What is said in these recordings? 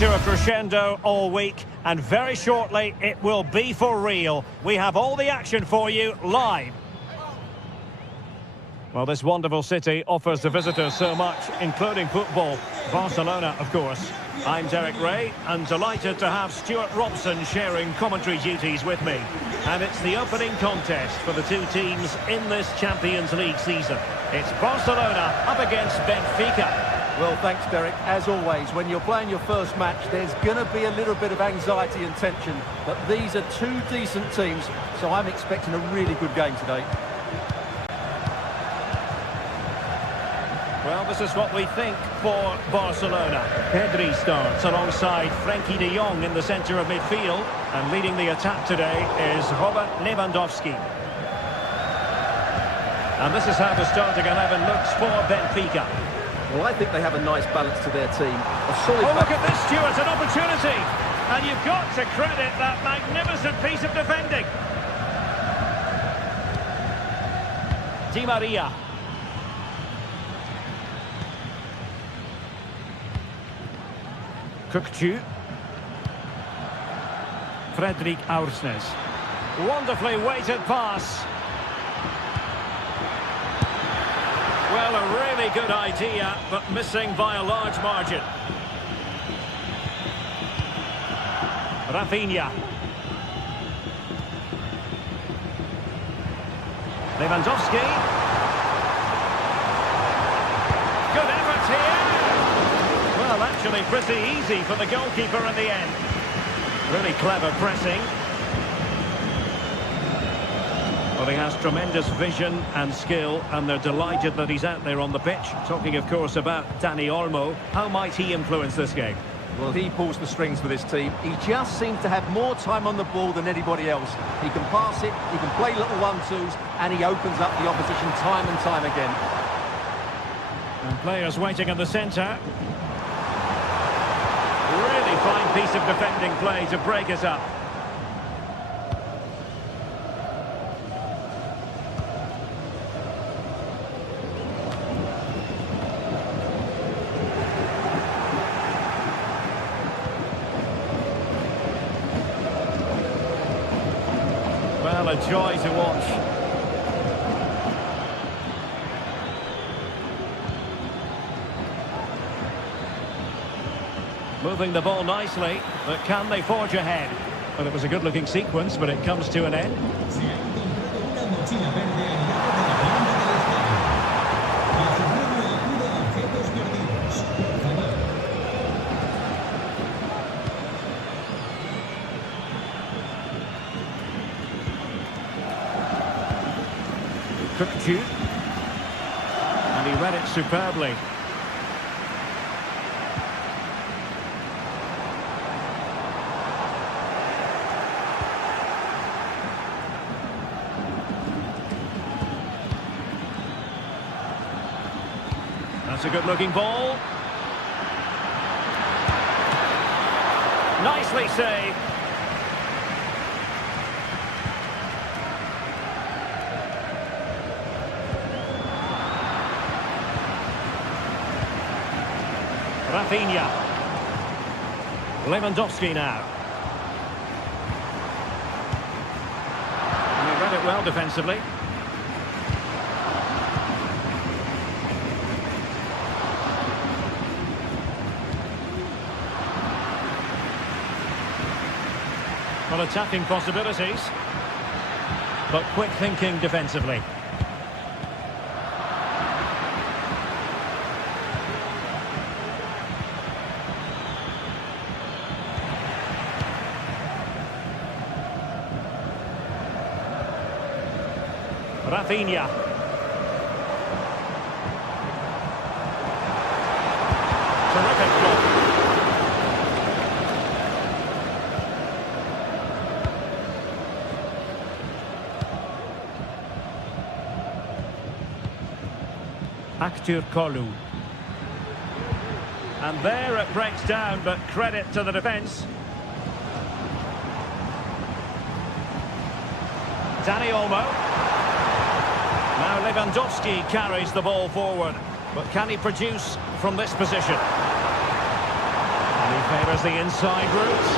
to a crescendo all week, and very shortly it will be for real. We have all the action for you live. Well, this wonderful city offers the visitors so much, including football. Barcelona, of course. I'm Derek Ray, and delighted to have Stuart Robson sharing commentary duties with me. And it's the opening contest for the two teams in this Champions League season. It's Barcelona up against Benfica. Well, thanks, Derek. As always, when you're playing your first match, there's going to be a little bit of anxiety and tension. But these are two decent teams, so I'm expecting a really good game today. Well, this is what we think for Barcelona. Pedri starts alongside Frenkie de Jong in the centre of midfield. And leading the attack today is Robert Lewandowski. And this is how the starting 11 looks for Benfica. Well, I think they have a nice balance to their team. A solid look at this, Stuart, an opportunity. And you've got to credit that magnificent piece of defending. Di Maria. Kukçu. Fredrik Aursnes. Wonderfully weighted pass. Well, a really good idea, but missing by a large margin. Rafinha. Lewandowski. Good effort here. Well, actually pretty easy for the goalkeeper in the end. Really clever pressing. Well, he has tremendous vision and skill, and they're delighted that he's out there on the pitch. Talking, of course, about Dani Olmo. How might he influence this game? Well, he pulls the strings for this team. He just seems to have more time on the ball than anybody else. He can pass it, he can play little one-twos, and he opens up the opposition time and time again. And players waiting in the centre. Really fine piece of defending play to break us up. Well, a joy to watch. Moving the ball nicely, but can they forge ahead? Well, it was a good-looking sequence, but it comes to an end. Kukçu. And he read it superbly. That's a good-looking ball. Nicely saved. Rafinha. Lewandowski now. And he read it well defensively. Well, attacking possibilities, but quick thinking defensively. Rafinha. Terrific block. Aktür Kolu. And there it breaks down, but credit to the defence. Dani Olmo. Now Lewandowski carries the ball forward, but can he produce from this position? He favours the inside route.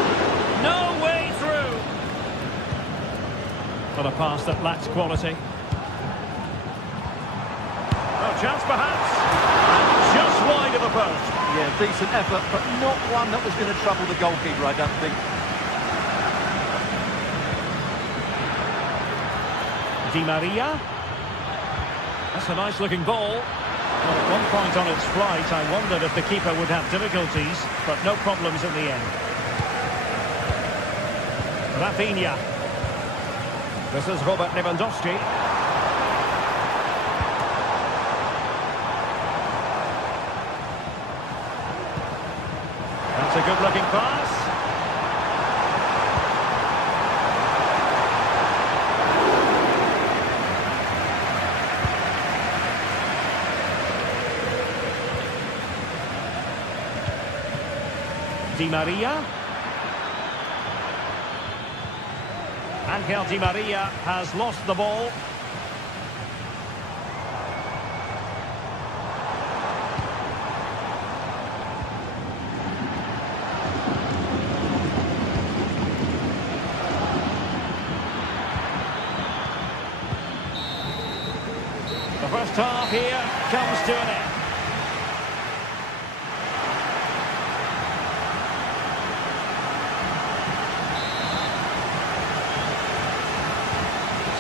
No way through. But a pass that lacks quality. Oh, chance perhaps. And just wide of the post. Yeah, decent effort, but not one that was going to trouble the goalkeeper, I don't think. Di Maria. That's a nice-looking ball. Well, at one point on its flight, I wondered if the keeper would have difficulties, but no problems in the end. Rafinha. This is Robert Lewandowski. That's a good-looking pass. Di Maria. Angel Di Maria has lost the ball. The first half here comes to an end.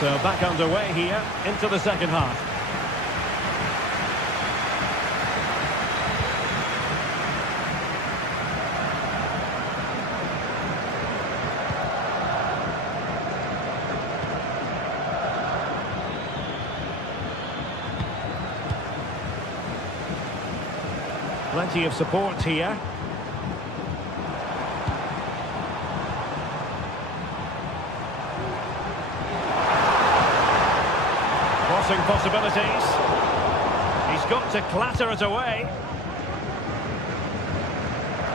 So back underway here into the second half. Plenty of support here. Possibilities. He's got to clatter it away.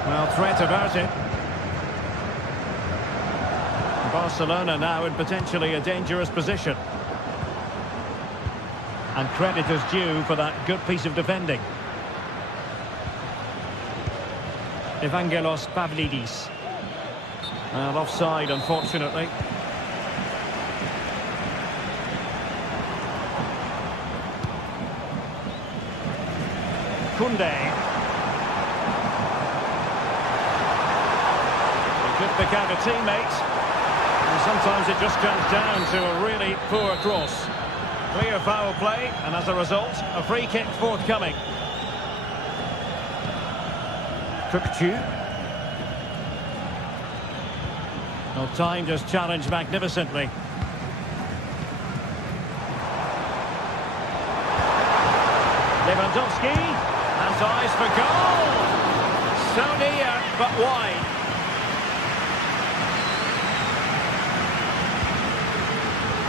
Well, threat averted. Barcelona now in potentially a dangerous position. And credit is due for that good piece of defending. Evangelos Pavlidis. And offside, unfortunately. Kunde. He could pick out a teammate. And sometimes it just comes down to a really poor cross. Clear foul play, and as a result, a free kick forthcoming. Kukçu. Well, time just challenged magnificently. Lewandowski. And eyes for goal. So near, but wide.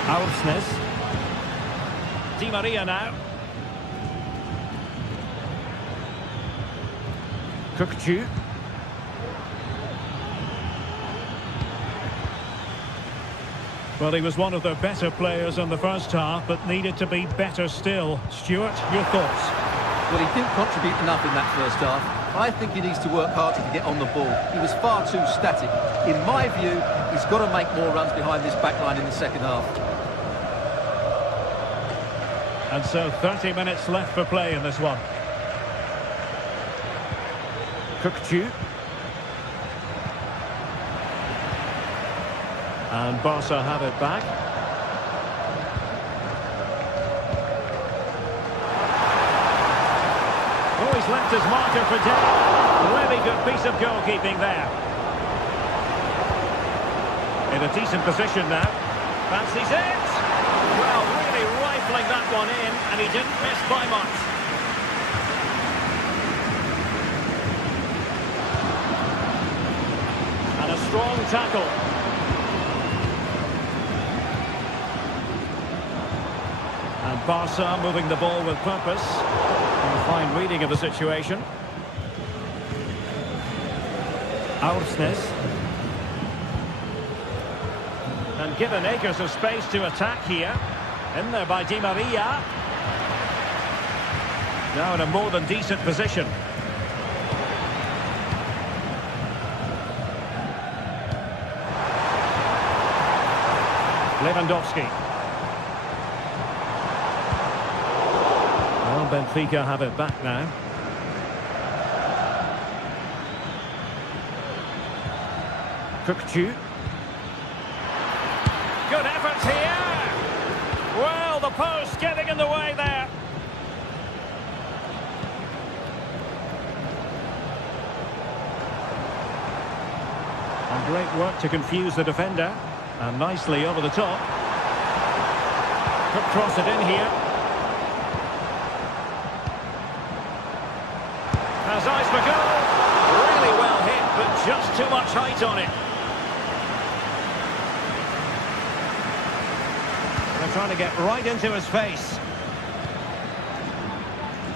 Aursnes. Di Maria now. Kukçu. Well, he was one of the better players in the first half, but needed to be better still. Stuart, your thoughts? Well, he didn't contribute enough in that first half. I think he needs to work harder to get on the ball. He was far too static. In my view, he's got to make more runs behind this back line in the second half. And so 30 minutes left for play in this one. Kukçu. And Barca have it back. Oh, he's left his marker for dead. Really good piece of goalkeeping there. In a decent position now. Fancies it. Well, really rifling that one in, and he didn't miss by much. And a strong tackle. And Barca moving the ball with purpose. A fine reading of the situation. Aursnes. And given acres of space to attack here. In there by Di Maria. Now in a more than decent position. Lewandowski. Well, Benfica have it back now. Cookchu. Good effort here. Well, the post getting in the way there. And great work to confuse the defender. And nicely over the top. Could cross it in here. Has eyes for goal. Really well hit, but just too much height on it. They're trying to get right into his face.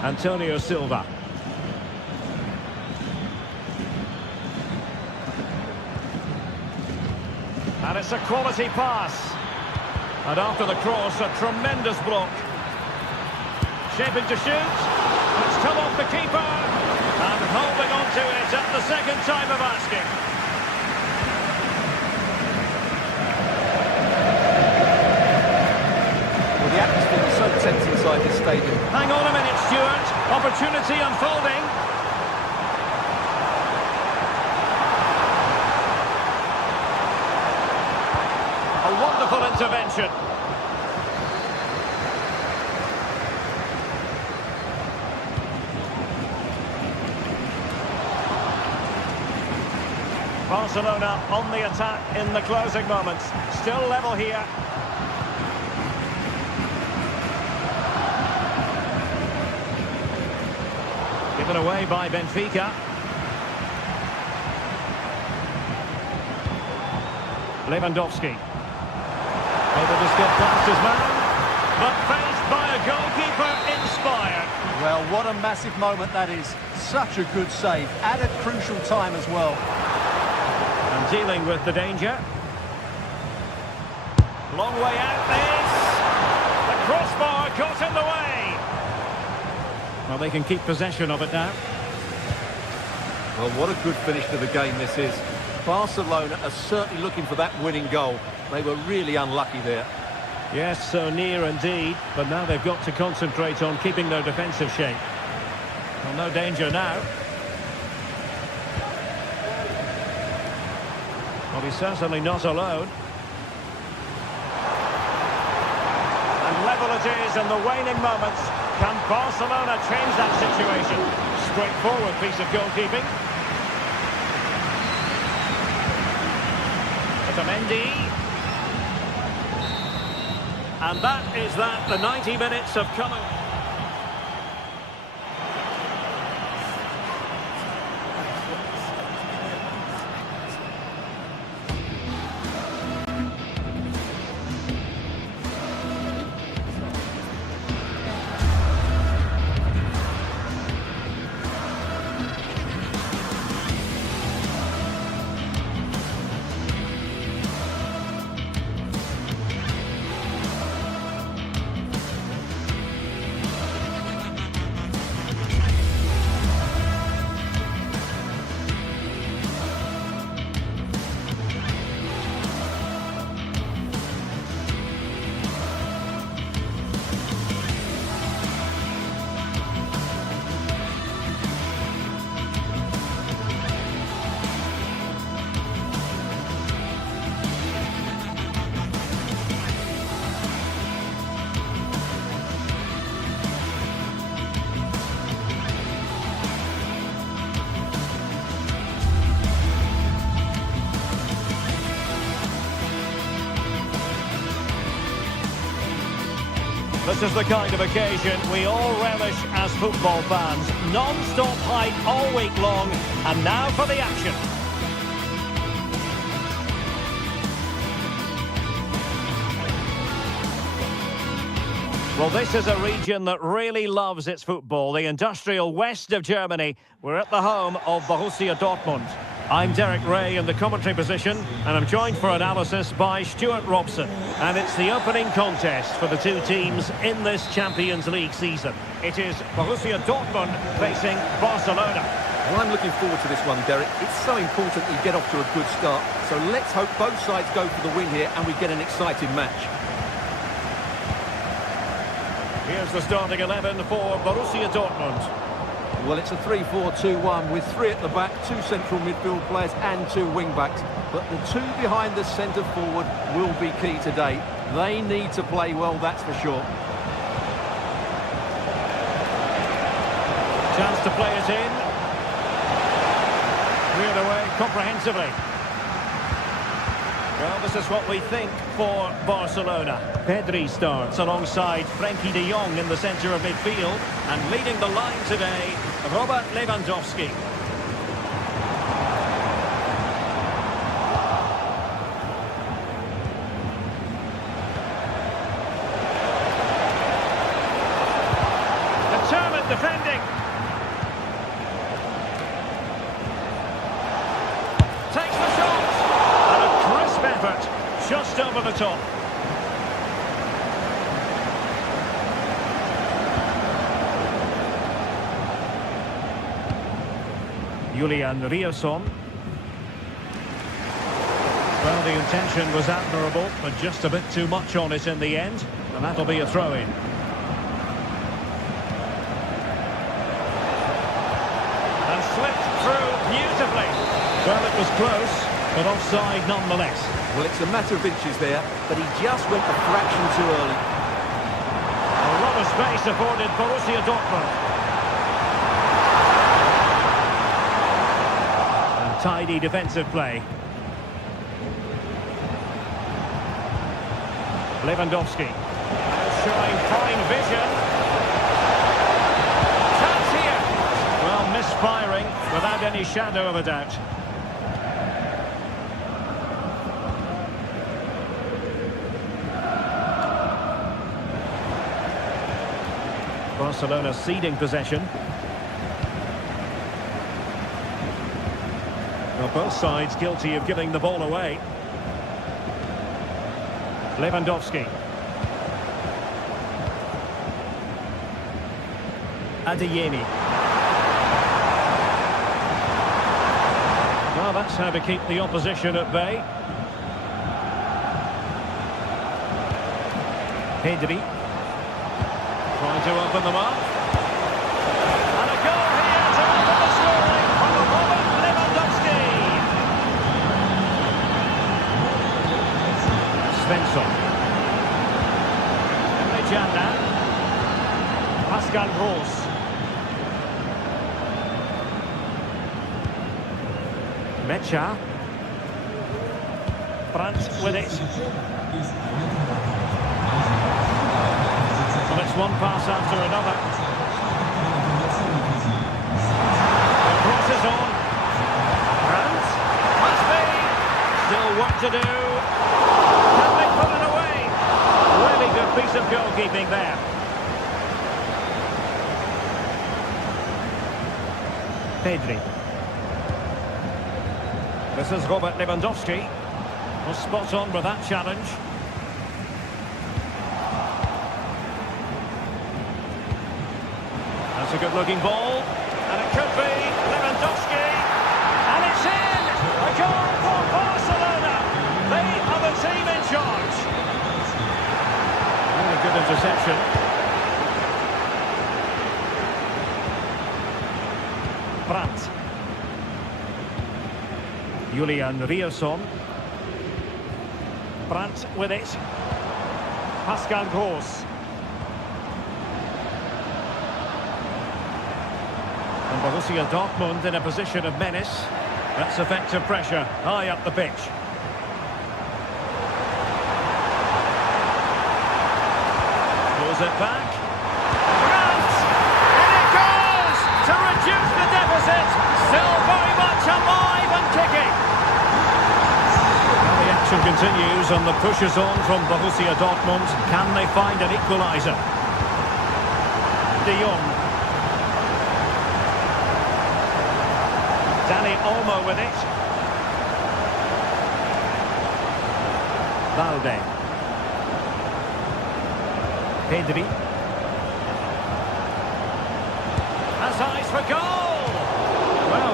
Antonio Silva. And it's a quality pass. And after the cross, a tremendous block. Shaping to shoot. It's come off the keeper. And holding on to it at the second time of asking. Well, the atmosphere is so tense inside this stadium. Hang on a minute, Stuart. Opportunity unfolding. A wonderful intervention. Barcelona on the attack in the closing moments. Still level here. Given away by Benfica. Lewandowski. Able to skip past his man, but faced by a goalkeeper inspired. Well, what a massive moment that is. Such a good save at a crucial time as well. And dealing with the danger. Long way out this. The crossbar got in the way. Well, they can keep possession of it now. Well, what a good finish to the game this is. Barcelona are certainly looking for that winning goal. They were really unlucky there. Yes, so near indeed, but now they've got to concentrate on keeping their defensive shape. Well, no danger now. Well, he's certainly not alone. And level it is in the waning moments. Can Barcelona change that situation? Straightforward piece of goalkeeping. Mendy. And that is that. The 90 minutes have come. This is the kind of occasion we all relish as football fans. Non-stop hype all week long, and now for the action. Well, this is a region that really loves its football, the industrial west of Germany. We're at the home of Borussia Dortmund. I'm Derek Ray in the commentary position, and I'm joined for analysis by Stuart Robson. And it's the opening contest for the two teams in this Champions League season. It is Borussia Dortmund facing Barcelona. Well, I'm looking forward to this one, Derek. It's so important you get off to a good start. So let's hope both sides go for the win here and we get an exciting match. Here's the starting 11 for Borussia Dortmund. Well, it's a 3-4-2-1 with 3 at the back, 2 central midfield players and 2 wing-backs. But the 2 behind the centre forward will be key today. They need to play well, that's for sure. Chance to play it in. Cleared away comprehensively. Well, this is what we think for Barcelona. Pedri starts alongside Frenkie de Jong in the centre of midfield. And leading the line today, Robert Lewandowski. Determined defending. Takes the shot. And a crisp effort, just over the top. Julian Riasson. Well, the intention was admirable, but just a bit too much on it in the end, and that'll be a throw-in. And slipped through beautifully. Well, it was close, but offside nonetheless. Well, it's a matter of inches there, but he just went a fraction too early. A lot of space afforded Borussia Dortmund. Tidy defensive play. Lewandowski showing fine vision. Chance here. Well, misfiring without any shadow of a doubt. Barcelona ceding possession. Well, both sides guilty of giving the ball away. Lewandowski. Adeyemi. Well, that's how to keep the opposition at bay. Pedri. Trying to open them up. And a goal here to open the scoring from Robert Lewandowski. Svensson. Emre Pascal Gross. Mecha. Brandt with it. Well, it's one pass after another. The cross is on. Brandt. Must be. Still work to do. Can they put it away? Really good piece of goalkeeping there. Pedri. This is Robert Lewandowski. Was spot on with that challenge. That's a good-looking ball, and it could be Lewandowski, and it's in! A goal for Barcelona! They are the team in charge. Really good interception. Brandt. Julian Riasson. Brandt with it. Pascal Gross. And Borussia Dortmund in a position of menace. That's effective pressure high up the pitch. Pulls it back. Brandt! And it goes to reduce the deficit. Still very much alive and kicking. The action continues and the push is on from Borussia Dortmund. Can they find an equaliser? De Jong. Dani Olmo with it. Valde. Pedri. Has eyes for goal.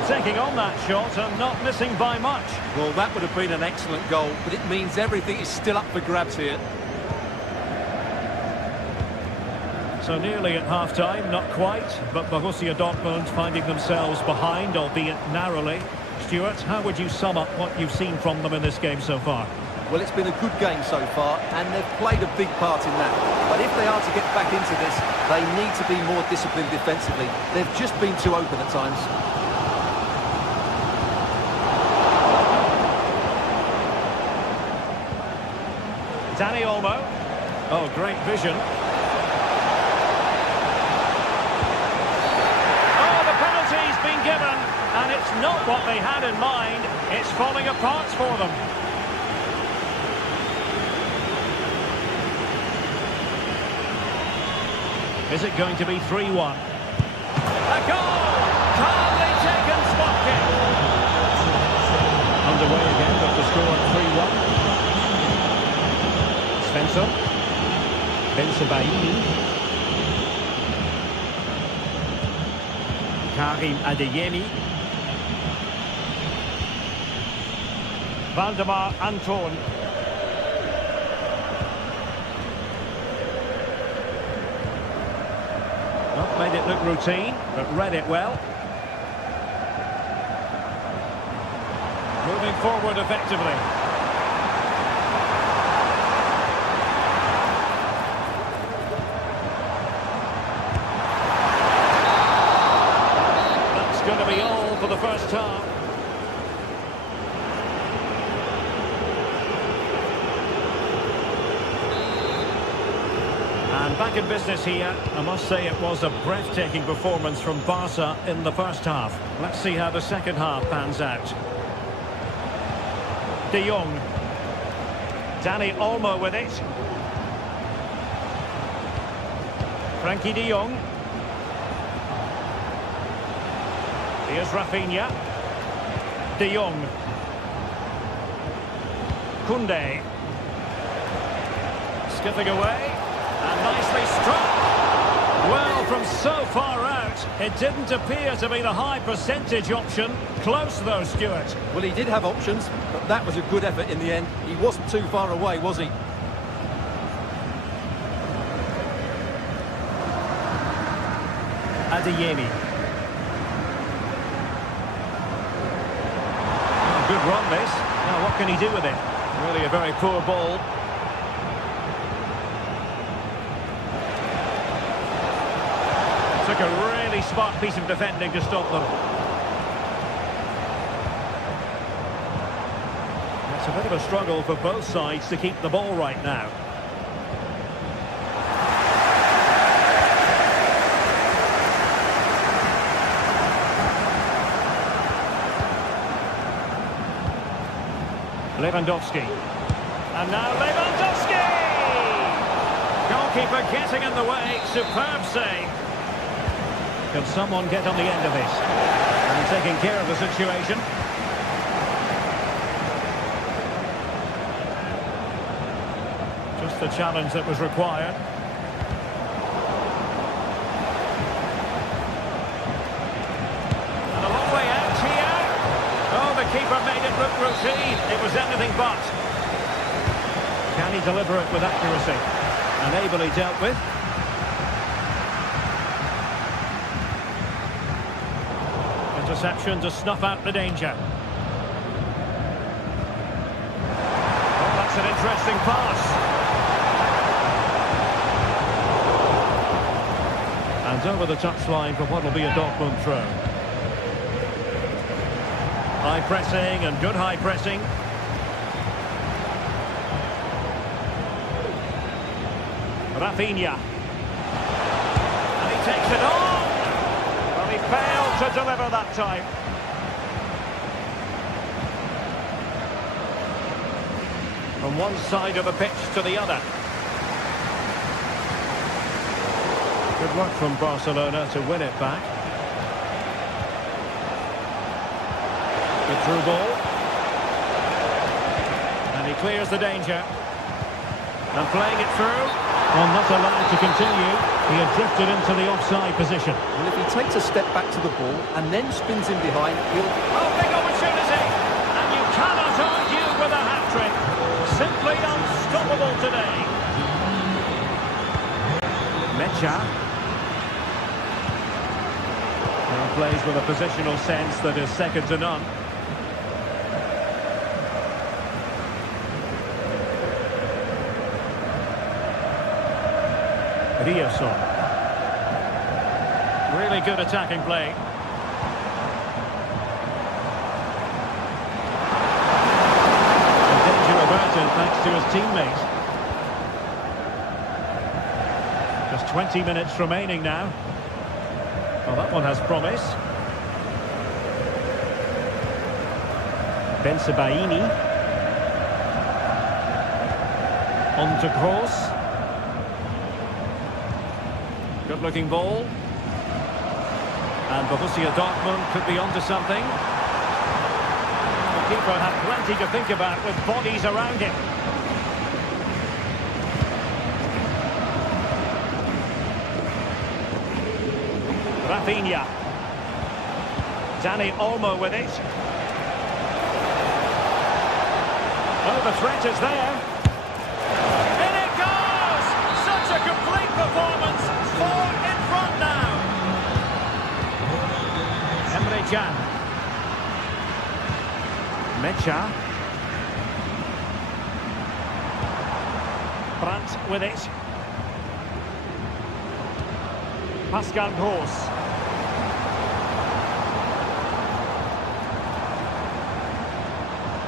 taking on that shot and not missing by much. Well, that would have been an excellent goal, but it means everything is still up for grabs here. So nearly at half-time, not quite, but Borussia Dortmund finding themselves behind, albeit narrowly. Stuart, how would you sum up what you've seen from them in this game so far? Well, it's been a good game so far, and they've played a big part in that. But if they are to get back into this, they need to be more disciplined defensively. They've just been too open at times. Dani Olmo. Oh, great vision. Been given, and it's not what they had in mind. It's falling apart for them. Is it going to be 3-1? A goal! Calmly taken, spot kick. Underway again, but the score 3-1. Svensson. Ben-Sebaini. Karim Adeyemi. Valdemar Anton. Not made it look routine, but read it well. Moving forward effectively. Going to be all for the first half. And back in business here. I must say it was a breathtaking performance from Barca in the first half. Let's see how the second half pans out. De Jong. Dani Olmo with it. Frankie de Jong. Here's Rafinha. De Jong. Koundé. Skipping away. And nicely struck. Well, from so far out, it didn't appear to be the high percentage option. Close though, Stuart. Well, he did have options, but that was a good effort in the end. He wasn't too far away, was he? Adeyemi. Good run, this. Now, what can he do with it? Really a very poor ball. Took a really smart piece of defending to stop them. It's a bit of a struggle for both sides to keep the ball right now. Lewandowski. And now Lewandowski! Goalkeeper getting in the way. Superb save. Can someone get on the end of this? And taking care of the situation. Just the challenge that was required. And a long way out here. Oh, the keeper made it look routine. It was anything but. Can he deliver it with accuracy? And ably dealt with. Interception to snuff out the danger. Oh, that's an interesting pass. And over the touchline for what will be a Dortmund throw. High pressing and good high pressing. Rafinha. And he takes it on. Well, he failed to deliver that time. From one side of the pitch to the other. Good work from Barcelona to win it back. Good through ball. And he clears the danger. And playing it through. Well, not allowed to continue. He had drifted into the offside position. Well, if he takes a step back to the ball and then spins in behind, he'll... Oh, big opportunity! And you cannot argue with a hat-trick. Simply unstoppable today. Mecha. And plays with a positional sense that is second to none. Rioson. Really good attacking play. And danger averted thanks to his teammate. Just 20 minutes remaining now. Well, that one has promise. Bensebaini. On to Kroos. Good-looking ball. And Borussia Dortmund could be onto something. The keeper had plenty to think about with bodies around him. Rafinha. Dani Olmo with it. Oh, the threat is there. In it goes! Such a complete performance. 4 in front now. Emre Can. Mecha. Brandt with it. Pascal Gross.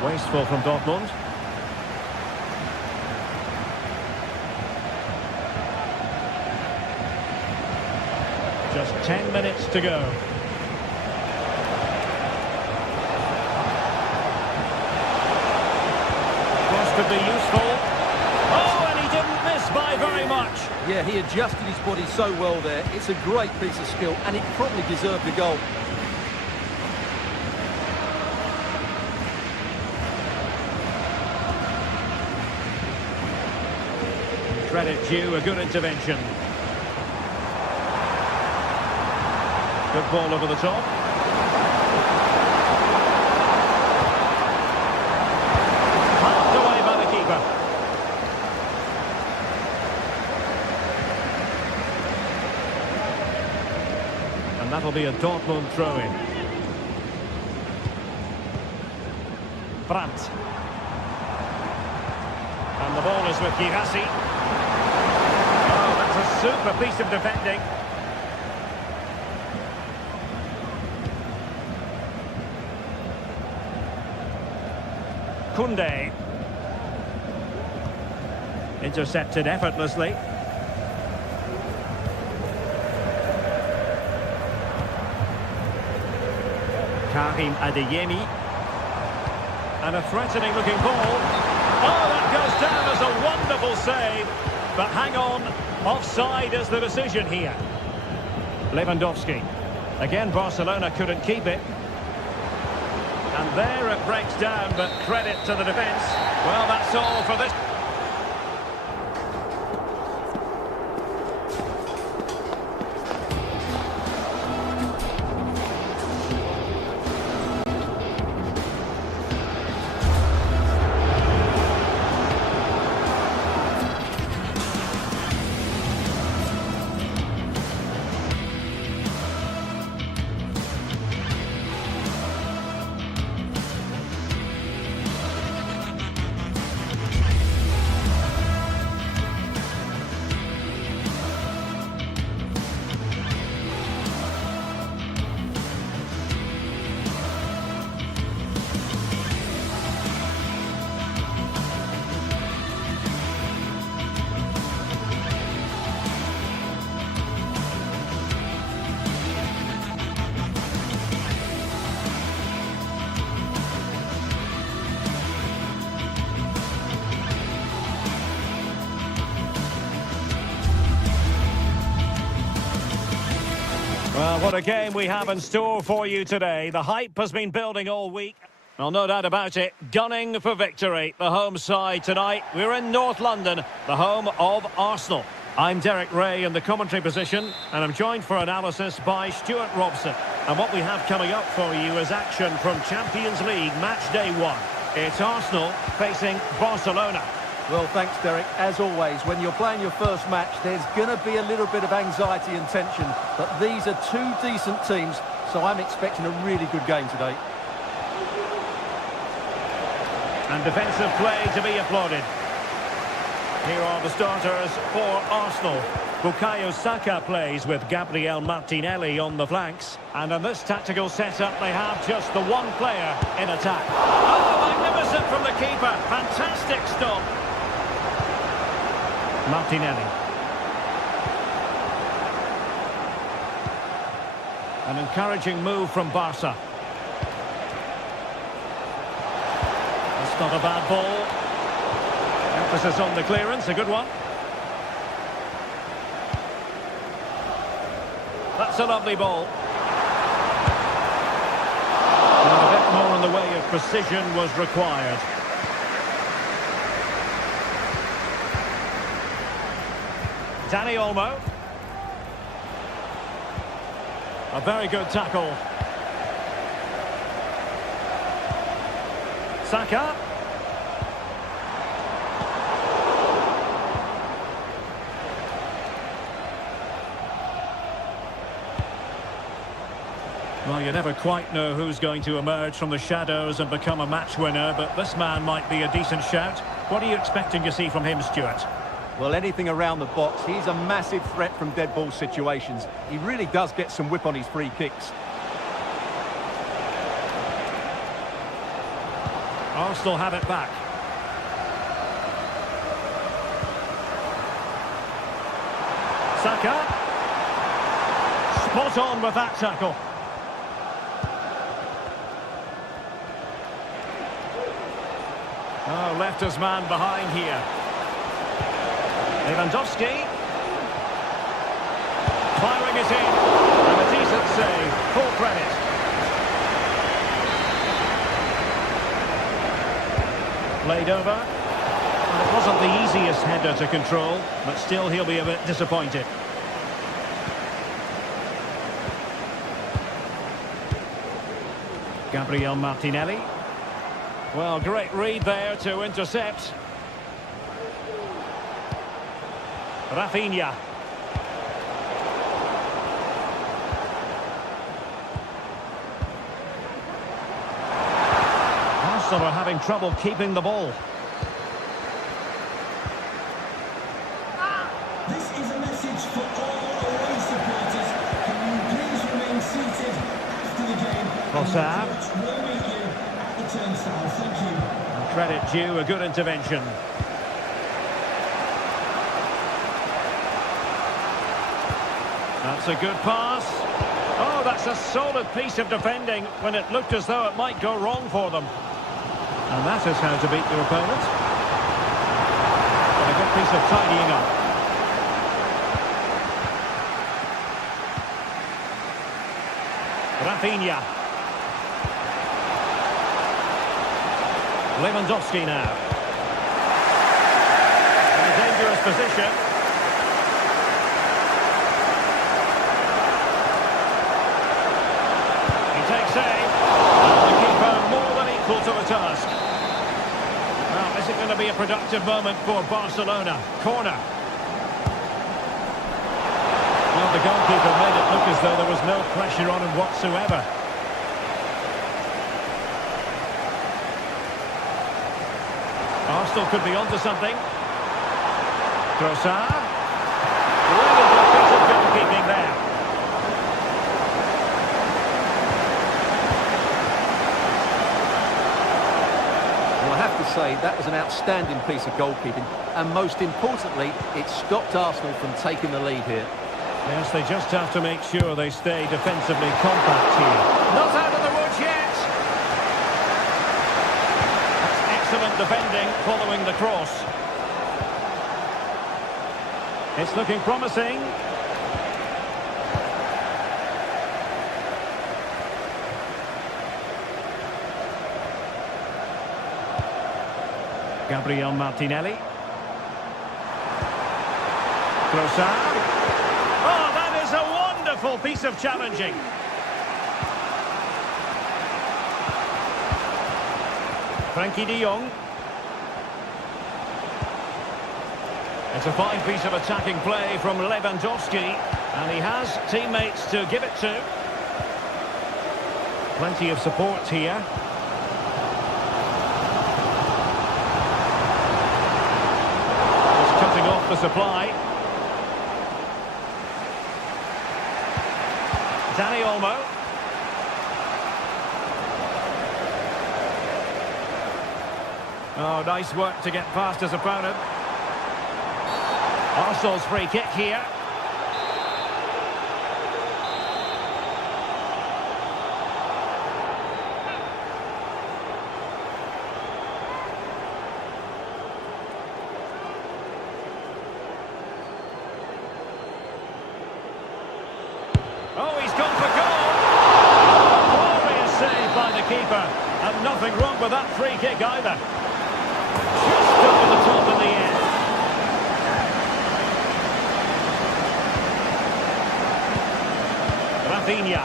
Wasteful from Dortmund. Just 10 minutes to go. Cross could be useful. Oh, and he didn't miss by very much. Yeah, he adjusted his body so well there. It's a great piece of skill, and it probably deserved a goal. Credit due, a good intervention. Good ball over the top. Halved away by the keeper. And that'll be a Dortmund throw-in. Brandt. And the ball is with Girassi. Oh, that's a super piece of defending. Koundé. Intercepted effortlessly. Karim Adeyemi. And a threatening looking ball. Oh, that goes down as a wonderful save. But hang on, offside is the decision here. Lewandowski. Again, Barcelona couldn't keep it. And there it breaks down, but credit to the defence. Well, that's all for this. Well, what a game we have in store for you today. The hype has been building all week. Well, no doubt about it, gunning for victory. The home side tonight. We're in North London, the home of Arsenal. I'm Derek Ray in the commentary position, and I'm joined for analysis by Stuart Robson. And what we have coming up for you is action from Champions League match day 1. It's Arsenal facing Barcelona. Well, thanks, Derek. As always, when you're playing your first match, there's going to be a little bit of anxiety and tension. But these are two decent teams, so I'm expecting a really good game today. And defensive play to be applauded. Here are the starters for Arsenal. Bukayo Saka plays with Gabriel Martinelli on the flanks. And in this tactical setup, they have just the one player in attack. Oh, magnificent from the keeper. Fantastic stop. Martinelli. An encouraging move from Barca. That's not a bad ball. Emphasis on the clearance, a good one. That's a lovely ball. And a bit more in the way of precision was required. Dani Olmo. A very good tackle. Saka. Well, you never quite know who's going to emerge from the shadows and become a match winner, but this man might be a decent shout. What are you expecting to see from him, Stuart? Well, anything around the box. He's a massive threat from dead ball situations. He really does get some whip on his free kicks. Arsenal have it back. Saka. Spot on with that tackle. Oh, left his man behind here. Lewandowski. Firing it in. And a decent save. Full credit. Played over. And it wasn't the easiest header to control, but still he'll be a bit disappointed. Gabriel Martinelli. Well, great read there to intercept. Rafinha. Arsenal are having trouble keeping the ball. This is a message for all away supporters. Can you please remain seated after the game? Cossar. We'll meet you at the turnstile. Thank you. Credit due, a good intervention. That's a good pass. Oh, that's a solid piece of defending when it looked as though it might go wrong for them. And that is how to beat your opponent. And a good piece of tidying up. Rafinha. Lewandowski now. In a dangerous position. He takes aim. And the keeper more than equal to the task. Well, is it going to be a productive moment for Barcelona? Corner. Well, the goalkeeper made it look as though there was no pressure on him whatsoever. Arsenal could be onto something. Trossard. Really good piece of goalkeeping there. Well, I have to say, that was an outstanding piece of goalkeeping. And most importantly, it stopped Arsenal from taking the lead here. Yes, they just have to make sure they stay defensively compact here. Not out of the woods yet. That's excellent defending following the cross. It's looking promising. Gabriel Martinelli. Trossard. Oh, that is a wonderful piece of challenging. Frankie de Jong. It's a fine piece of attacking play from Lewandowski, and he has teammates to give it to. Plenty of support here. Just cutting off the supply. Dani Olmo. Oh, nice work to get past his opponent. Arsenal's free kick here. Oh, he's gone for goal. Glorious save by the keeper. And nothing wrong with that free kick either. Just over the top in the end. Rafinha.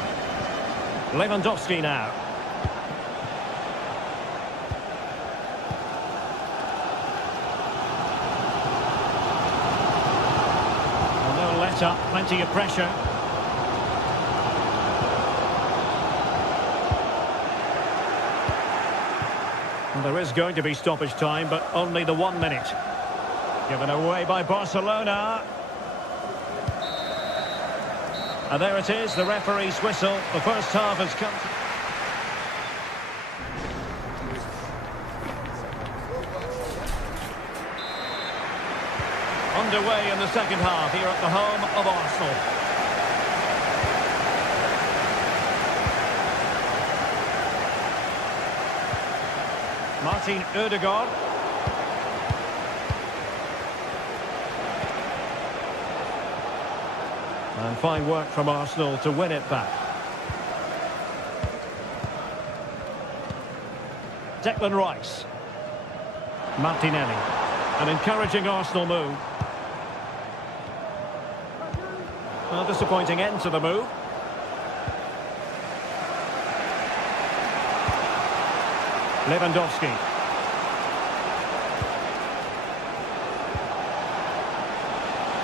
Lewandowski now. Well, no let up, plenty of pressure. Well, there is going to be stoppage time, but only the 1 minute. Given away by Barcelona. And there it is, the referee's whistle. The first half has come. Underway in the second half here at the home of Arsenal. Martin Ødegaard. And fine work from Arsenal to win it back. Declan Rice. Martinelli. An encouraging Arsenal move. A disappointing end to the move. Lewandowski.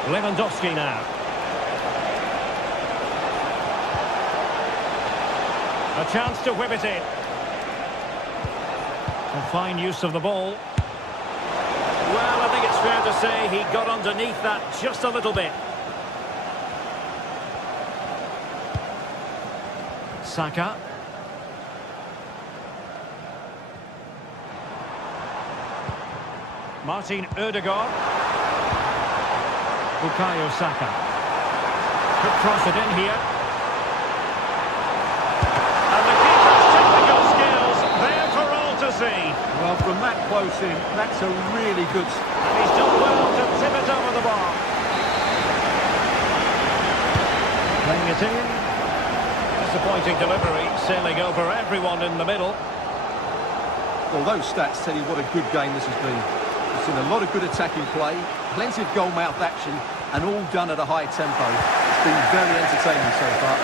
Lewandowski now. A chance to whip it in. A fine use of the ball. Well, I think it's fair to say he got underneath that just a little bit. Saka. Martin Ødegaard. Bukayo Saka. Could cross it in here. And the keeper's technical skills there for all to see. Well, from that close in, that's a really good... And he's done well to tip it over the bar. Playing it in. Disappointing delivery, sailing over everyone in the middle. Well, those stats tell you what a good game this has been. We've seen a lot of good attacking play, plenty of goal-mouth action, and all done at a high tempo. It's been very entertaining so far.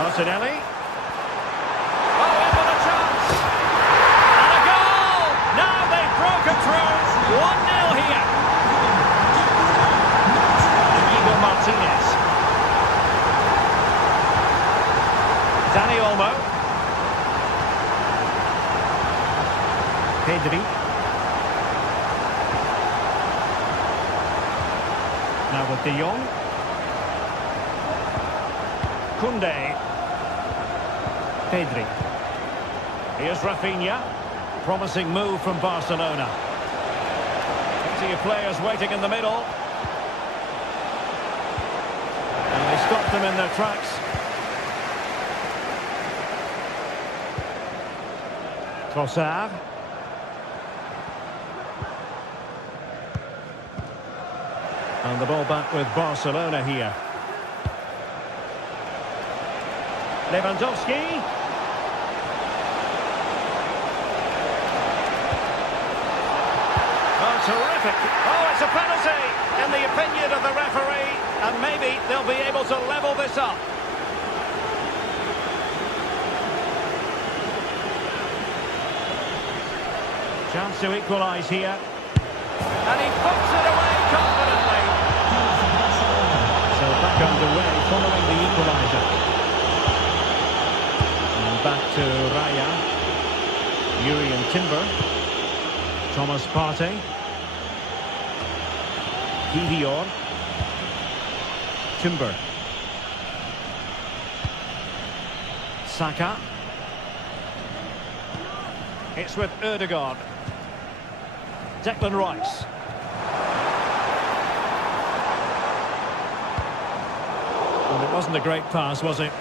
Martinelli. Oh, in with a chance! And a goal! Now they've broken through. 1-0 here. Inigo Martinez. Dani Olmo. Pedri. Now with De Jong. Koundé. Pedri. Here's Rafinha. Promising move from Barcelona. Plenty of players waiting in the middle. And they stopped them in their tracks. Trossard. And the ball back with Barcelona here. Lewandowski. Terrific. Oh, it's a penalty, in the opinion of the referee, and maybe they'll be able to level this up. Chance to equalise here. And he puts it away confidently. So back underway following the equaliser. And back to Raya. Yuri and Timber. Thomas Partey. Gideon. Timber. Saka. It's with Ødegaard. Declan Rice. And it wasn't a great pass, was it?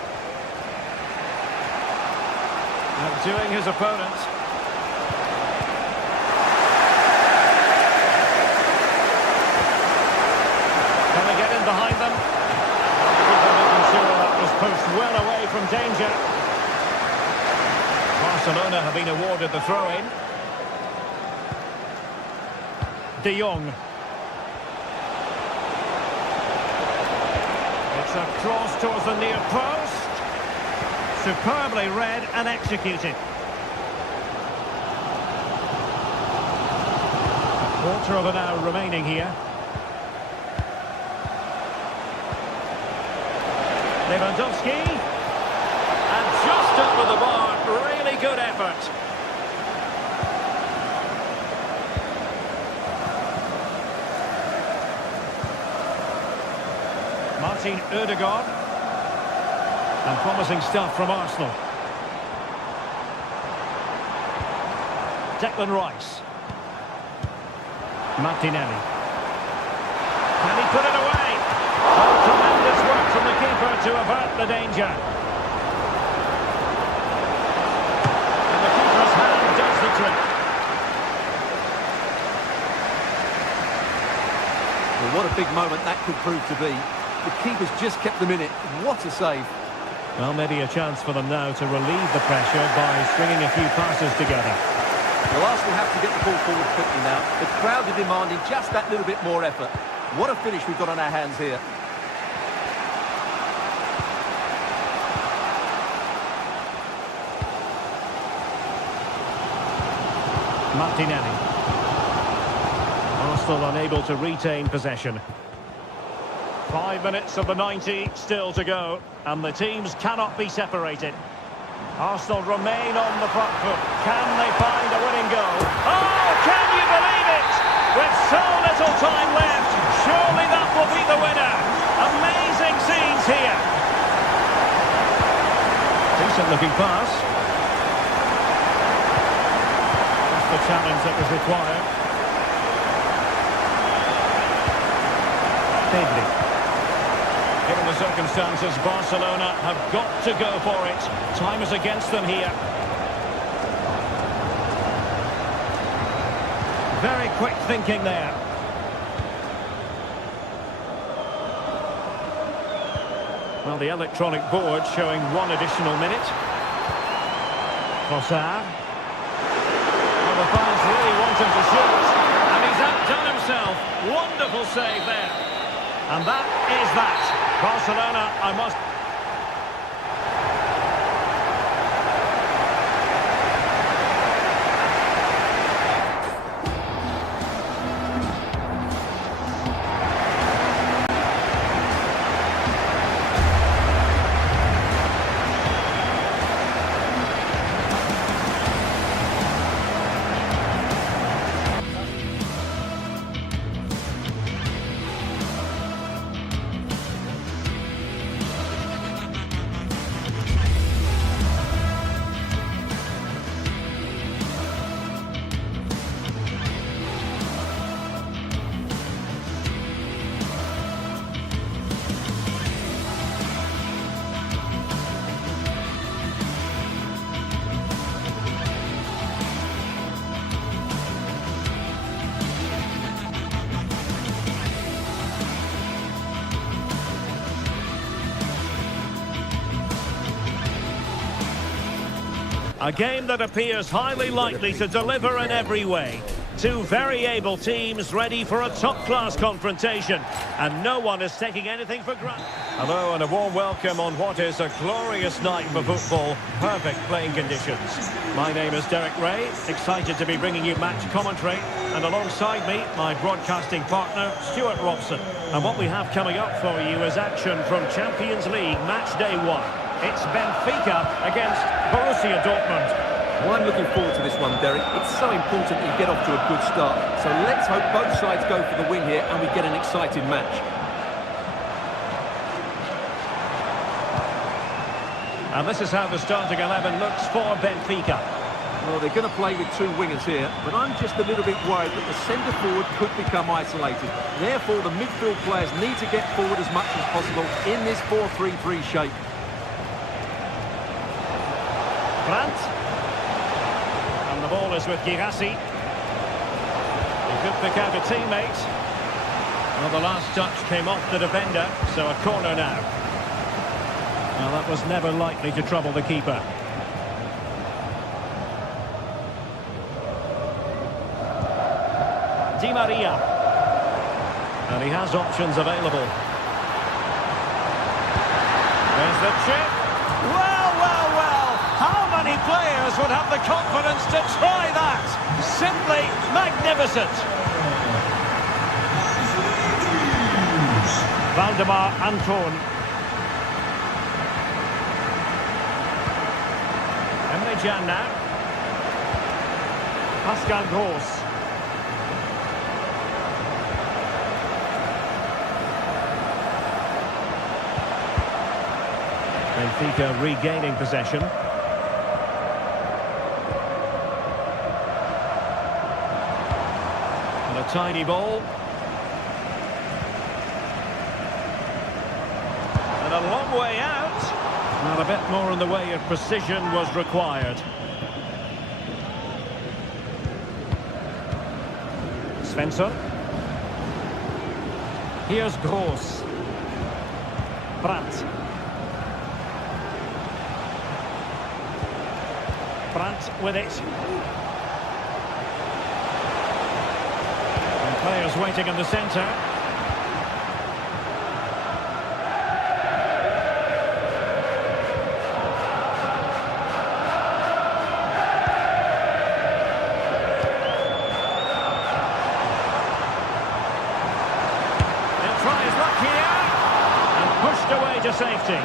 Outdoing his opponent. Can they get in behind them? Making sure that was pushed well away from danger. Barcelona have been awarded the throw-in. De Jong. It's a cross towards the near post. Superbly read and executed. A quarter of an hour remaining here. Lewandowski. And just over the bar. Really good effort. Martin Ødegaard. And promising stuff from Arsenal. Declan Rice. Martinelli. Can he put it away? Oh, tremendous work from the keeper to avert the danger. And the keeper's hand does the trick. Well, what a big moment that could prove to be. The keeper's just kept them in it. What a save. Well, maybe a chance for them now to relieve the pressure by stringing a few passes together. Well, Arsenal have to get the ball forward quickly now. The crowd are demanding just that little bit more effort. What a finish we've got on our hands here. Martinelli. Arsenal unable to retain possession. 5 minutes of the 90 still to go, and the teams cannot be separated. Arsenal remain on the front foot. Can they find a winning goal? Oh, can you believe it? With so little time left, surely that will be the winner. Amazing scenes here. Decent looking pass. That's the challenge that was required. Pedri. Given the circumstances, Barcelona have got to go for it. Time is against them here. Very quick thinking there. Well, the electronic board showing one additional minute. Trossard. Well, the fans really want him to shoot. And he's outdone himself. Wonderful save there. And that is that. Barcelona, I must... A game that appears highly likely to deliver in every way. Two very able teams ready for a top-class confrontation. And no one is taking anything for granted. Hello and a warm welcome on what is a glorious night for football. Perfect playing conditions. My name is Derek Ray, excited to be bringing you match commentary. And alongside me, my broadcasting partner, Stuart Robson. And what we have coming up for you is action from Champions League match day 1. It's Benfica against Borussia Dortmund. Well, I'm looking forward to this one, Derek. It's so important you get off to a good start. So let's hope both sides go for the win here and we get an exciting match. And this is how the starting 11 looks for Benfica. Well, they're going to play with two wingers here, but I'm just a little bit worried that the centre-forward could become isolated. Therefore, the midfield players need to get forward as much as possible in this 4-3-3 shape. Brandt. And the ball is with Girassi. He could pick out a teammate. Well, the last touch came off the defender, so a corner now. Well, that was never likely to trouble the keeper. Di Maria. And he has options available. There's the chip. Well, well, well. How many players would have the confidence to try that? Simply magnificent. Valdemar Anton. Emre Can now. Pascal Gross. Benfica regaining possession. And a tidy ball. And a long way out. Well, a bit more in the way of precision was required. Svensson. Here's Gross. Brandt. Brandt with it. And players waiting in the centre. He'll try his luck here. And pushed away to safety.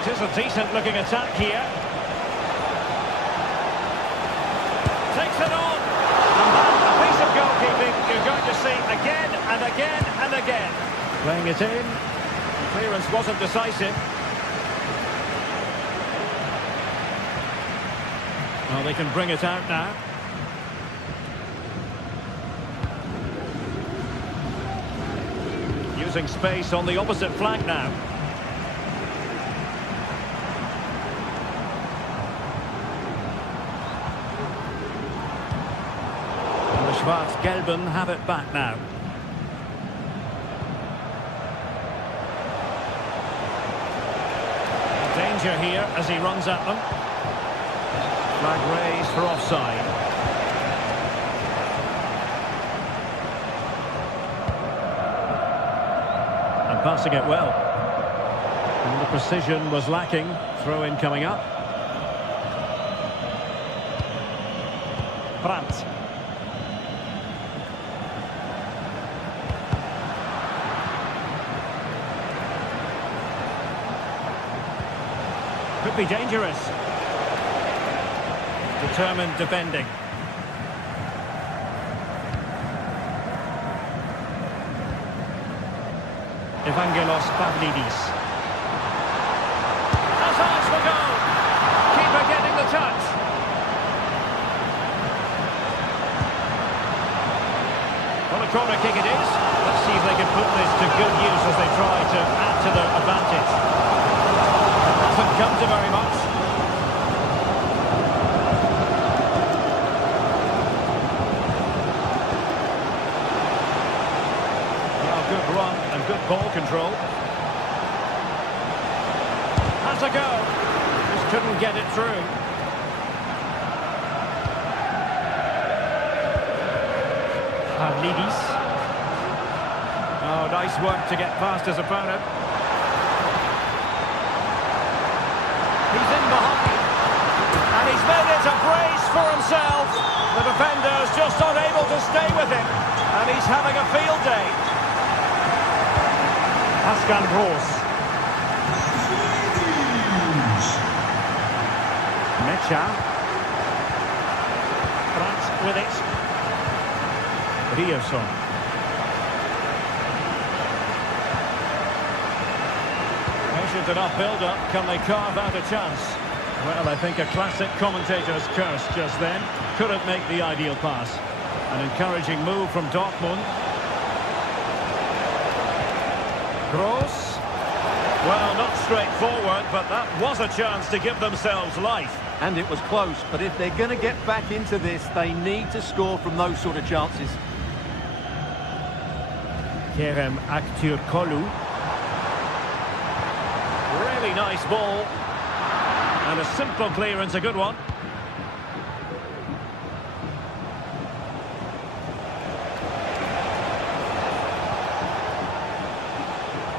It is a decent-looking attack here. Takes it on. And that's a piece of goalkeeping you're going to see again and again and again. Playing it in. The clearance wasn't decisive. Well, they can bring it out now. Using space on the opposite flank now. Schwarz-Gelben have it back now. Danger here as he runs at them. Flag raised for offside. And passing it well. And the precision was lacking. Throw-in coming up. Brandt. Could be dangerous. Determined defending. Evangelos Pavlidis. Has eyes for goal. Keeper getting the touch. Well, a corner kick it is. Let's see if they can put this to good use as they try to add to their advantage. Hasn't come to very much. Well, good run and good ball control. a go. Just couldn't get it through. Pavlidis. Oh, nice work to get past his opponent. He's in behind. And he's made it a brace for himself. The defender's just unable to stay with him. And he's having a field day. Pascal Gross. Mecha. Brandt with it. Rioson. Patient enough build-up. Can they carve out a chance? Well, I think a classic commentator's curse just then. Couldn't make the ideal pass. An encouraging move from Dortmund. Gross. Well, not straightforward, but that was a chance to give themselves life. And it was close, but if they're going to get back into this, they need to score from those sort of chances. Kerem Aktürkoğlu. Really nice ball. And a simple clearance, a good one.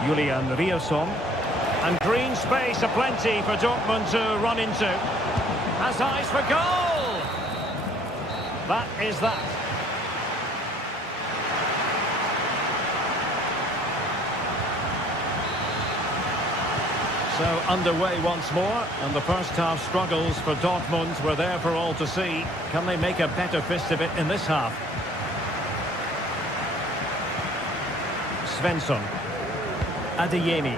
Julian Rioson. And green space aplenty for Dortmund to run into. Has eyes for goal! That is that. So underway once more, and the first half struggles for Dortmund were there for all to see. Can they make a better fist of it in this half? Svensson. Adeyemi.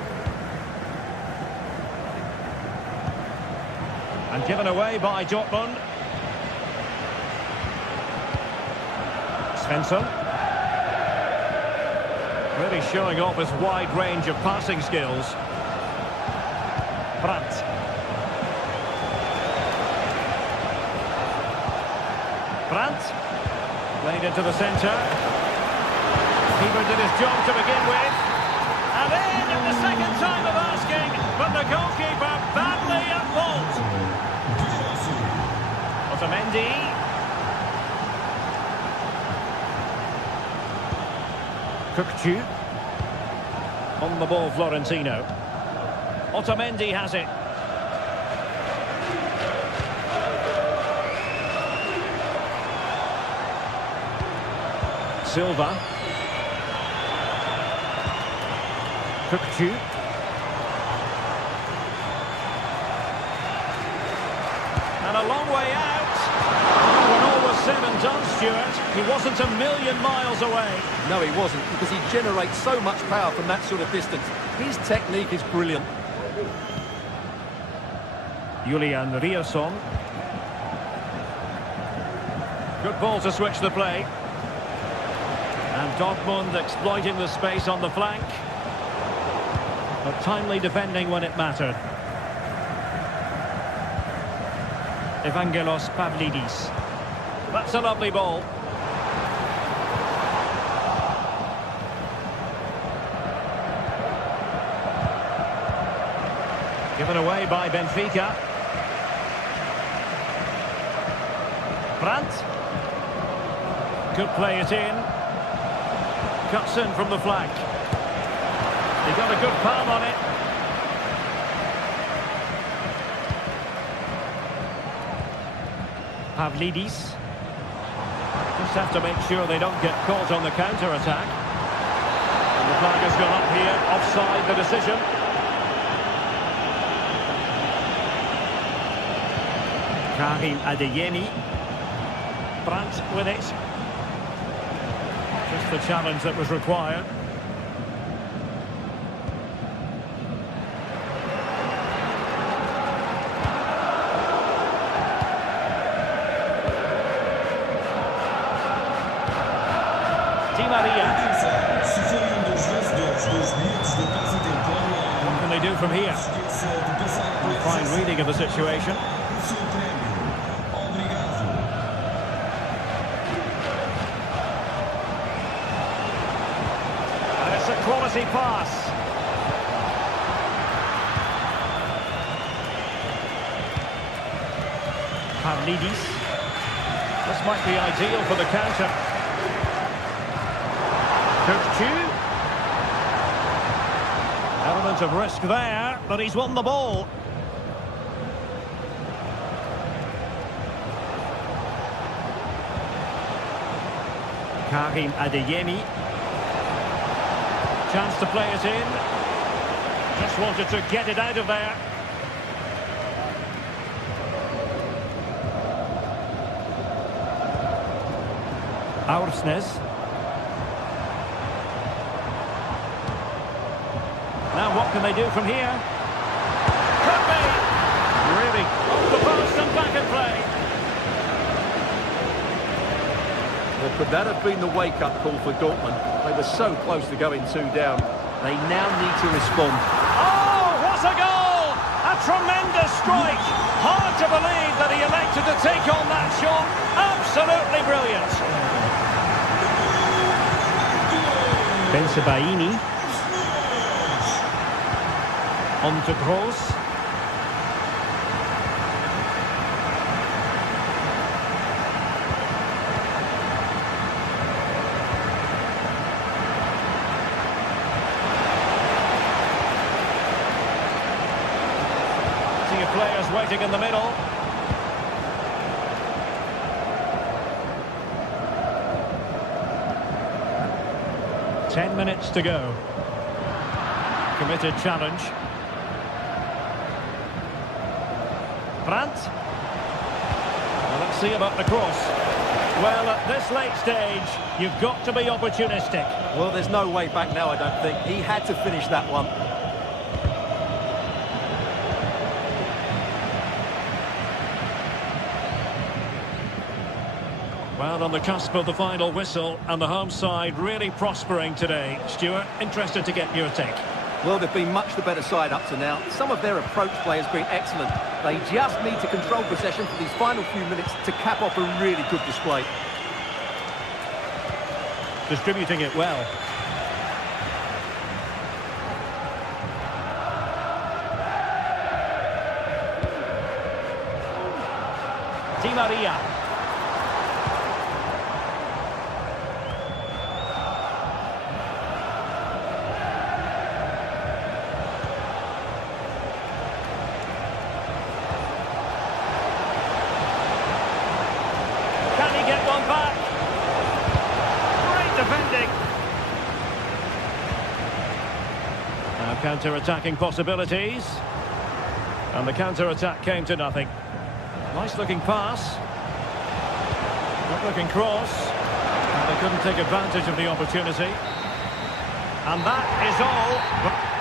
And given away by Dortmund. Svensson. Really showing off his wide range of passing skills. Brandt. Brandt. Played into the centre. Keeper did his job to begin with. And in at the second time of asking, but the goalkeeper badly at fault. Otamendi. Kökçü. On the ball, Florentino. Otamendi has it. Silva. Kökçü. And a long way out. When all was said and done, Stuart, he wasn't a million miles away. No, he wasn't, because he generates so much power from that sort of distance. His technique is brilliant. Julian Rioson. Good ball to switch the play. And Dortmund exploiting the space on the flank. But timely defending when it mattered. Evangelos Pavlidis. That's a lovely ball. Given away by Benfica. Brandt. Could play it in. Cuts in from the flank. He got a good palm on it. Pavlidis. Just have to make sure they don't get caught on the counter-attack. And the flag has gone up here. Offside the decision. Karim Adeyemi. Brandt with it. Just the challenge that was required. Di Maria. What can they do from here? Fine reading of the situation. And it's a quality pass. Pavlidis. This might be ideal for the counter. Turkçu. Element of risk there, but he's won the ball. Karim Adeyemi. Chance to play it in. Just wanted to get it out of there. Aursnes. Now what can they do from here? Could be! Really, off the post and back in play. Well, could that have been the wake-up call for Dortmund? They were so close to going 2 down. They now need to respond. Oh, what a goal! A tremendous strike. Hard to believe that he elected to take on that shot. Absolutely brilliant. Bensebaini. On to Gross. Players waiting in the middle. Ten minutes to go. Committed challenge. Brandt. Well, let's see about the cross. Well, at this late stage, you've got to be opportunistic. Well, there's no way back now, I don't think. He had to finish that one. Well, on the cusp of the final whistle, and the home side really prospering today. Stuart, interested to get your take. Well, they've been much the better side up to now. Some of their approach play has been excellent. They just need to control possession for these final few minutes to cap off a really good display. Distributing it well. Di Maria. Counter-attacking possibilities. And the counter-attack came to nothing. Nice looking pass. Good looking cross. And they couldn't take advantage of the opportunity. And that is all.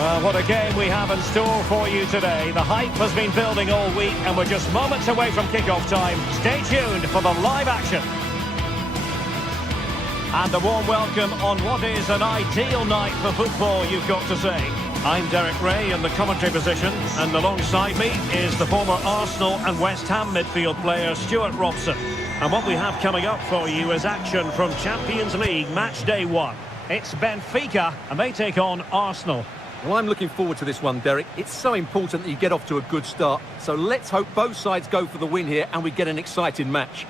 Well, what a game we have in store for you today. The hype has been building all week and we're just moments away from kick-off time. Stay tuned for the live action. And a warm welcome on what is an ideal night for football, you've got to say. I'm Derek Ray in the commentary position, and alongside me is the former Arsenal and West Ham midfield player Stuart Robson. And what we have coming up for you is action from Champions League match day 1. It's Benfica and they take on Arsenal. Well, I'm looking forward to this one, Derek. It's so important that you get off to a good start. So let's hope both sides go for the win here and we get an exciting match.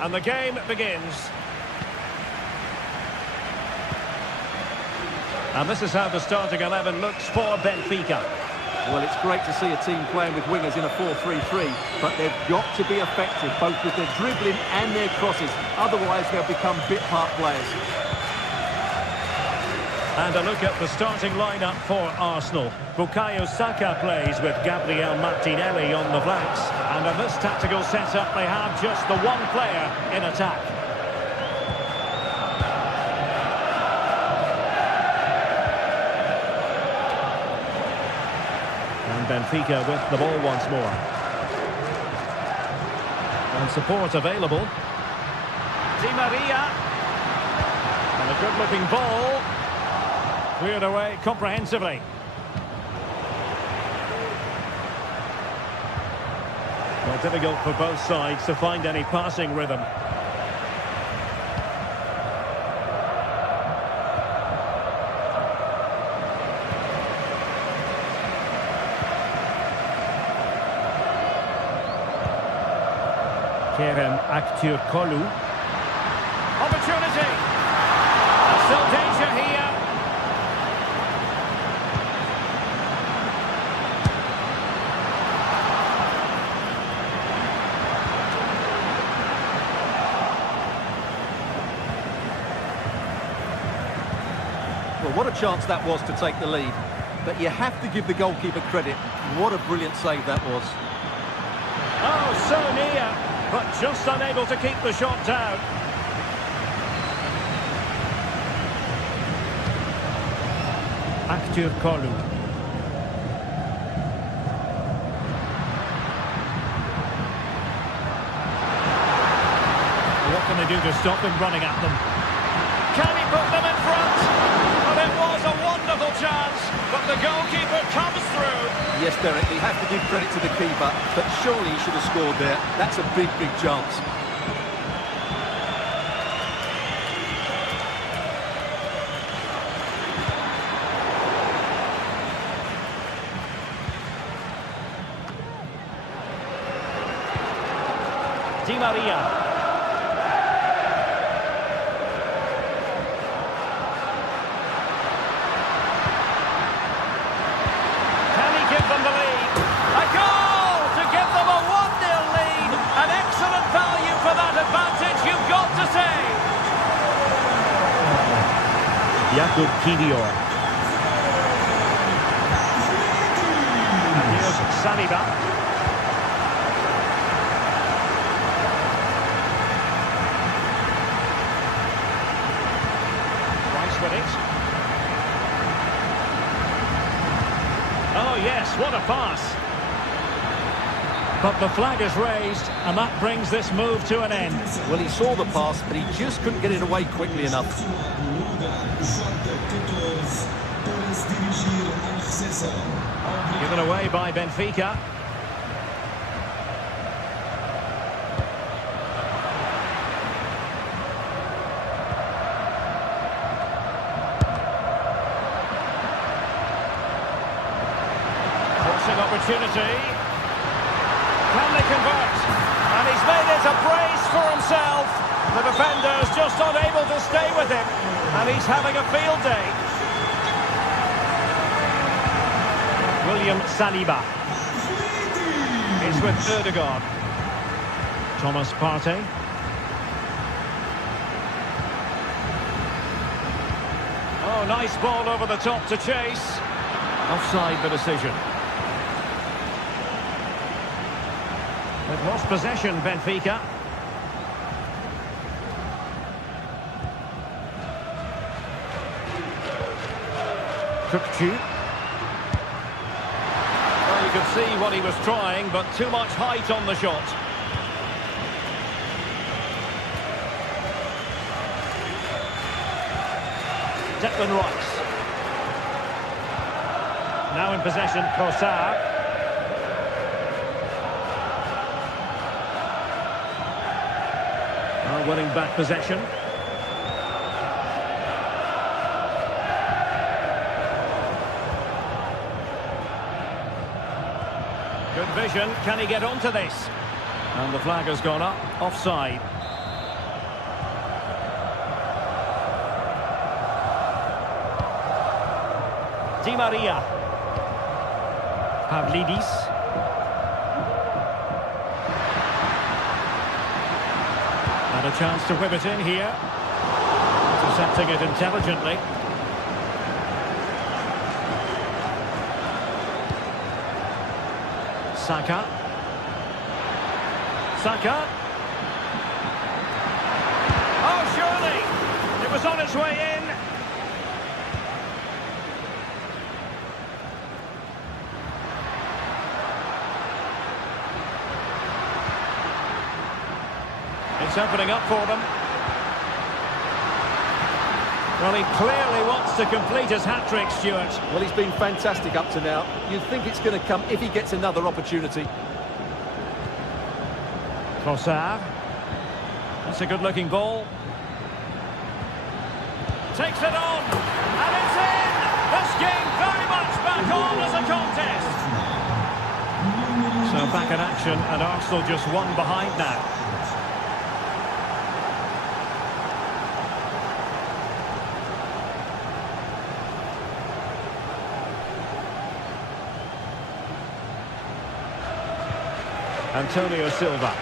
And the game begins. And this is how the starting 11 looks for Benfica. Well, it's great to see a team playing with wingers in a 4-3-3, but they've got to be effective, both with their dribbling and their crosses. Otherwise, they'll become bit-part players. And a look at the starting lineup for Arsenal. Bukayo Saka plays with Gabriel Martinelli on the flanks. And in this tactical setup, they have just the one player in attack. And Benfica with the ball once more. And support available. Di Maria. And a good-looking ball. Cleared away comprehensively. Well, difficult for both sides to find any passing rhythm. Kerem Aktürkoğlu. Opportunity. And still danger here. Well, what a chance that was to take the lead. But you have to give the goalkeeper credit. What a brilliant save that was. Oh, so near, but just unable to keep the shot down. Aktürkoğlu. What can they do to stop him running at them? Can he put them in front? Well, it was a wonderful chance, but the goalkeeper comes through. Yes, Derek, you have to give credit to the keeper, but surely he should have scored there. That's a big, big chance. Di Maria. Jakub Kiwior. Here's Saliba. Rice with it. Oh yes, what a pass. But the flag is raised, and that brings this move to an end. Well, he saw the pass, but he just couldn't get it away quickly enough. Given away by Benfica. Forcing opportunity. Can they convert? And he's made it a brace for himself. The defender's just unable to stay with him. And he's having a field day. William Saliba. It's with Ødegaard. Thomas Partey. Oh, nice ball over the top to chase. Offside the decision. They've lost possession, Benfica. Kukçu. Well, you could see what he was trying, but too much height on the shot. Declan Rice. Now in possession, Kossar. Winning back possession. Good vision. Can he get onto this? And the flag has gone up. Offside. Di Maria. Pavlidis. And a chance to whip it in here. Intercepting it intelligently. Saka. Saka. Oh, surely! It was on its way in. It's opening up for them. Well, he clearly wants to complete his hat-trick, Stuart. Well, he's been fantastic up to now. You'd think it's going to come if he gets another opportunity. Trossard. That's a good-looking ball. Takes it on. And it's in! This game very much back on as a contest. So back in action, and Arsenal just one behind now. Antonio Silva.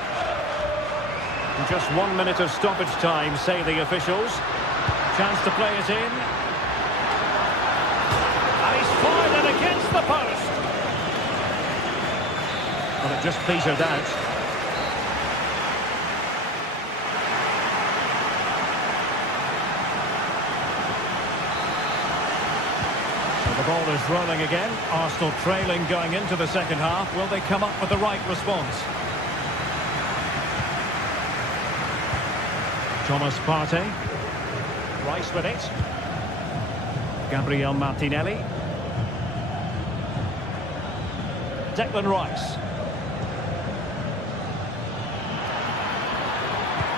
In just 1 minute of stoppage time, say the officials. Chance to play it in. And he's fired it against the post. Well, it just petered out. So the ball is rolling again. Arsenal trailing going into the second half. Will they come up with the right response? Thomas Partey. Rice with it. Gabriel Martinelli. Declan Rice.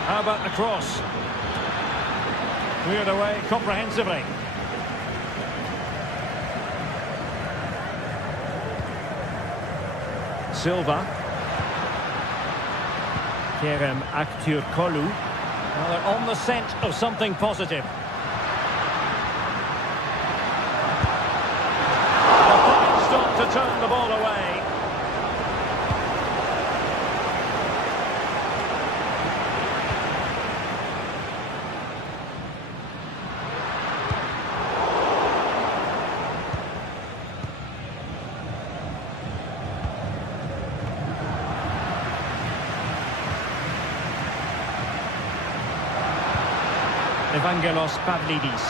How about the cross? Cleared away comprehensively. Silva. Kerem Aktürkoğlu. Well, they're on the scent of something positive. A fine stop to turn the ball away. Evangelos Pavlidis.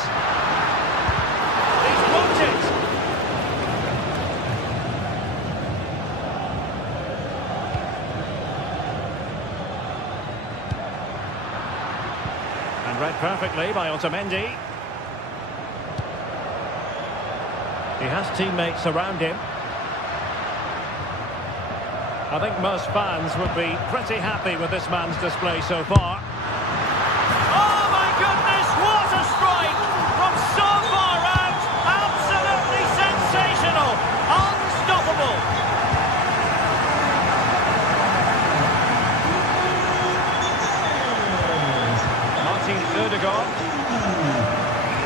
He's blocked it! And read perfectly by Otamendi. He has teammates around him. I think most fans would be pretty happy with this man's display so far. Odegaard.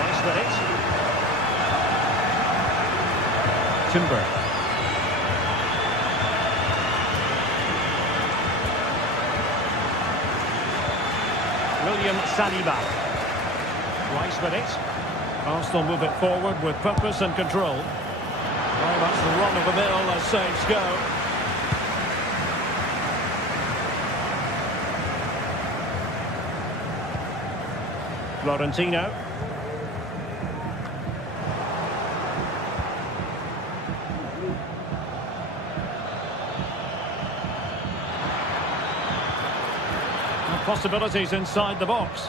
Nice with it. Timber. William Saliba. Rice with it. Arsenal move it forward with purpose and control. Very much the run of the mill as saves go. Florentino. Possibilities inside the box.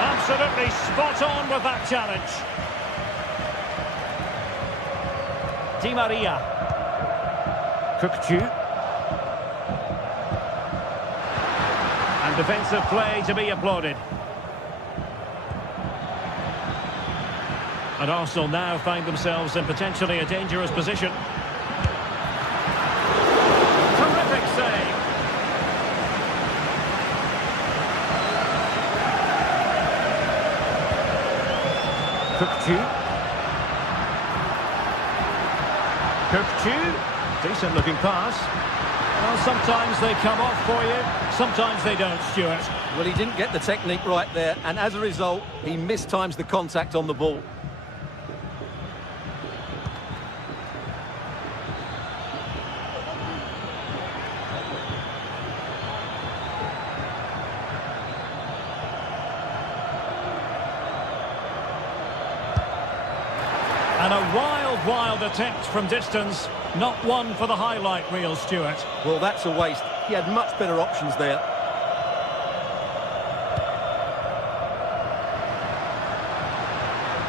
Absolutely spot on with that challenge. Di Maria. Kukçu. Defensive play to be applauded. And Arsenal now find themselves in potentially a dangerous position. Terrific save. Cookchu, decent looking pass. Well, sometimes they come off for you, sometimes they don't, Stuart. Well, he didn't get the technique right there, and as a result, he mistimes the contact on the ball. And a wild attempt from distance. Not one for the highlight reel, Stuart. Well, that's a waste. He had much better options there.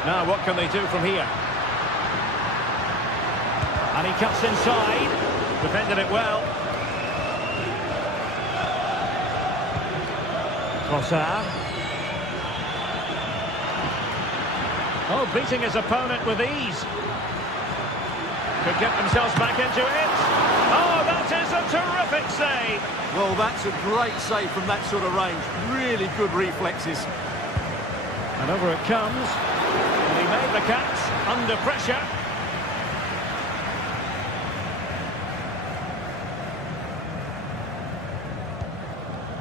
Now, what can they do from here? And he cuts inside. Defended it well. Trossard. Oh, beating his opponent with ease. Could get themselves back into it. Oh, that is a terrific save. Well, that's a great save from that sort of range. Really good reflexes. And over it comes. And he made the catch under pressure.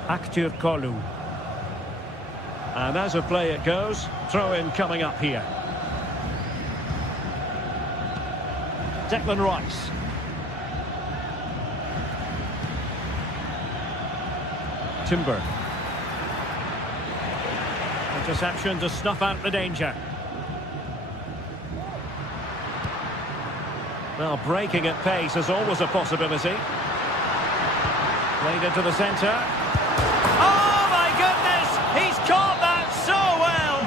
Aktür Kolu. And as a play it goes, throw-in coming up here. Declan Rice. Timber. Interception to snuff out the danger. Well, breaking at pace is always a possibility. Played into the centre. Oh, my goodness! He's caught that so well!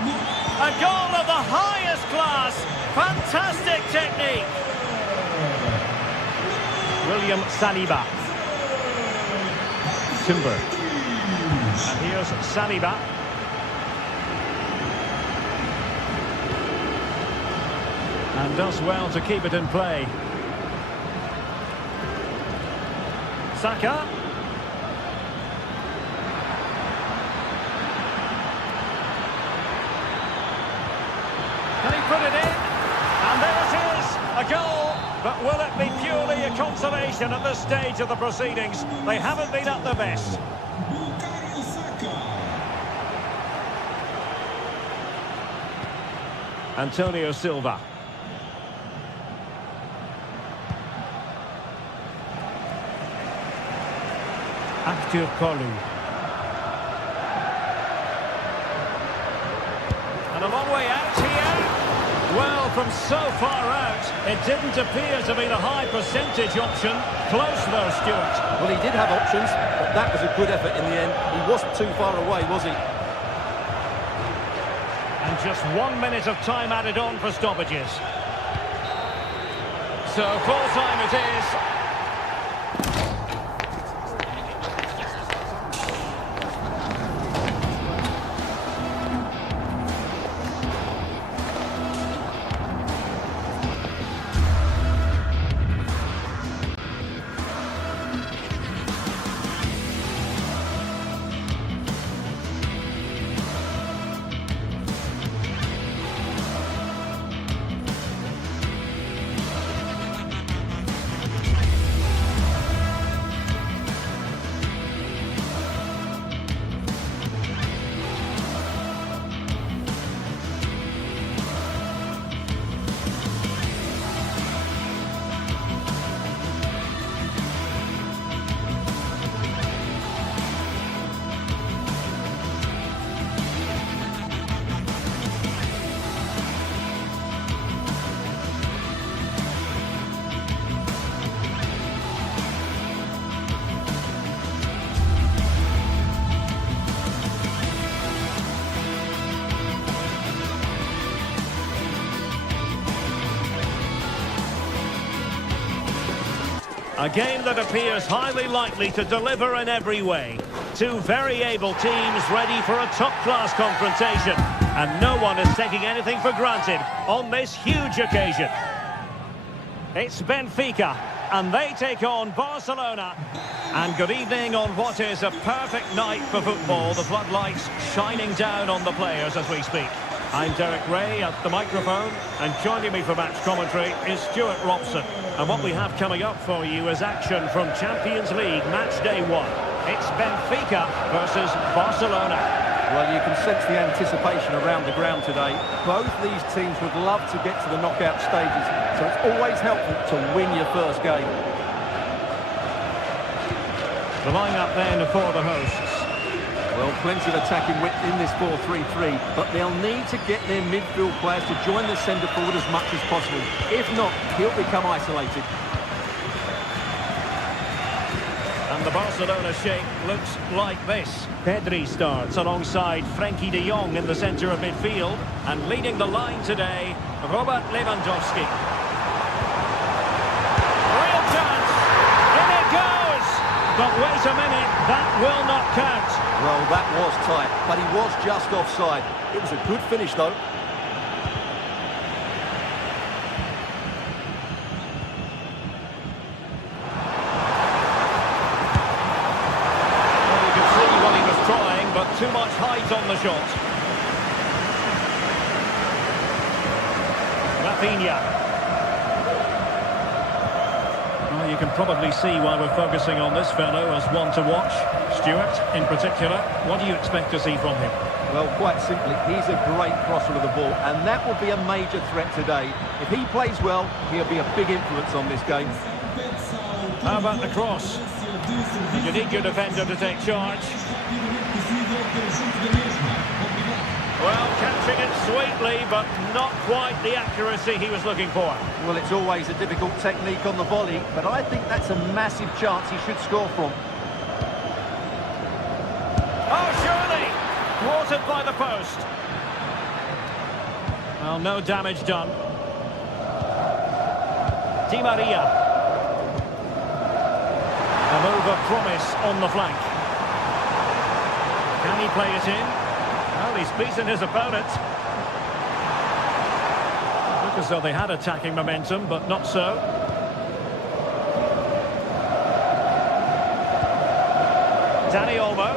A goal of the highest class. Fantastic technique. William Saliba. Timber. And here's Saliba. And does well to keep it in play. Saka. Can he put it in? And there it is, a goal. But will it be purely a consolation at this stage of the proceedings? They haven't been at their best. Antonio Silva. Aktür Kolu. And a long way out here. Well, from so far out, it didn't appear to be the high percentage option. Close though, Stuart. Well, he did have options, but that was a good effort in the end. He wasn't too far away, was he? And just 1 minute of time added on for stoppages. So full time it is. A game that appears highly likely to deliver in every way. Two very able teams ready for a top-class confrontation. And no one is taking anything for granted on this huge occasion. It's Benfica, and they take on Barcelona. And good evening on what is a perfect night for football. The floodlights shining down on the players as we speak. I'm Derek Ray at the microphone, and joining me for match commentary is Stuart Robson. And what we have coming up for you is action from Champions League match day 1. It's Benfica versus Barcelona. Well, you can sense the anticipation around the ground today. Both these teams would love to get to the knockout stages, so it's always helpful to win your first game. The line-up then for the hosts. Well, plenty of attacking width in this 4-3-3, but they'll need to get their midfield players to join the centre forward as much as possible. If not, he'll become isolated. And the Barcelona shape looks like this. Pedri starts alongside Frenkie de Jong in the centre of midfield. And leading the line today, Robert Lewandowski. Real chance! In it goes! But wait a minute, that will not count. Well, that was tight, but he was just offside. It was a good finish, though. Well, you can see what he was trying, but too much height on the shot. Rafinha. Well, you can probably see why we're focusing on this fellow as one to watch. Stuart, in particular, what do you expect to see from him? Well, quite simply, he's a great crosser of the ball, and that will be a major threat today. If he plays well, he'll be a big influence on this game. How about the cross? You need your defender to take charge. Well, catching it sweetly, but not quite the accuracy he was looking for. Well, it's always a difficult technique on the volley, but I think that's a massive chance he should score from. Oh, surely! Thwarted by the post. Well, no damage done. Di Maria. A move of promise on the flank. Can he play it in? Well, he's beaten his opponent. Look as though they had attacking momentum, but not so. Dani Olmo.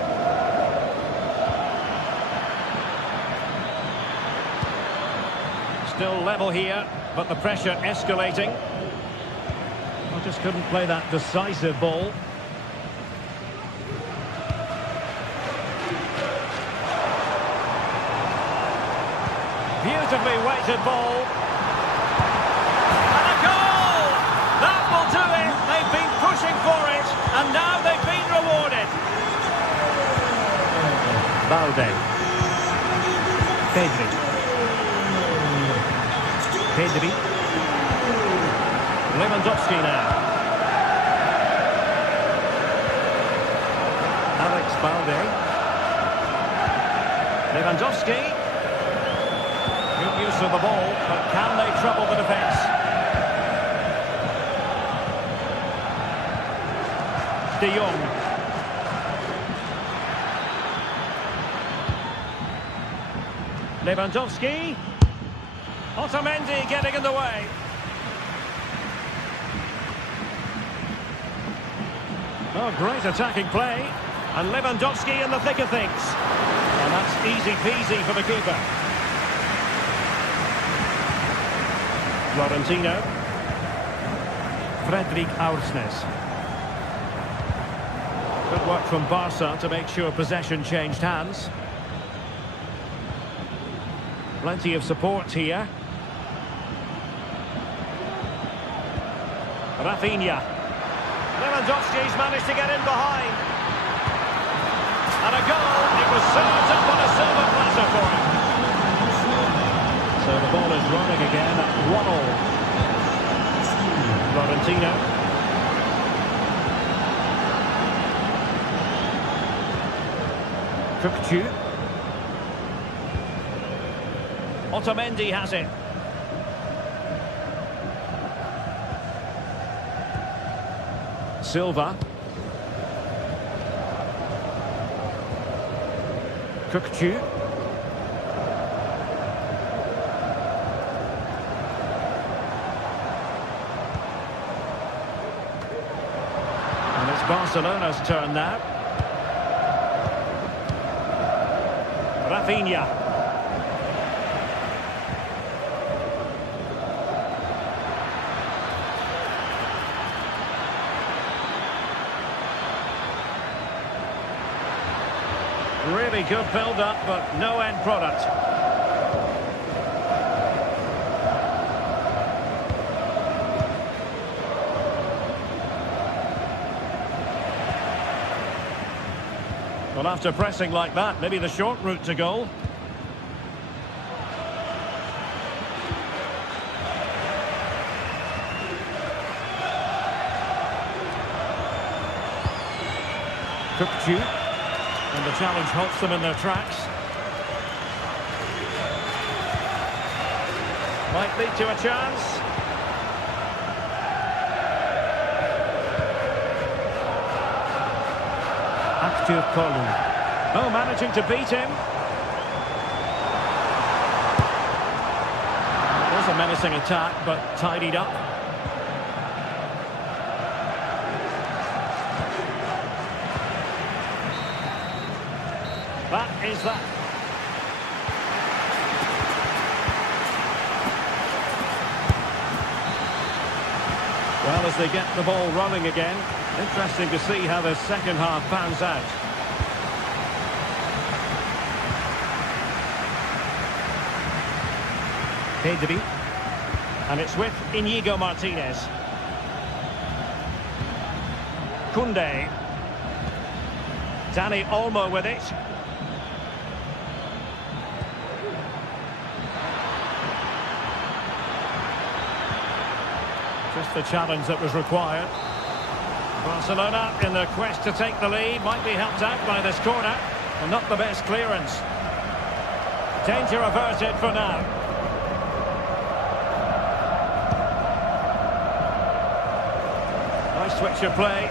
Still level here, but the pressure escalating. Well, just couldn't play that decisive ball. Beautifully weighted ball. And a goal! That will do it. They've been pushing for it, and now they've been rewarded. Balde. Pedri. Lewandowski now. Alex Balde. Lewandowski. Good use of the ball, but can they trouble the defence? De Jong. Lewandowski. Otamendi getting in the way. Oh, great attacking play. And Lewandowski in the thick of things. And that's easy peasy for the keeper. Florentino. Fredrik Aursnes. Good work from Barca to make sure possession changed hands. Plenty of support here. Rafinha. Lewandowski's managed to get in behind. And a goal. It was served up on a silver platter for him. So the ball is running again at 1-1. Florentino. Cookchu. Otamendi has it. Silva. Cookchu. And it's Barcelona's turn now. Rafinha. Really good build-up, but no end product. Well, after pressing like that, maybe the short route to goal. Cookchu. And the challenge halts them in their tracks. Might lead to a chance. Active Kolu. Oh, managing to beat him. It was a menacing attack, but tidied up. That is that. Well, as they get the ball running again, interesting to see how the second half pans out. Pedri. And it's with Inigo Martinez. Koundé. Dani Olmo with it. Just the challenge that was required. Barcelona, in their quest to take the lead, might be helped out by this corner. And not the best clearance. Danger averted for now. Nice switch of play.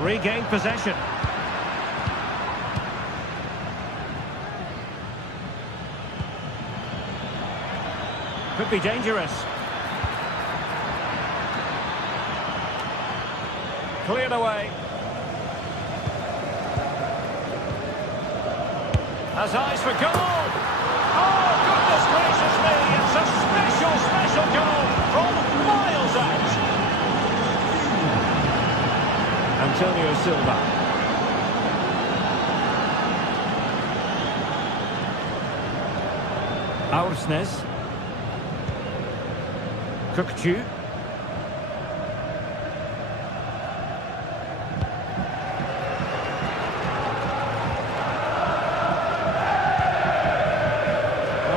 Regained possession. Could be dangerous. Cleared away. Has eyes for goal. Oh, goodness gracious me. It's a special, special goal from miles out. Antonio Silva. Aursnes. Cookchu.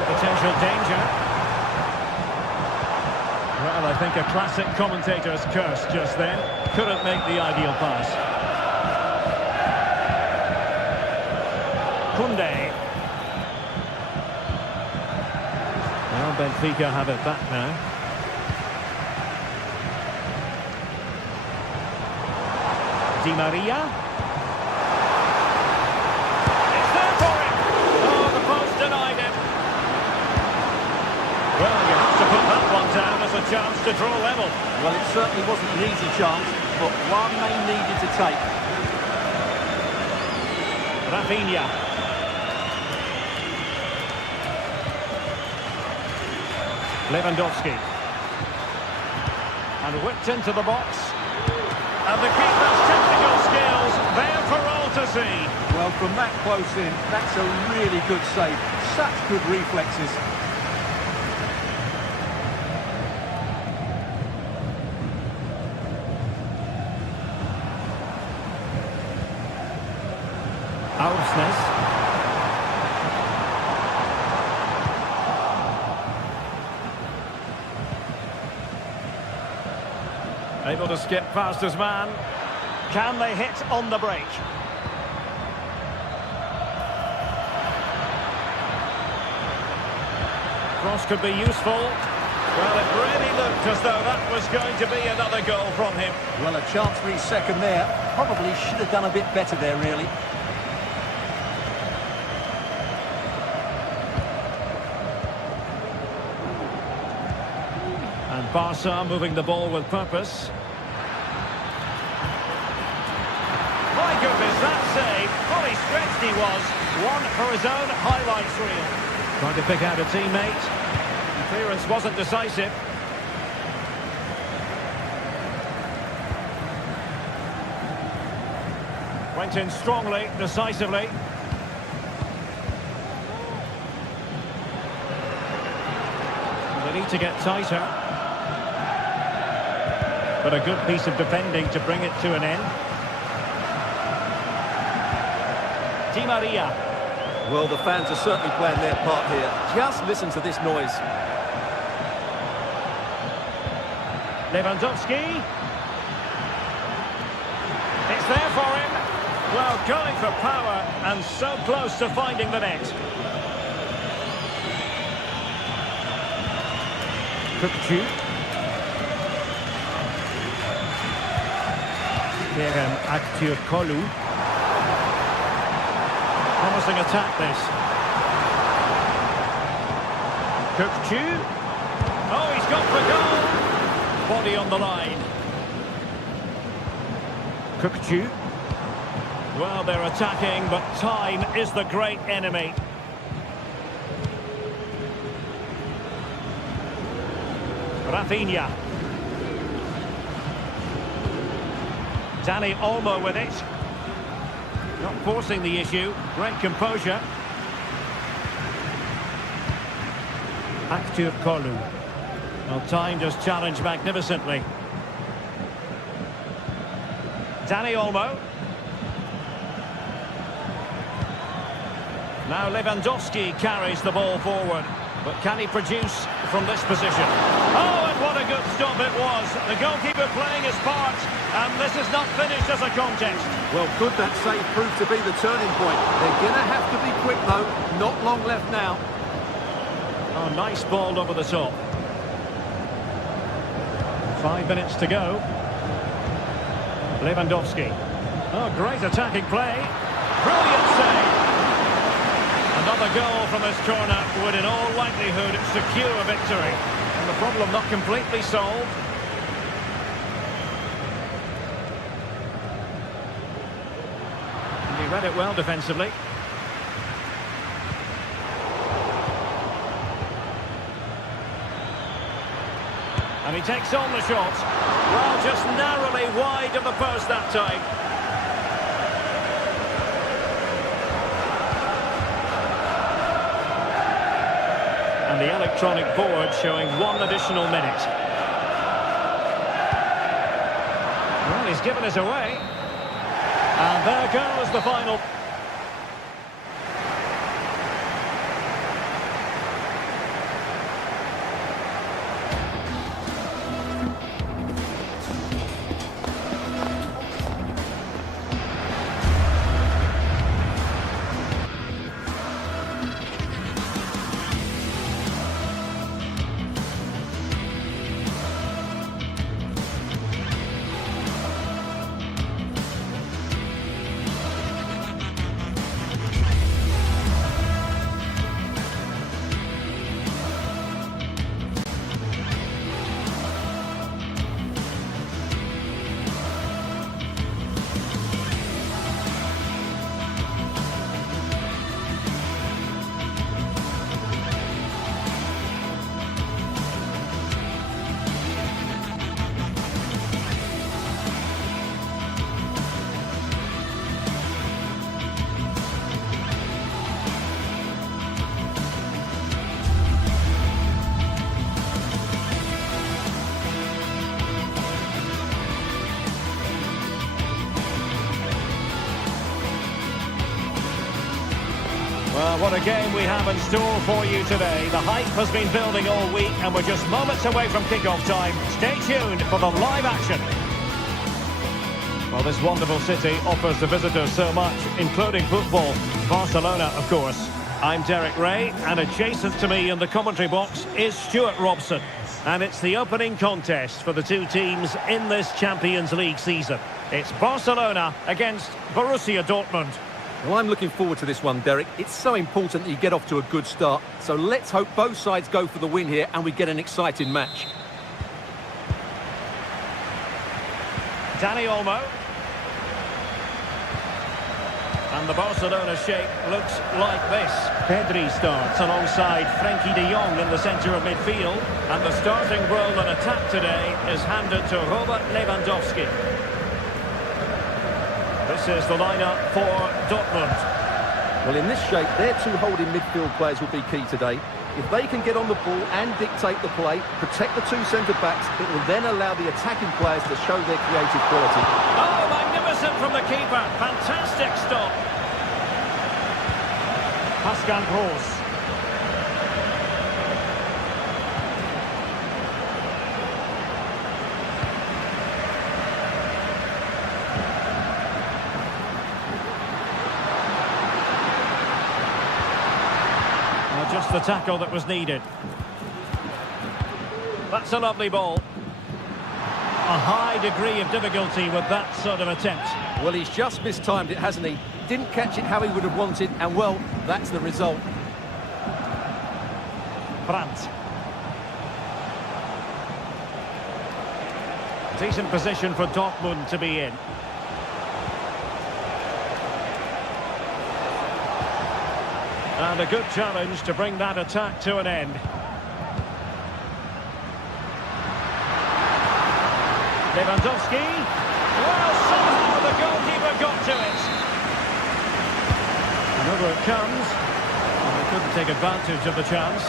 Potential danger. Well, I think a classic commentator's curse just then. Couldn't make the ideal pass. Koundé. Well, Benfica have it back now. Di Maria. It's there for him. Oh, the post denied him. Well, you have to put that one down as a chance to draw level. Well, it certainly wasn't an easy chance, but one they needed to take. Rafinha. Lewandowski. And whipped into the box. And the keeper's technical skills there for all to see. Well, from that close in, that's a really good save. Such good reflexes. Aursnes. Able to skip past his man. Can they hit on the break? Cross could be useful. Well, it really looked as though that was going to be another goal from him. Well, a chance for his second there. Probably should have done a bit better there, really. And Barca moving the ball with purpose. My goodness, that save. Fully stretched he was. One for his own highlights reel. Trying to pick out a teammate. The clearance wasn't decisive. Went in strongly, decisively. They need to get tighter. But a good piece of defending to bring it to an end. Di Maria. Well, the fans are certainly playing their part here. Just listen to this noise. Lewandowski. It's there for him. Well, going for power and so close to finding the net. Kukcu. Kerem Aktürkoğlu. Promising attack this. Kukcu. Oh, he's gone for goal. Body on the line. Kukcu. Well, they're attacking, but time is the great enemy. Rafinha. Dani Olmo with it. Not forcing the issue. Great composure. Aktürkoğlu. Well, time just challenged magnificently. Dani Olmo. Now Lewandowski carries the ball forward. But can he produce from this position? Oh, and what a good stop it was. The goalkeeper playing his part. And this is not finished as a contest. Well, could that save prove to be the turning point? They're going to have to be quick, though. Not long left now. Oh, nice ball over the top. 5 minutes to go. Lewandowski. Oh, great attacking play. Brilliant save. Another goal from this corner would in all likelihood secure a victory. And the problem not completely solved. And he read it well defensively. And he takes on the shot. Well, just narrowly wide of the post that time. And the electronic board showing 1 additional minute. Well, he's given us away. And there goes the final. Well, what a game we have in store for you today. The hype has been building all week and we're just moments away from kick-off time. Stay tuned for the live action. Well, this wonderful city offers the visitors so much, including football. Barcelona, of course. I'm Derek Ray, and adjacent to me in the commentary box is Stuart Robson. And it's the opening contest for the two teams in this Champions League season. It's Barcelona against Borussia Dortmund. Well, I'm looking forward to this one, Derek. It's so important that you get off to a good start. So let's hope both sides go for the win here and we get an exciting match. Dani Olmo. And the Barcelona shape looks like this. Pedri starts alongside Frenkie de Jong in the centre of midfield. And the starting role in attack today is handed to Robert Lewandowski. this is the lineup for Dortmund. Well, in this shape, their two holding midfield players will be key today. If they can get on the ball and dictate the play, protect the two centre-backs, it will then allow the attacking players to show their creative quality. Oh, magnificent from the keeper. Fantastic stop. Pascal Gross. Just the tackle that was needed. That's a lovely ball. A high degree of difficulty with that sort of attempt. Well, he's just mistimed it, hasn't he? Didn't catch it how he would have wanted, and well, that's the result. Brandt. Decent position for Dortmund to be in. And a good challenge to bring that attack to an end. Lewandowski. Well, somehow the goalkeeper got to it. And over it comes. And they couldn't take advantage of the chance.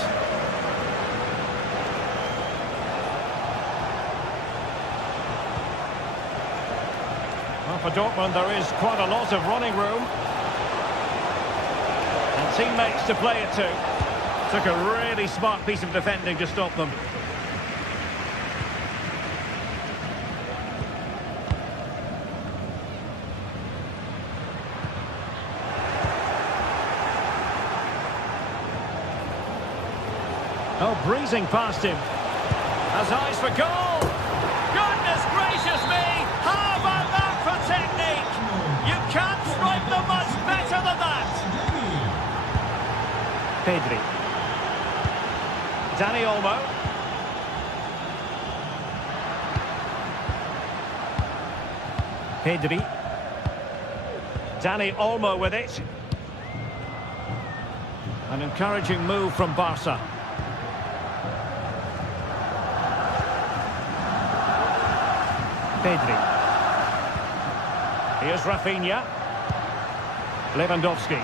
Well, for Dortmund, there is quite a lot of running room. And teammates to play it to. Took a really smart piece of defending to stop them. Oh, breezing past him. Has eyes for goal. Goodness gracious me! How about that for technique? You can't strike them much better than that. Pedri. Dani Olmo. Pedri. Dani Olmo with it. An encouraging move from Barca. Pedri. Here's Rafinha. Lewandowski.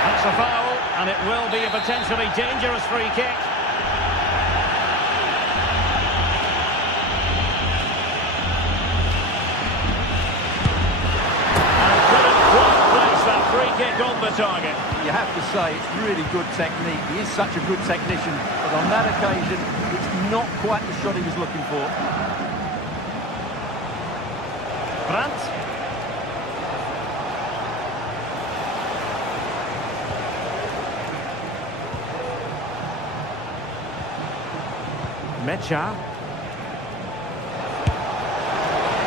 That's a foul, and it will be a potentially dangerous free kick. And couldn't quite place that free kick on the target. You have to say, it's really good technique. He is such a good technician, but on that occasion, it's not quite the shot he was looking for. Brandt. Mecha.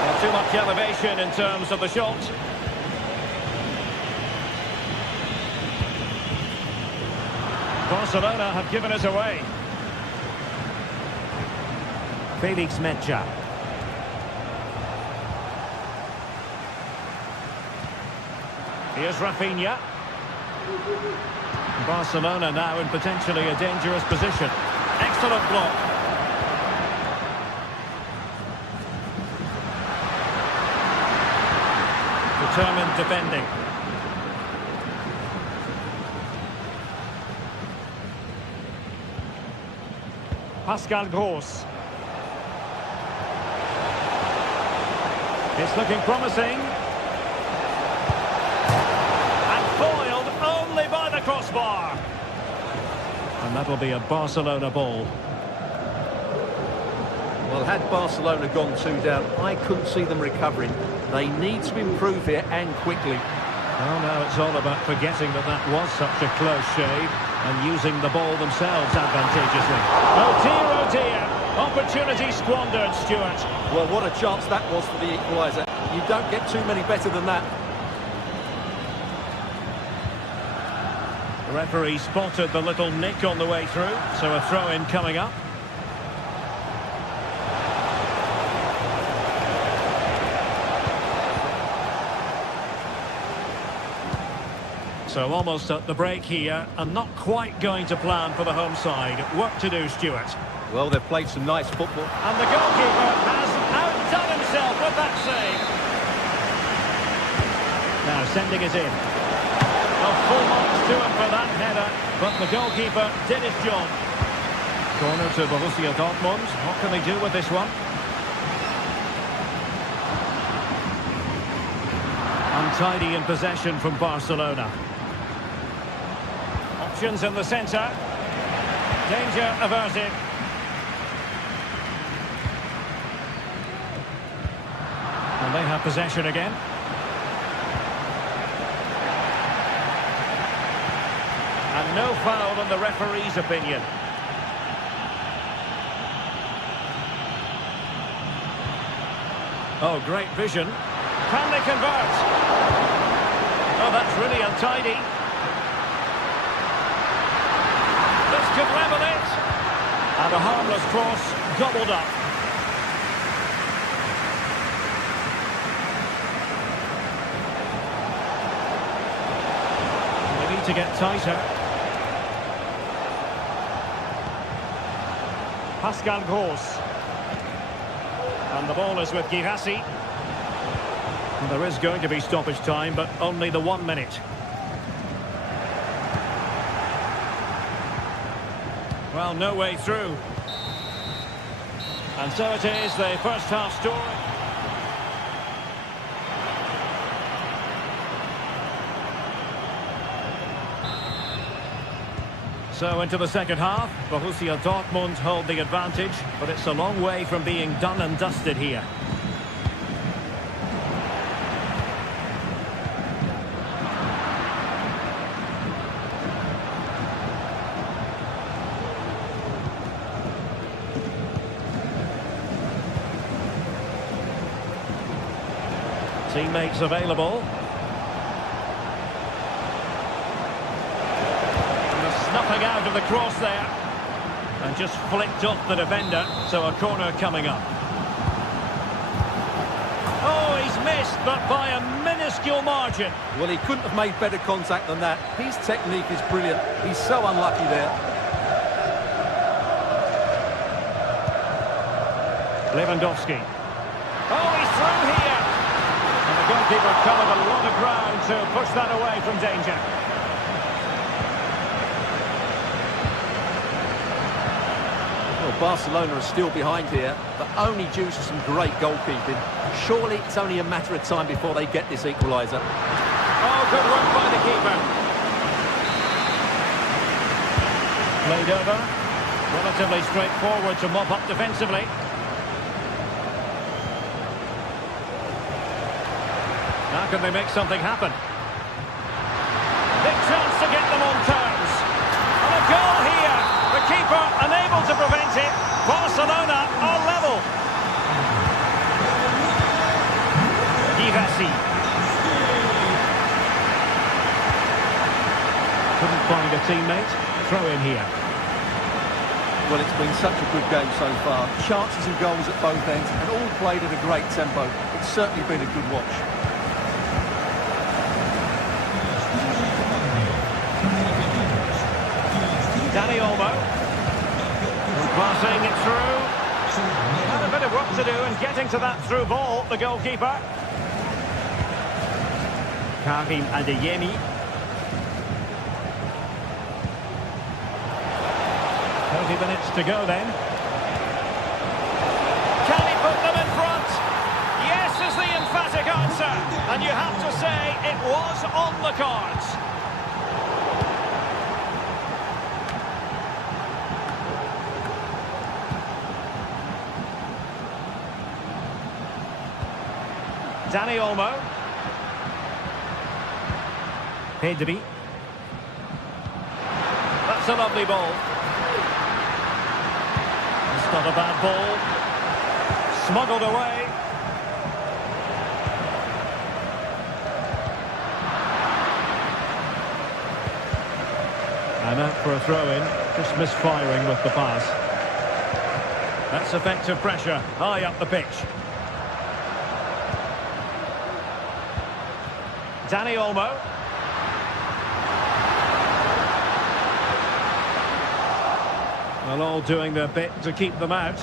Not too much elevation in terms of the shot. Barcelona have given it away. Felix Mecha. Here's Rafinha. Barcelona now in potentially a dangerous position. Excellent block. Determined defending. Pascal Gross. It's looking promising. And foiled only by the crossbar. And that'll be a Barcelona ball. Well, had Barcelona gone 2 down, I couldn't see them recovering. They need to improve here, and quickly. Well, now it's all about forgetting that that was such a close shave and using the ball themselves advantageously. Oh dear, opportunity squandered, Stuart. Well, what a chance that was for the equaliser. You don't get too many better than that. The referee spotted the little nick on the way through, so a throw-in coming up. So almost at the break here, and not quite going to plan for the home side. Work to do, Stuart. Well, they've played some nice football. And the goalkeeper has outdone himself with with that save. Now sending it in. Well, full marks to him for that header, but the goalkeeper did his job. Corner to Borussia Dortmund. What can they do with this one? Untidy in possession from Barcelona. Options in the centre. Danger averted. And they have possession again. And no foul in the referee's opinion. Oh, great vision. Can they convert? Oh, that's really untidy. This could level it. And a harmless cross, doubled up. They need to get tighter. Pascal Gross. And the ball is with Girassi. There is going to be stoppage time, but only the 1 minute. Well, no way through. And so it is, the first half story. So into the second half, Borussia Dortmund hold the advantage, but it's a long way from being done and dusted here. Teammates available. Snuffing out of the cross there. And just flicked off the defender, so a corner coming up. Oh, he's missed, but by a minuscule margin. Well, he couldn't have made better contact than that. His technique is brilliant. He's so unlucky there. Lewandowski. Oh, he's through here. And the goalkeeper covered a lot of ground to push that away from danger. Well, Barcelona are still behind here, but only due to some great goalkeeping. Surely it's only a matter of time before they get this equaliser. Oh, good work by the keeper. Played over. Relatively straightforward to mop up defensively. Now can they make something happen? Big chance to get them on terms. And a goal here. The keeper unable to prevent it. Barcelona are level. Girassi. Couldn't find a teammate. Throw in here. Well, it's been such a good game so far. Chances and goals at both ends, and all played at a great tempo. It's certainly been a good watch. Dani Olmo. Passing it through. Had a bit of work to do in getting to that through ball, the goalkeeper. Karim Adeyemi. 30 minutes to go then. Can he put them in front? Yes is the emphatic answer. And you have to say it was on the cards. Dani Olmo. Pedri. That's a lovely ball. It's not a bad ball. Smuggled away. And out for a throw-in. Just misfiring with the pass. That's effective pressure. High up the pitch. Dani Olmo. Well, all doing their bit to keep them out.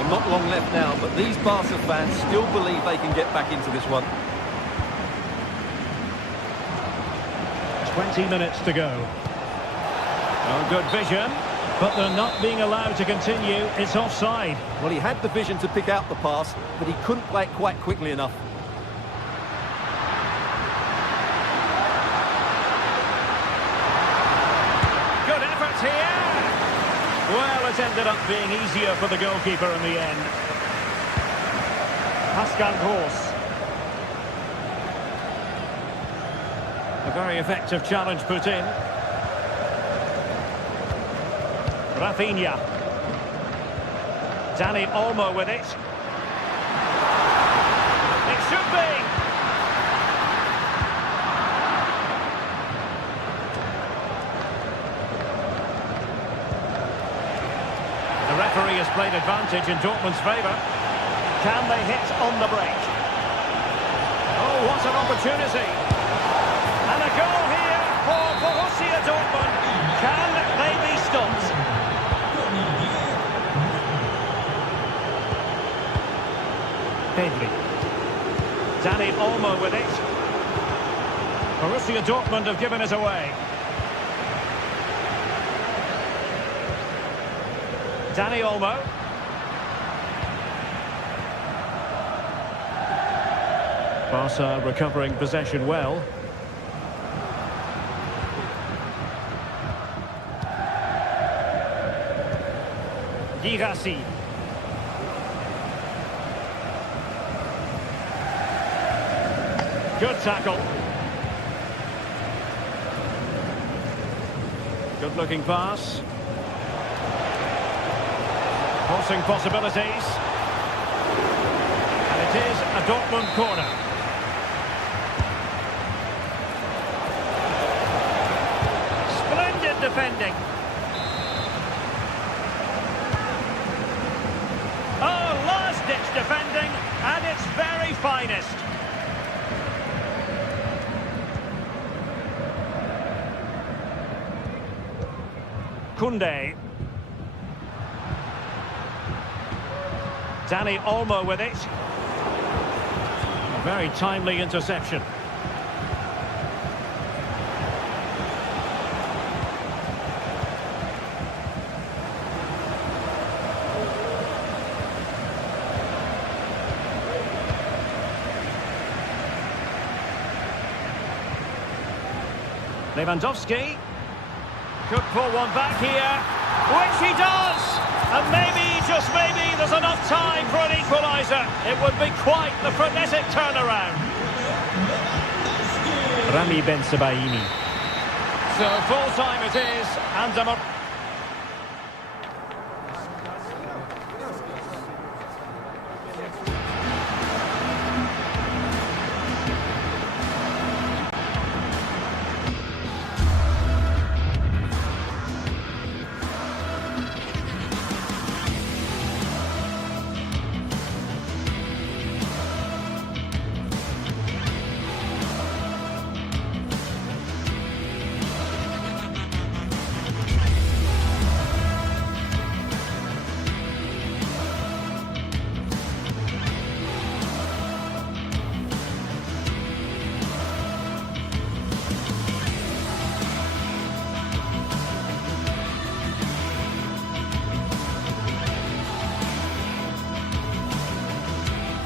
Well, not long left now, but these Barca fans still believe they can get back into this one. 20 minutes to go. Oh, good vision, but they're not being allowed to continue. It's offside. Well, he had the vision to pick out the pass, but he couldn't play it quite quickly enough. Good effort here. Well, it ended up being easier for the goalkeeper in the end. Pascal Gross. A very effective challenge put in. Rafinha. Dani Olmo with it. It should be. The referee has played advantage in Dortmund's favour. Can they hit on the break? Oh, what an opportunity. And a goal here for Borussia Dortmund. Can they be stopped? Pedri. Dani Olmo with it. Borussia Dortmund have given it away. Dani Olmo. Barca recovering possession well. Girassi. Good tackle. Good looking pass. Crossing possibilities. And it is a Dortmund corner. Splendid defending. Oh, last-ditch defending at its very finest. Koundé. Dani Olmo with it. A very timely interception. Lewandowski could pull one back here, which he does! And maybe, just maybe, there's enough time for an equaliser. It would be quite the frenetic turnaround. Rami Ben Sebaini. So full time it is, and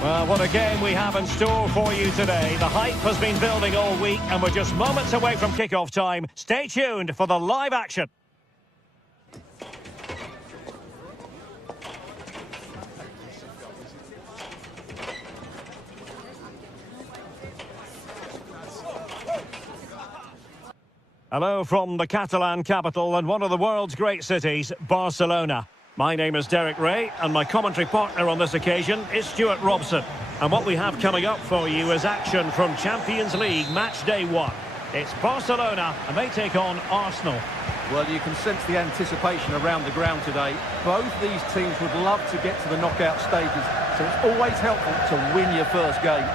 well, what a game we have in store for you today. The hype has been building all week and we're just moments away from kick-off time. Stay tuned for the live action. Hello from the Catalan capital and one of the world's great cities, Barcelona. My name is Derek Ray, and my commentary partner on this occasion is Stuart Robson. And what we have coming up for you is action from Champions League Match Day 1. It's Barcelona, and they take on Arsenal. Well, you can sense the anticipation around the ground today. Both these teams would love to get to the knockout stages, so it's always helpful to win your first game.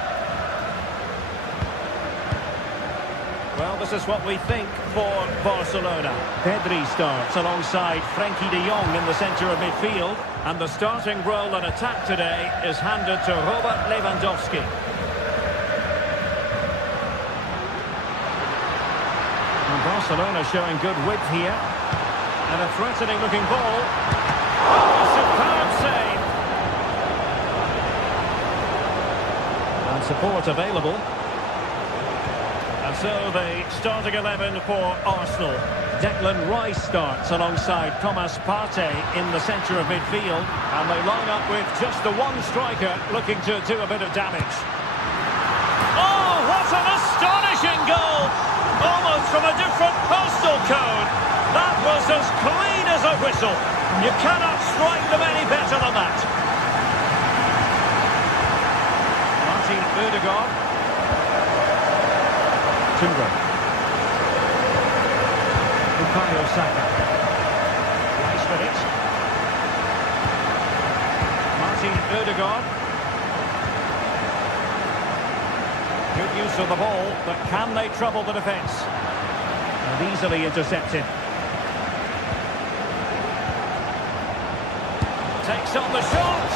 Well, this is what we think for Barcelona. Pedri starts alongside Frenkie de Jong in the centre of midfield. And the starting role in attack today is handed to Robert Lewandowski. And Barcelona showing good width here. And a threatening looking ball. Oh, superb save. And support available. And so the starting 11 for Arsenal. Declan Rice starts alongside Thomas Partey in the centre of midfield. And they line up with just the one striker looking to do a bit of damage. Oh, what an astonishing goal! Almost from a different postal code. That was as clean as a whistle. You cannot strike them any better than that. Martin Ødegaard. Timber. Bukayo Saka. Nice with it. Martin Ødegaard. Good use of the ball, but can they trouble the defence? And easily intercepted. Takes on the shot.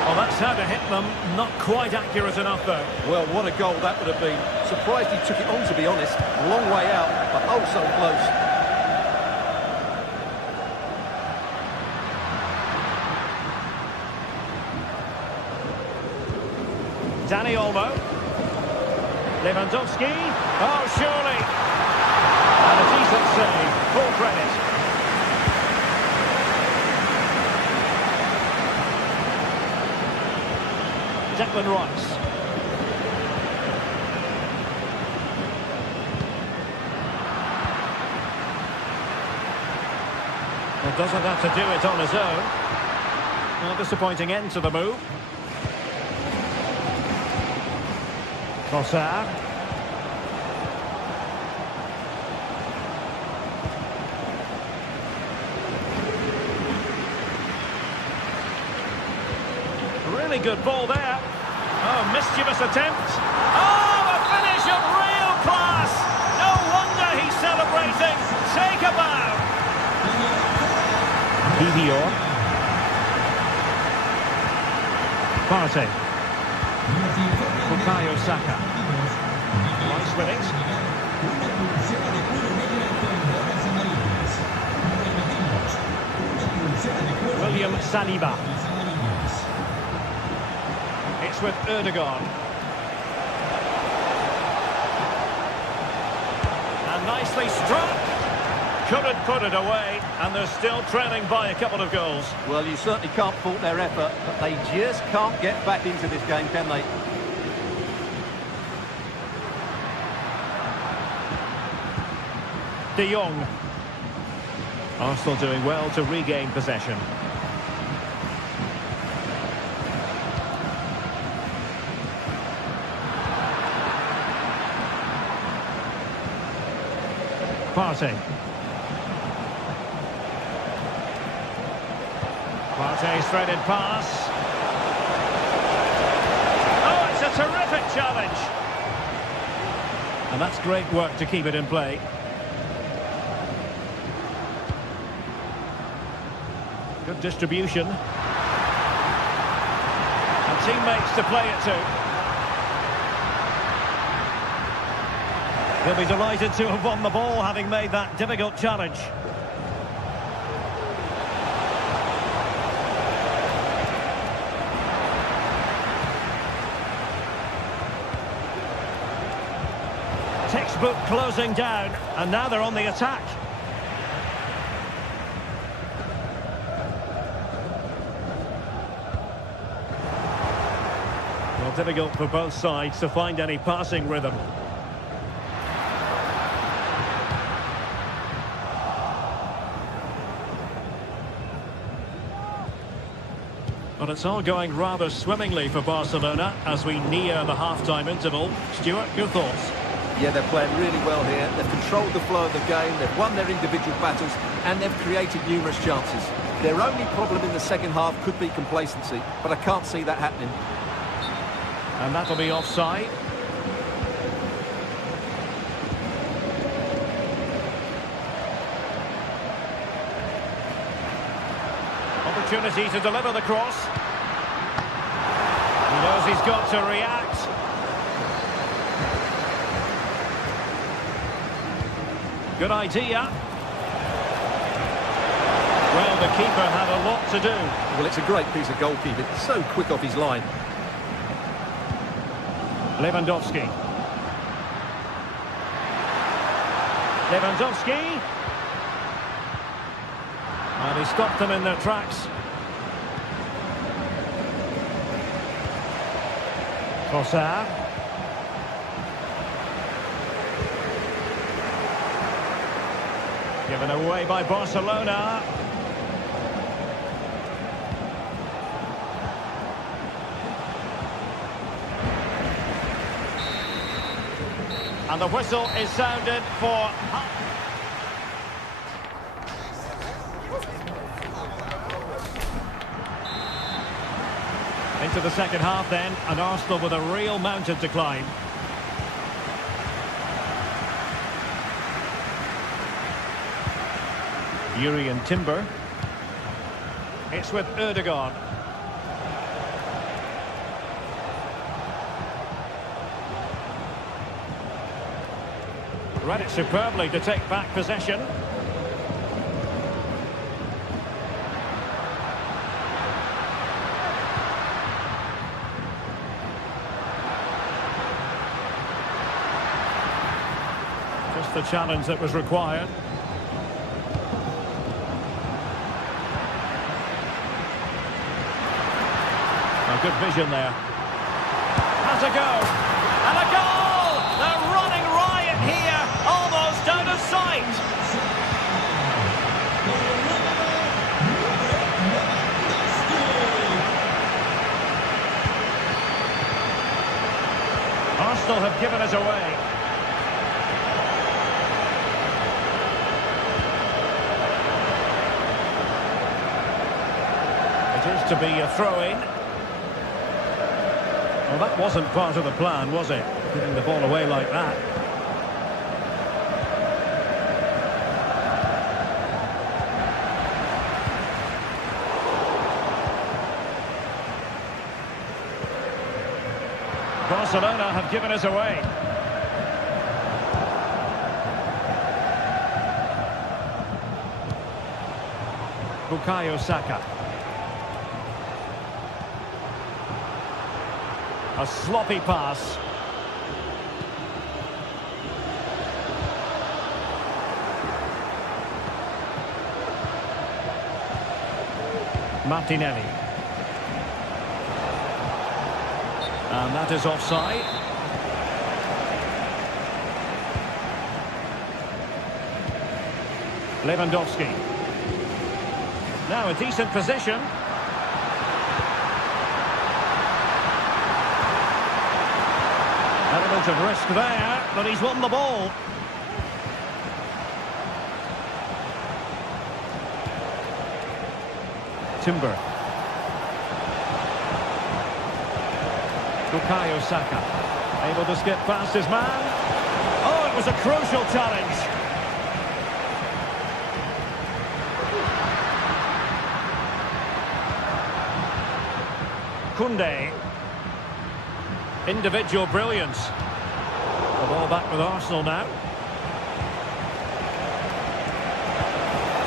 Well, that's how to hit them. Not quite accurate enough, though. Well, what a goal that would have been. Surprised he took it on, to be honest. Long way out, but oh so close. Dani Olmo. Lewandowski. Oh, surely. And a decent save. Full credit. Declan Rice. Well, doesn't have to do it on his own. Well, disappointing end to the move. Trossard. Really good ball there. Oh, mischievous attempt. Oh, a finish of real class. No wonder he's celebrating. Take a bow. Kivior. Partey. Bukayo Saka. Rice with it. William Saliba. It's with Ødegaard. And nicely struck. Couldn't put it away, and they're still trailing by a couple of goals. Well, you certainly can't fault their effort, but they just can't get back into this game, can they? De Jong. Arsenal doing well to regain possession. Partey. Partey's threaded pass. Oh, it's a terrific challenge. And that's great work to keep it in play. Good distribution. And teammates to play it to. He'll be delighted to have won the ball, having made that difficult challenge. Textbook closing down, and now they're on the attack. Well, difficult for both sides to find any passing rhythm. Well, it's all going rather swimmingly for Barcelona as we near the half-time interval. Stuart, your thoughts? Yeah, they're playing really well here. They've controlled the flow of the game, they've won their individual battles, and they've created numerous chances. Their only problem in the second half could be complacency, but I can't see that happening. And that'll be offside. opportunity to deliver the cross. He knows he's got to react. Good idea. Well, the keeper had a lot to do. Well, it's a great piece of goalkeeping. So quick off his line. Lewandowski. Lewandowski. And he stopped them in their tracks. Trossard. Given away by Barcelona. And the whistle is sounded for... Into the second half then, and Arsenal with a real mountain to climb. Yuri and Timber. It's with Ødegaard. Read it superbly to take back possession. Just the challenge that was required. Good vision there. Has a go. And a goal! They're running riot here. Almost out of sight. Arsenal have given us away. It is to be a throw-in. Well, that wasn't part of the plan, was it? Giving the ball away like that. Barcelona have given us away. Bukayo Saka. A sloppy pass. Martinelli. And that is offside. Lewandowski. Now a decent position. Element of risk there, but he's won the ball. Timber. Bukayo Saka. Able to skip past his man. Oh, it was a crucial challenge. Koundé. Individual brilliance. The ball back with Arsenal now.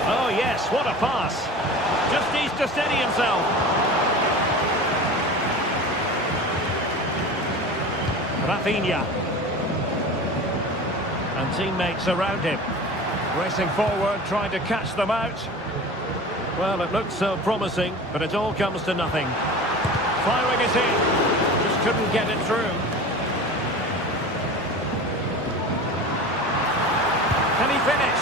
Oh yes, what a pass. Just needs to steady himself. Rafinha. And teammates around him. Racing forward, trying to catch them out. Well, it looks so promising, but it all comes to nothing. Firing it in. Just couldn't get it through. Can he finish?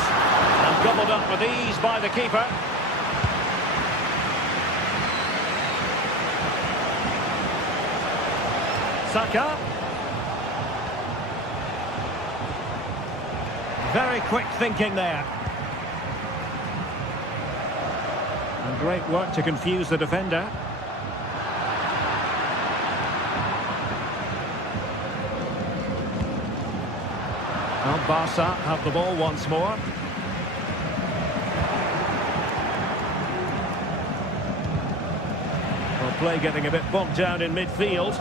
And gobbled up with ease by the keeper. Saka. Very quick thinking there. And great work to confuse the defender. Well, Barca have the ball once more. Well, play getting a bit bogged down in midfield.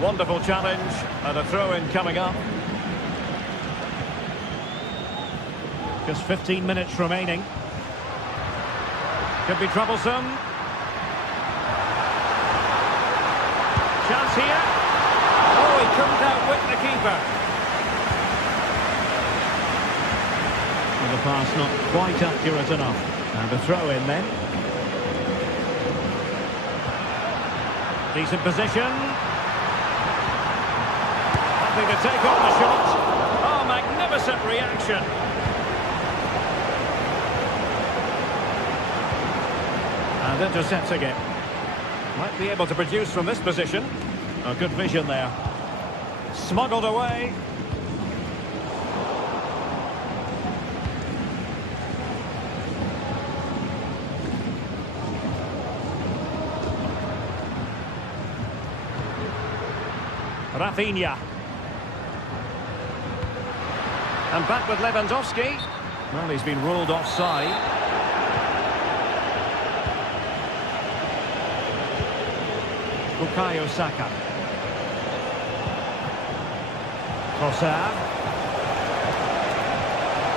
Wonderful challenge, and a throw-in coming up. Just 15 minutes remaining. Could be troublesome. Chance here. Oh, he couldn't outwit the keeper. And the pass not quite accurate enough. And a throw-in then. Decent position. Happy to take on the shot. Oh, magnificent reaction. And intercepting it. Might be able to produce from this position. A good vision there. Smuggled away. Rafinha. And back with Lewandowski. Well, he's been ruled offside. Bukayo Saka. Trossard.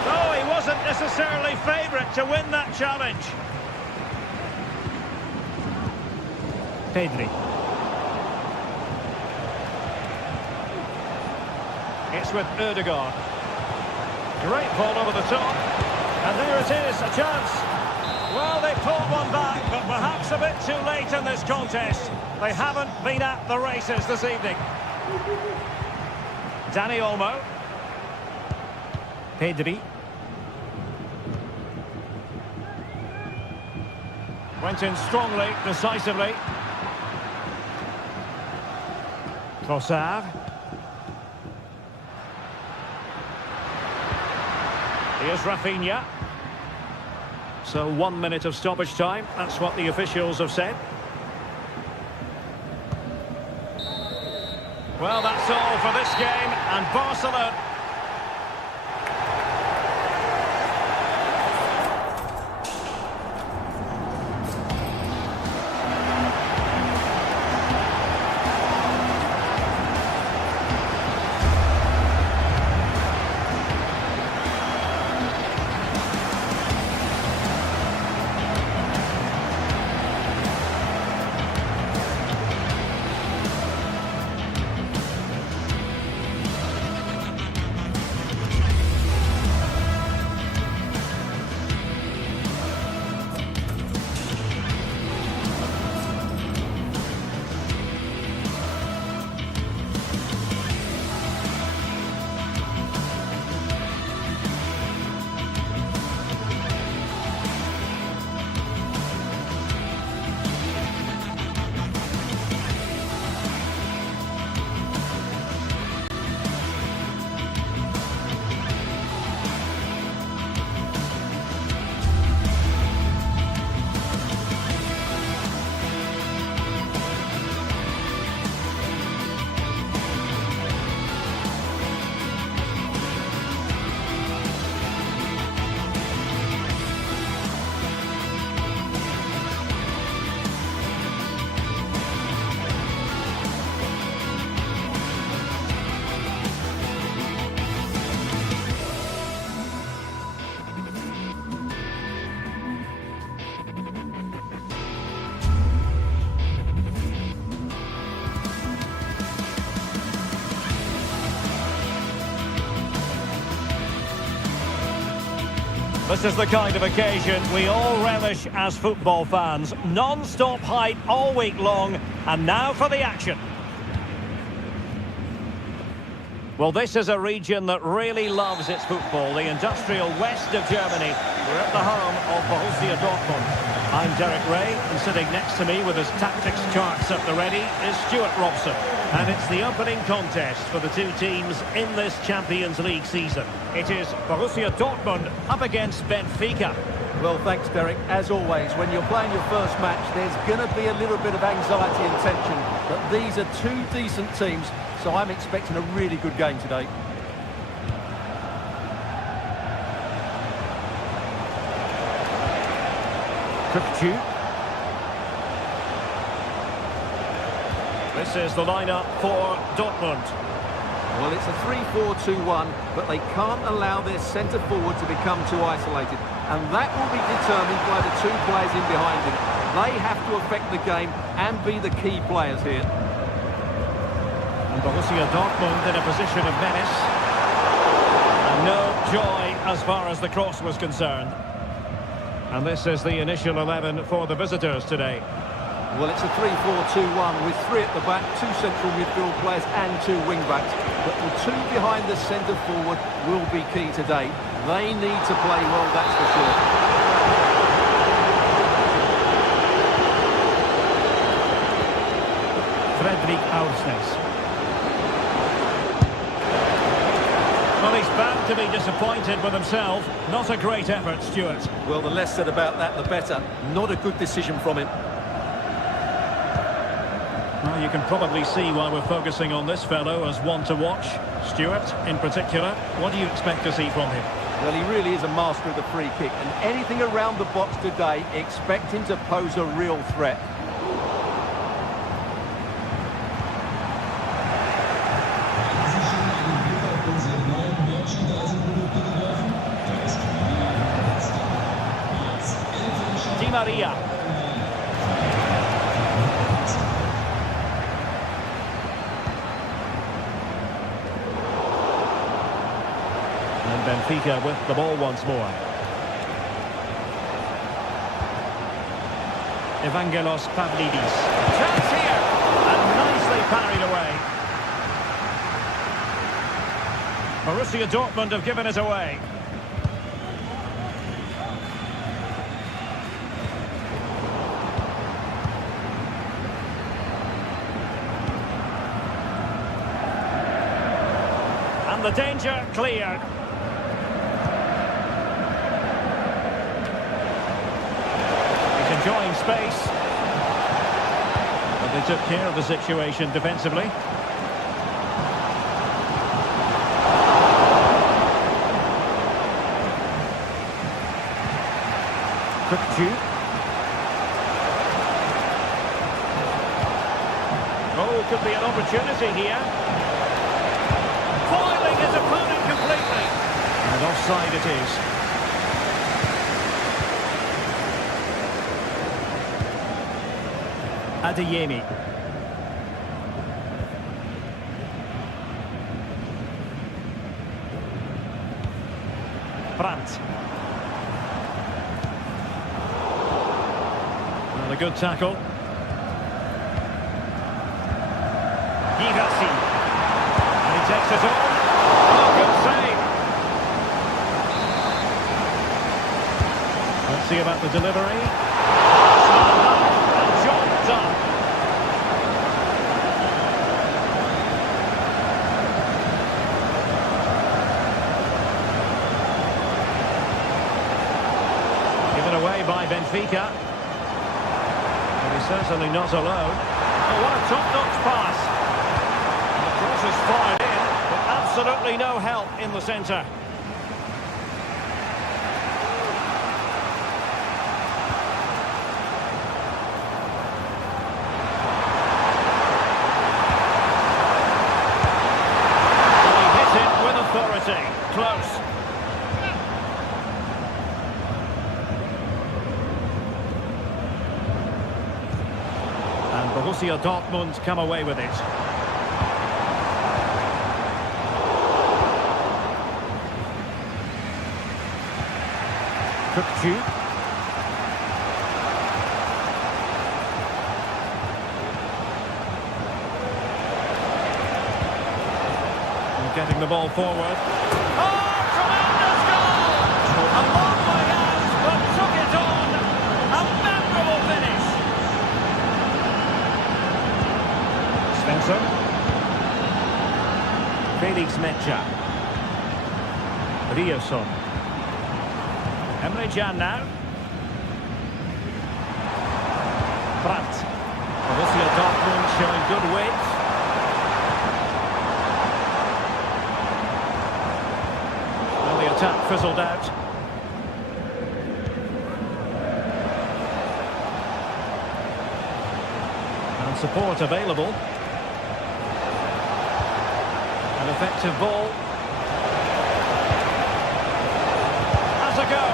Oh, he wasn't necessarily favourite to win that challenge. Pedri. It's with Ødegaard. Great ball over the top. And there it is, a chance. Well, they pulled one back, but perhaps a bit too late in this contest. They haven't been at the races this evening. Dani Olmo. Pedri. Went in strongly, decisively. Trossard. Here's Rafinha. So 1 minute of stoppage time. That's what the officials have said. Well, that's all for this game, and Barcelona... This is the kind of occasion we all relish as football fans. Non-stop hype all week long, and now for the action. Well, this is a region that really loves its football, the industrial west of Germany. We're at the home of Borussia Dortmund. I'm Derek Ray, and sitting next to me with his tactics charts at the ready is Stuart Robson. And it's the opening contest for the two teams in this Champions League season. It is Borussia Dortmund up against Benfica. Well, thanks, Derek. As always, when you're playing your first match, there's going to be a little bit of anxiety and tension. But these are two decent teams, so I'm expecting a really good game today. This is the lineup for Dortmund. Well, it's a 3-4-2-1, but they can't allow their centre forward to become too isolated. And that will be determined by the two players in behind him. They have to affect the game and be the key players here. And Borussia Dortmund in a position of menace. And no joy as far as the cross was concerned. And this is the initial 11 for the visitors today. Well, it's a 3-4-2-1 with three at the back, two central midfield players and two wing-backs. But the two behind the centre forward will be key today. They need to play well, that's for sure. Fredrik Aursnes. Well, he's bound to be disappointed with himself. Not a great effort, Stuart. Well, the less said about that, the better. Not a good decision from him. Well, you can probably see why we're focusing on this fellow as one to watch. Stuart, in particular, what do you expect to see from him? Well, he really is a master of the free kick, and anything around the box today, expect him to pose a real threat. Di Maria. And Benfica with the ball once more. Evangelos Pavlidis. Chance here! And nicely parried away. Borussia Dortmund have given it away. And the danger cleared. Enjoying space. But they took care of the situation defensively. Oh, could be an opportunity here. Foiling his opponent completely. And offside it is. Adeyemi. Brandt. Well, a good tackle. Girassi. And he takes it on. Oh, good save. Let's see about the delivery. And job done. Given away by Benfica. But he's certainly not alone. Oh, what a top-notch pass. And the cross is fired in, but absolutely no help in the centre. And he hit it with authority. Close. And Borussia Dortmund come away with it. Kukçu. And getting the ball forward. Oh, tremendous goal! A long way out, but took it on. A memorable finish. Spencer. Felix Mecha. Rioson. Emre Can now. Brandt. Borussia Dortmund showing good weight. And the attack fizzled out. And support available. An effective ball. Has a go.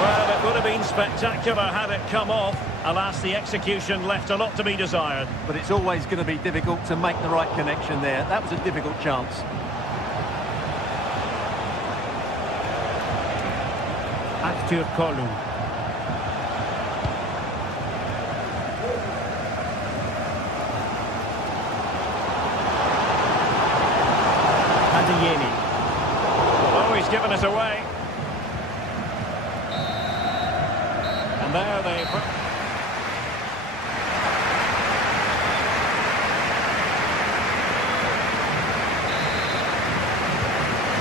Well, it would have been spectacular had it come off. Alas, the execution left a lot to be desired. But it's always going to be difficult to make the right connection there. That was a difficult chance. Acteur Kolu. Adeyemi. Oh, he's given us away. And there they...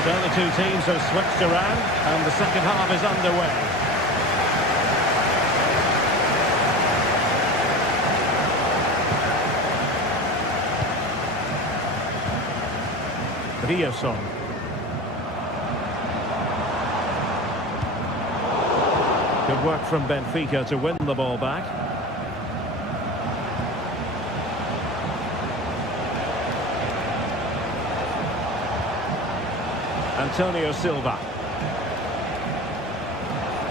So the two teams have switched around and the second half is underway. Rioson. Good work from Benfica to win the ball back. Antonio Silva.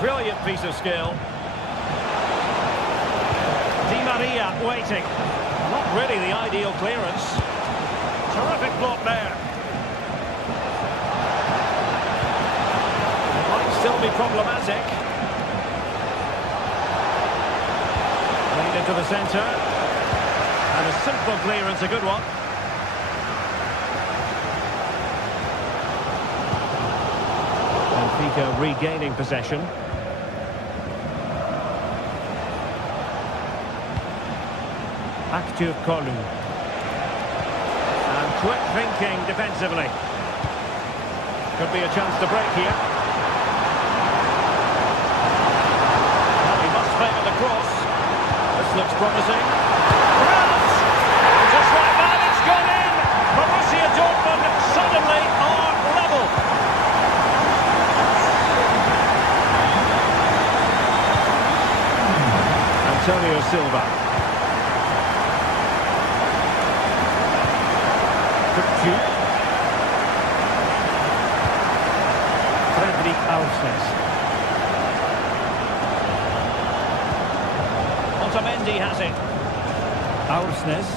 Brilliant piece of skill. Di Maria waiting. Not really the ideal clearance. Terrific block there. It might still be problematic. Played into the centre. And a simple clearance, a good one. Benfica regaining possession. Acteur Kolu. And quick thinking defensively. Could be a chance to break here. Well, he must favour the cross. This looks promising. Grant! Just like that, it's gone in! Borussia Dortmund suddenly are level. Antonio Silva. Fredrik Aursnes. Otamendi has it. Aursnes.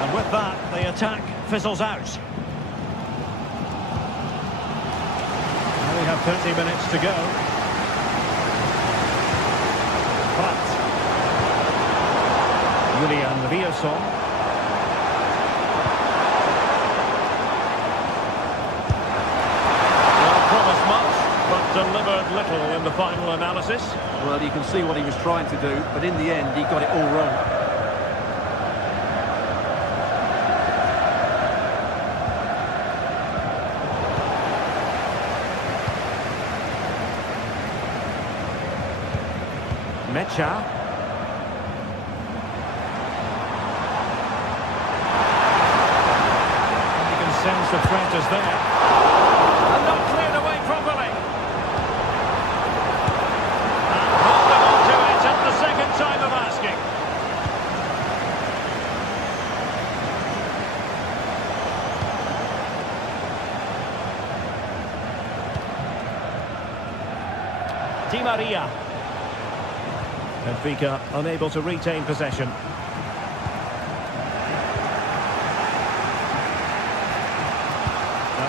And with that, the attack fizzles out. We have 30 minutes to go. Julian Rioson. Well, promised much, but delivered little in the final analysis. Well, you can see what he was trying to do, but in the end, he got it all wrong. Mecha. Sense of threat is there. And not cleared away properly. And holding on to it at the second time of asking. Di Maria. Benfica unable to retain possession.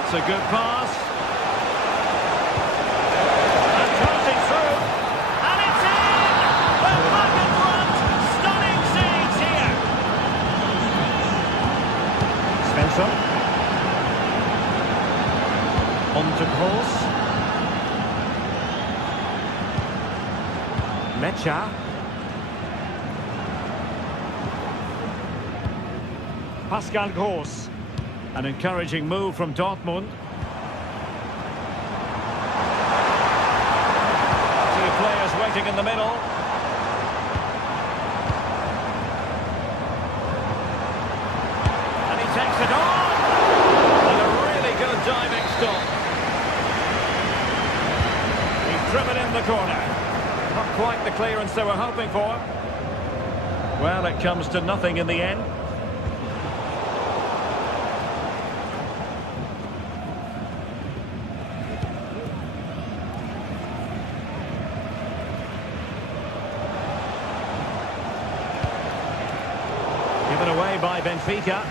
That's a good pass. And closing through. And it's in! Well back in front. Stunning scenes here. Svensson. On to Kroos. Mecha. Pascal Gross. An encouraging move from Dortmund. Two players waiting in the middle. corner. Not quite the clearance they were hoping for. Well, it comes to nothing in the end. Given away by Benfica.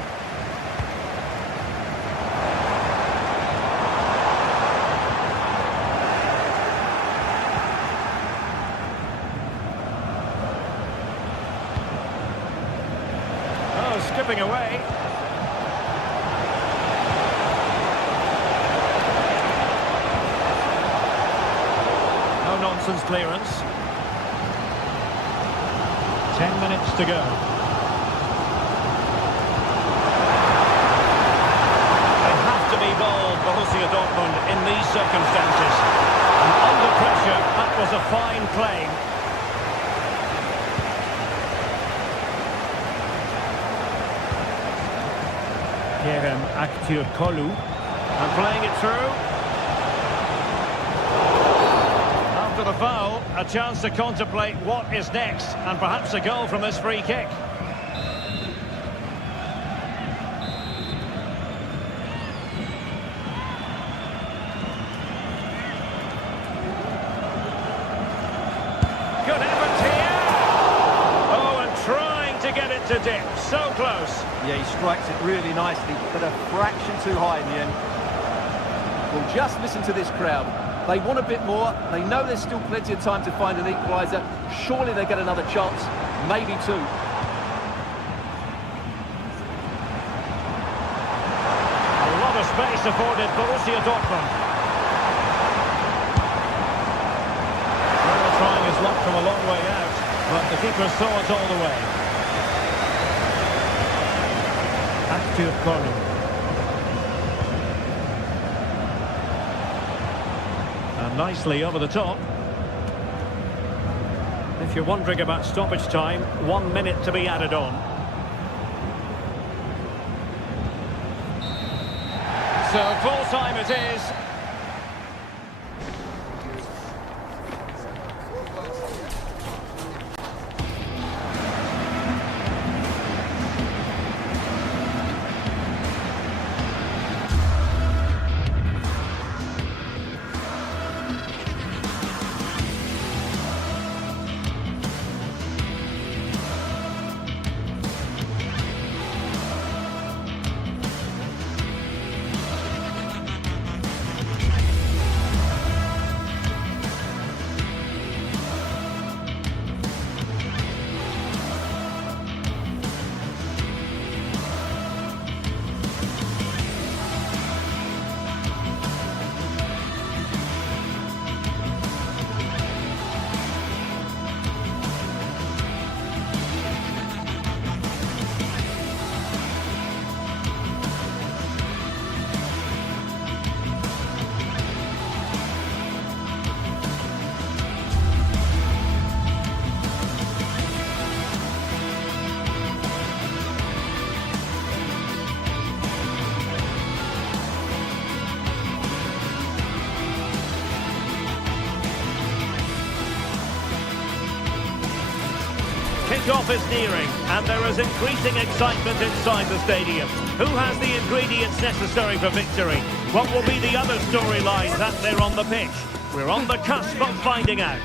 Oh, skipping away. No nonsense clearance. 10 minutes to go. Borussia Dortmund in these circumstances. And under pressure, that was a fine claim. Kerem Aktürkoğlu. And playing it through. After the foul, a chance to contemplate what is next, and perhaps a goal from this free kick. Good effort here. Oh, and trying to get it to dip. So close. Yeah, he strikes it really nicely, but a fraction too high in the end. Well, just listen to this crowd. They want a bit more. They know there's still plenty of time to find an equaliser. Surely they get another chance, maybe two. A lot of space afforded Borussia Dortmund. Trying his luck from a long way out, but the keeper saw it all the way. Aktürkoğlu. And nicely over the top. If you're wondering about stoppage time, 1 minute to be added on. So full time it is. Kick-off is nearing, and there is increasing excitement inside the stadium. Who has the ingredients necessary for victory? What will be the other storylines out there on the pitch? We're on the cusp of finding out.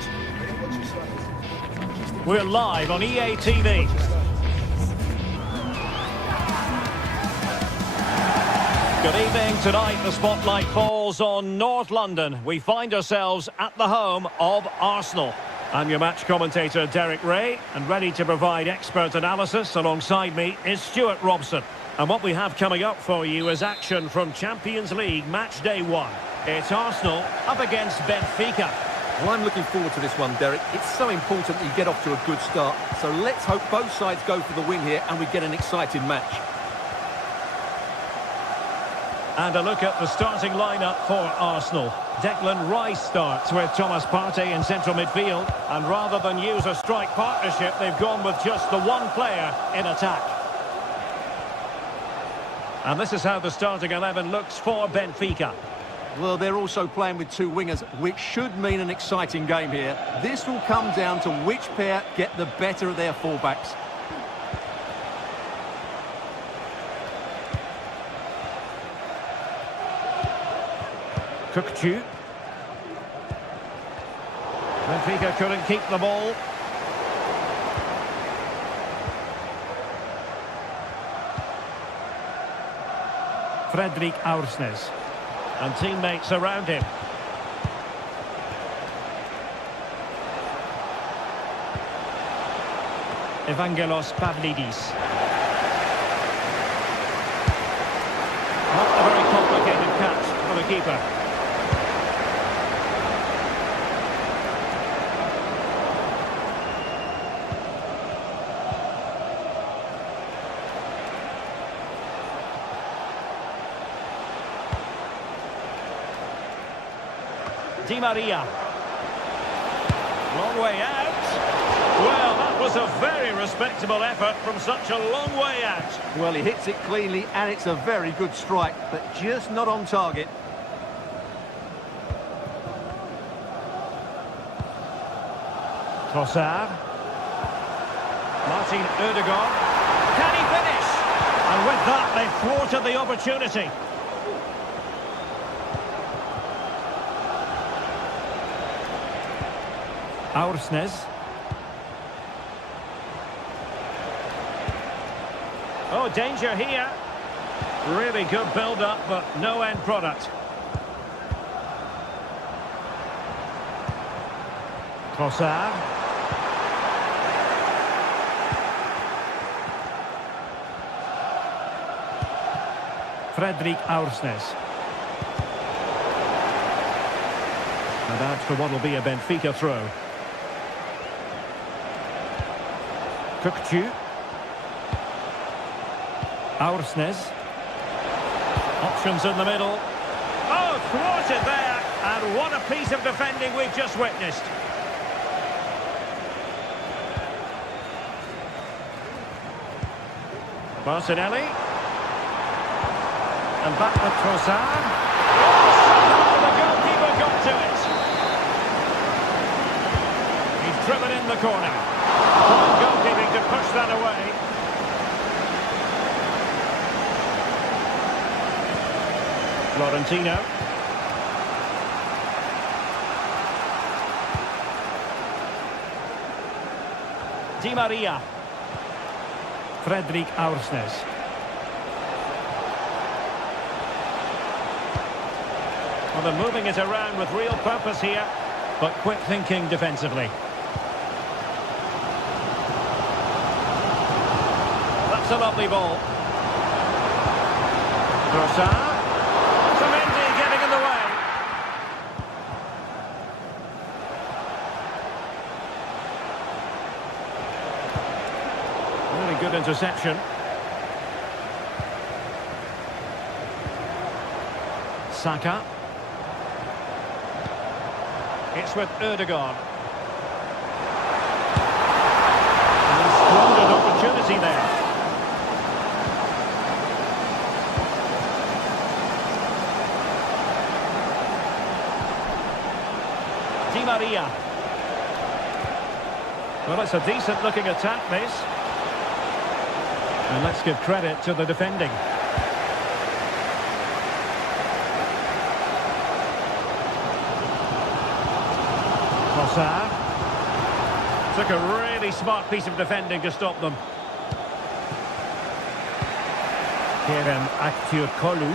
We're live on EA TV. Good evening. Tonight the spotlight falls on North London. We find ourselves at the home of Arsenal. I'm your match commentator, Derek Ray, and ready to provide expert analysis alongside me is Stuart Robson. And what we have coming up for you is action from Champions League match day 1. It's Arsenal up against Benfica. Well, I'm looking forward to this one, Derek. It's so important that you get off to a good start. So let's hope both sides go for the win here and we get an exciting match. And a look at the starting lineup for Arsenal. Declan Rice starts with Thomas Partey in central midfield. And rather than use a strike partnership, they've gone with just the one player in attack. And this is how the starting 11 looks for Benfica. Well, they're also playing with two wingers, which should mean an exciting game here. This will come down to which pair get the better of their fullbacks. Cookchu. Benfica couldn't keep the ball. Fredrik Aursnes. And teammates around him. Evangelos Pavlidis. Not a very complicated catch for the keeper. Di Maria. Long way out. Well, that was a very respectable effort from such a long way out. Well, he hits it cleanly, and it's a very good strike, but just not on target. Trossard. Martin Ødegaard. Can he finish? And with that, they thwarted the opportunity. Aursnes. Oh, danger here. Really good build-up, but no end product. Trossard. Fredrik Aursnes. And that's for what will be a Benfica throw. Cookchu. Aursnes. Options in the middle. Oh, thwarted there. And what a piece of defending we've just witnessed. Martinelli. And back with Trossard. Oh, somehow the goalkeeper got to it. He's driven in the corner. Fine goalkeeping to push that away. Florentino. Di Maria. Fredrik Aursnes. Well, they're moving it around with real purpose here, but quick thinking defensively. That's a lovely ball. Trossard. Mendy getting in the way. Really good interception. Saka. It's with Ødegaard. And he squandered opportunity there. Di Maria. Well, it's a decent-looking attack, this. And let's give credit to the defending. Trossard. Took a really smart piece of defending to stop them. Kerem Aktürkoğlu.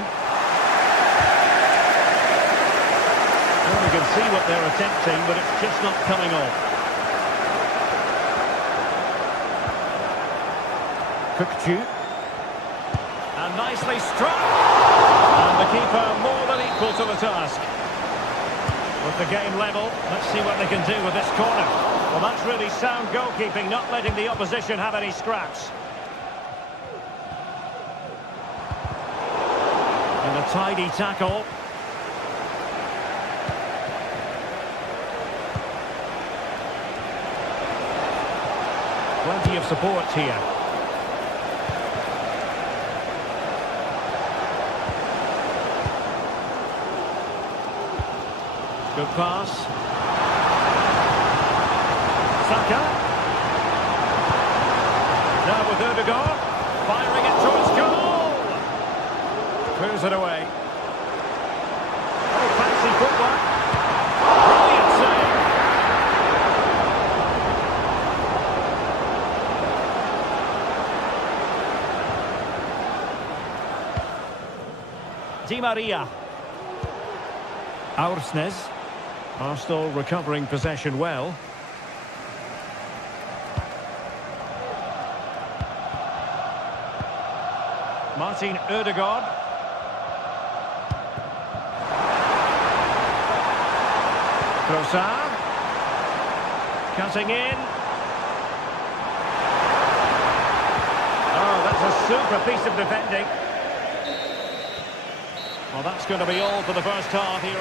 Well, you can see what they're attempting, but it's just not coming off. Cookchu. And nicely struck. And the keeper more than equal to the task. With the game level, let's see what they can do with this corner. Well, that's really sound goalkeeping, not letting the opposition have any scraps. And a tidy tackle. Plenty of support here. Good pass. Saka. Now with Ødegaard. Firing it towards goal. Clears it away. Oh, fancy footwork. Brilliant save. Di Maria. Aursnes. Arsenal recovering possession well. Martin Ødegaard. Trossard. Cutting in. Oh, that's a super piece of defending. Well, that's going to be all for the first half here.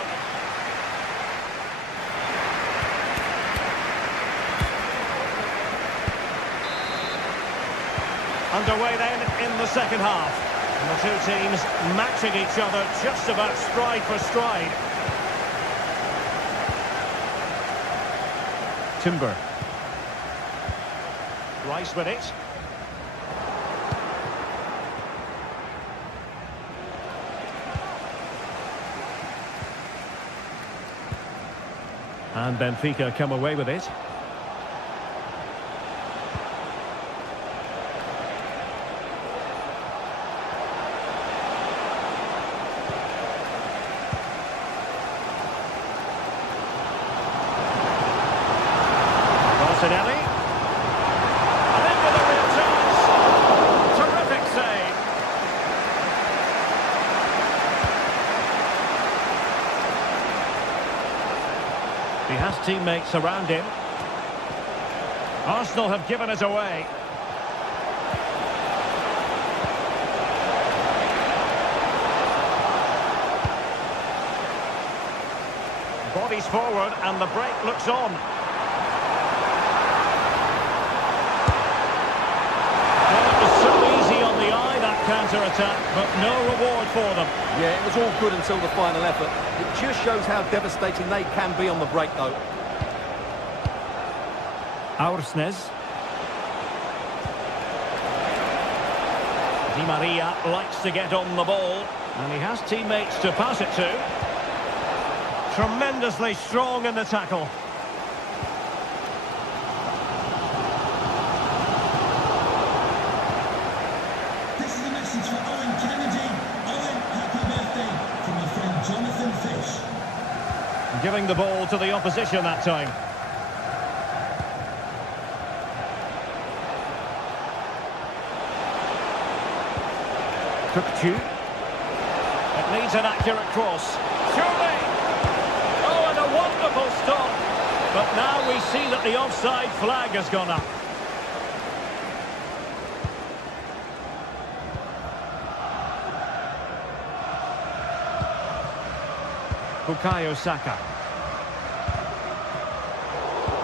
Underway then in the second half. And the two teams matching each other just about stride for stride. Timber. Rice with it. And Benfica come away with it. Martinelli. And into the real chance. Terrific save. He has teammates around him. Arsenal have given it away. Bodies forward and the break looks on. Well, it was so easy on the eye, that counter-attack, but no reward for them. Yeah, it was all good until the final effort. It just shows how devastating they can be on the break, though. Aursnes. Di Maria likes to get on the ball, and he has teammates to pass it to. Tremendously strong in the tackle. This is a message for Owen Kennedy. Owen, happy birthday from your friend Jonathan Fish. Giving the ball to the opposition that time. Tukcu. It needs an accurate cross. Surely! Oh, and a wonderful stop. But now we see that the offside flag has gone up. Bukayo Saka.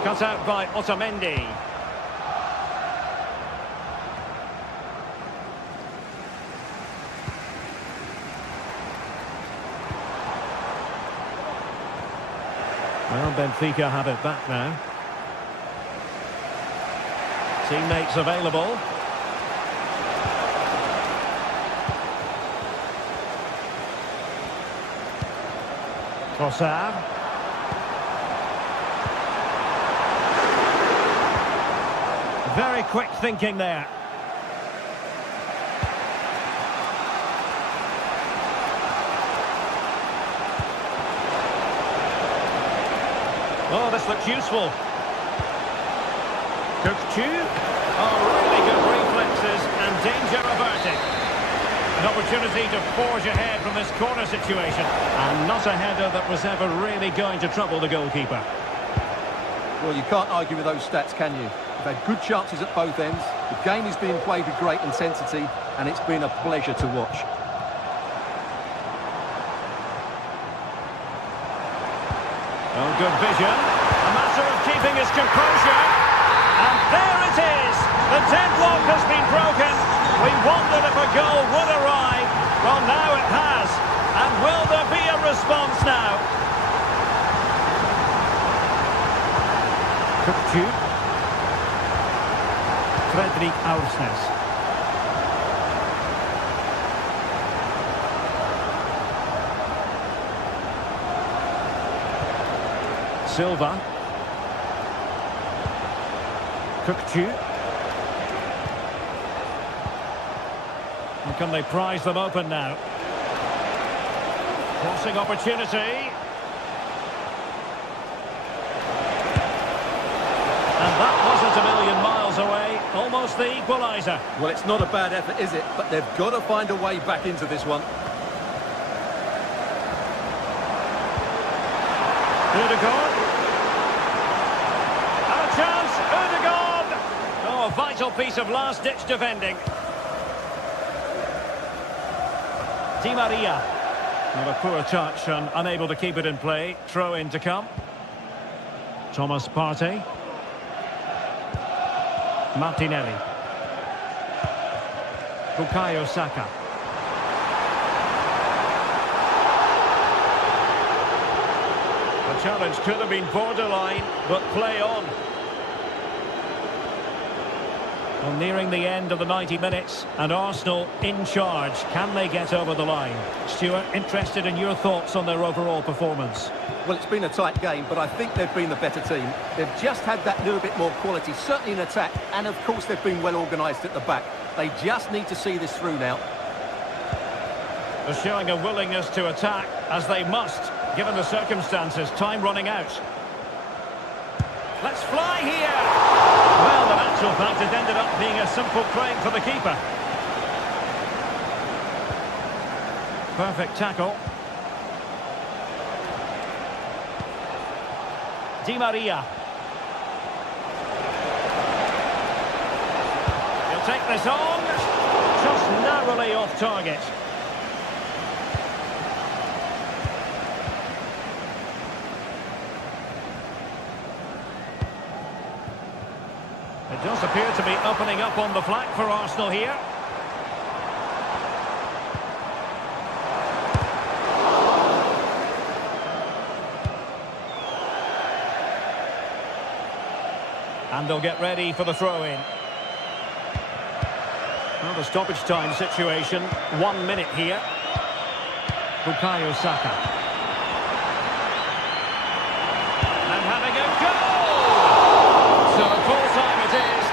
Cut out by Otamendi. Well, Benfica have it back now. Teammates available. Trossard. Very quick thinking there. Oh, this looks useful. Tukcu. Oh, really good reflexes and danger averted. An opportunity to forge ahead from this corner situation. And not a header that was ever really going to trouble the goalkeeper. Well, you can't argue with those stats, can you? They've had good chances at both ends. The game is being played with great intensity, and it's been a pleasure to watch. Oh, good vision. A matter of keeping his composure. And there it is. The deadlock has been broken. We wondered if a goal would arrive. Well, now it has. And will there be a response now? Kukçu. Fredrik Aursnes. Silva. Kukçu. And can they prize them open now? Crossing opportunity. And that wasn't a million miles away. Almost the equaliser. Well, it's not a bad effort, is it? But they've got to find a way back into this one. Ødegaard. A chance, Ødegaard! Oh, a vital piece of last-ditch defending. Di Maria. Not a poor touch and unable to keep it in play. Throw in to come. Thomas Partey. Martinelli. Bukayo Saka. The challenge could have been borderline, but play on. Well, nearing the end of the 90 minutes, and Arsenal in charge. Can they get over the line? Stuart, interested in your thoughts on their overall performance. Well, it's been a tight game, but I think they've been the better team. They've just had that little bit more quality, certainly in attack, and of course they've been well organised at the back. They just need to see this through now. They're showing a willingness to attack, as they must, given the circumstances. Time running out. Let's fly here! Well, in actual fact, it ended up being a simple claim for the keeper. Perfect tackle. Di Maria. He'll take this on. Just narrowly off target. It does appear to be opening up on the flank for Arsenal here. And they'll get ready for the throw-in. Well, the stoppage time situation, 1 minute here. Bukayo Saka. And having a goal! So full time it is.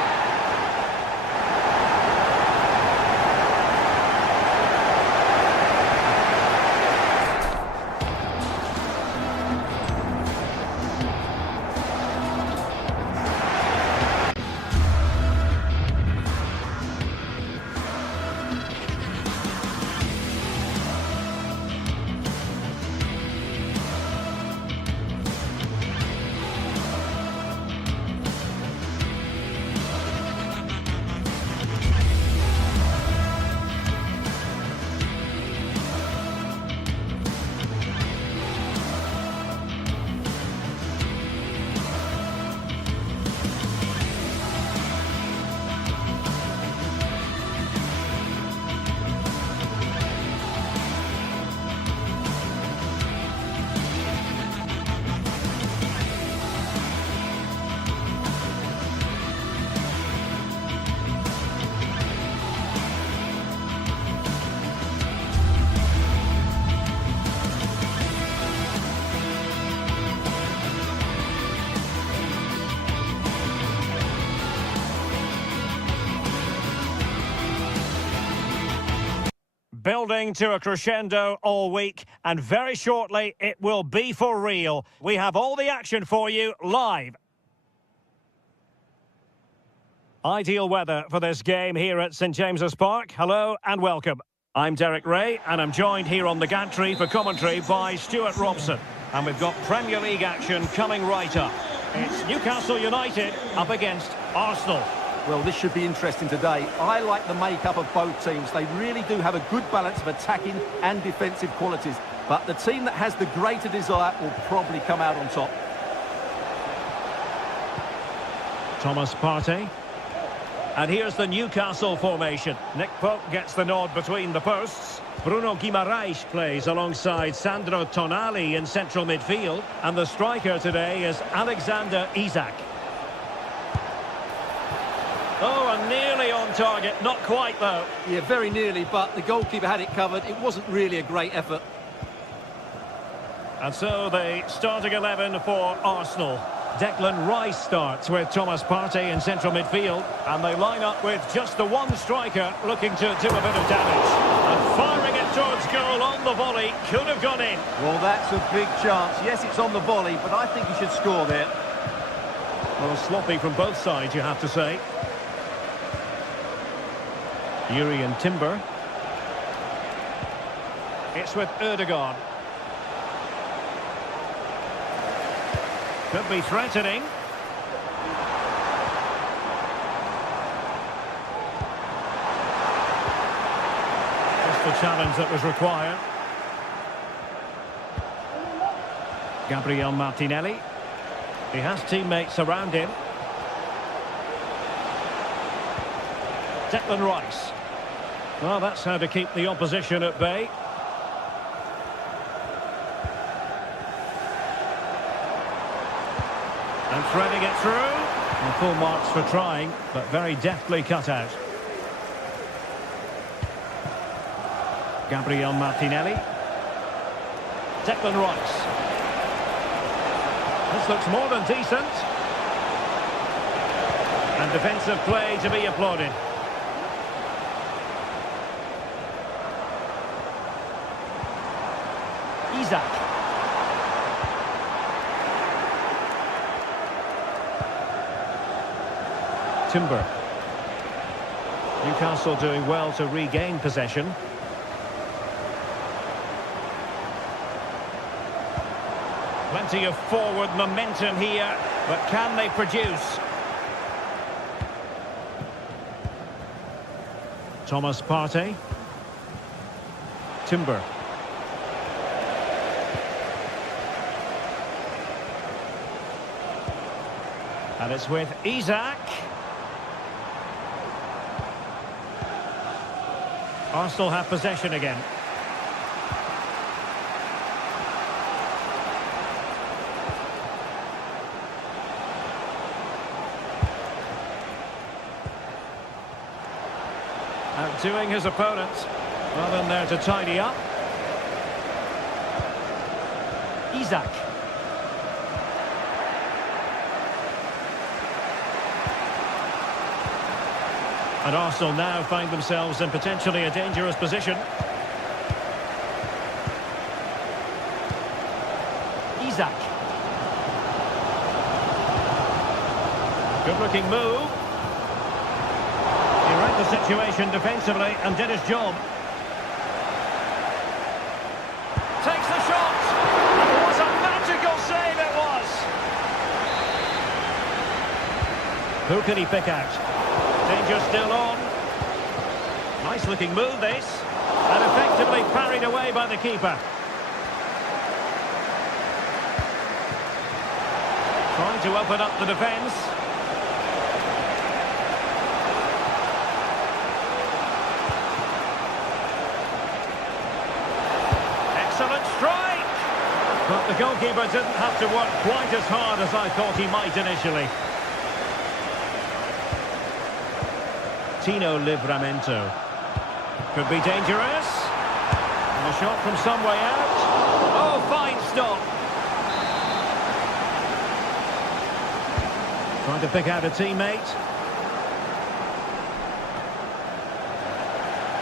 Building to a crescendo all week, and very shortly it will be for real. We have all the action for you live. Ideal weather for this game here at St James's Park. Hello and welcome. I'm Derek Ray, and I'm joined here on the gantry for commentary by Stuart Robson. And we've got Premier League action coming right up. It's Newcastle United up against Arsenal. Well, this should be interesting today. I like the makeup of both teams. They really do have a good balance of attacking and defensive qualities. But the team that has the greater desire will probably come out on top. Thomas Partey. And here's the Newcastle formation. Nick Pope gets the nod between the posts. Bruno Guimaraes plays alongside Sandro Tonali in central midfield. And the striker today is Alexander Isak. Oh, and nearly on target. Not quite, though. Yeah, very nearly, but the goalkeeper had it covered. It wasn't really a great effort. And so the starting 11 for Arsenal. Declan Rice starts with Thomas Partey in central midfield. And they line up with just the one striker looking to do a bit of damage. And firing it towards goal on the volley. Could have gone in. Well, that's a big chance. Yes, it's on the volley, but I think he should score there. Well, sloppy from both sides, you have to say. Yuri and Timber. It's with Ødegaard. Could be threatening. Just the challenge that was required. Gabriel Martinelli. He has teammates around him. Declan Rice. Well, that's how to keep the opposition at bay. And threading it through. And full marks for trying, but very deftly cut out. Gabriel Martinelli. Declan Rice. This looks more than decent. And defensive play to be applauded. Isaac. Timber. Newcastle doing well to regain possession. Plenty of forward momentum here, but can they produce? Thomas Partey. Timber. And it's with Isaac. Arsenal have possession again. Outdoing his opponents. Well, then there to tidy up. Isaac. And Arsenal now find themselves in potentially a dangerous position. Isaac. Good-looking move. He read the situation defensively and did his job. Takes the shot. And it was a magical save, it was. Who can he pick out? Danger still on. Nice looking move this. And effectively parried away by the keeper. Trying to open up the defence. Excellent strike. But the goalkeeper didn't have to work quite as hard as I thought he might initially. Tino Livramento. Could be dangerous. And a shot from some way out. Oh, fine stop. Trying to pick out a teammate.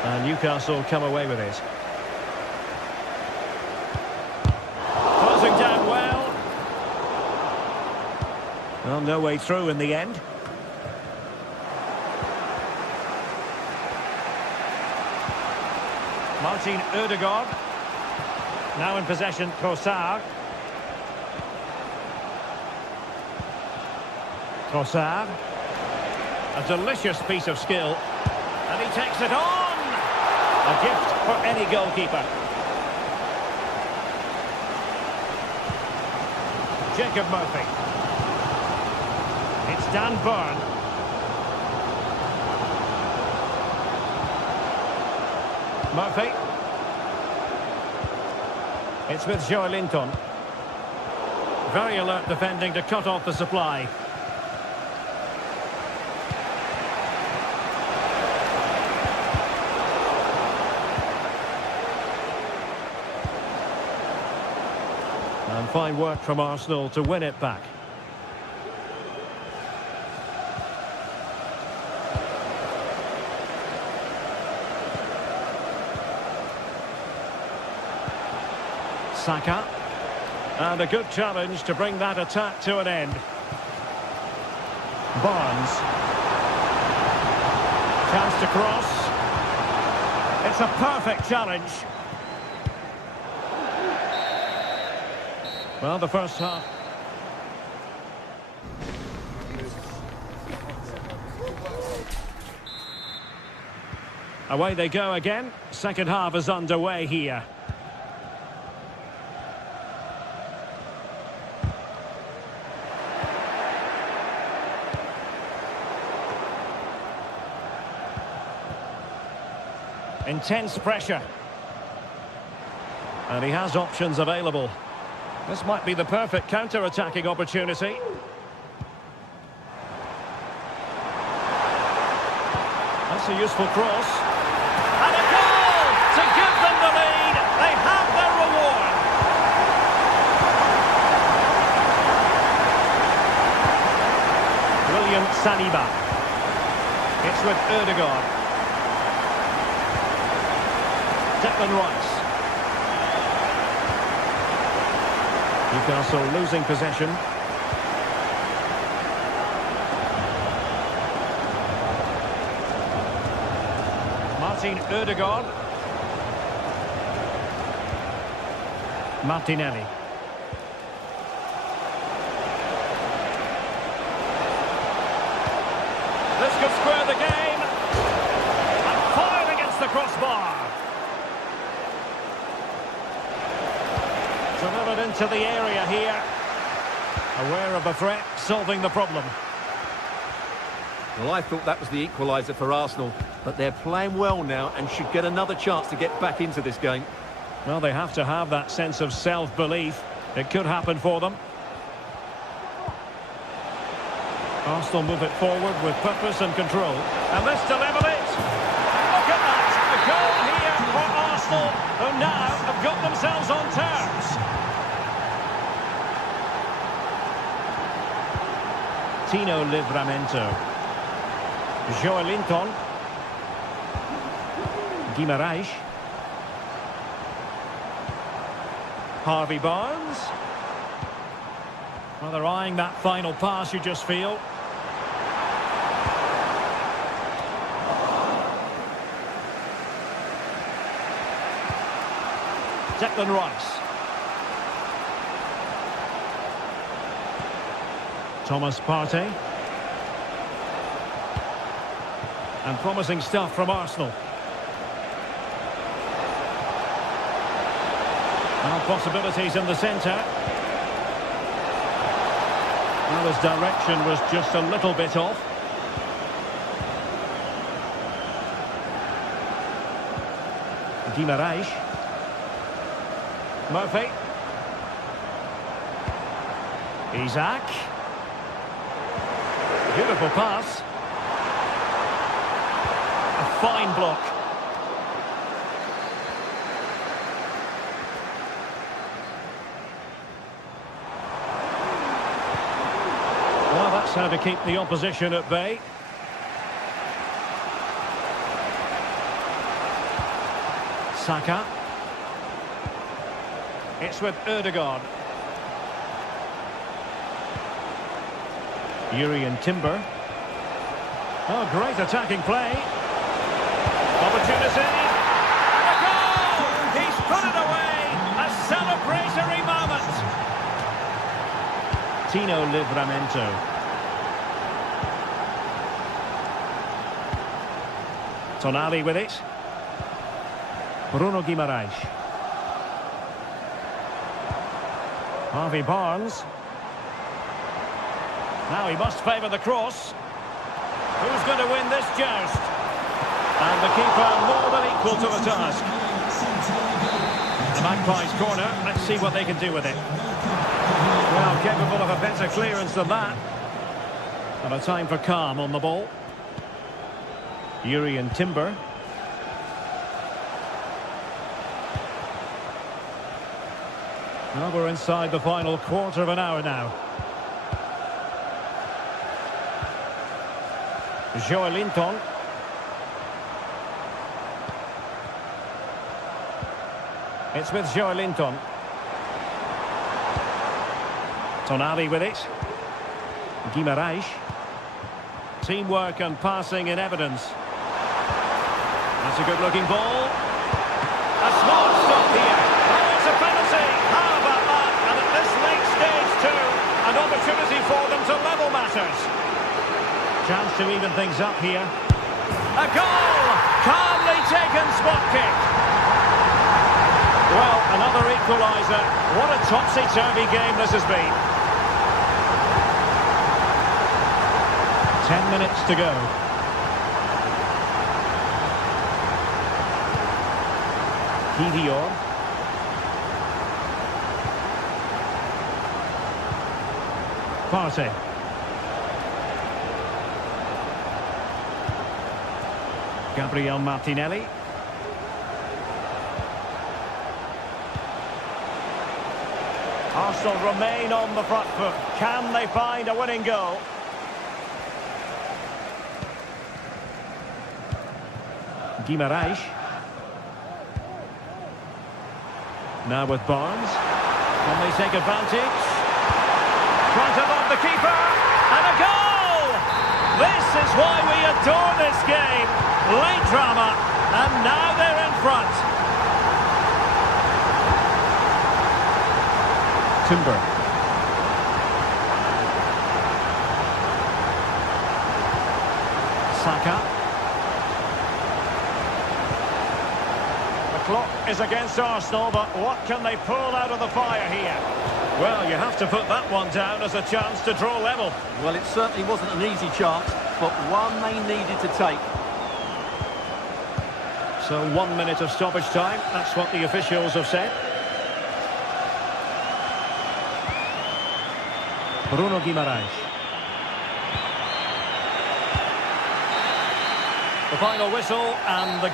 And Newcastle come away with it. Closing down well. Well, no way through in the end. Martin Ødegaard. Now in possession, Trossard. Trossard. A delicious piece of skill. And he takes it on! A gift for any goalkeeper. Jacob Murphy. It's Dan Burn. Murphy. It's with Joelinton. Very alert defending to cut off the supply. And fine work from Arsenal to win it back. Saka. And a good challenge to bring that attack to an end. Barnes. Chance to cross. It's a perfect challenge. Well, the first half. Away they go again. Second half is underway here. Intense pressure. And he has options available. This might be the perfect counter-attacking opportunity. That's a useful cross. And a goal to give them the lead. They have their reward. William Saliba. It's with Ødegaard. Declan Rice. Newcastle losing possession. Martin Ødegaard. Martinelli. This could square the game. And fired against the crossbar. Delivered into the area here. Aware of the threat, solving the problem. Well, I thought that was the equaliser for Arsenal, but they're playing well now and should get another chance to get back into this game. Well, they have to have that sense of self-belief. It could happen for them. Arsenal move it forward with purpose and control. And this delivers it. Look at that. A goal here for Arsenal, who now have got themselves on terms. Tino Livramento. Joelinton. Guimarães. Harvey Barnes. Well, they're eyeing that final pass, you just feel. Declan Rice. Thomas Partey. And promising stuff from Arsenal. Now possibilities in the centre. Well, his direction was just a little bit off. Guimarães. Murphy. Isaac. Beautiful pass. A fine block. Well, that's how to keep the opposition at bay. Saka. It's with Ødegaard. Urian Timber. Oh, great attacking play. Opportunity. And a goal! He's put it away. A celebratory moment. Tino Livramento. Tonali with it. Bruno Guimarães. Harvey Barnes. Now he must favour the cross. Who's going to win this joust? And the keeper more than equal to the task. The Magpies corner. Let's see what they can do with it. Well, capable of a better clearance than that. And a time for calm on the ball. Urian Timber. Well, we're inside the final quarter of an hour now. Joelinton. It's with Joelinton. Tonali with it. Guimarães. Teamwork and passing in evidence. That's a good-looking ball. A small stop here. Oh, it's a penalty. How about that? And at this late stage too, an opportunity for them to level matters. Chance to even things up here. A goal! Calmly taken spot kick. Well, another equaliser. What a topsy-turvy game this has been. 10 minutes to go. Kivior. Partey. Gabriel Martinelli. Arsenal remain on the front foot. Can they find a winning goal? Guimarães. Now with Barnes. Can they take advantage? Trying to lob the keeper. And a goal! This is why we adore this game. Late drama. And now they're in front. Timber. Saka. Clock is against Arsenal, but what can they pull out of the fire here? Well, you have to put that one down as a chance to draw level. Well, it certainly wasn't an easy chance, but one they needed to take. So 1 minute of stoppage time, that's what the officials have said. Bruno Guimarães. The final whistle and the...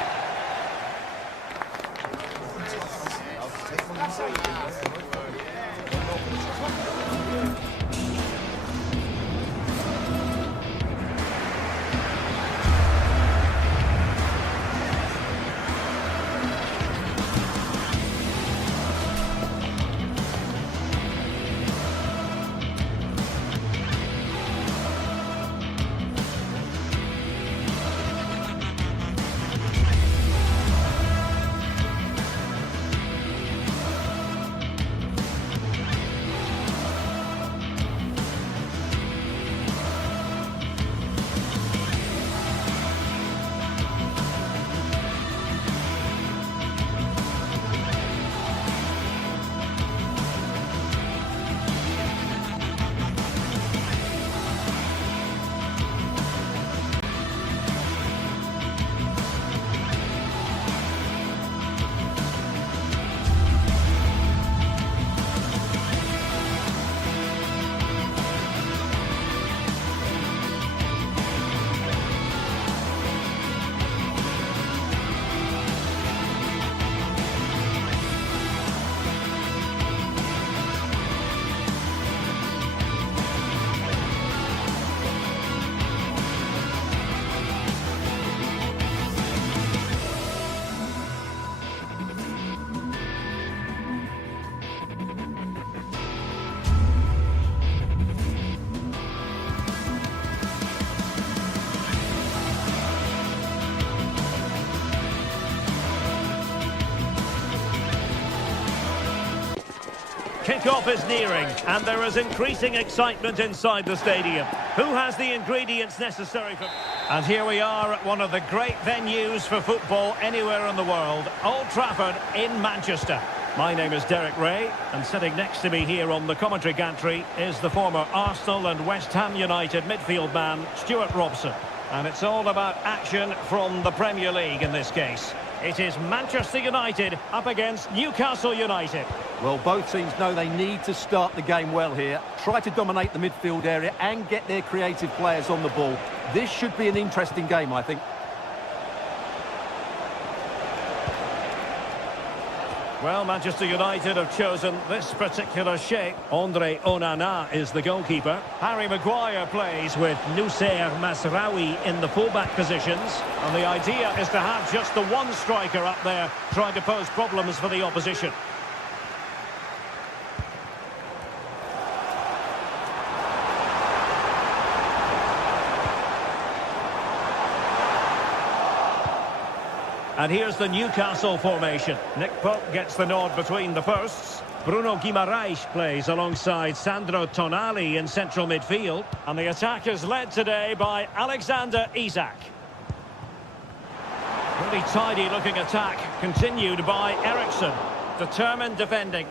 Kick-off is nearing, and there is increasing excitement inside the stadium. Who has the ingredients necessary for... And here we are at one of the great venues for football anywhere in the world, Old Trafford in Manchester. My name is Derek Ray, and sitting next to me here on the commentary gantry is the former Arsenal and West Ham United midfield man, Stuart Robson. And it's all about action from the Premier League in this case. It is Manchester United up against Newcastle United. Well, both teams know they need to start the game well here. Try to dominate the midfield area and get their creative players on the ball. This should be an interesting game, I think. Well, Manchester United have chosen this particular shape. Andre Onana is the goalkeeper. Harry Maguire plays with Noussair Mazraoui in the fullback positions. And the idea is to have just the one striker up there trying to pose problems for the opposition. And here's the Newcastle formation. Nick Pope gets the nod between the posts. Bruno Guimaraes plays alongside Sandro Tonali in central midfield. And the attack is led today by Alexander Isak. Really tidy looking attack, continued by Eriksen. Determined defending.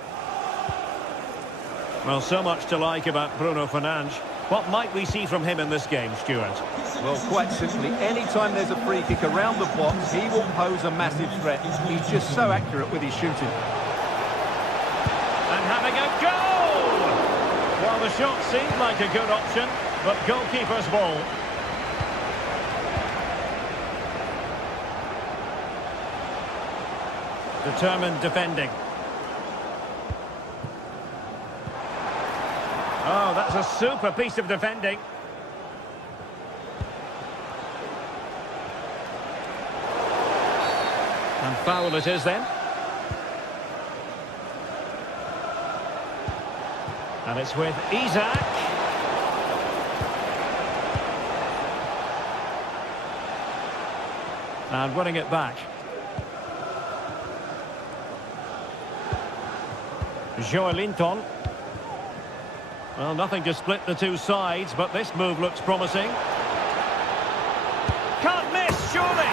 Well, so much to like about Bruno Fernandes. What might we see from him in this game, Stuart? Well, quite simply, anytime there's a free kick around the box, he will pose a massive threat. He's just so accurate with his shooting. And having a goal! Well, the shot seemed like a good option, but goalkeeper's ball. Determined defending. Oh, that's a super piece of defending. And foul it is then. And it's with Isak. And winning it back. Joelinton. Well, nothing to split the two sides, but this move looks promising. Can't miss, surely!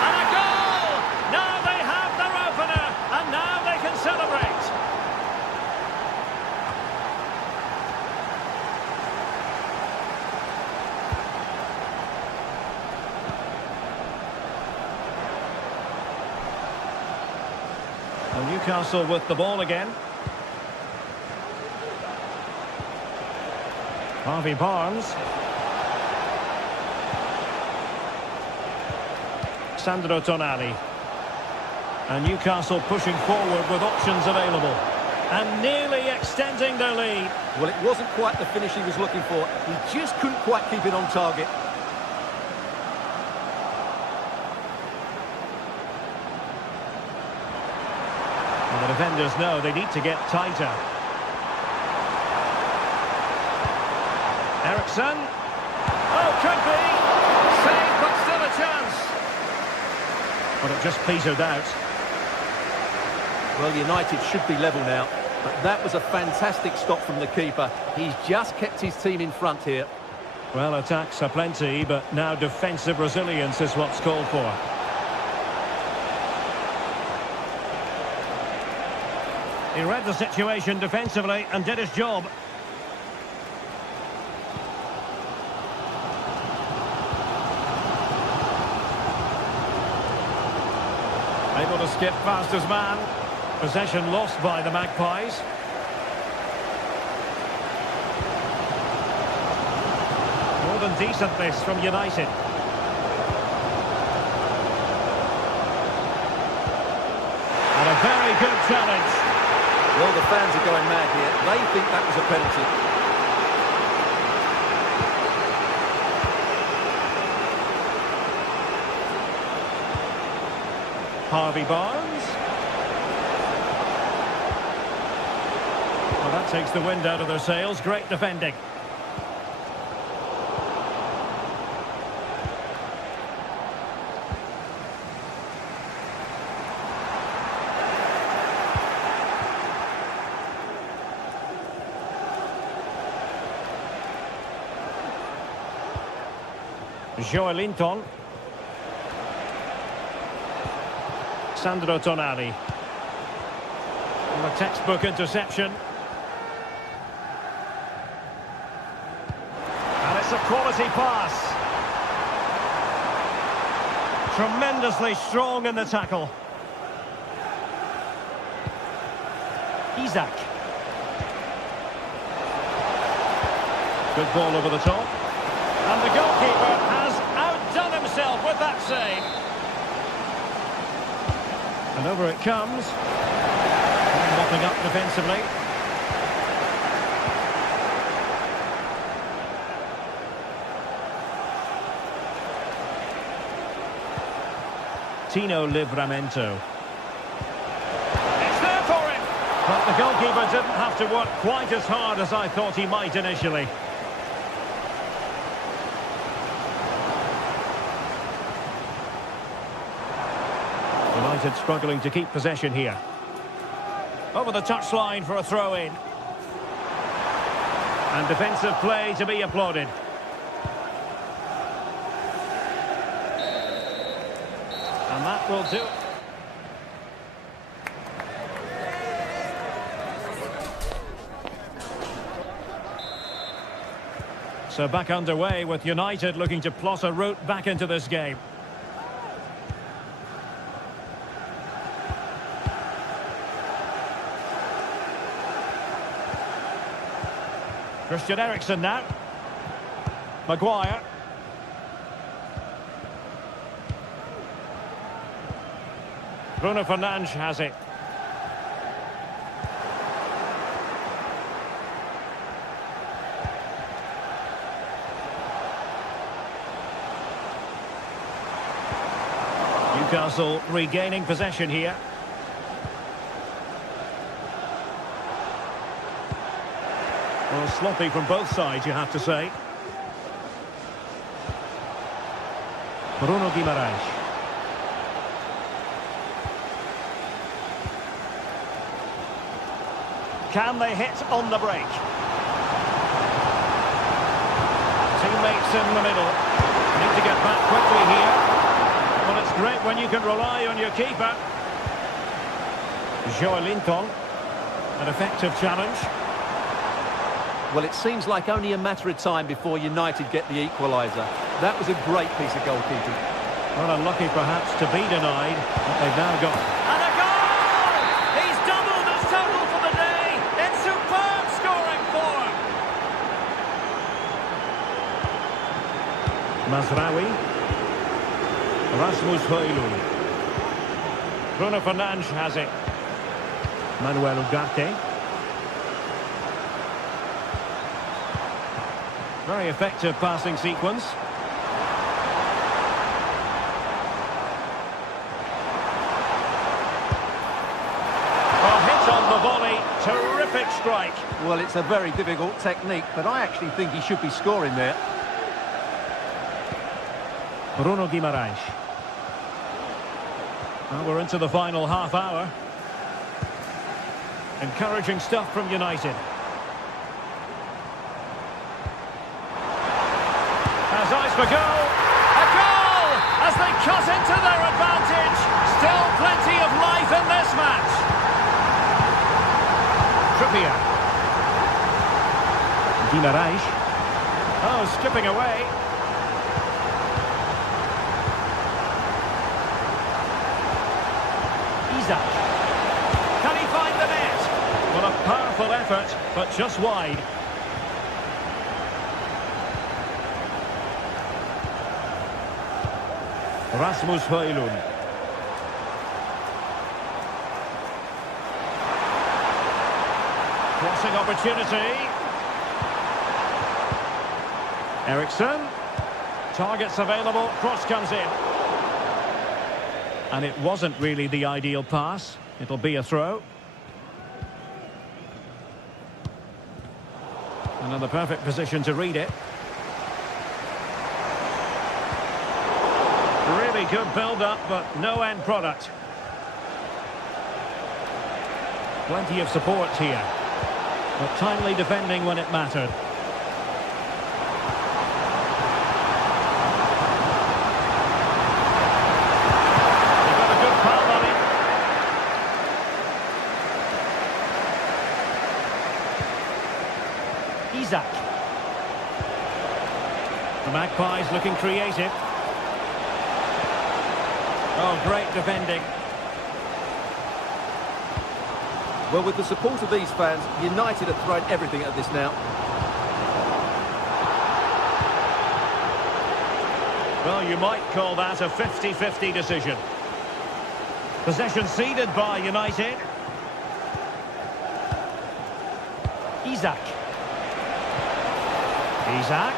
And a goal! Now they have their opener, and now they can celebrate. Well, Newcastle with the ball again. Harvey Barnes. Sandro Tonali. And Newcastle pushing forward with options available. And nearly extending their lead. Well, it wasn't quite the finish he was looking for. He just couldn't quite keep it on target. And the defenders know they need to get tighter. Eriksen. Oh, could be. Save, but still a chance. But it just petered out. Well, United should be level now. But that was a fantastic stop from the keeper. He's just kept his team in front here. Well, attacks are plenty, but now defensive resilience is what's called for. He read the situation defensively and did his job. Able to skip past his man. Possession lost by the Magpies. More than decent this from United. And a very good challenge. Well, the fans are going mad here. They think that was a penalty. Harvey Barnes. Well, that takes the wind out of their sails. Great defending. Joelinton. Sandro Tonali. And a textbook interception. And it's a quality pass. Tremendously strong in the tackle. Isak. Good ball over the top. And the goalkeeper has outdone himself with that save. And over it comes. Mopping up defensively. Tino Livramento. It's there for him! But the goalkeeper didn't have to work quite as hard as I thought he might initially. United struggling to keep possession here. Over the touchline for a throw-in. And defensive play to be applauded. And that will do. So back underway with United looking to plot a route back into this game. Christian Eriksen now. Maguire. Bruno Fernandes has it. Newcastle regaining possession here. Well, sloppy from both sides, you have to say. Bruno Guimaraes. Can they hit on the break? Teammates in the middle. Need to get back quickly here. Well, it's great when you can rely on your keeper. Joelinton. An effective challenge. Well, it seems like only a matter of time before United get the equaliser. That was a great piece of goalkeeping. Well, unlucky perhaps to be denied, but they've now got. And a goal! He's doubled his total for the day. It's superb scoring for him. Mazraoui. Rasmus Højlund. Bruno Fernandes has it. Manuel Ugarte. Very effective passing sequence. A hit on the volley. Terrific strike. Well, it's a very difficult technique, but I actually think he should be scoring there. Bruno Guimaraes. Well, we're into the final half hour. Encouraging stuff from United. Has eyes for goal. A goal as they cut into their advantage. Still plenty of life in this match. Trippier. Guimaraes. Oh, skipping away. Isaac. Can he find the net? Well, a powerful effort, but just wide. Rasmus Højlund. Crossing opportunity. Eriksen. Targets available. Cross comes in. And it wasn't really the ideal pass. It'll be a throw. Another perfect position to read it. Really good build-up, but no end product. Plenty of support here, but timely defending when it mattered. He got a good foul on it. Isaac. The Magpies looking creative. Oh, great defending. Well, with the support of these fans, United have thrown everything at this now. Well, you might call that a 50-50 decision. Possession ceded by United. Isak. Isak.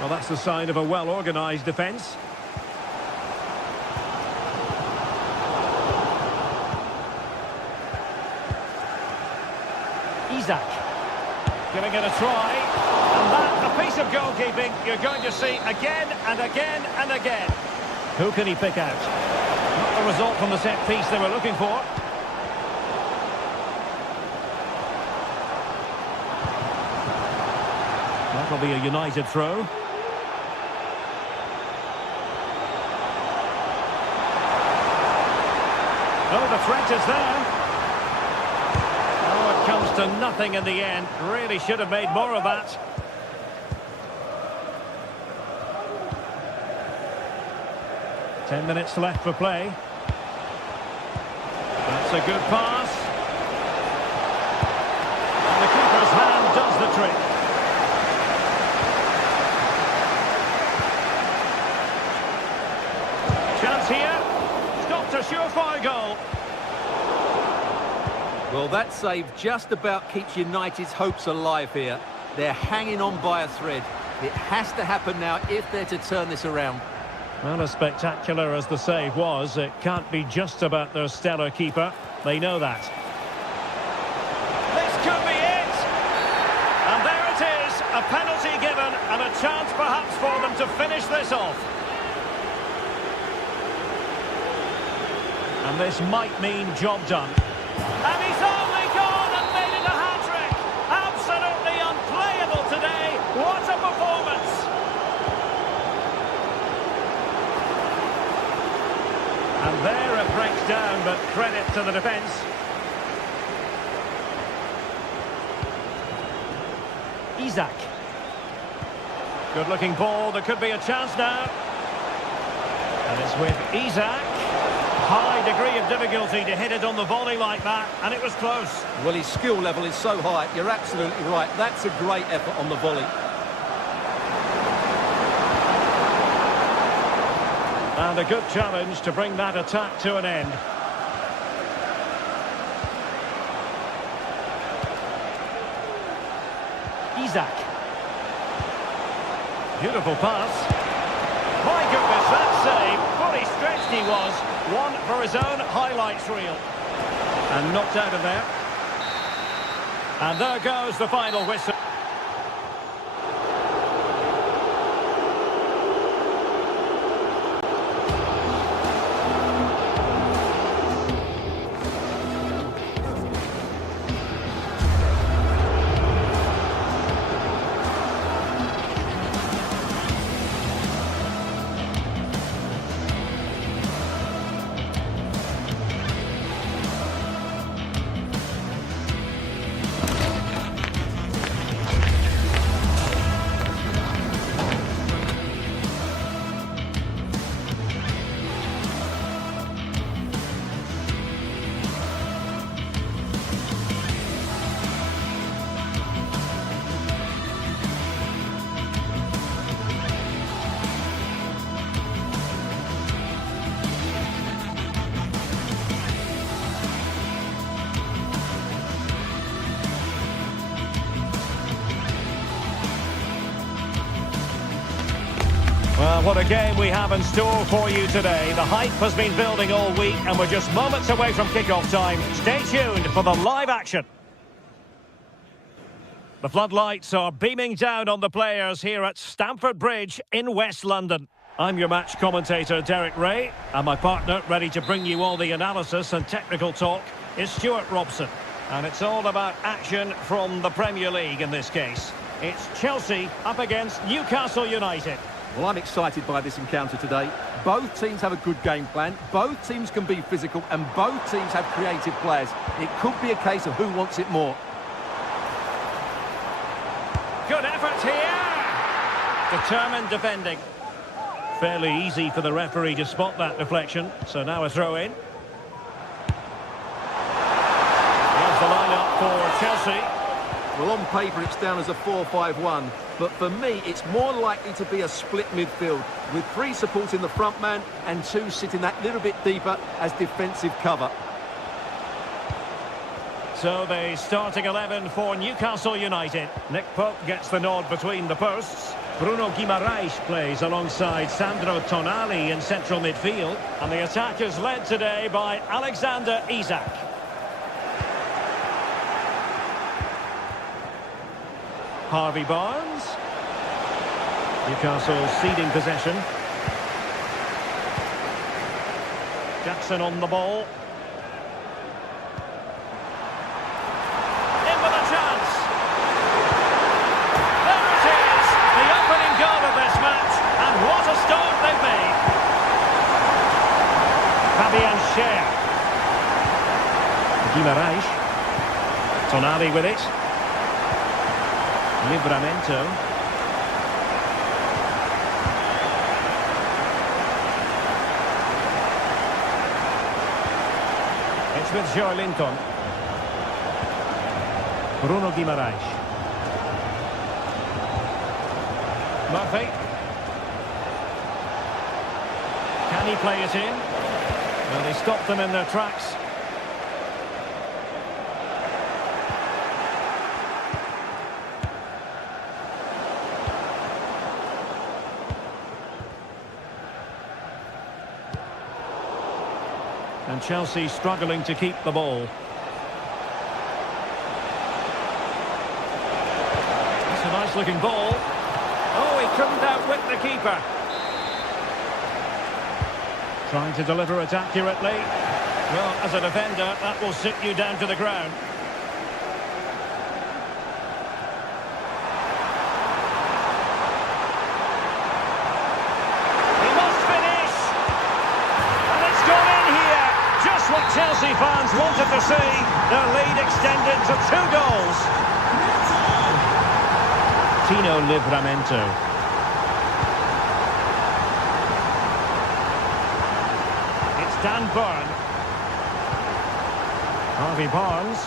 Well, that's the sign of a well-organised defence. Isak. Giving it a try. And that, a piece of goalkeeping you're going to see again and again and again. Who can he pick out? Not the result from the set piece they were looking for. That'll be a United throw. Oh, the threat is there. Oh, it comes to nothing in the end. Really should have made more of that. Ten minutes left for play. That's a good pass. And the keeper's hand does the trick. Chance here. Stopped a surefire goal. Well, that save just about keeps United's hopes alive here. They're hanging on by a thread. It has to happen now if they're to turn this around. Well, as spectacular as the save was, it can't be just about their stellar keeper. They know that. This could be it! And there it is, a penalty given and a chance perhaps for them to finish this off. And this might mean job done. And he's only gone and made it a hat-trick! Absolutely unplayable today. What a performance! And there it breaks down, but credit to the defence. Isak. Good-looking ball. There could be a chance now. And it's with Isak. High degree of difficulty to hit it on the volley like that, and it was close. Well, his skill level is so high. You're absolutely right. That's a great effort on the volley. And a good challenge to bring that attack to an end. Isak. Beautiful pass. My goodness, that save. Fully stretched he was. One for his own highlights reel. And knocked out of there. And there goes the final whistle. Well, what a game we have in store for you today. The hype has been building all week and we're just moments away from kick-off time. Stay tuned for the live action. The floodlights are beaming down on the players here at Stamford Bridge in West London. I'm your match commentator, Derek Ray, and my partner, ready to bring you all the analysis and technical talk, is Stuart Robson. And it's all about action from the Premier League in this case. It's Chelsea up against Newcastle United. Well, I'm excited by this encounter today. Both teams have a good game plan, both teams can be physical, and both teams have creative players. It could be a case of who wants it more. Good effort here! Determined defending. Fairly easy for the referee to spot that deflection, so now a throw-in. Here's the line-up for Chelsea. Well, on paper it's down as a 4-5-1, but for me it's more likely to be a split midfield, with 3 supporting the front man and 2 sitting that little bit deeper as defensive cover. So the starting 11 for Newcastle United. Nick Pope gets the nod between the posts. Bruno Guimaraes plays alongside Sandro Tonali in central midfield. And the attack is led today by Alexander Isak. Harvey Barnes. Newcastle ceding possession. Jackson on the ball. In with a chance. There it is, the opening goal of this match, and what a start they've made. Fabian Schär. Guimaraes. Tonali with it. Livramento. It's with Joelinton. Bruno Guimaraes. Murphy. Can he play it in? Well, he stopped them in their tracks. And Chelsea struggling to keep the ball. It's a nice looking ball. Oh, he couldn't outwit the keeper. Trying to deliver it accurately. Well, as a defender, that will sit you down to the ground. What Chelsea fans wanted to see, their lead extended to 2 goals. Tino Livramento. It's Dan Burn. Harvey Barnes.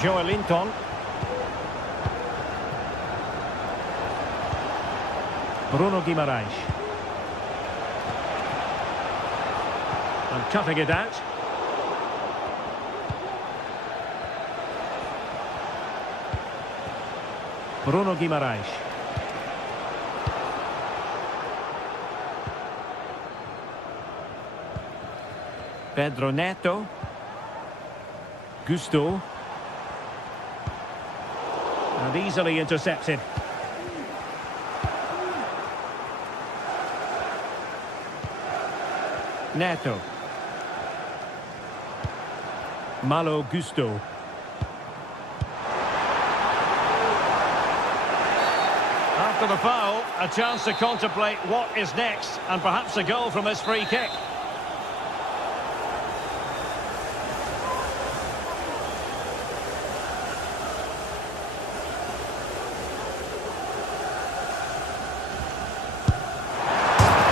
Joelinton. Bruno Guimaraes. And cutting it out. Bruno Guimaraes. Pedro Neto. Gusto. And easily intercepted. Neto. Malo Gusto. After the foul, a chance to contemplate what is next, and perhaps a goal from this free kick.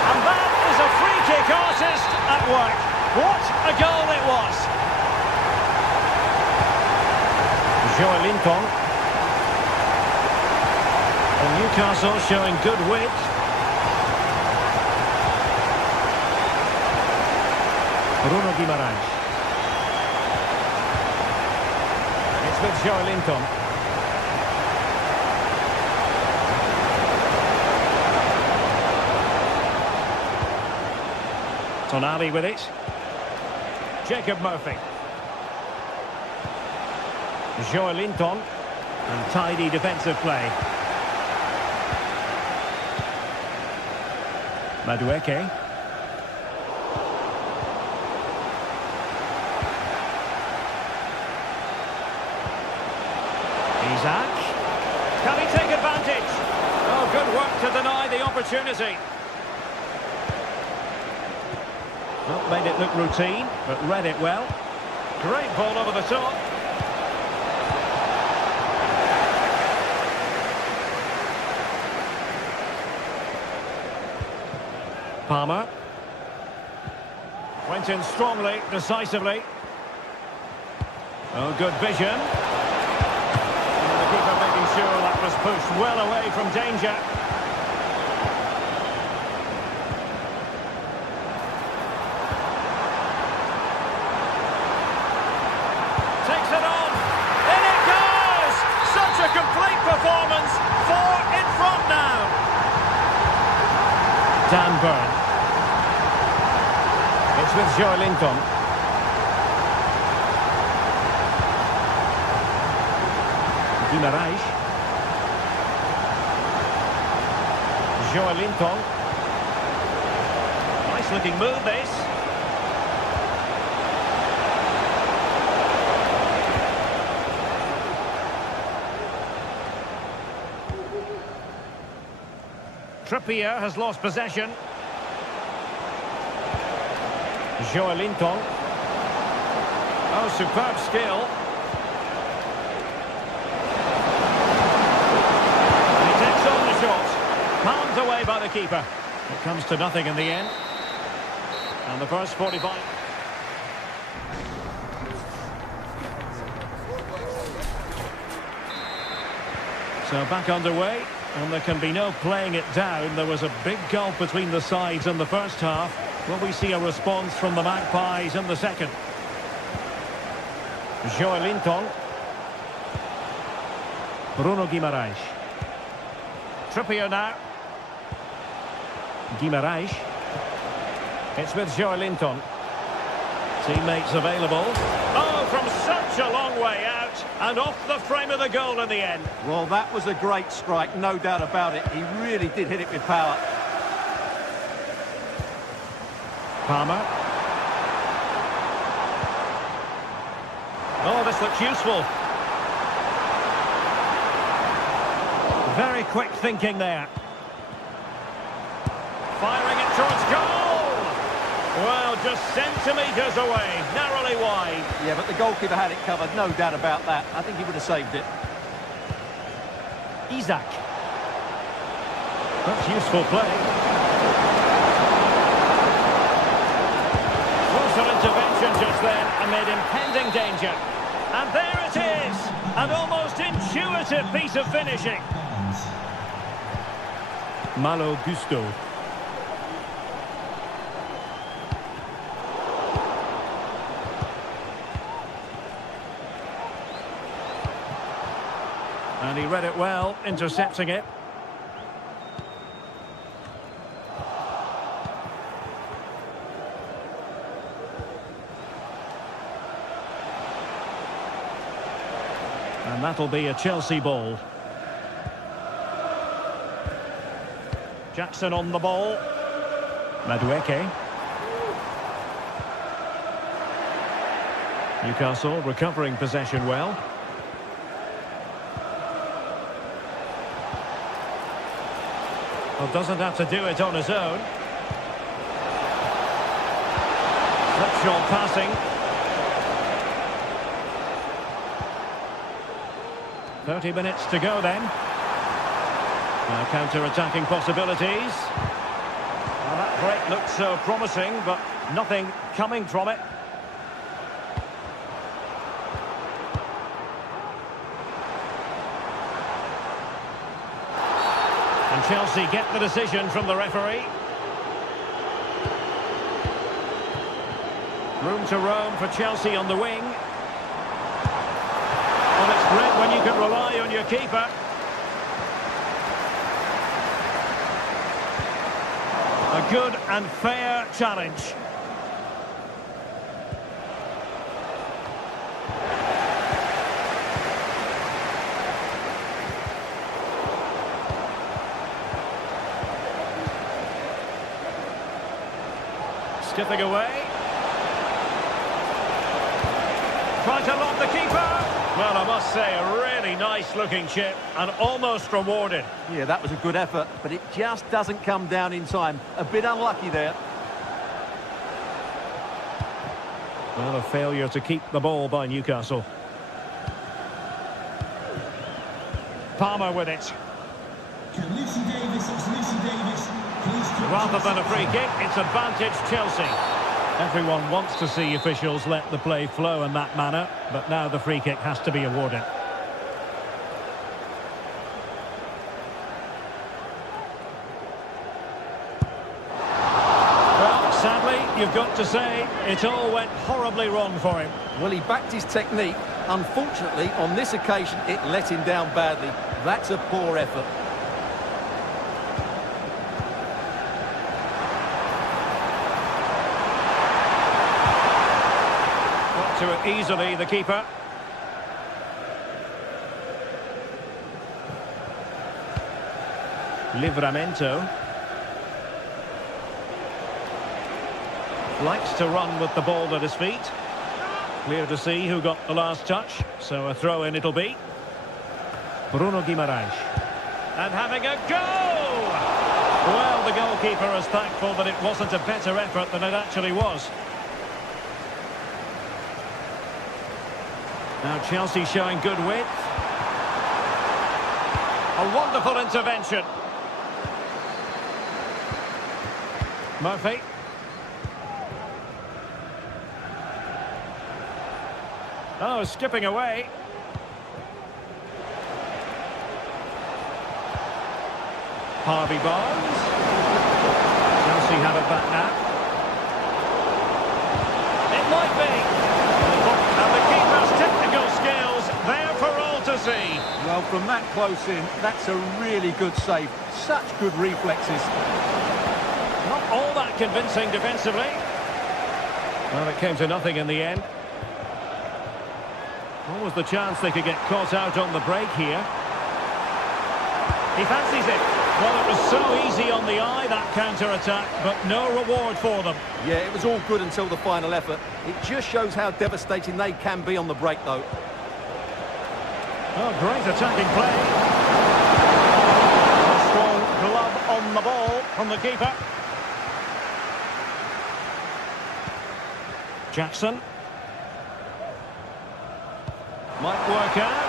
And that is a free kick artist at work. What a goal it was! Joelinton. And Newcastle showing good width. Bruno Guimaraes. It's with Joelinton. Tonali with it. Jacob Murphy. Joelinton, and tidy defensive play. Madueke. Isak. Can he take advantage? Oh, good work to deny the opportunity. Not made it look routine, but read it well. Great ball over the top. Palmer. Went in strongly, decisively. Oh, good vision. And the keeper making sure that was pushed well away from danger. Dan Burn. It's with Joelinton. Guimarães. Joelinton. Nice looking move this. Trippier has lost possession. Joelinton. Oh, superb skill. He takes on the shot. Palmed away by the keeper. It comes to nothing in the end. And the first 45. So back underway. And there can be no playing it down. There was a big gulf between the sides in the first half. Will we see a response from the Magpies in the second? Joelinton. Bruno Guimarães. Trippier now. Guimarães. It's with Joelinton. Teammates available. Oh, from such a long way out. And off the frame of the goal in the end. Well, that was a great strike, no doubt about it. He really did hit it with power. Palmer. Oh, this looks useful. Very quick thinking there. Firing it towards goal. Well, just centimetres away, narrowly wide. Yeah, but the goalkeeper had it covered, no doubt about that. I think he would have saved it. Isaac. That's useful play. Closer intervention just then amid impending danger. And there it is! An almost intuitive piece of finishing. Malo Gusto. And he read it well, intercepting it. And that'll be a Chelsea ball. Jackson on the ball. Madueke. Newcastle recovering possession well. Well, doesn't have to do it on his own. Slipshod passing. 30 minutes to go then. Counter-attacking possibilities. Well, that break looked so promising, but nothing coming from it. And Chelsea get the decision from the referee. Room to roam for Chelsea on the wing. Well, it's great when you can rely on your keeper. A good and fair challenge. Skipping away. Trying to lob the keeper. Well, I must say, a really nice-looking chip and almost rewarded. Yeah, that was a good effort, but it just doesn't come down in time. A bit unlucky there. Well, a failure to keep the ball by Newcastle. Palmer with it. Can Lucy Davis, it's Lucy Davis. Please Rather than a free kick, it's advantage Chelsea. Everyone wants to see officials let the play flow in that manner, but now the free kick has to be awarded. Well, sadly, you've got to say, it all went horribly wrong for him. Well, he backed his technique. Unfortunately, on this occasion, it let him down badly. That's a poor effort. easily, the keeper. Livramento. Likes to run with the ball at his feet. Clear to see who got the last touch, so a throw-in it'll be. Bruno Guimaraes. And having a go! Well, the goalkeeper is thankful that it wasn't a better effort than it actually was. Now Chelsea showing good width. A wonderful intervention. Murphy. Oh, skipping away. Harvey Barnes. Chelsea have it back now. It might be. And the keeper's technical skills there for all to see. Well, from that close in, that's a really good save. Such good reflexes. Not all that convincing defensively. Well, it came to nothing in the end. What was the chance they could get caught out on the break here? He fancies it. Well, it was so easy on the eye, that counter-attack, but no reward for them. Yeah, it was all good until the final effort. It just shows how devastating they can be on the break, though. Oh, great attacking play. A strong glove on the ball from the keeper. Jackson. Might work out.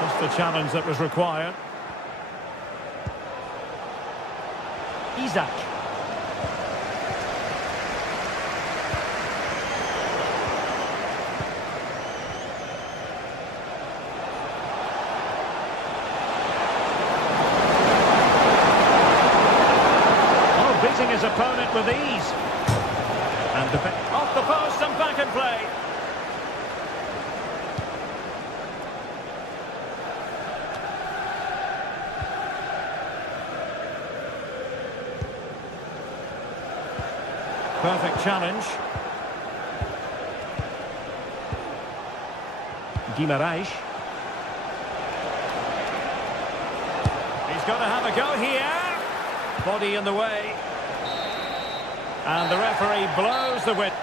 Just the challenge that was required. Isak. Oh, beating his opponent with ease. And off the post and back in play. Perfect challenge. Guimaraes. He's got to have a go here. Body in the way. And the referee blows the whistle.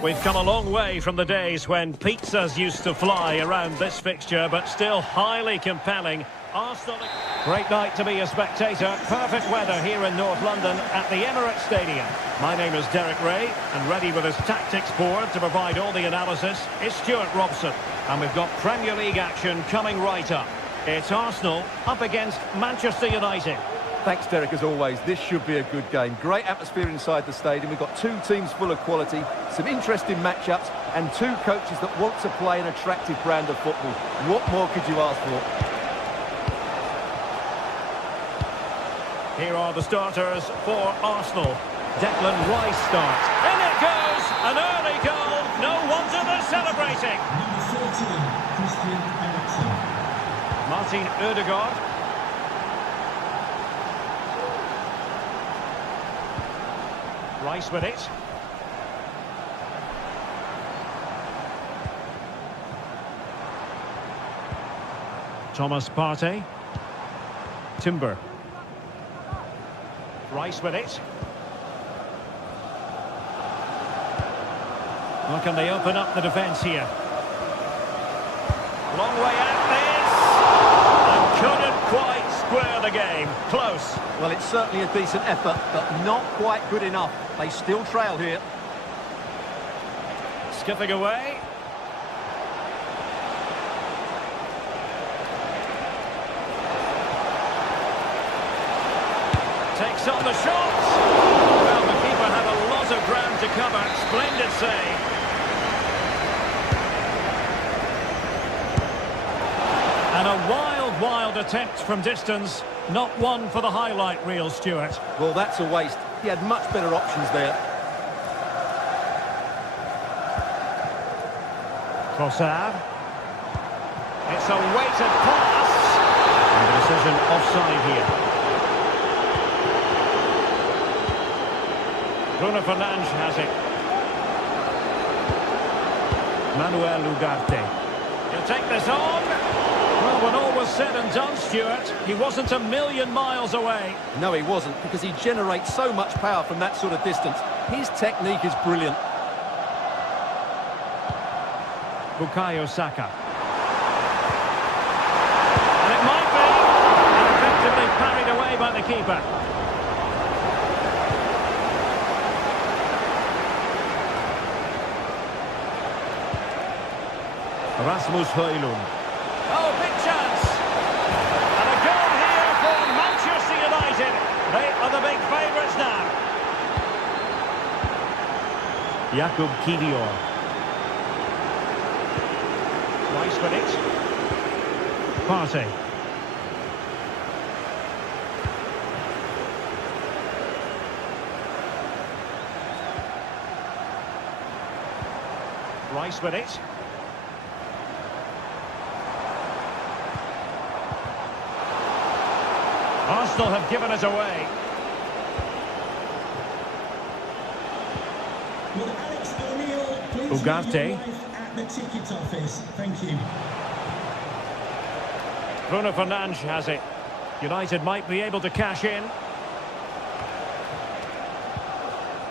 We've come a long way from the days when pizzas used to fly around this fixture, but still highly compelling. Arsenal. Great night to be a spectator. Perfect weather here in North London at the Emirates Stadium. My name is Derek Ray, and ready with his tactics board to provide all the analysis is Stuart Robson. And we've got Premier League action coming right up. It's Arsenal up against Manchester United. Thanks, Derek, as always. This should be a good game. Great atmosphere inside the stadium. We've got two teams full of quality, some interesting matchups, and two coaches that want to play an attractive brand of football. What more could you ask for? Here are the starters for Arsenal. Declan Rice starts. In it goes! An early goal. No wonder they're celebrating. Number 14, Christian Eriksen. Martin Ødegaard. Rice with it. Thomas Partey. Timber. Rice with it. Well, can they open up the defence here? Long way out this. And couldn't quite square the game. Close. Well, it's certainly a decent effort, but not quite good enough. They still trail here. Skipping away. Takes on the shot. Well, the keeper had a lot of ground to cover. Splendid save. And a wild, wild attempt from distance. Not one for the highlight reel, Stuart. Well, that's a waste. He had much better options there. Trossard. It's a weighted pass. And the decision offside here. Bruno Fernandes has it. Manuel Ugarte. He'll take this on. Well, when all was said and done, Stuart, he wasn't a million miles away. No, he wasn't, because he generates so much power from that sort of distance. His technique is brilliant. Bukayo Saka. And it might be. And effectively parried away by the keeper. Rasmus Højlund. Oh, big chance! And a goal here for Manchester United. They are the big favourites now. Jakub Kivior. Rice with it. Partey. Rice with it. Arsenal have given it away. Will Alex O'Neill please Ugarte. make your life at the ticket office? Thank you. Bruno Fernandes has it. United might be able to cash in.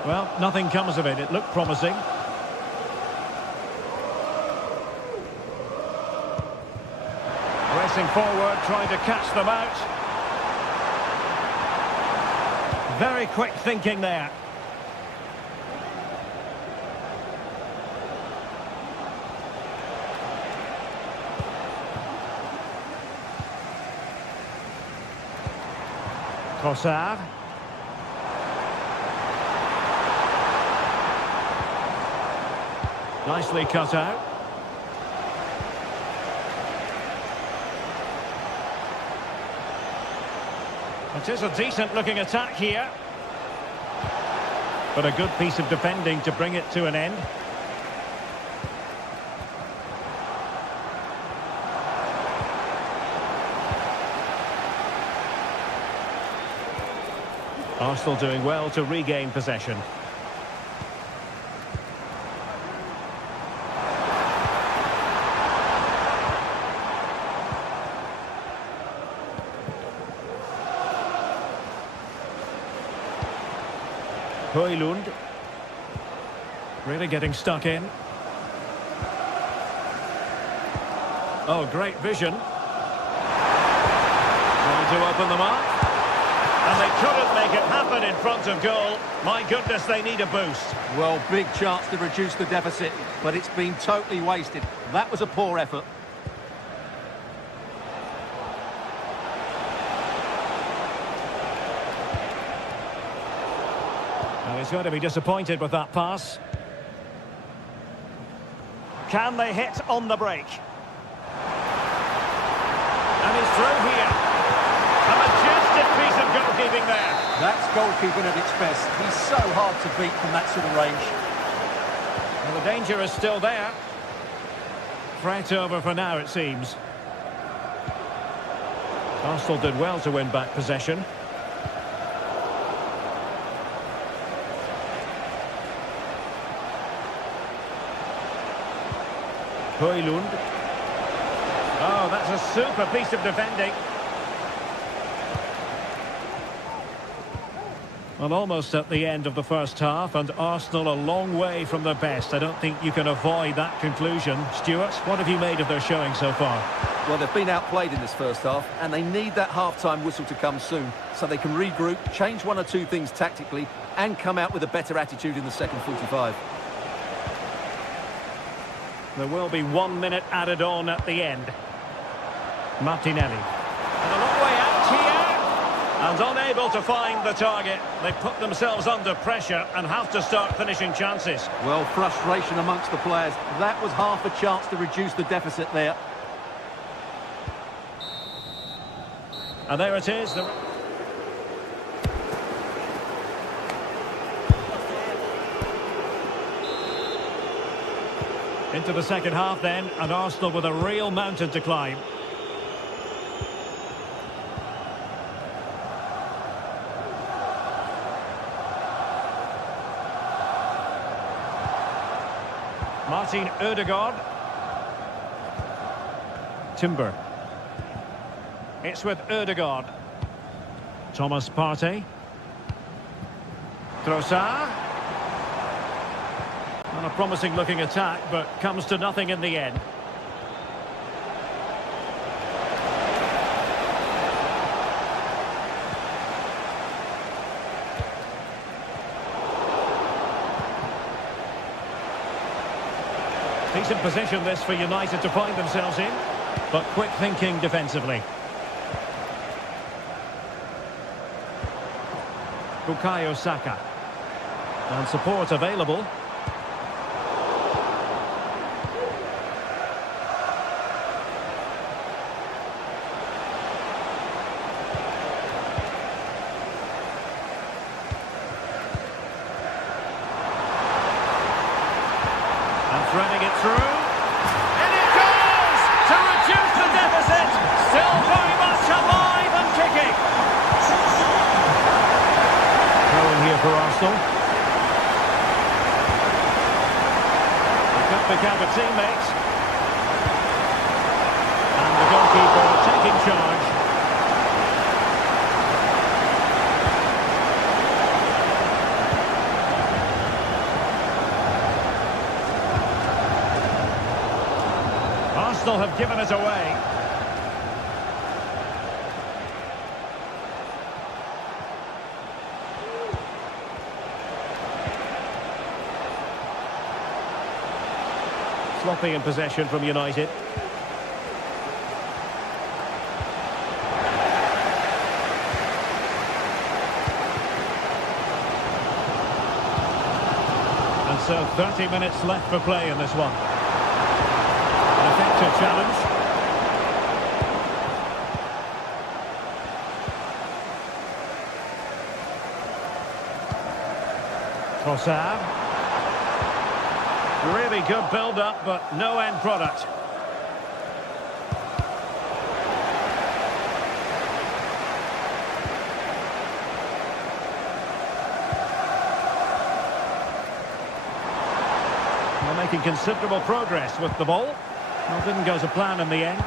Well, nothing comes of it. It looked promising. Pressing forward, trying to catch them out. Very quick thinking there. Trossard. Nicely cut out. It is a decent-looking attack here. But a good piece of defending to bring it to an end. Arsenal doing well to regain possession. Højlund. Really getting stuck in. Oh, great vision. Trying to open them up. And they couldn't make it happen in front of goal. My goodness, they need a boost. Well, big chance to reduce the deficit, but it's been totally wasted. That was a poor effort. Well, he's going to be disappointed with that pass. Can they hit on the break? And he's through here. A majestic piece of goalkeeping there. That's goalkeeping at its best. He's so hard to beat from that sort of range. Well, the danger is still there. Threat over for now, it seems. Arsenal did well to win back possession. Højlund. Oh, That's a super piece of defending. Well, almost at the end of the first half, and Arsenal a long way from their best. I don't think you can avoid that conclusion. Stuart, what have you made of their showing so far? Well, they've been outplayed in this first half, and they need that half-time whistle to come soon, so they can regroup, change one or two things tactically, and come out with a better attitude in the second 45. There will be 1 minute added on at the end. Martinelli. And a long way out here. And unable to find the target. They put themselves under pressure and have to start finishing chances. Well, frustration amongst the players. That was half a chance to reduce the deficit there. And there it is. Into the second half then, and Arsenal with a real mountain to climb. Martin Ødegaard. Timber. It's with Ødegaard. Thomas Partey. Trossard. And a promising looking attack, but comes to nothing in the end. Decent position this for United to find themselves in, but quick thinking defensively. Bukayo Saka. And support available. Threading it through. And it goes! To reduce the deficit! Still very much alive and kicking. Throw in here for Arsenal. They could become a teammate. And the goalkeeper taking charge. Arsenal have given it away. Sloppy in possession from United. And so 30 minutes left for play in this one. Effective challenge. Trossard. Really good build-up, but no end product. They're making considerable progress with the ball. Well, didn't go to plan in the end.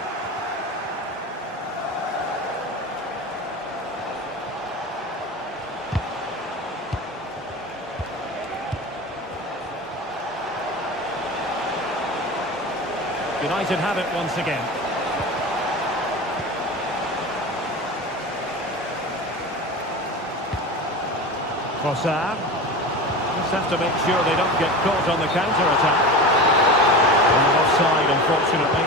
United have it once again. Trossard. Just have to make sure they don't get caught on the counter-attack. Offside, unfortunately.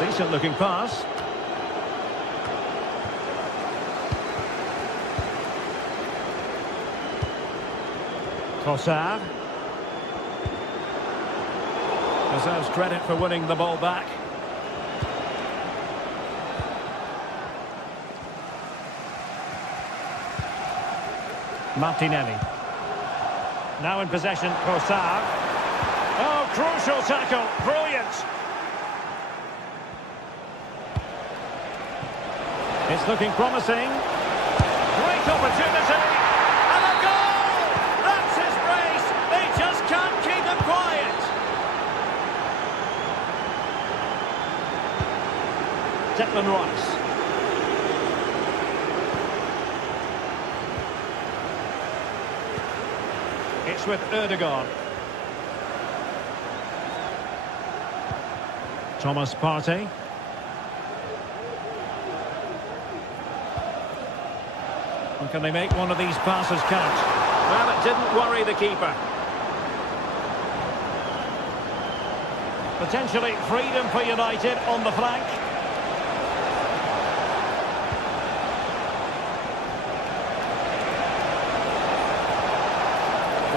Decent looking pass. Trossard. Deserves credit for winning the ball back. Martinelli. Now in possession, Trossard. Oh, crucial tackle. Brilliant. It's looking promising. Great opportunity. And a goal! That's his brace. They just can't keep them quiet. Declan Rice. It's with Ødegaard. Thomas Partey. And can they make one of these passes count? Well, it didn't worry the keeper. Potentially freedom for United on the flank.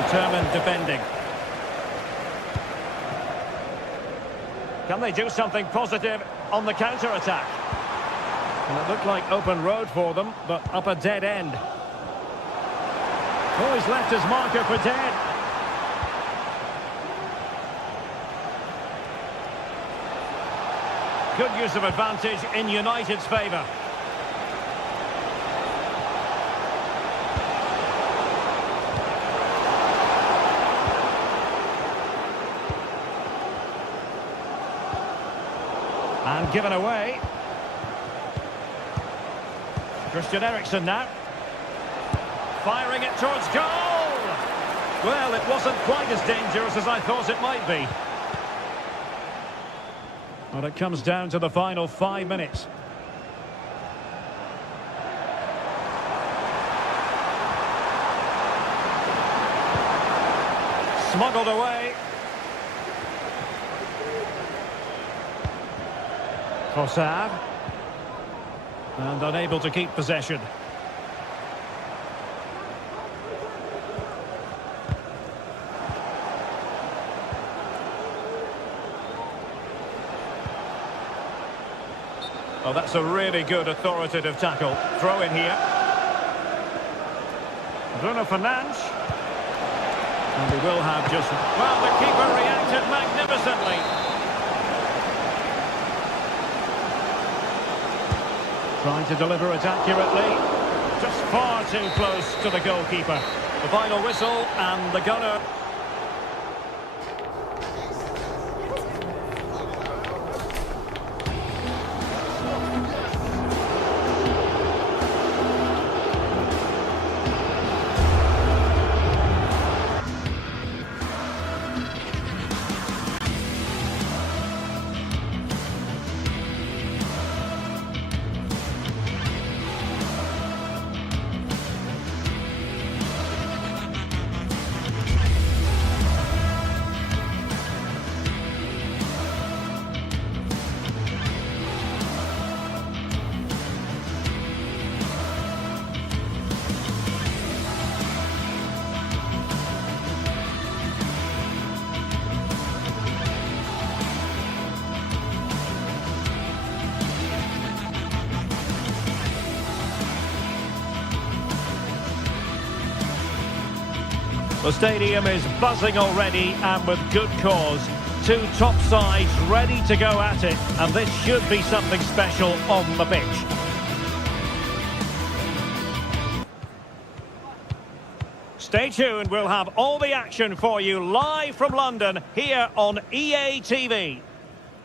Determined defending. Can they do something positive on the counter-attack? Well, it looked like open road for them, but up a dead end. Oh, he's left his marker for dead. Good use of advantage in United's favour. And given away. Christian Eriksen now. Firing it towards goal! Well, it wasn't quite as dangerous as I thought it might be. But it comes down to the final 5 minutes. Smuggled away. Trossard. And unable to keep possession. Oh, that's a really good authoritative tackle. Throw in here. Bruno Fernandes. And we will have just... Well, the keeper reacted magnificently. Trying to deliver it accurately. Just far too close to the goalkeeper. The final whistle and the gunner. The stadium is buzzing already, and with good cause. Two top sides ready to go at it, and this should be something special on the pitch. Stay tuned, we'll have all the action for you live from London here on EA TV.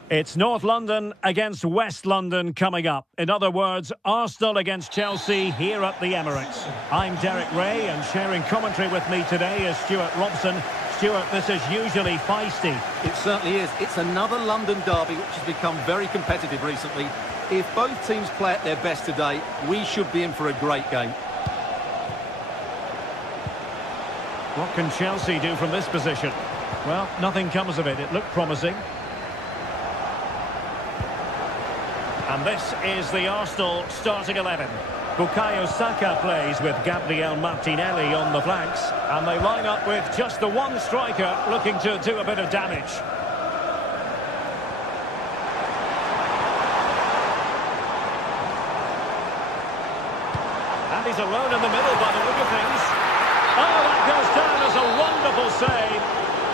It's North London against West London coming up. In other words, Arsenal against Chelsea here at the Emirates. I'm Derek Ray, and sharing commentary with me today is Stuart Robson. Stuart, this is usually feisty. It certainly is. It's another London derby which has become very competitive recently. If both teams play at their best today, we should be in for a great game. What can Chelsea do from this position? Well, nothing comes of it. It looked promising. And this is the Arsenal starting 11. Bukayo Saka plays with Gabriel Martinelli on the flanks. And they line up with just the one striker looking to do a bit of damage. And he's alone in the middle by the look of things. Oh, that goes down as a wonderful save.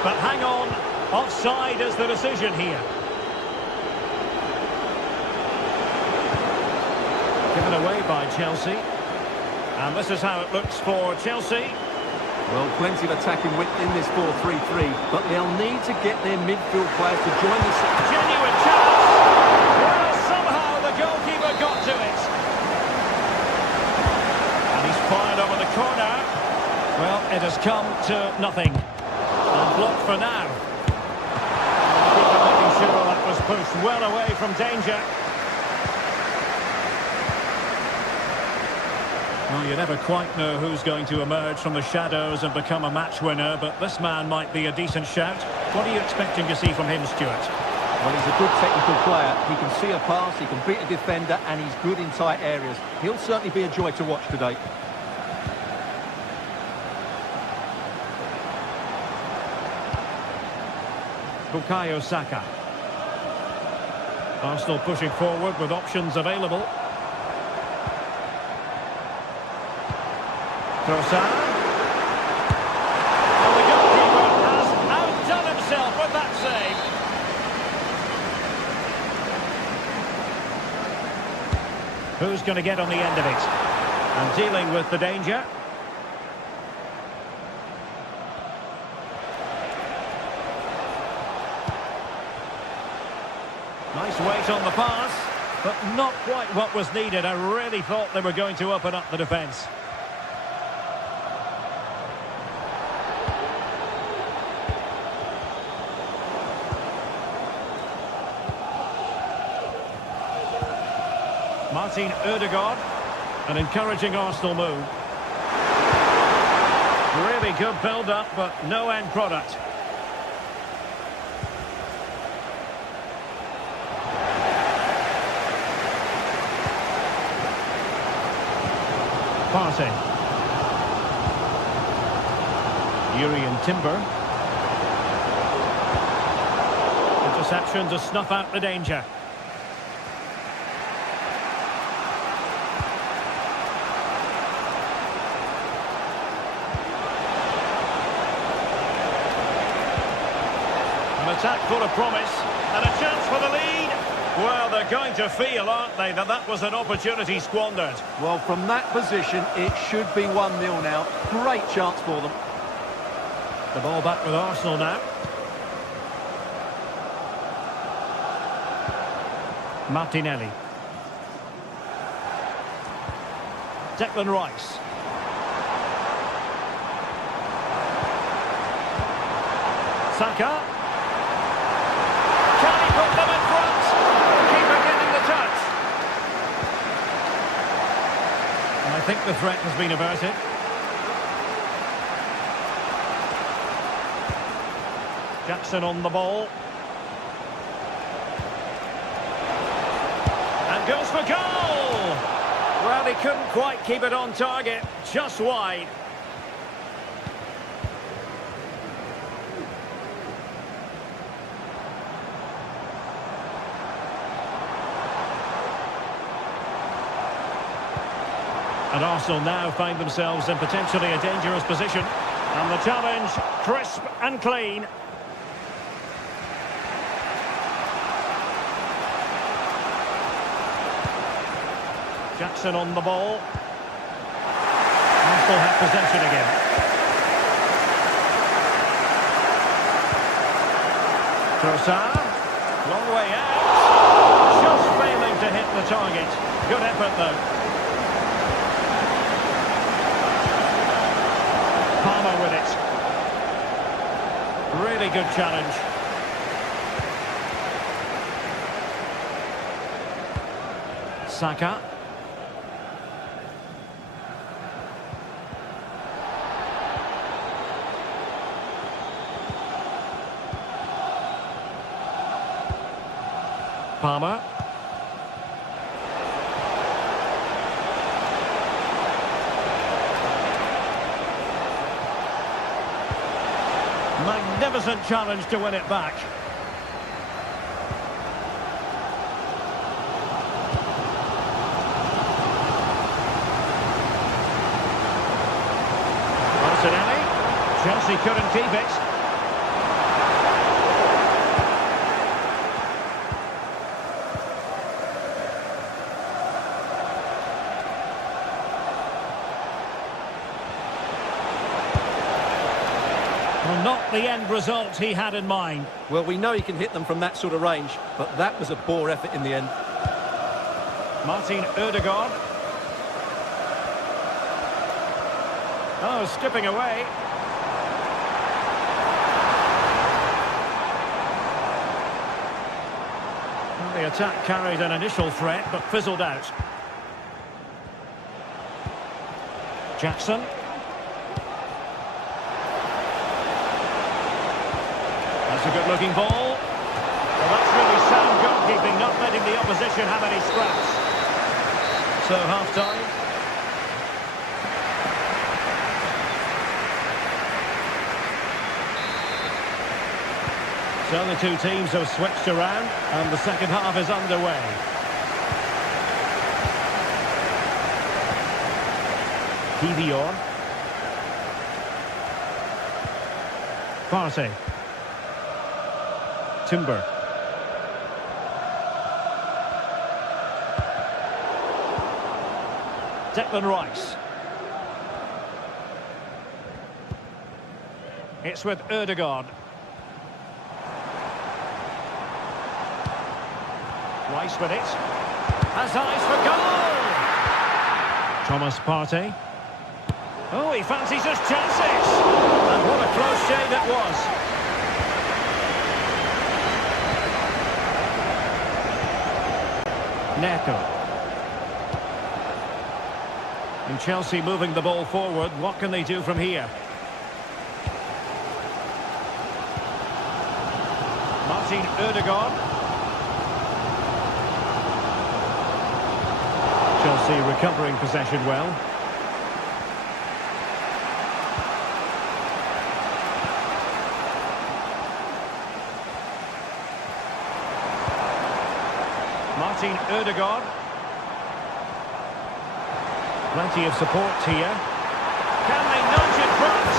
But hang on, offside is the decision here. Given away by Chelsea. And this is how it looks for Chelsea. Well, plenty of attacking width in this 4-3-3, but they'll need to get their midfield players to join the... Genuine chance! Well, somehow the goal about nothing. And blocked for now. Keeper making sure that was pushed well away from danger. Well, you never quite know who's going to emerge from the shadows and become a match winner, but this man might be a decent shout. What are you expecting to see from him, Stuart? Well, he's a good technical player. He can see a pass, he can beat a defender, and he's good in tight areas. He'll certainly be a joy to watch today. Bukayo Saka. Arsenal pushing forward with options available. Trossard. And the goalkeeper has outdone himself with that save. Who's going to get on the end of it? And dealing with the danger. Nice weight on the pass, but not quite what was needed. I really thought they were going to open up the defence. Martin Odegaard, an encouraging Arsenal move. Really good build-up, but no end product. Passing. Urian Timber. Interception to snuff out the danger. An attack full of promise, and a chance for the lead. Well, they're going to feel, aren't they, that that was an opportunity squandered. Well, from that position, it should be 1-0 now. Great chance for them. The ball back with Arsenal now. Martinelli. Declan Rice. Saka. Can he put them in front? The keeper getting the touch. And I think the threat has been averted. Jackson on the ball. And goes for goal! Well, he couldn't quite keep it on target, just wide. And Arsenal now find themselves in potentially a dangerous position. And the challenge, crisp and clean. Jackson on the ball. Arsenal have possession again. Trossard. Long way out. Just failing to hit the target. Good effort though. Palmer with it. Really good challenge. Saka. Palmer. Magnificent challenge to win it back. Martinelli. Chelsea couldn't keep it. Well, not the end result he had in mind. Well, we know he can hit them from that sort of range, but that was a poor effort in the end. Martin Odegaard. Oh, skipping away. The attack carried an initial threat, but fizzled out. Jackson. That's a good-looking ball. Well, that's really sound goalkeeping, not letting the opposition have any scraps. So, half-time. So the two teams have switched around, and the second half is underway. Kivior. Partey. Timber. Declan Rice. It's with Ødegaard. Rice with it. Has eyes for goal! Thomas Partey. Oh, he fancies his chances! And what a close shave it was. Neto. And Chelsea moving the ball forward. What can they do from here? Martin Ødegaard. Chelsea recovering possession well. Martin Ødegaard. Plenty of support here. Can they nudge in front?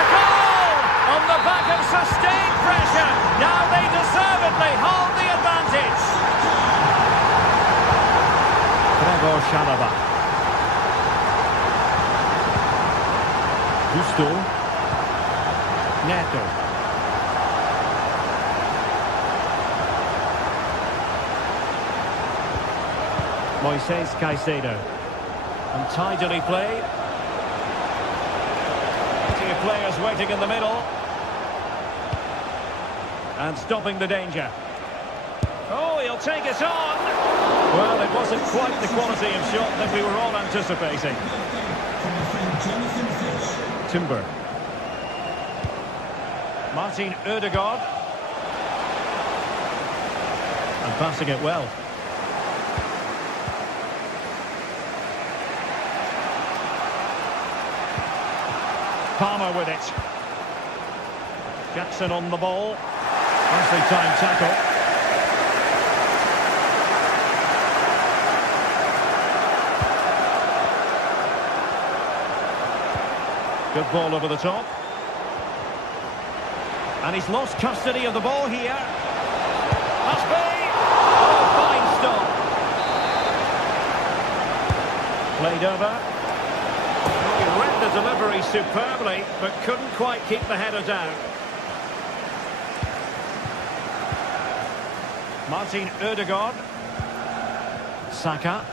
A goal! On the back of sustained pressure. Now they deservedly hold the advantage. Gregor Chalaba. Gusto. Neto. Moises Caicedo. And tidily played. Plenty of players waiting in the middle. And stopping the danger. Oh, he'll take it on. Well, it wasn't quite the quality of shot that we were all anticipating. Timber. Martin Ødegaard. And passing it well. Palmer with it. Jackson on the ball. Nicely timed tackle. Good ball over the top. And he's lost custody of the ball here. Must be! Oh, fine stop. Played over. He read the delivery superbly, but couldn't quite keep the header down. Martin Ødegaard. Saka.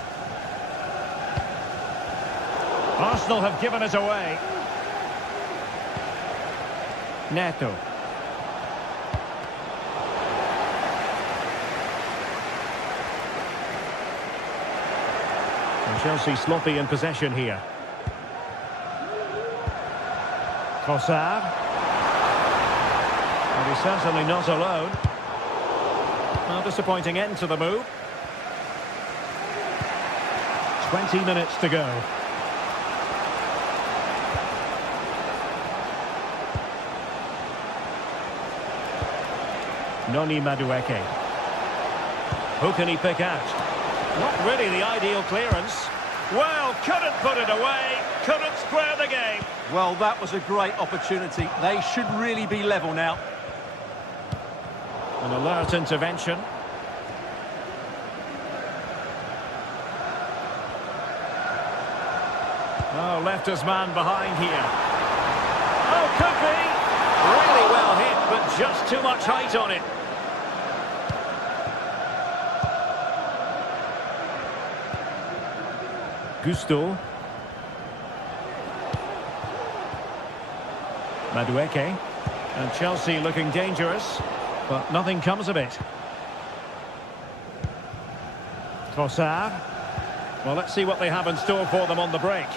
Arsenal have given it away. Neto. And Chelsea sloppy in possession here. Trossard. And he's certainly not alone. A disappointing end to the move. 20 minutes to go. Noni Madueke. Who can he pick out? Not really the ideal clearance. Well, couldn't put it away. Couldn't square the game. Well, that was a great opportunity. They should really be level now. An alert intervention. Oh, left his man behind here. Oh, could be. Really well hit, but just too much height on it. Gusto. Madueke. And Chelsea looking dangerous, but nothing comes of it. Trossard. Well, let's see what they have in store for them on the break.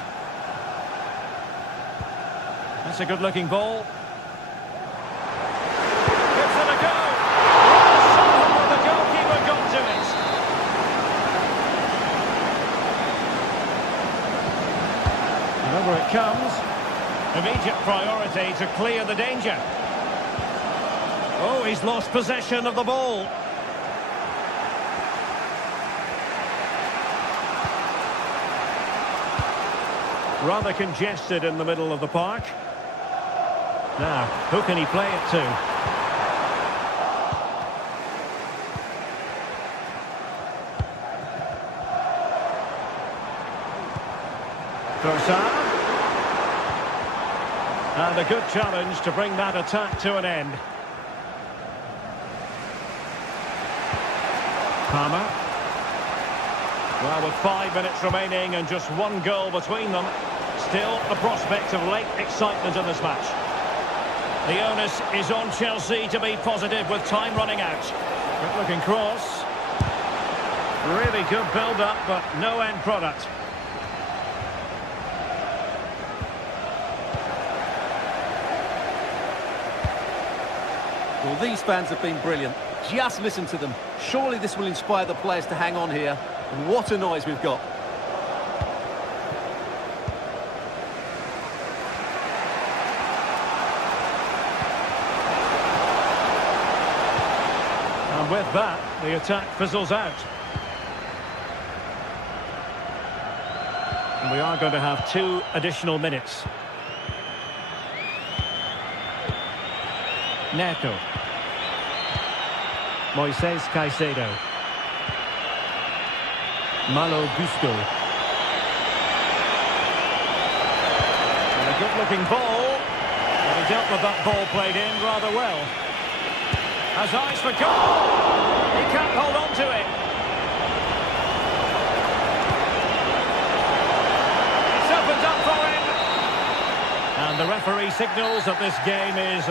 That's a good-looking ball. Gives it a go. Somehow the goalkeeper got to it. And over it comes. Immediate priority to clear the danger. Oh, he's lost possession of the ball. Rather congested in the middle of the park. Now, who can he play it to? Trossard. And a good challenge to bring that attack to an end. Palmer. Well, with 5 minutes remaining and just one goal between them, still the prospect of late excitement in this match. The onus is on Chelsea to be positive with time running out. Good looking cross. Really good build-up, but no end product. Well, these fans have been brilliant. Just listen to them. Surely this will inspire the players to hang on here. And what a noise we've got. And with that, the attack fizzles out. And we are going to have 2 additional minutes. Neto. Moises Caicedo. Malo Gusto. And a good-looking ball. And he dealt with that ball played in rather well. Has eyes for goal. He can't hold on to it. It's opened up for him. And the referee signals that this game is...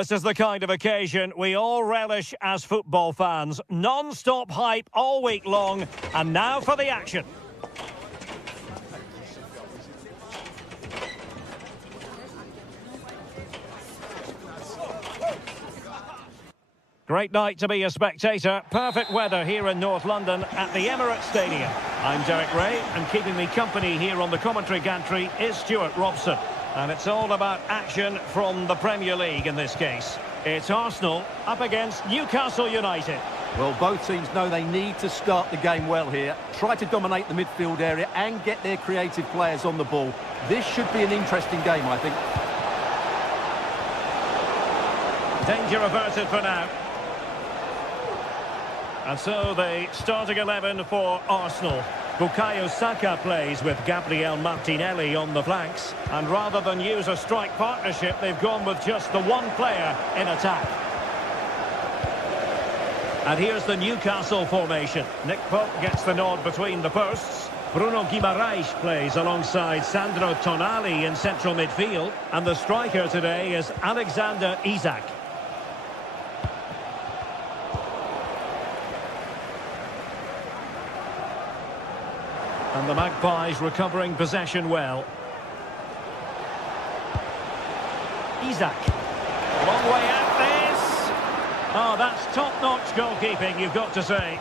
This is the kind of occasion we all relish as football fans. Non-stop hype all week long, and now for the action. Great night to be a spectator. Perfect weather here in North London at the Emirates Stadium. I'm Derek Ray, and keeping me company here on the commentary gantry is Stuart Robson. And it's all about action from the Premier League in this case. It's Arsenal up against Newcastle United. Well, both teams know they need to start the game well here. Try to dominate the midfield area and get their creative players on the ball. This should be an interesting game, I think. Danger averted for now. And so the starting 11 for Arsenal. Bukayo Saka plays with Gabriel Martinelli on the flanks. And rather than use a strike partnership, they've gone with just the one player in attack. And here's the Newcastle formation. Nick Pope gets the nod between the posts. Bruno Guimaraes plays alongside Sandro Tonali in central midfield. And the striker today is Alexander Isak. And the Magpies recovering possession well. Isak. Long way out this. Oh, that's top-notch goalkeeping, you've got to say.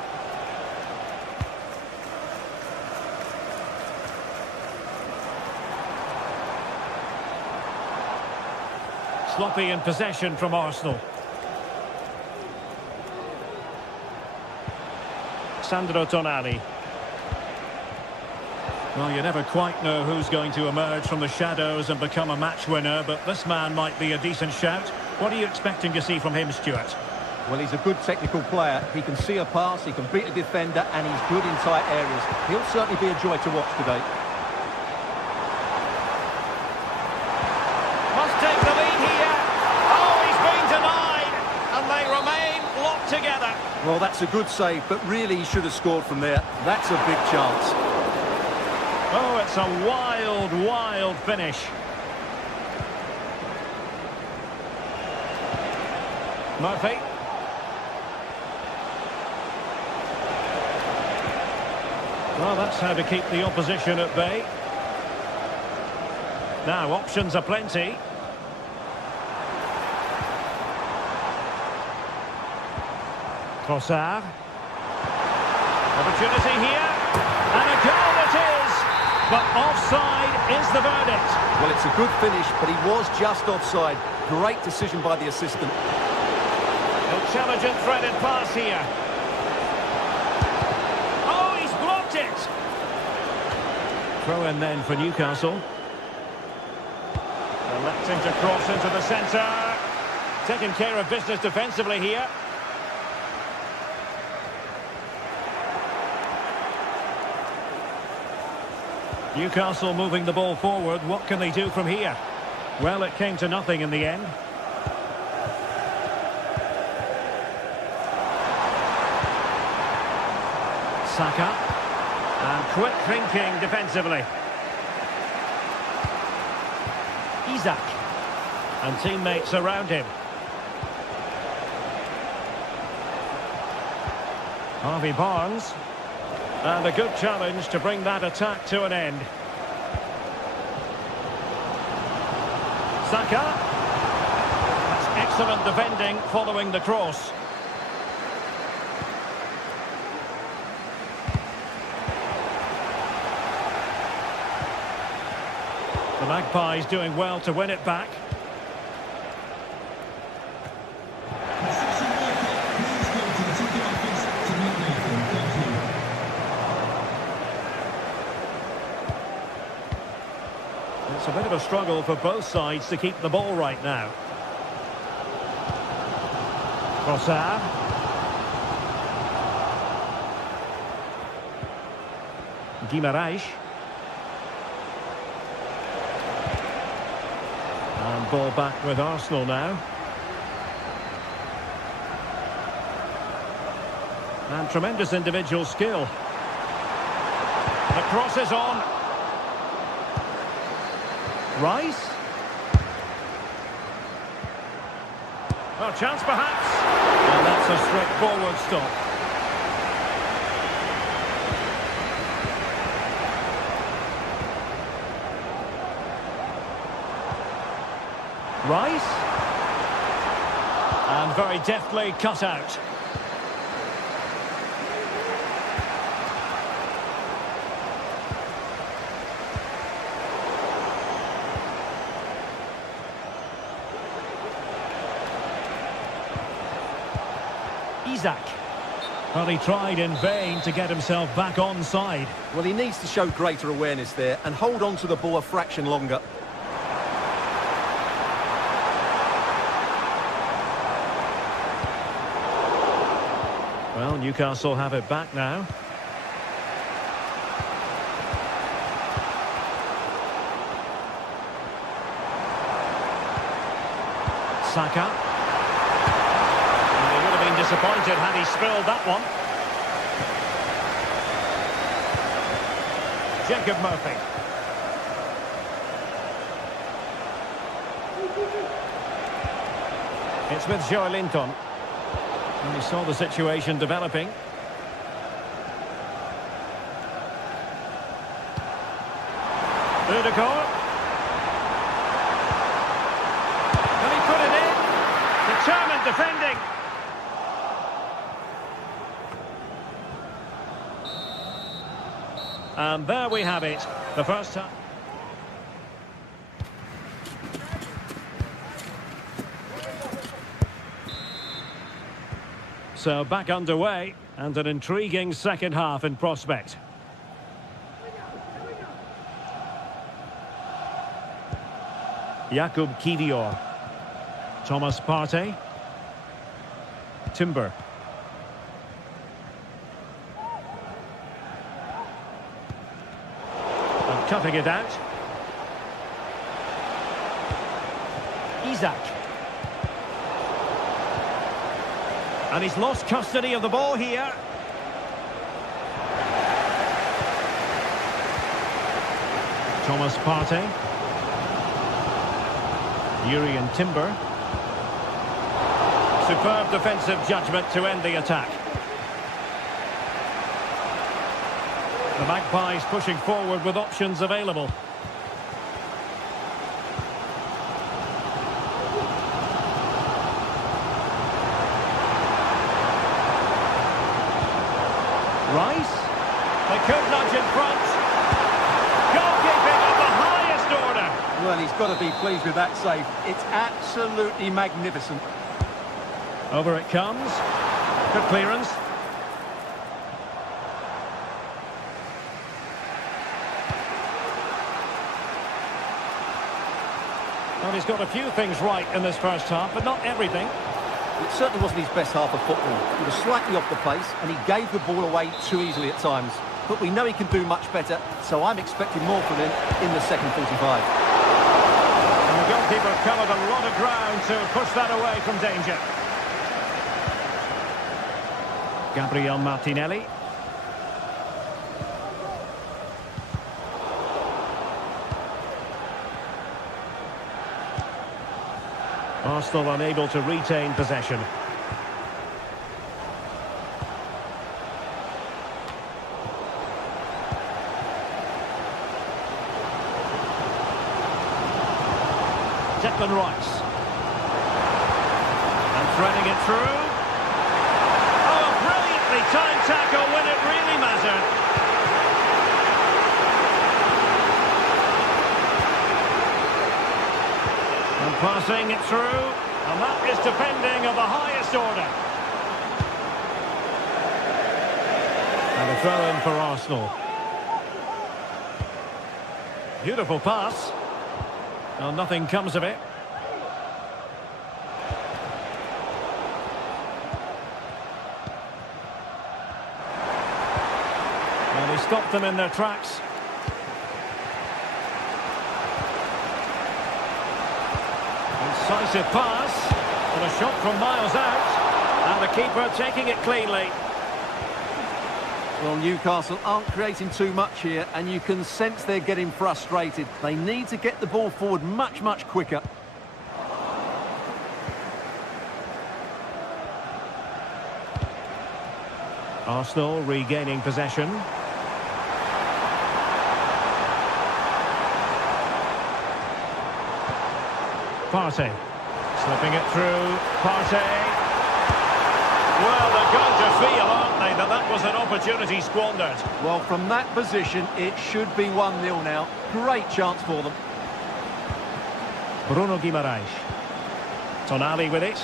Sloppy in possession from Arsenal. Sandro Tonali. Well, you never quite know who's going to emerge from the shadows and become a match winner, but this man might be a decent shout. What are you expecting to see from him, Stuart? Well, he's a good technical player. He can see a pass, he can beat a defender, and he's good in tight areas. He'll certainly be a joy to watch today. Must take the lead here. Oh, he's been denied, and they remain locked together. Well, that's a good save, but really he should have scored from there. That's a big chance. Oh, it's a wild, wild finish. Murphy. Well, that's how to keep the opposition at bay. Now, options are plenty. Trossard. Opportunity here. And a goal it is. But offside is the verdict. Well, it's a good finish, but he was just offside. Great decision by the assistant. Intelligent threaded pass here. Oh, he's blocked it. Throw in then for Newcastle. Electing to cross into the centre. Taking care of business defensively here. Newcastle moving the ball forward. What can they do from here? Well, it came to nothing in the end. Saka. And quick thinking defensively. Isak. And teammates around him. Harvey Barnes. And a good challenge to bring that attack to an end. Saka. That's excellent defending following the cross. The Magpies doing well to win it back. It's a bit of a struggle for both sides to keep the ball right now. Trossard. Guimaraes. And ball back with Arsenal now. And tremendous individual skill. The cross is on. Rice. Well, chance perhaps. Well, that's a straightforward stop. Rice. And very deftly cut out. Isaac. Well, he tried in vain to get himself back onside. Well, he needs to show greater awareness there and hold on to the ball a fraction longer. Well, Newcastle have it back now. Saka. And he would have been disappointed had he spilled that one. Jacob Murphy. It's with Joelinton. And he saw the situation developing. Udegaard. And he put it in. Determined defending. And there we have it. The first time. So back underway, and an intriguing second half in prospect. Jakub Kiwior. Thomas Partey. Timber. And cutting it out. Isaac. And he's lost custody of the ball here. Thomas Partey. Urian Timber. Superb defensive judgment to end the attack. The Magpies pushing forward with options available. Rice. They could nudge in front. Goalkeeping of the highest order. Well, he's got to be pleased with that save. It's absolutely magnificent. Over it comes. Good clearance. Well, he's got a few things right in this first half, but not everything. It certainly wasn't his best half of football. He was slightly off the pace and he gave the ball away too easily at times. But we know he can do much better, so I'm expecting more from him in the second 45. And the goalkeeper covered a lot of ground to push that away from danger. Gabriel Martinelli. Arsenal unable to retain possession. Declan Rice. And threading it through. Oh, a brilliantly timed tackle when it really mattered. And passing it through. And that is defending of the highest order. And a throw-in for Arsenal. Beautiful pass. Well, nothing comes of it. Well, he stopped them in their tracks. Incisive pass. And a shot from miles out. And the keeper taking it cleanly. Well, Newcastle aren't creating too much here, and you can sense they're getting frustrated. They need to get the ball forward much, much quicker. Arsenal regaining possession. Partey. Slipping it through. Partey. Well, they're going to feel, aren't they, that that was an opportunity squandered. Well, from that position, it should be 1-0 now. Great chance for them. Bruno Guimaraes. Tonali with it.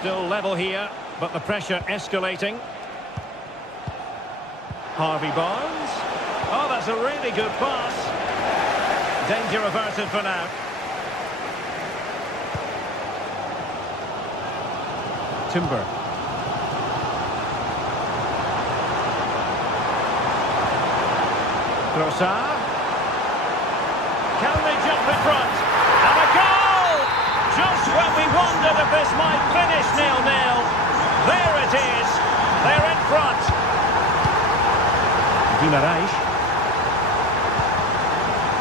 Still level here, but the pressure escalating. Harvey Barnes. Oh, that's a really good pass. Danger averted for now. Timber. Trossard. Can they jump in front? And a goal! Just when we wondered if this might finish 0-0. There it is. They're in front. Guimaraes.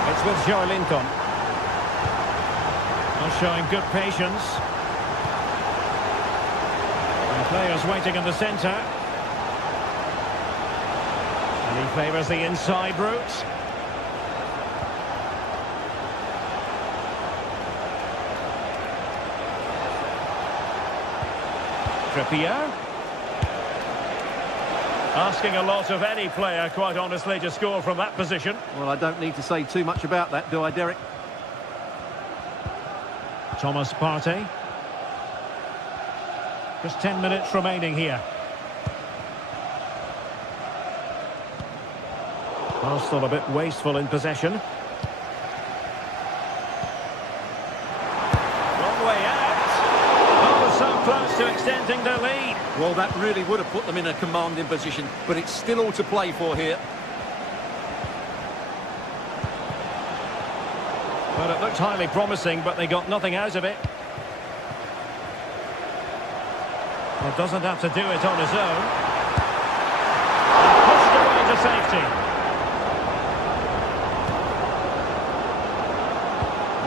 It's with Joe Linton. Not showing good patience. And players waiting in the centre. And he favours the inside route. Trippier. Asking a lot of any player, quite honestly, to score from that position. Well, I don't need to say too much about that, do I, Derek? Thomas Partey. Just 10 minutes remaining here. Arsenal a bit wasteful in possession. Long way out. Oh, so close to extending their lead. Well, that really would have put them in a commanding position, but it's still all to play for here. Well, it looked highly promising, but they got nothing out of it. Well, doesn't have to do it on his own. Pushed away to safety.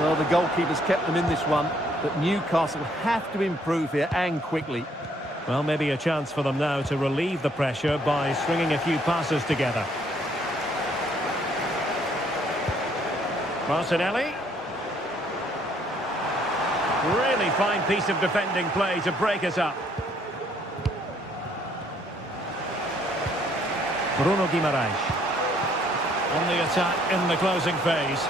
Well, the goalkeeper's kept them in this one, but Newcastle have to improve here, and quickly. Well, maybe a chance for them now to relieve the pressure by stringing a few passes together. Martinelli. Really fine piece of defending play to break it up. Bruno Guimaraes. On the attack in the closing phase.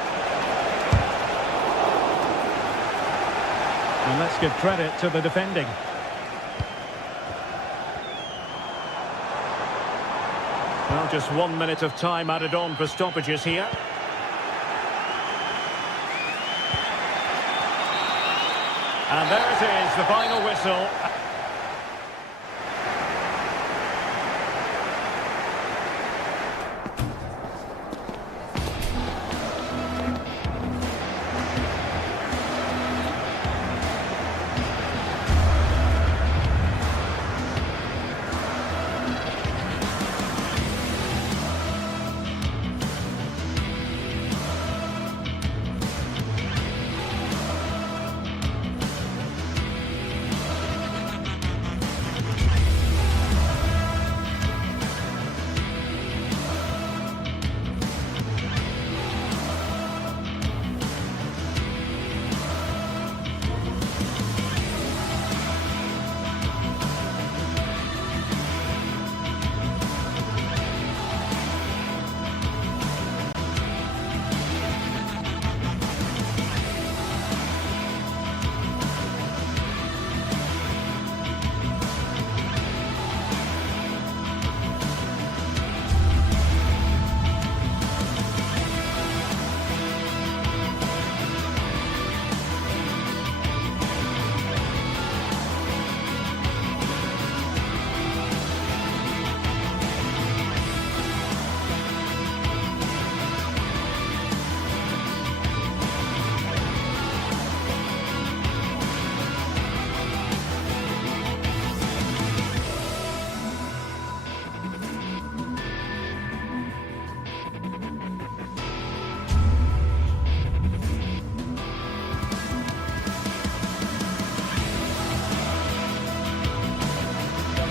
And let's give credit to the defending. Well, just 1 minute of time added on for stoppages here. And there it is, the final whistle.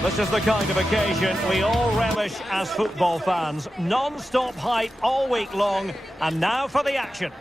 This is the kind of occasion we all relish as football fans. Non-stop hype all week long, and now for the action.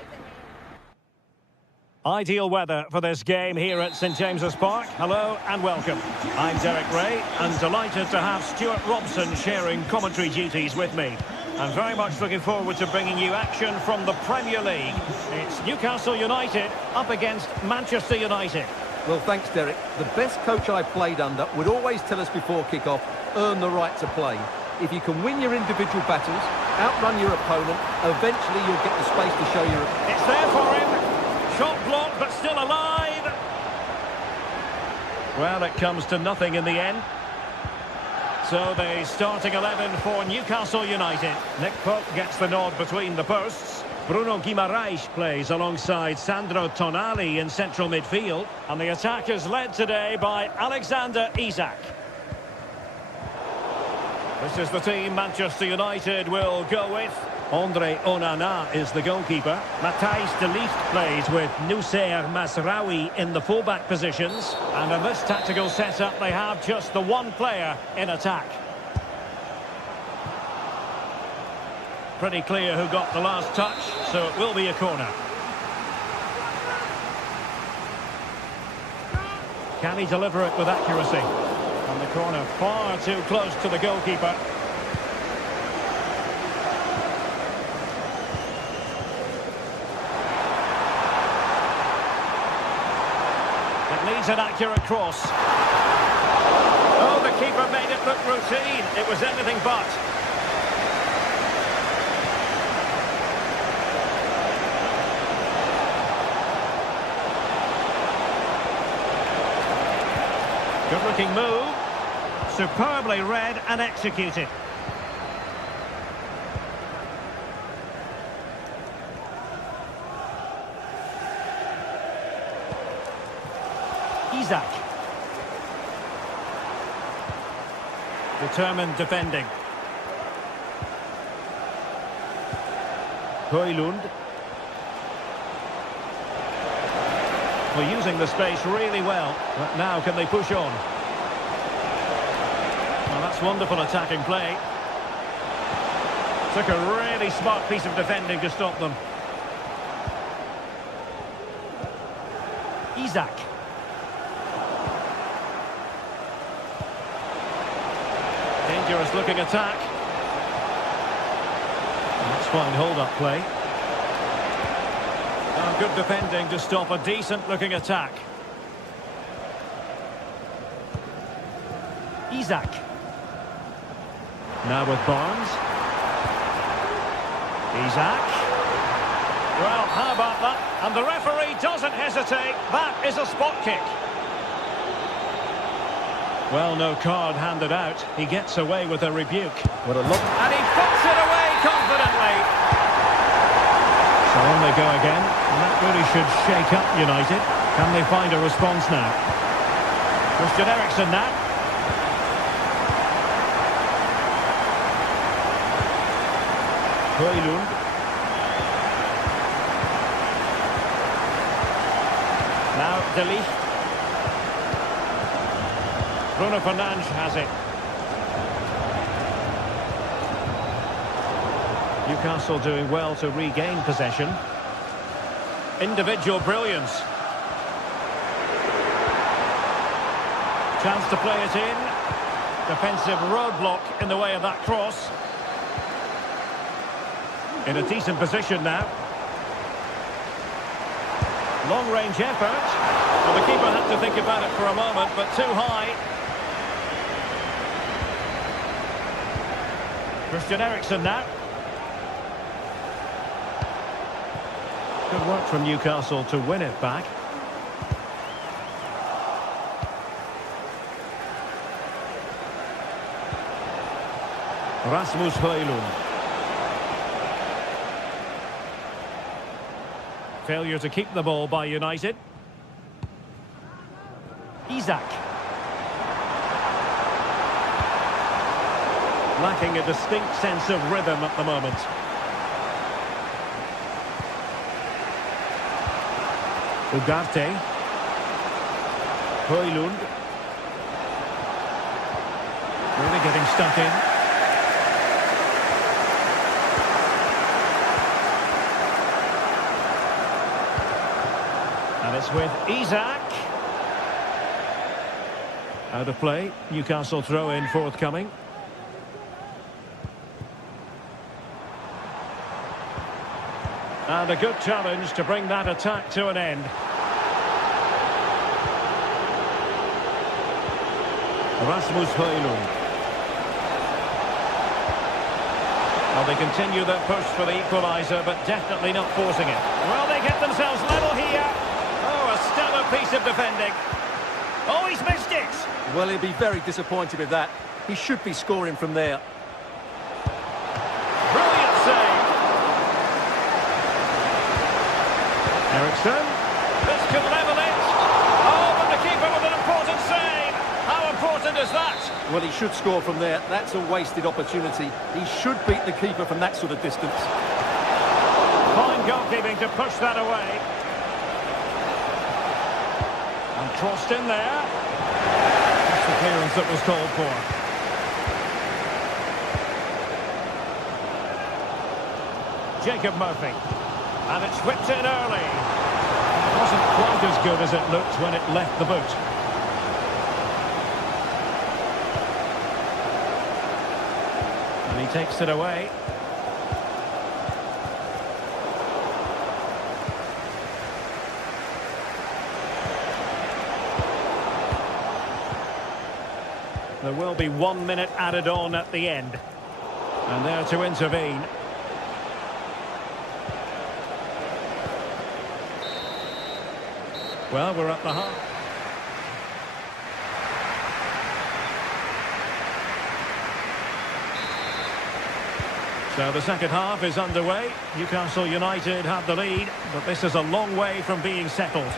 Ideal weather for this game here at St James's Park. Hello and welcome. I'm Derek Ray, and delighted to have Stuart Robson sharing commentary duties with me. I'm very much looking forward to bringing you action from the Premier League. It's Newcastle United up against Manchester United. Well, thanks, Derek. The best coach I played under would always tell us before kick-off, earn the right to play. If you can win your individual battles, outrun your opponent, eventually you'll get the space to show your... It's there for him. Shot blocked, but still alive. Well, it comes to nothing in the end. So the starting 11 for Newcastle United. Nick Pope gets the nod between the posts. Bruno Guimaraes plays alongside Sandro Tonali in central midfield. And the attack is led today by Alexander Isak. This is the team Manchester United will go with. Andre Onana is the goalkeeper. Matthijs de Ligt plays with Noussair Mazraoui in the fullback positions. And in this tactical setup, they have just the one player in attack. Pretty clear who got the last touch, so it will be a corner. Can he deliver it with accuracy? And the corner far too close to the goalkeeper. It needs an accurate cross. Oh, the keeper made it look routine. It was anything but. Good-looking move. Superbly read and executed. Isak. Determined defending. Højlund. Well, using the space really well, but now can they push on? Well, that's wonderful attacking play. Took a really smart piece of defending to stop them. Isak. Dangerous looking attack. That's fine hold-up play. Good defending to stop a decent-looking attack. Isak. Now with Barnes. Isak. Well, how about that? And the referee doesn't hesitate. That is a spot kick. Well, no card handed out. He gets away with a rebuke. What a look. And he puts it away confidently. So on they go again, and that really should shake up United. Can they find a response now? Christian Eriksen now. Højlund. Now De Ligt. Bruno Fernandes has it. Newcastle doing well to regain possession. Individual brilliance. Chance to play it in. Defensive roadblock in the way of that cross. In a decent position now. Long-range effort. Well, the keeper had to think about it for a moment, but too high. Christian Eriksen now. Good work from Newcastle to win it back. Rasmus Højlund. Failure to keep the ball by United. Isak. Lacking a distinct sense of rhythm at the moment. Ugarte. Højlund. getting stuck in. And it's with Isak. Out of play. Newcastle throw-in forthcoming. And a good challenge to bring that attack to an end. Rasmus Højlund. Well, they continue their push for the equaliser, but definitely not forcing it. Well, they get themselves level here. Oh, a stellar piece of defending. Oh, he's missed it. Well, he'll be very disappointed with that. He should be scoring from there. Brilliant save. Eriksson. This could level it. Oh, but the keeper with an important save. How important is that? Well, he should score from there. That's a wasted opportunity. He should beat the keeper from that sort of distance. Fine goalkeeping to push that away. And crossed in there. That's the clearance that was called for. Jacob Murphy. And it's whipped in early. It wasn't quite as good as it looked when it left the boot. And he takes it away. There will be 1 minute added on at the end. And there to intervene. Well, we're at the half. So the second half is underway. Newcastle United have the lead, but this is a long way from being settled.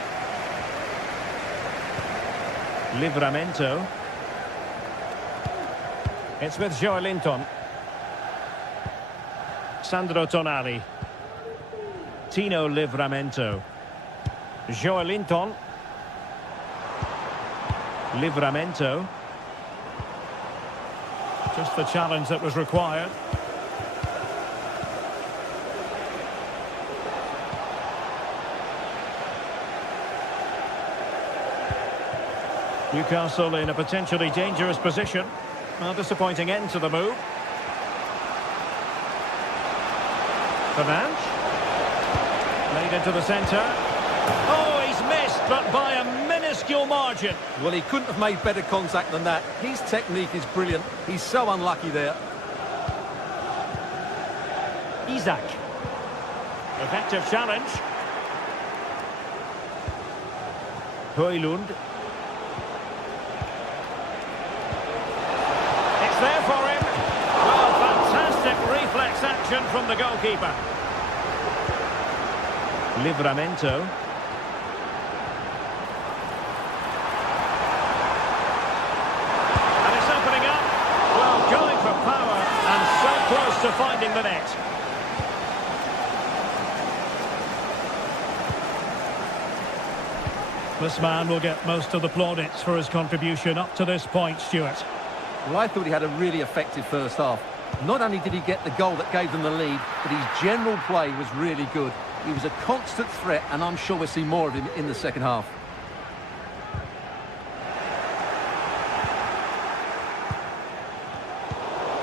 Livramento. It's with Joelinton. Sandro Tonali. Tino Livramento. Joelinton. Livramento. Just the challenge that was required. Newcastle in a potentially dangerous position. A disappointing end to the move. Fernandes. Made into the centre. Oh, he's missed, but by a minuscule margin. Well, he couldn't have made better contact than that. His technique is brilliant. He's so unlucky there. Isak. Effective challenge. Højlund. It's there for him. Well, fantastic reflex action from the goalkeeper. Livramento. And it's opening up. Well, going for power and so close to finding the net. This man will get most of the plaudits for his contribution up to this point, Stuart. Well, I thought he had a really effective first half. Not only did he get the goal that gave them the lead, but his general play was really good. He was a constant threat, and I'm sure we'll see more of him in the second half.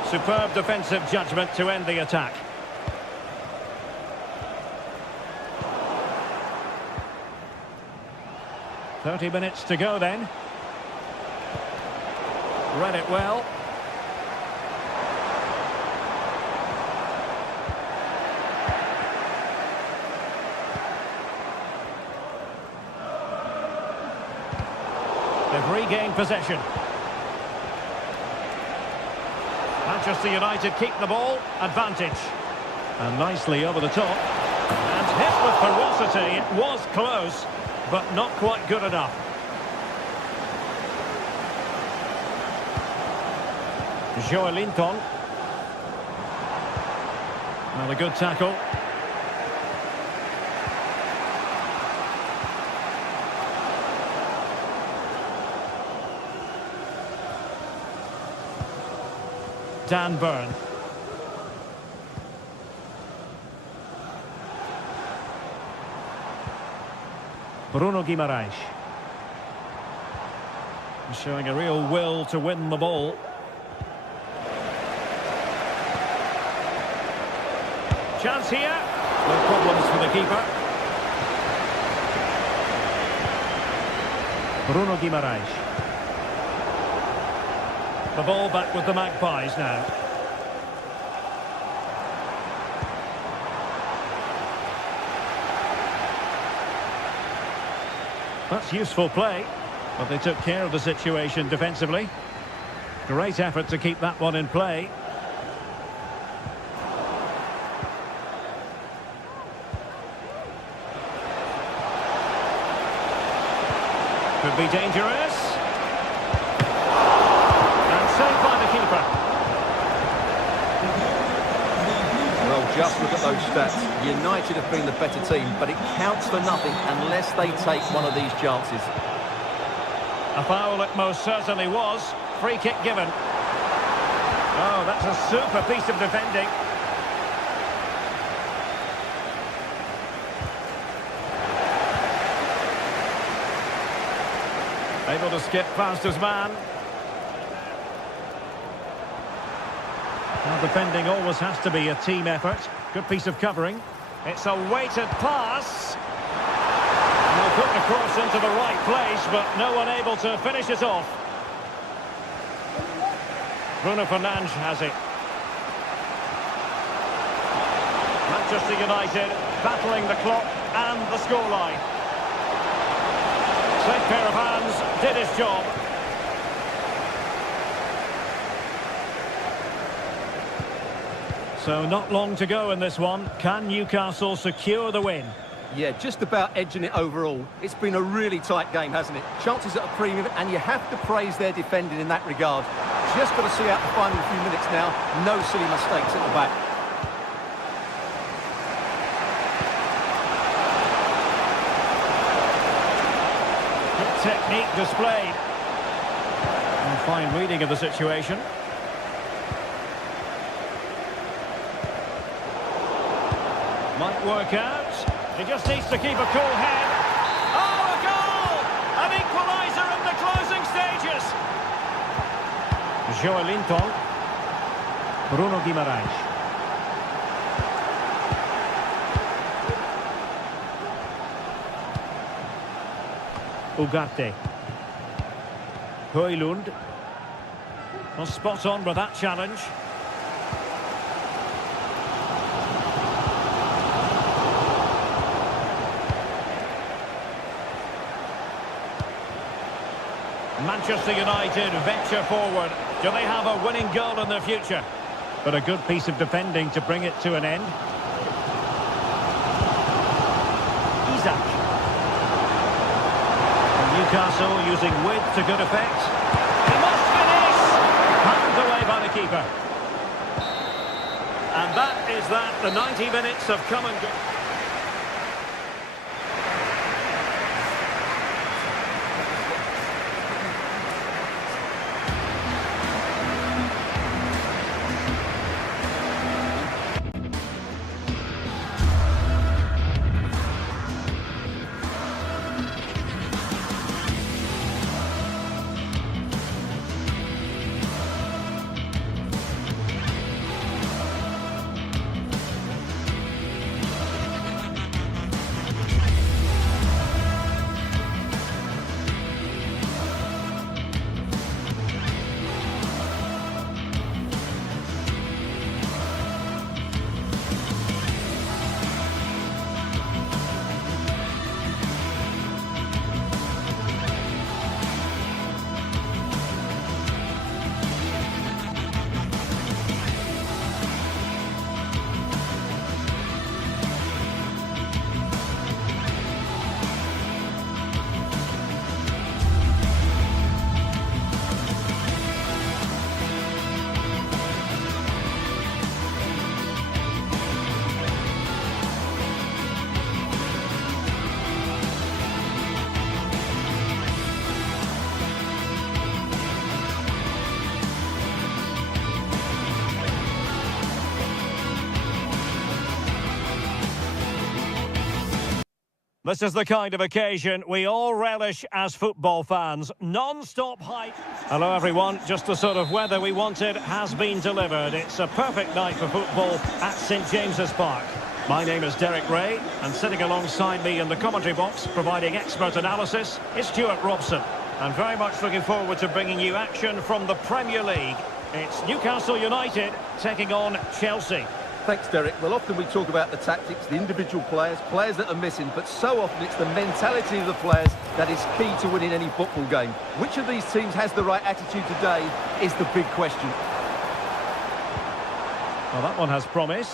Superb defensive judgment to end the attack. "30 minutes to go then." Read it well. They've regained possession. Manchester United keep the ball. Advantage. And nicely over the top. And hit with ferocity. It was close, but not quite good enough. Joelinton. Well, a good tackle. Dan Burn. Bruno Guimaraes. Showing a real will to win the ball. Chance here. No problems for the keeper. Bruno Guimaraes. The ball back with the Magpies now. That's useful play, but they took care of the situation defensively. Great effort to keep that one in play. Could be dangerous. And saved by the keeper. Well, just look at those stats. United have been the better team, but it counts for nothing unless they take one of these chances. A foul it most certainly was. Free kick given. Oh, that's a super piece of defending. Able to skip past his man. Now, defending always has to be a team effort. Good piece of covering. It's a weighted pass. And they'll put the cross into the right place, but no one able to finish it off. Bruno Fernandes has it. Manchester United battling the clock and the scoreline. Safe pair of hands, did his job. So not long to go in this one. Can Newcastle secure the win? Yeah, just about edging it overall. It's been a really tight game, hasn't it? Chances at a premium, and you have to praise their defending in that regard. Just got to see out the final few minutes now. No silly mistakes at the back. Good technique displayed. And fine reading of the situation. Might work out. He just needs to keep a cool head. Oh, a goal! An equaliser in the closing stages. Joelinton. Bruno Guimaraes. Ugarte. Højlund. Well, spot on with that challenge. Manchester United venture forward. Do they have a winning goal in their future? But a good piece of defending to bring it to an end. Isak. And Newcastle using width to good effect. He must finish! Handed away by the keeper. And that is that. The 90 minutes have come and gone. This is the kind of occasion we all relish as football fans. Non-stop hype. Hello everyone, just the sort of weather we wanted has been delivered. It's a perfect night for football at St James's Park. My name is Derek Ray, and sitting alongside me in the commentary box, providing expert analysis, is Stuart Robson. I'm very much looking forward to bringing you action from the Premier League. It's Newcastle United taking on Chelsea. Thanks, Derek. Well, often we talk about the tactics, the individual players that are missing, but so often it's the mentality of the players that is key to winning any football game. Which of these teams has the right attitude today is the big question. Well, that one has promise.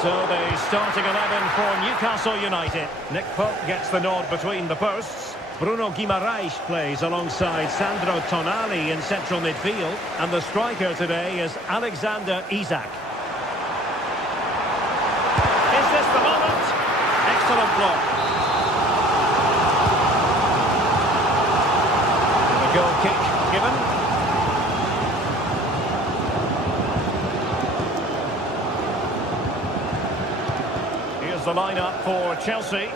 So the starting 11 for Newcastle United. Nick Pope gets the nod between the posts. Bruno Guimaraes plays alongside Sandro Tonali in central midfield. And the striker today is Alexander Isak. Is this the moment? Excellent block. And a goal kick given. Here's the lineup for Chelsea.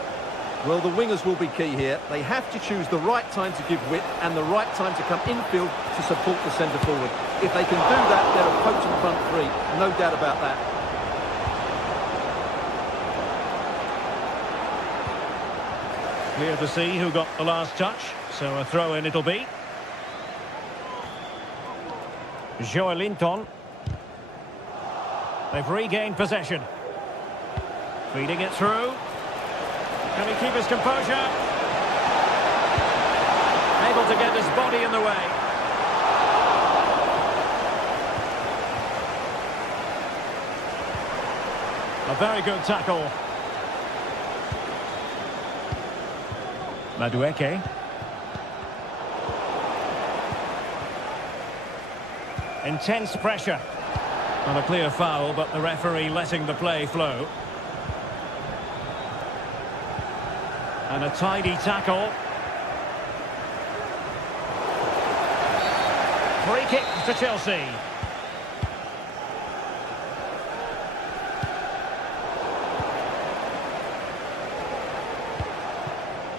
Well, the wingers will be key here. They have to choose the right time to give width and the right time to come infield to support the centre forward. If they can do that, they're a potent front three. No doubt about that. Clear to see who got the last touch. So a throw-in it'll be. Joelinton. They've regained possession. Feeding it through. Can he keep his composure? Able to get his body in the way. A very good tackle. Madueke. Intense pressure. Not a clear foul, but the referee letting the play flow. And a tidy tackle. Free kick to Chelsea.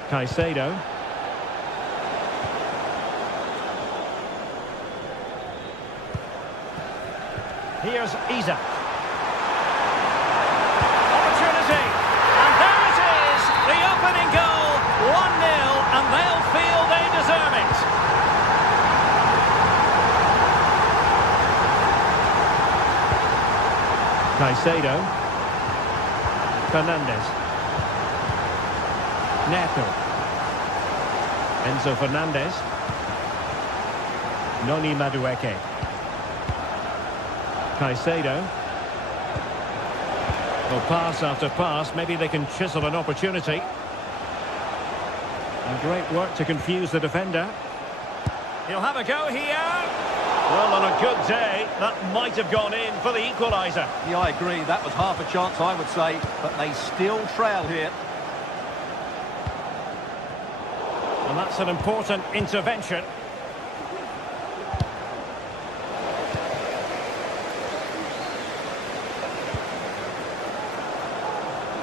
Caicedo. Here's Isak. Opening goal, 1-0, and they'll feel they deserve it. Caicedo. Fernandes. Neto. Enzo Fernandez. Noni Madueke. Caicedo. Well, pass after pass, maybe they can chisel an opportunity. And great work to confuse the defender. He'll have a go here. Well, on a good day, that might have gone in for the equaliser. Yeah, I agree. That was half a chance, I would say, but they still trail here. And that's an important intervention.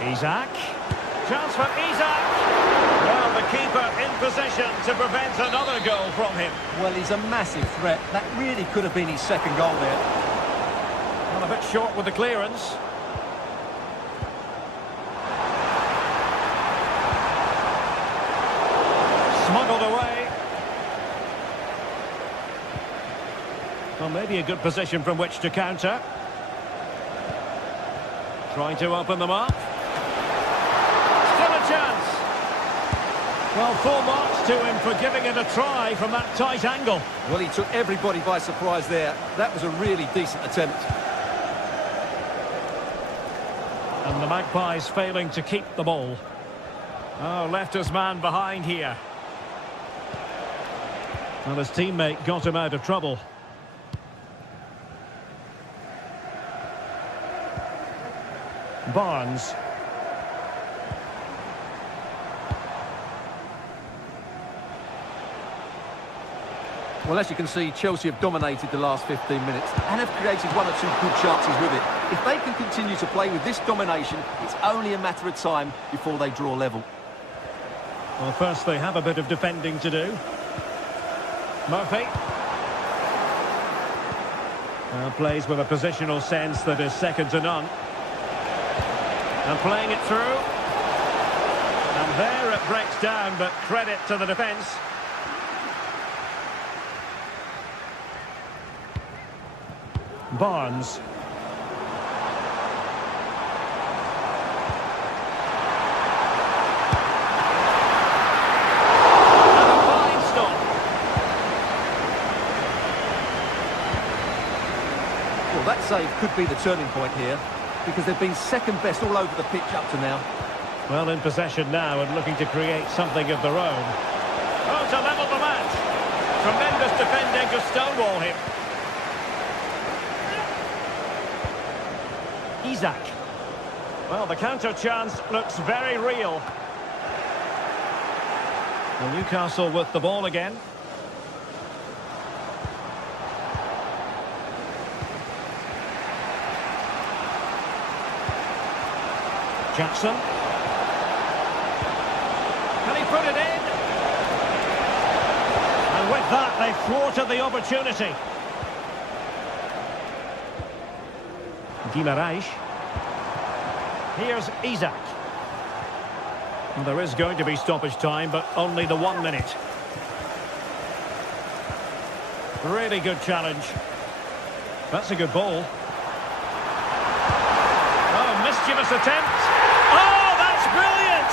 Isak. Chance for Isak. Well, the keeper in position to prevent another goal from him. Well, he's a massive threat. That really could have been his second goal there. Well, a bit short with the clearance. Smuggled away. Well, maybe a good position from which to counter. Trying to open them up. Chance. Well, full marks to him for giving it a try from that tight angle. Well, he took everybody by surprise there. That was a really decent attempt. And the Magpies failing to keep the ball. Oh, left his man behind here. Well, his teammate got him out of trouble. Barnes. Well, as you can see, Chelsea have dominated the last 15 minutes and have created one or two good chances with it. If they can continue to play with this domination, it's only a matter of time before they draw level. Well, first they have a bit of defending to do. Murphy. Plays with a positional sense that is second to none. And playing it through. And there it breaks down, but credit to the defence. Barnes. And a fine stop. Well, that save could be the turning point here, because they've been second best all over the pitch up to now. Well, in possession now and looking to create something of their own. Oh, to level the match. Tremendous defending to stonewall him. Isak. Well, the counter chance looks very real. Well, Newcastle with the ball again. Jackson. Can he put it in? And with that, they thwarted the opportunity. Guimaraes. Here's Isak. And there is going to be stoppage time, but only the 1 minute. Really good challenge. That's a good ball. Oh, mischievous attempt. Oh, that's brilliant!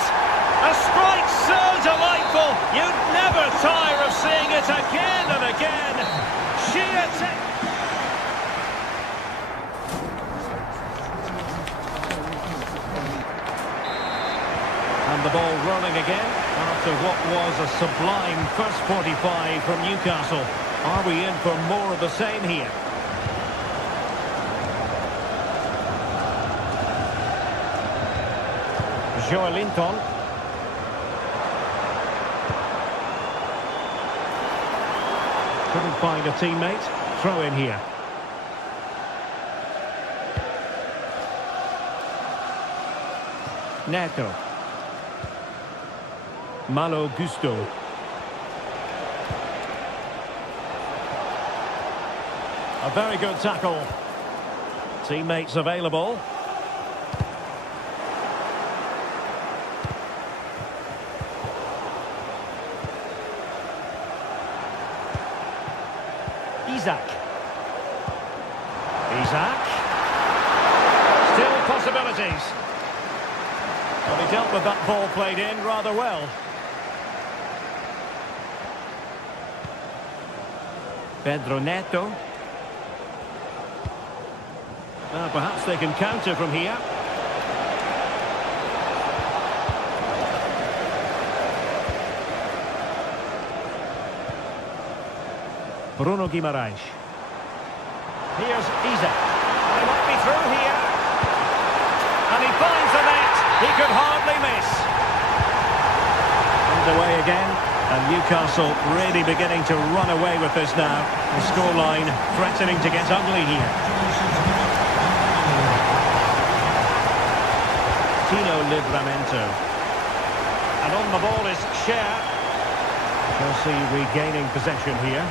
A strike so delightful, you'd never tire of seeing it again and again. Sheer And the ball rolling again after what was a sublime first 45 from Newcastle. Are we in for more of the same here? Joelinton. Couldn't find a teammate. Throw in here. Neto. Malo Gusto. A very good tackle. Teammates available. Isak. Still possibilities. Well, he dealt with that ball played in rather well. Pedro Neto. Perhaps they can counter from here. Bruno Guimaraes. Here's Isak. They might be through here. And he finds the net. He could hardly miss. Underway again. And Newcastle really beginning to run away with this now. The scoreline threatening to get ugly here. Tino Livramento. And on the ball is Cher. Chelsea regaining possession here.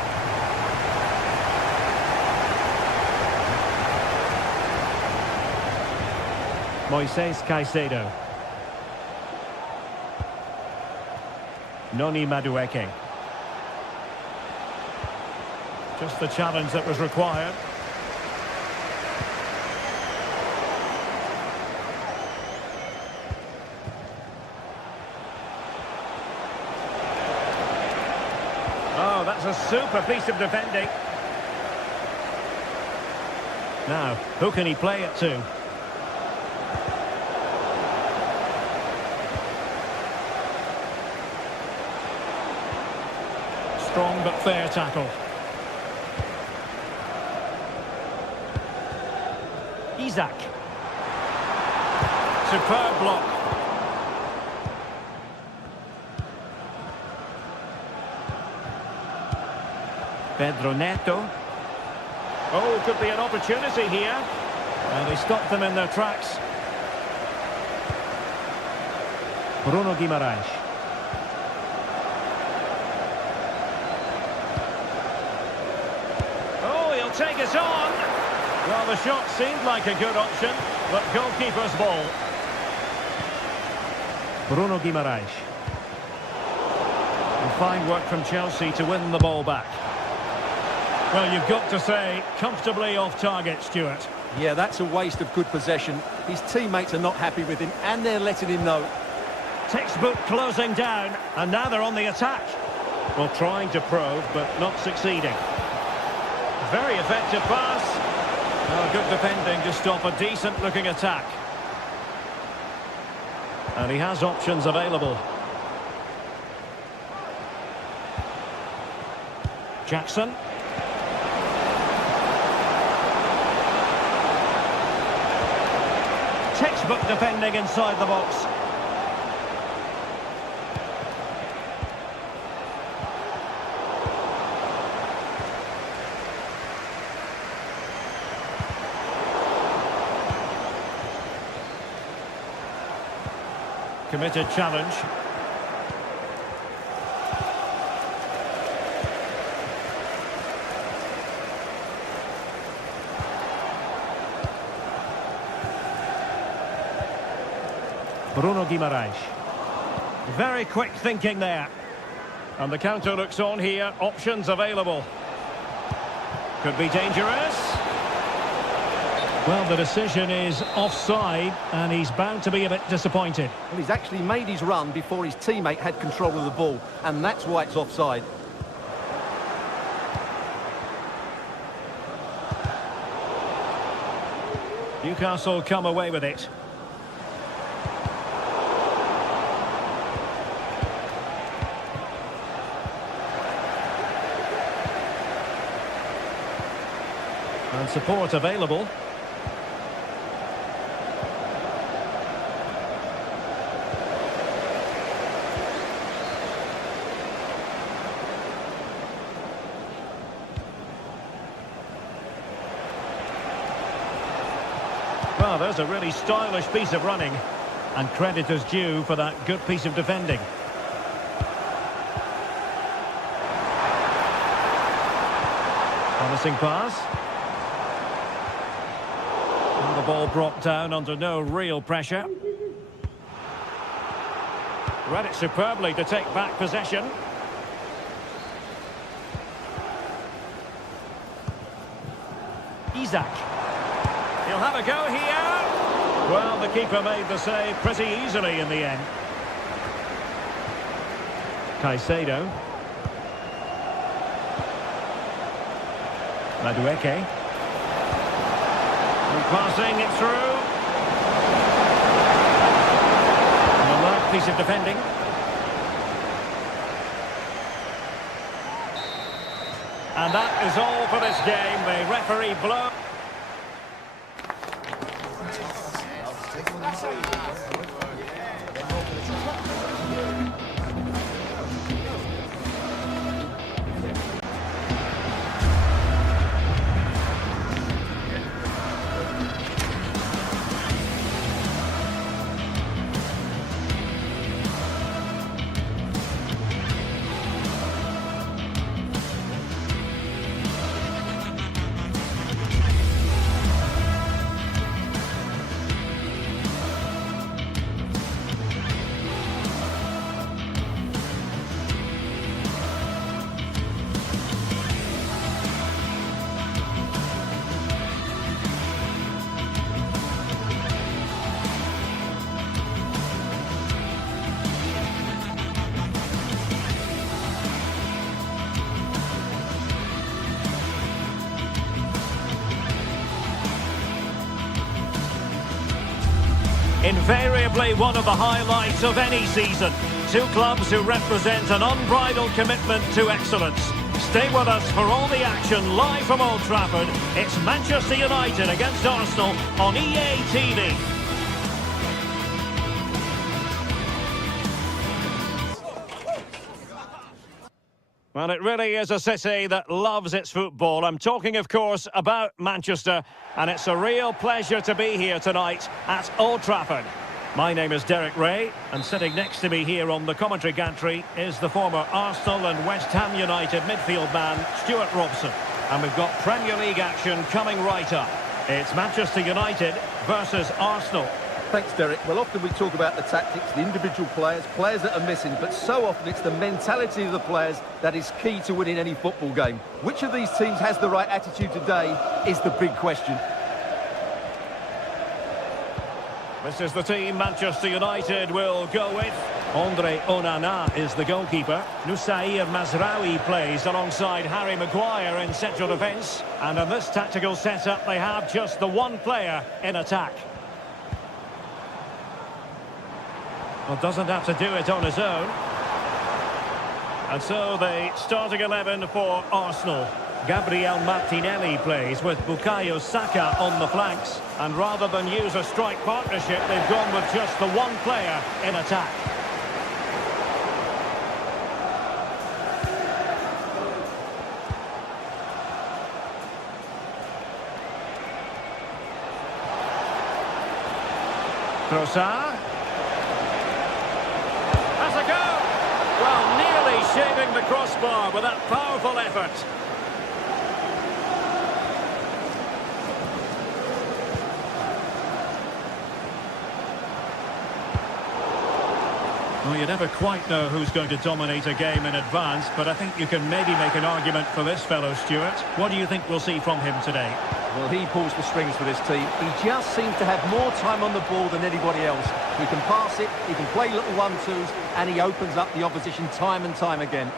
Moises Caicedo. Noni Madueke. Just the challenge that was required. Oh, that's a super piece of defending. Now, who can he play it to? Strong but fair tackle. Isak. Superb block. Pedro Neto. Oh, could be an opportunity here. And he stopped them in their tracks. Bruno Guimaraes. Oh, he'll take it on. Well, the shot seemed like a good option, but goalkeeper's ball. Bruno Guimaraes. And fine work from Chelsea to win the ball back. Well, you've got to say, comfortably off target, Stuart. Yeah, that's a waste of good possession. His teammates are not happy with him, and they're letting him know. Textbook closing down, and now they're on the attack. Well, trying to probe, but not succeeding. Very effective pass. Oh, good defending to stop a decent-looking attack. And he has options available. Jackson. Textbook defending inside the box. Committed challenge. Bruno Guimaraes. Very quick thinking there. And the counter looks on here. Options available. Could be dangerous. Well, the decision is offside, and he's bound to be a bit disappointed. Well, he's actually made his run before his teammate had control of the ball, and that's why it's offside. Newcastle come away with it. And support available. Well, there's a really stylish piece of running, and credit is due for that good piece of defending. Promising pass. And the ball brought down under no real pressure. Read it superbly to take back possession. Isaac. He'll have a go here. Well, the keeper made the save pretty easily in the end. Caicedo. Madueke. Passing it through. And a large piece of defending. And that is all for this game. The referee blows. Invariably one of the highlights of any season. Two clubs who represent an unbridled commitment to excellence. Stay with us for all the action live from Old Trafford. It's Manchester United against Arsenal on EA TV. Well, it really is a city that loves its football. I'm talking, of course, about Manchester, and it's a real pleasure to be here tonight at Old Trafford. My name is Derek Ray, and sitting next to me here on the commentary gantry is the former Arsenal and West Ham United midfield man, Stuart Robson. And we've got Premier League action coming right up. It's Manchester United versus Arsenal. Thanks, Derek. Well, often we talk about the tactics, the individual players that are missing, but so often it's the mentality of the players that is key to winning any football game. Which of these teams has the right attitude today is the big question. This is the team Manchester United will go with. Andre Onana is the goalkeeper. Nusair Mazraoui plays alongside Harry Maguire in central defence. And in this tactical setup, they have just the one player in attack. Well, doesn't have to do it on his own. And so the starting 11 for Arsenal. Gabriel Martinelli plays with Bukayo Saka on the flanks. And rather than use a strike partnership, they've gone with just the one player in attack. Trossard. Has a go! Well, nearly shaving the crossbar with that powerful effort. Well, you never quite know who's going to dominate a game in advance, but I think you can maybe make an argument for this fellow, Stuart. What do you think we'll see from him today? Well, he pulls the strings for this team. He just seems to have more time on the ball than anybody else. He can pass it, he can play little 1-2s, and he opens up the opposition time and time again.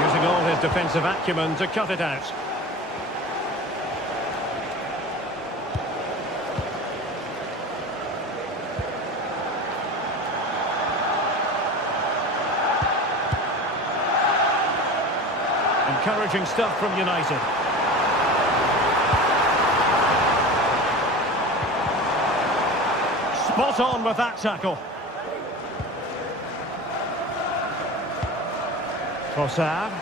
Using all his defensive acumen to cut it out. Encouraging stuff from United. Spot on with that tackle. Trossard.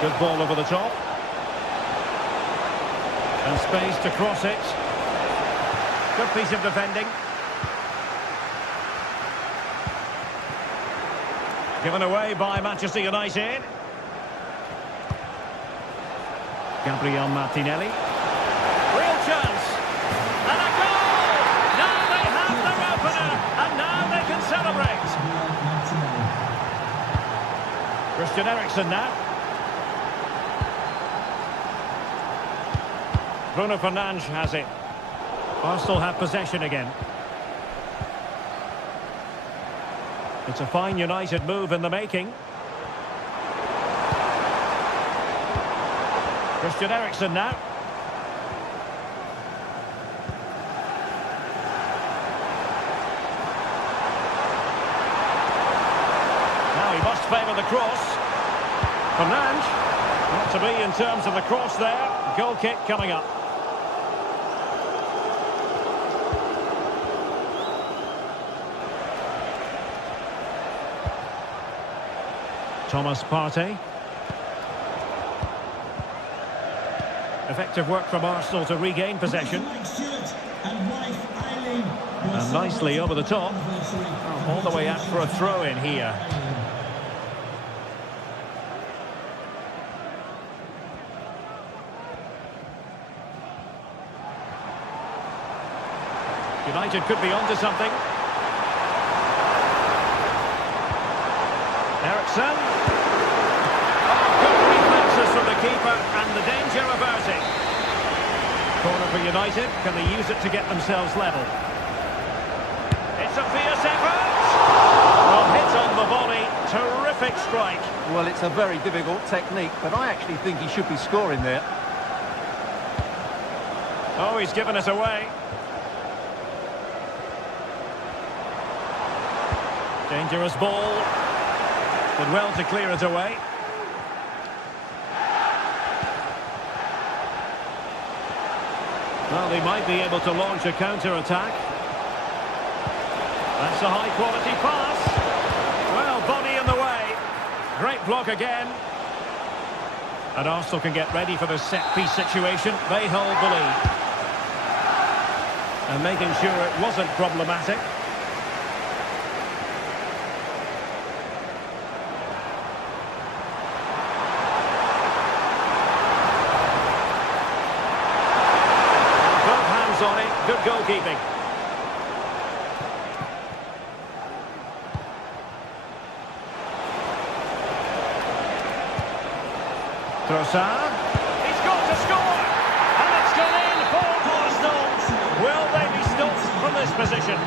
Good ball over the top. And space to cross it. Good piece of defending. Given away by Manchester United. Gabriel Martinelli. Real chance. And a goal! Now they have their opener. And now they can celebrate. Christian Eriksen now. Bruno Fernandes has it. Arsenal have possession again. It's a fine United move in the making. Christian Eriksen now. Now he must favour the cross. Fernandes. Not to be in terms of the cross there. Goal kick coming up. Thomas Partey. Effective work from Arsenal to regain possession. And nicely over the top. All the way out for a throw-in here. United could be onto something. Eriksen. Good reflexes from the keeper and the danger averting. Corner for United. Can they use it to get themselves level? It's a fierce effort. Well, hit on the volley. Terrific strike. Well, it's a very difficult technique, but I actually think he should be scoring there. Oh, he's given it away. Dangerous ball. Did well to clear it away. Well, they might be able to launch a counter-attack. That's a high-quality pass. Well, body in the way. Great block again. And Arsenal can get ready for the set-piece situation. They hold the lead. And making sure it wasn't problematic. Both hands on it. Good goalkeeping. Trossard, he's got to score, and it's gone in for Arsenal. Will they be stopped from this position?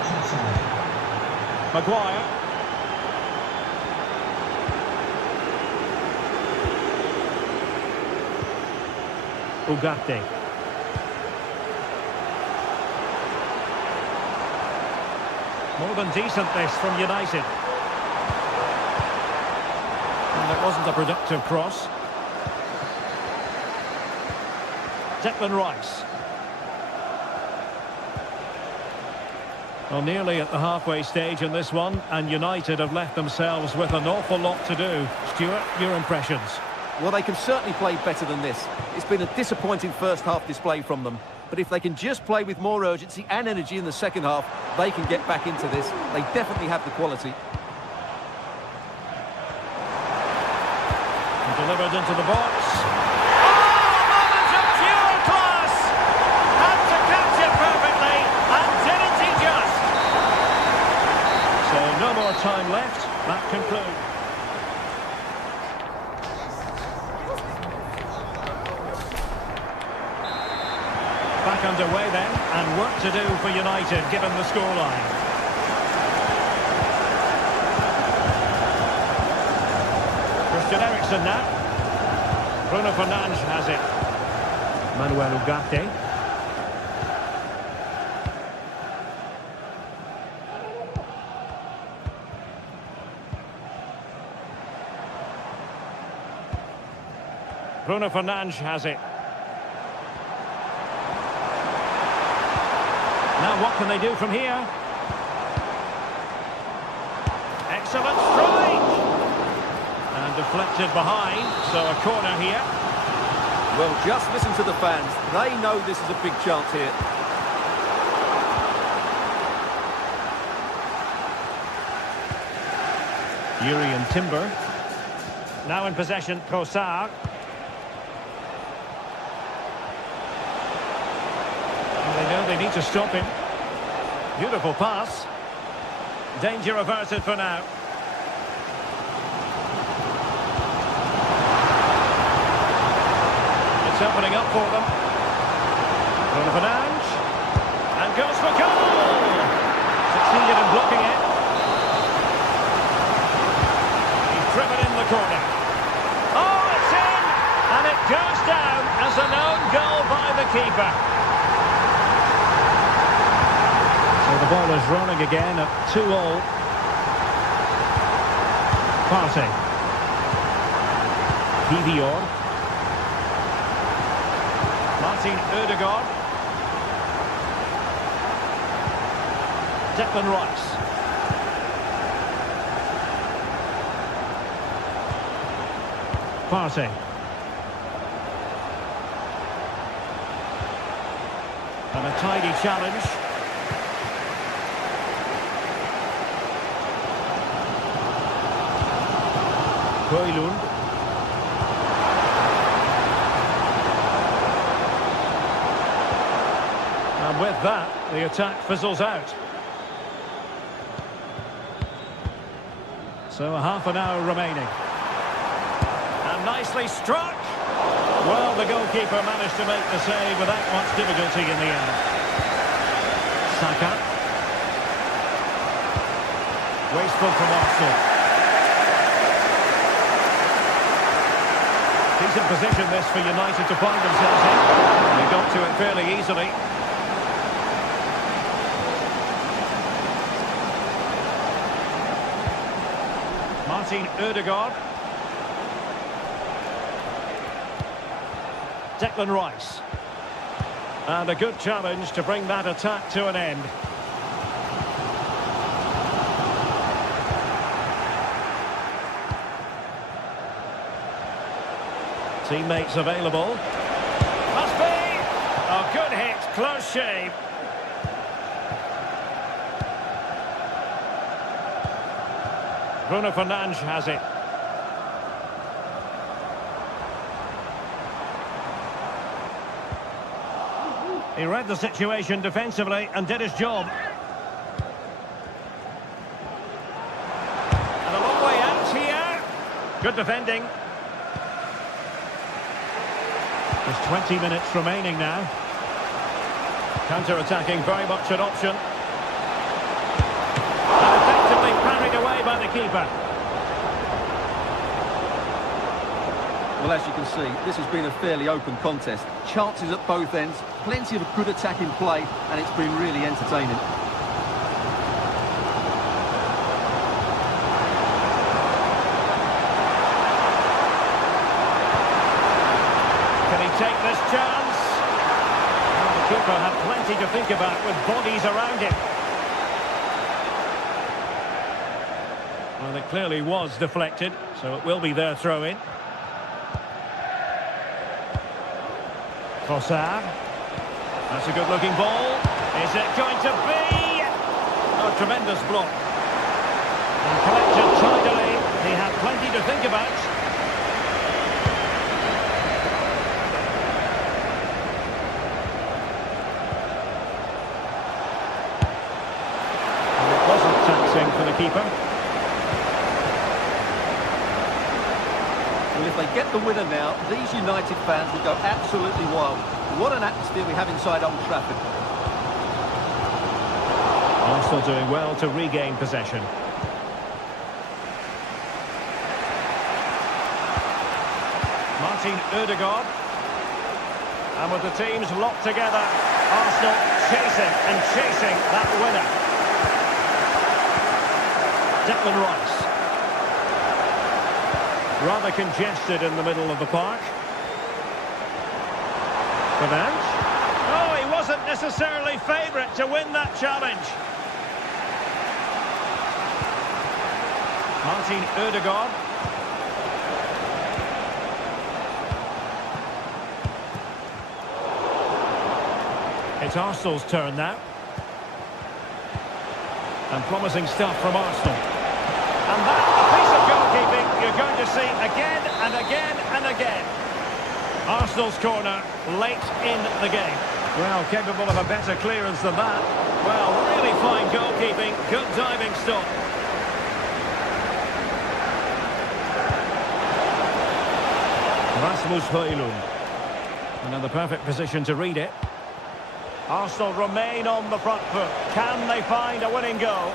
Maguire. Ugarte. More than decent this from United. And it wasn't a productive cross. Declan Rice. Well, nearly at the halfway stage in this one, and United have left themselves with an awful lot to do. Stuart, your impressions? Well, they can certainly play better than this. It's been a disappointing first half display from them. But if they can just play with more urgency and energy in the second half, they can get back into this. They definitely have the quality. And delivered into the box. No more time left. That concludes. Back underway then, and work to do for United given the scoreline. Christian Eriksen now. Bruno Fernandes has it. Manuel Ugarte. Bruno Fernandes has it. Now what can they do from here? Excellent strike! And deflected behind, so a corner here. Well, just listen to the fans. They know this is a big chance here. Yuri and Timber. Now in possession, Trossard. They know they need to stop him. Beautiful pass. Danger averted for now. It's opening up for them. Bruno Fernandes. And goes for goal! Succeeded in blocking it. He's driven in the corner. Oh, it's in! And it goes down as an own goal by the keeper. The ball is running again at 2-all. Partey. Kivior. Martin Ødegaard. Declan Rice. Partey. And a tidy challenge. Højlund. And with that, the attack fizzles out. So a half an hour remaining. And nicely struck. Well, the goalkeeper managed to make the save without much difficulty in the end. Saka. Wasteful from Arsenal. Decent position this for United to find themselves in. They got to it fairly easily. Martin Ødegaard. Declan Rice. And a good challenge to bring that attack to an end. Teammates available. Must be! Oh, good hit, close shave. Bruno Fernandes has it. He read the situation defensively and did his job. And a long way out here. Good defending. There's 20 minutes remaining now. Counter-attacking, very much an option. And effectively parried away by the keeper. Well, as you can see, this has been a fairly open contest. Chances at both ends, plenty of good attacking play, and it's been really entertaining. Can he take this chance? Well, the keeper had plenty to think about with bodies around him. Well, it clearly was deflected, so it will be their throw-in. Trossard. That's a good-looking ball. Is it going to be? Oh, tremendous block. And collected tidily. He had plenty to think about. And it wasn't taxing for the keeper. Well, if they get the winner now, these United fans will go absolutely wild. What an atmosphere we have inside Old Trafford. Arsenal doing well to regain possession. Martin Ødegaard. And with the teams locked together, Arsenal chasing and chasing that winner. Declan Rice. Rather congested in the middle of the park. Fernandes. Oh, he wasn't necessarily favourite to win that challenge. Martin Ødegaard. It's Arsenal's turn now. And promising stuff from Arsenal. And that, a piece of goalkeeping you're going to see again and again and again. Arsenal's corner late in the game. Well, capable of a better clearance than that. Well, really fine goalkeeping, good diving stop. Rasmus Højlund. And in the perfect position to read it. Arsenal remain on the front foot. Can they find a winning goal?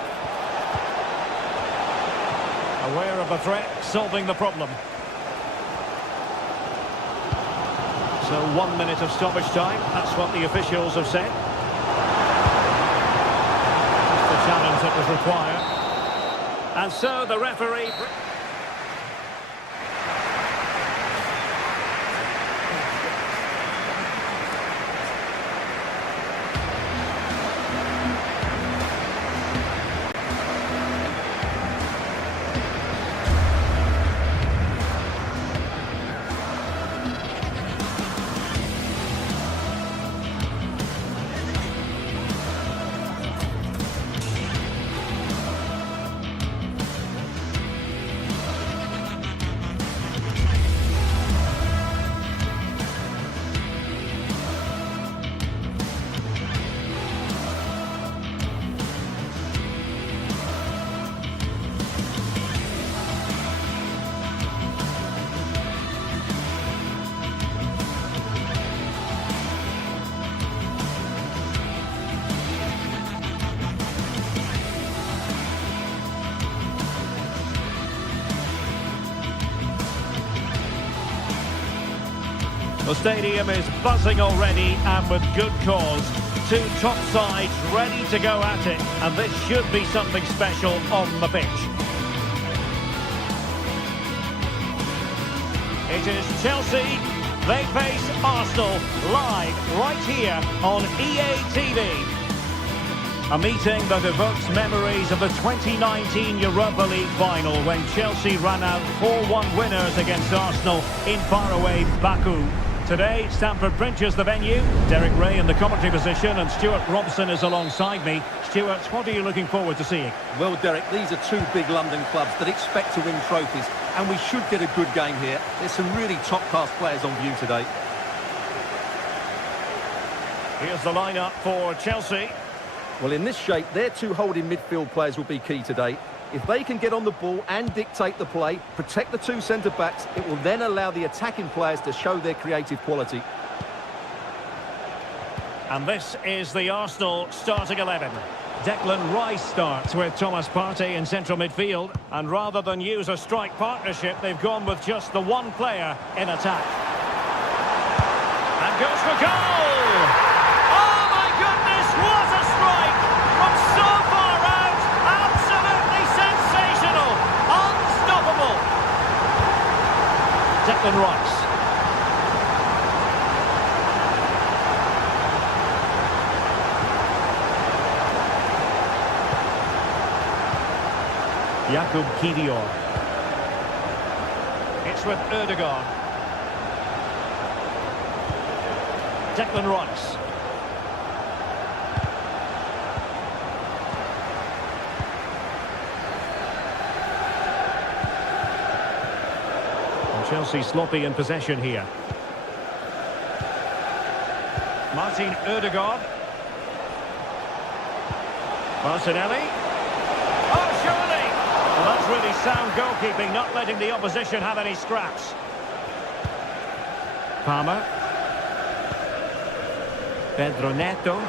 Aware of the threat, solving the problem. So 1 minute of stoppage time, that's what the officials have said. That's the challenge that was required. And so the referee... The stadium is buzzing already, and with good cause. Two top sides ready to go at it, and this should be something special on the pitch. It is Chelsea. They face Arsenal live right here on EA TV. A meeting that evokes memories of the 2019 Europa League final when Chelsea ran out 4-1 winners against Arsenal in faraway Baku. Today, Stamford Bridge is the venue. Derek Ray in the commentary position and Stuart Robson is alongside me. Stuart, what are you looking forward to seeing? Well, Derek, these are two big London clubs that expect to win trophies, and we should get a good game here. There's some really top-class players on view today. Here's the lineup for Chelsea. Well, in this shape, their two holding midfield players will be key today. If they can get on the ball and dictate the play, protect the two centre-backs, it will then allow the attacking players to show their creative quality. And this is the Arsenal starting 11. Declan Rice starts with Thomas Partey in central midfield. And rather than use a strike partnership, they've gone with just the one player in attack. And goes for goal! Oh my goodness, what a strike! From so far out, absolutely sensational! Unstoppable! Declan Rice. Jakub Kiwior. It's with Ødegaard. Declan Rice. And Chelsea sloppy in possession here. Martin Ødegaard. Martinelli. Oh, surely! Well, that's really sound goalkeeping, not letting the opposition have any scraps. Palmer. Pedro Neto.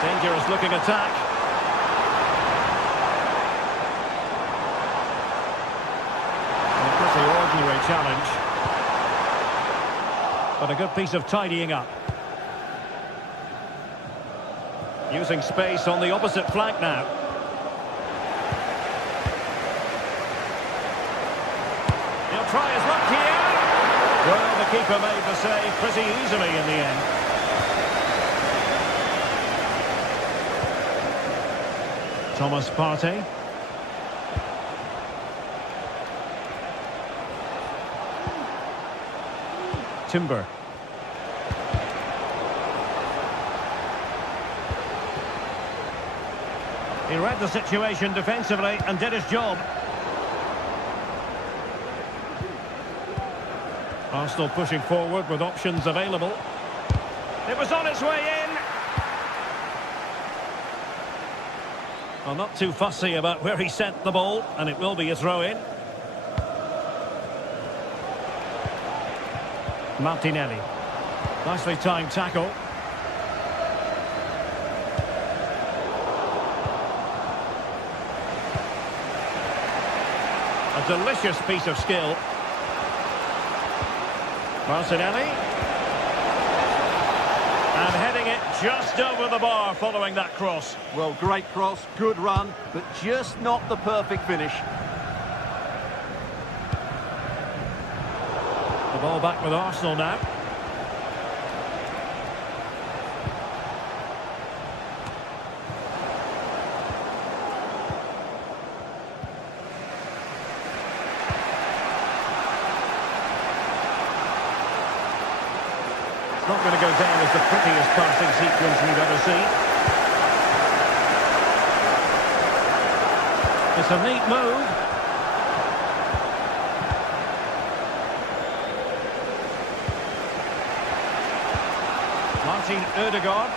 Dangerous looking attack. A pretty ordinary challenge. But a good piece of tidying up. Using space on the opposite flank now. He'll try his luck here. Well, the keeper made the save pretty easily in the end. Thomas Partey. Timber. He read the situation defensively and did his job. Arsenal pushing forward with options available. It was on its way in. Well, not too fussy about where he sent the ball, and it will be a throw-in. Martinelli. Nicely timed tackle. A delicious piece of skill. Martinelli. And heading it just over the bar following that cross. Well, great cross, good run, but just not the perfect finish. The ball back with Arsenal now. Not going to go down as the prettiest passing sequence we've ever seen. It's a neat move. Martin Ødegaard.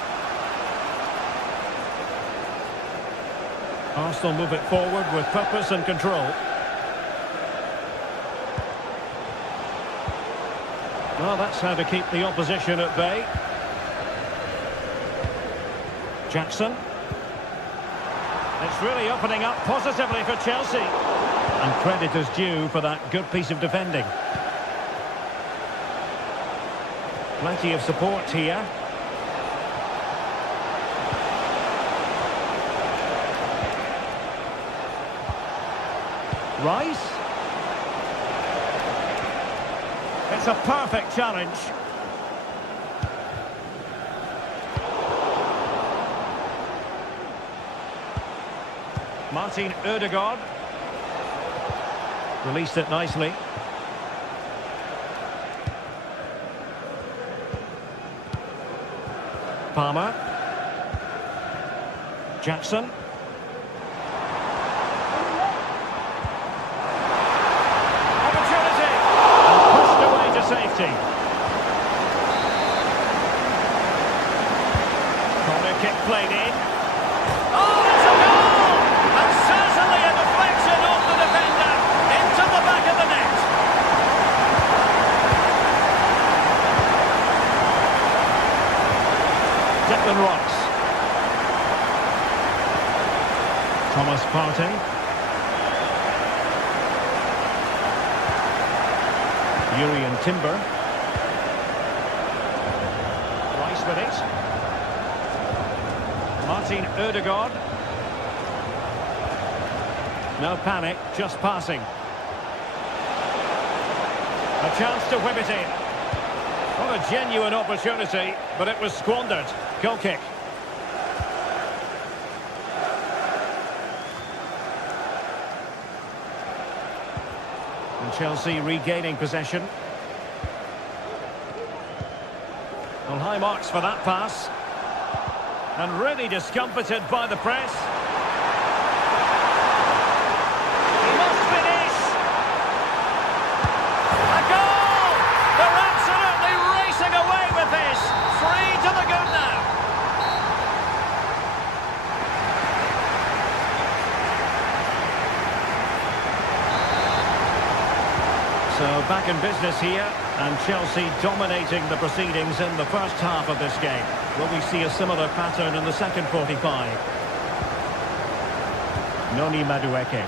Arsenal move it forward with purpose and control. Well, that's how to keep the opposition at bay. Jackson. It's really opening up positively for Chelsea. And credit is due for that good piece of defending. Plenty of support here. Rice. It's a perfect challenge. Martin Ødegaard. Released it nicely. Palmer. Jackson. Opportunity. And pushed away to safety. Corner kick played in. Oh, it's a goal! And certainly a deflection off the defender into the back of the net. Declan Rice. Thomas Partey. Urian Timber. Rice with it. Martin Ødegaard. No panic, just passing. A chance to whip it in. What a genuine opportunity, but it was squandered. Goal kick. And Chelsea regaining possession. Well, high marks for that pass. And really discomfited by the press. He must finish. A goal! They're absolutely racing away with this. 3 to the good now. So back in business here, and Chelsea dominating the proceedings in the first half of this game. Will we see a similar pattern in the second 45? Noni Madueke.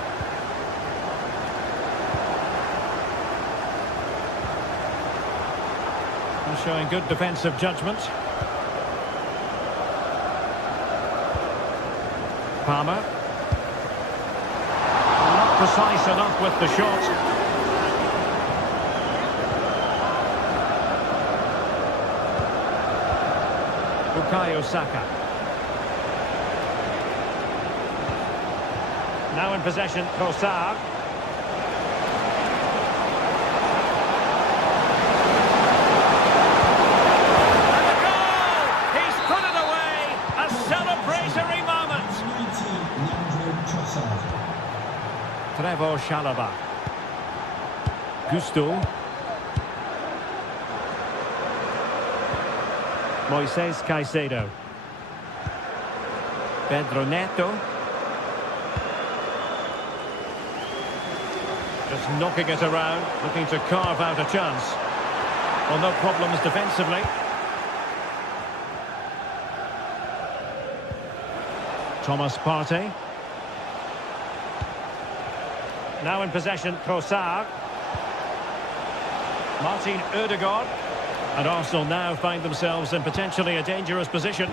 Showing good defensive judgment. Palmer. Not precise enough with the shot. Bukayo Saka. Now in possession, Trossard. And a goal! He's put it away! A celebratory moment! 19, Leandro Trossard. Trevor Chalobah. Gusto. Moises Caicedo. Pedro Neto. Just knocking it around, looking to carve out a chance. Well, no problems defensively. Thomas Partey. Now in possession, Trossard. Martin Ødegaard. And Arsenal now find themselves in potentially a dangerous position.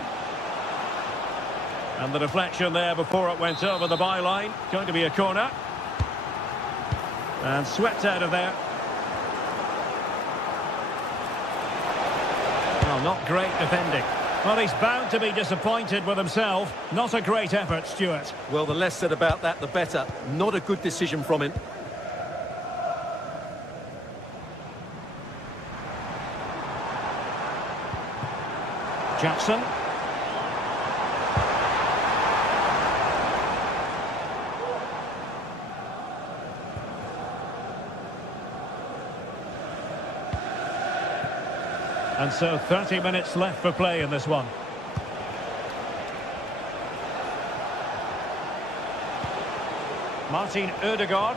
And the deflection there before it went over the byline. Going to be a corner. And swept out of there. Well, not great defending. Well, he's bound to be disappointed with himself. Not a great effort, Stuart. Well, the less said about that, the better. Not a good decision from him. Jackson. And so 30 minutes left for play in this one. Martin Ødegaard.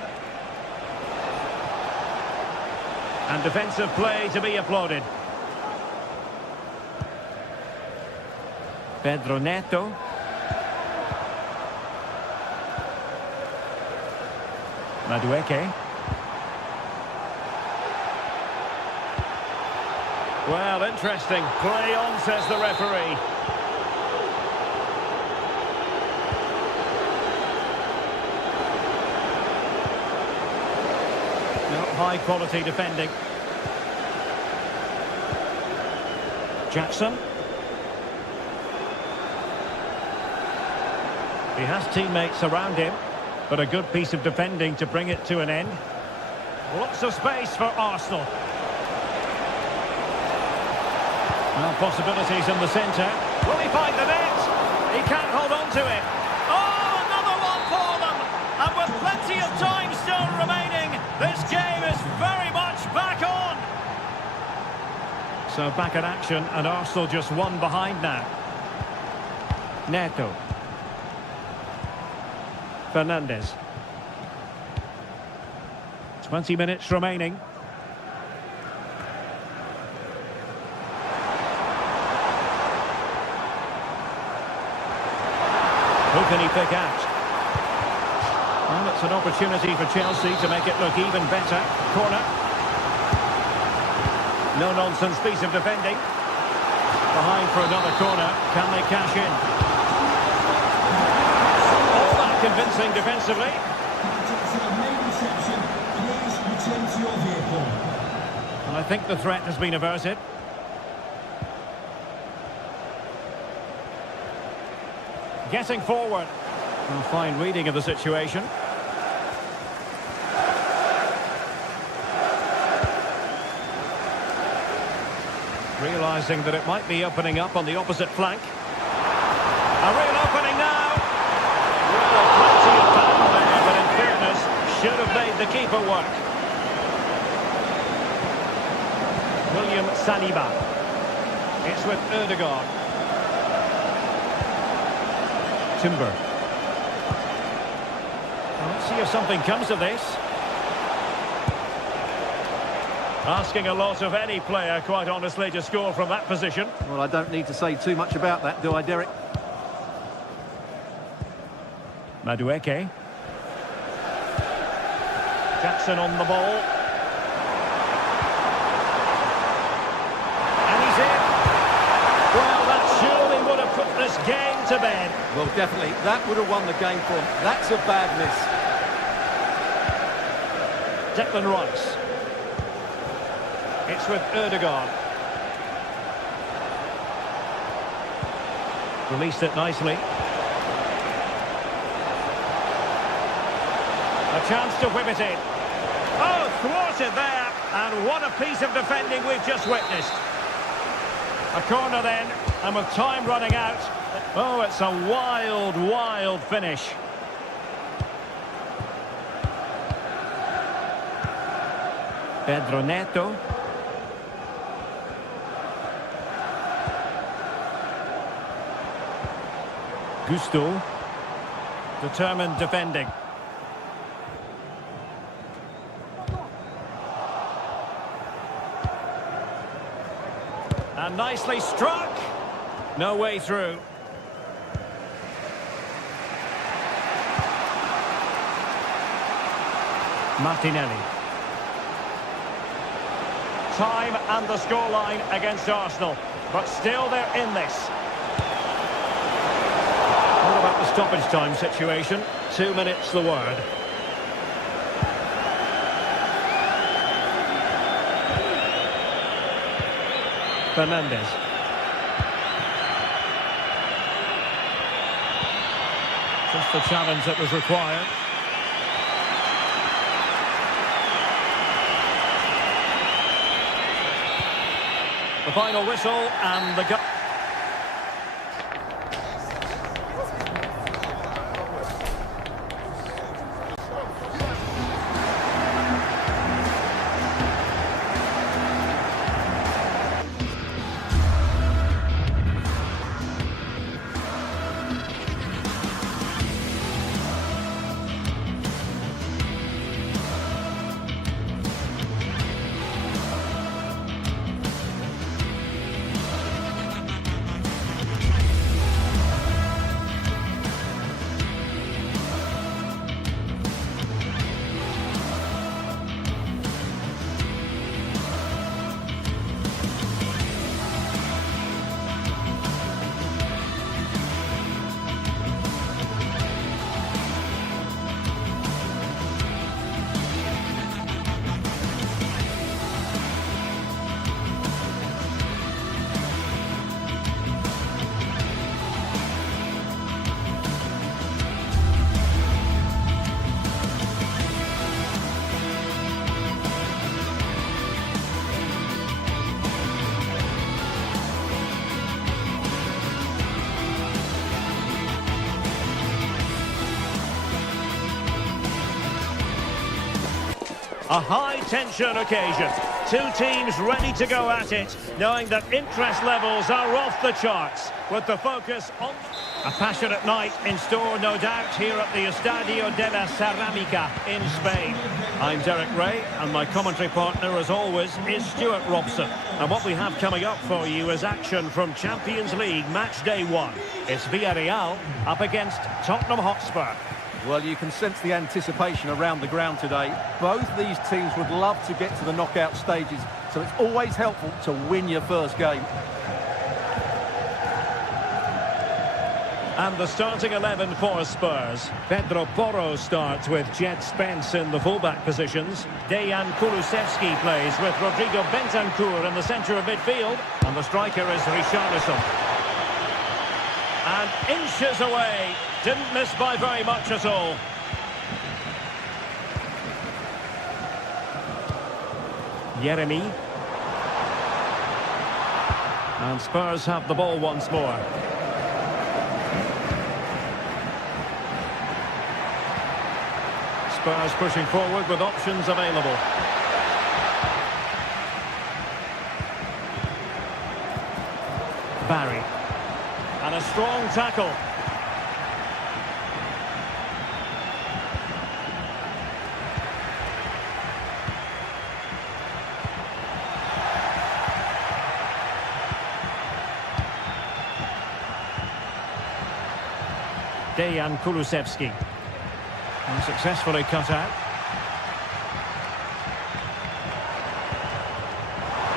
And defensive play to be applauded. Pedro Neto. Madueke. Well, interesting. Play on, says the referee. No, high quality defending. Jackson. He has teammates around him, but a good piece of defending to bring it to an end. Lots of space for Arsenal. Well, possibilities in the centre. Will he find the net? He can't hold on to it. Oh, another one for them! And with plenty of time still remaining, this game is very much back on! So back in action, and Arsenal just one behind now. Neto. Fernandes. 20 minutes remaining. Who can he pick out? Well, it's an opportunity for Chelsea to make it look even better. Corner. No-nonsense piece of defending. Behind for another corner. Can they cash in? All that convincing defensively. It's a main reception. Please return to your vehicle. And I think the threat has been averted. Getting forward. A fine reading of the situation. Realising that it might be opening up on the opposite flank. A real opening now. Well, plenty of time there, but in fairness, should have made the keeper work. William Saliba. It's with Ødegaard. Timber. Let's see if something comes of this. Asking a lot of any player, quite honestly, to score from that position. Well, I don't need to say too much about that, do I, Derek? Madueke. Jackson on the ball. And he's in. Well, that surely would have put this game to bed. Well, definitely. That would have won the game for him. That's a bad miss. Declan Rice. It's with Ødegaard. Released it nicely. A chance to whip it in. Oh, thwarted there. And what a piece of defending we've just witnessed. A corner then, and with time running out. Oh, it's a wild, wild finish. Pedro Neto. Gusto. Determined defending. And nicely struck. No way through. Martinelli. Time and the scoreline against Arsenal. But still they're in this. What about the stoppage time situation? 2 minutes the word. Fernandes. Just the challenge that was required. The final whistle and the... A high-tension occasion. Two teams ready to go at it, knowing that interest levels are off the charts, with the focus on... A passionate night in store, no doubt, here at the Estadio de la Ceramica in Spain. I'm Derek Ray, and my commentary partner, as always, is Stuart Robson. And what we have coming up for you is action from Champions League Match Day 1. It's Villarreal up against Tottenham Hotspur. Well, you can sense the anticipation around the ground today. Both these teams would love to get to the knockout stages, so it's always helpful to win your first game. And the starting 11 for Spurs. Pedro Porro starts with Jet Spence in the fullback positions. Dejan Kulusevski plays with Rodrigo Bentancur in the centre of midfield. And the striker is Richarlison. And inches away. Didn't miss by very much at all. Yeremy. And Spurs have the ball once more. Spurs pushing forward with options available. Barry. And a strong tackle. Dejan Kulusevski. And successfully cut out.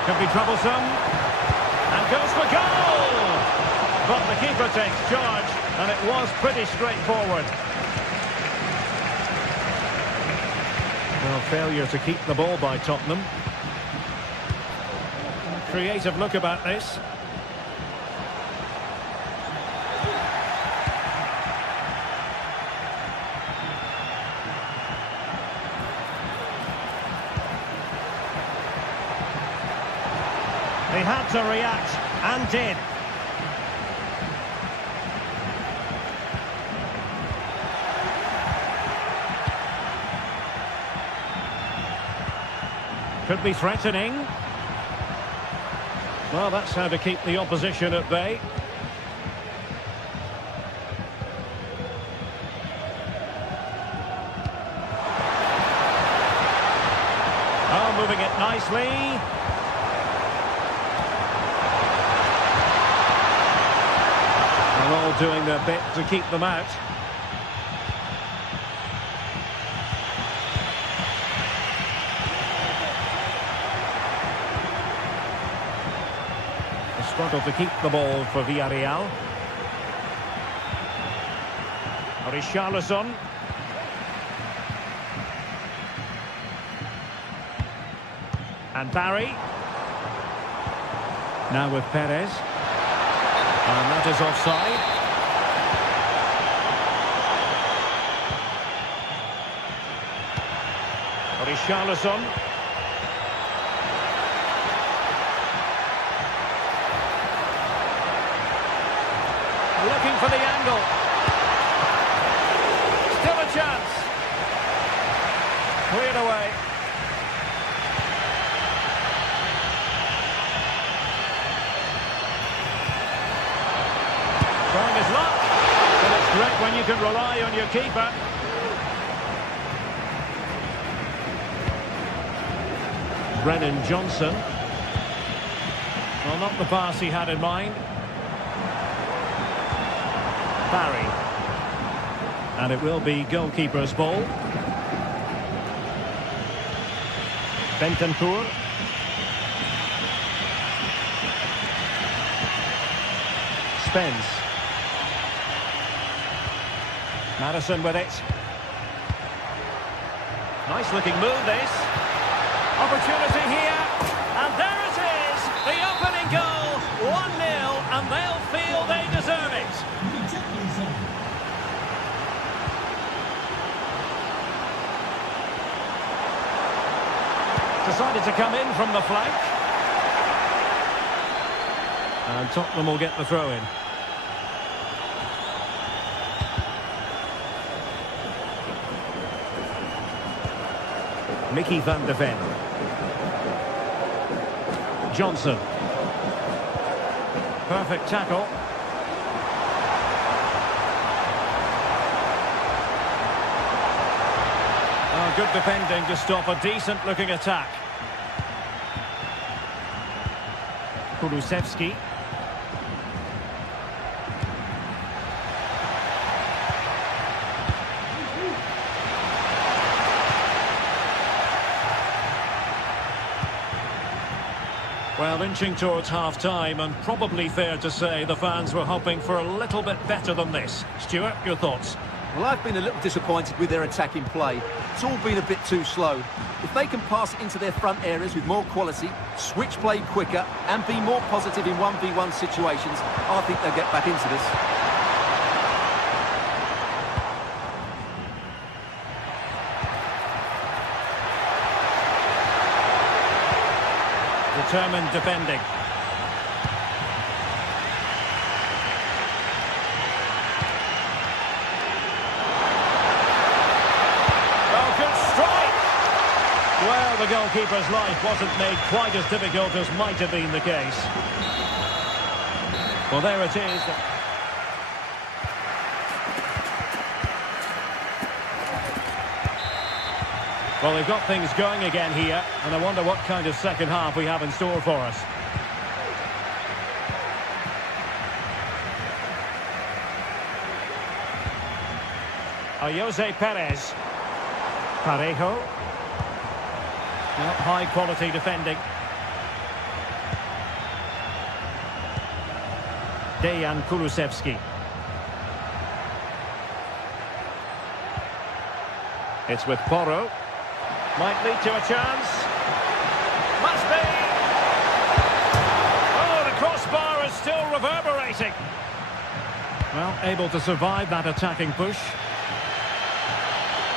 Could be troublesome. And goes for goal! But the keeper takes charge, and it was pretty straightforward. Well, failure to keep the ball by Tottenham. Creative look about this. He had to react, and did. Could be threatening. Well, that's how to keep the opposition at bay. Oh, moving it nicely. All doing their bit to keep them out. A struggle to keep the ball for Villarreal. Richarlison. And Barry. Now with Perez. And that is offside. Richarlison. Looking for the angle. Still a chance. Cleared away. Trying his luck. And it's great when you can rely on your keeper. Brennan Johnson. Well, not the pass he had in mind. Barry. And it will be goalkeeper's ball. Bentancur. Spence. Madison with it. Nice looking move this. Opportunity here, and there it is, the opening goal, 1-0, and they'll feel they deserve it. Decided to come in from the flank. And Tottenham will get the throw-in. Mickey van de Ven. Johnson. Perfect tackle. Oh, good defending to stop a decent-looking attack. Kulusevski. Well, inching towards half-time, and probably fair to say the fans were hoping for a little bit better than this. Stuart, your thoughts? Well, I've been a little disappointed with their attacking play. It's all been a bit too slow. If they can pass it into their front areas with more quality, switch play quicker, and be more positive in 1v1 situations, I think they'll get back into this. Determined defending. Oh, good strike! Well, the goalkeeper's life wasn't made quite as difficult as might have been the case. Well, there it is. Well, they've got things going again here, and I wonder what kind of second half we have in store for us. Jose Perez. Parejo. Well, high-quality defending. Dejan Kulusevski. It's with Porro. Might lead to a chance. Must be! Oh, the crossbar is still reverberating. Well, able to survive that attacking push.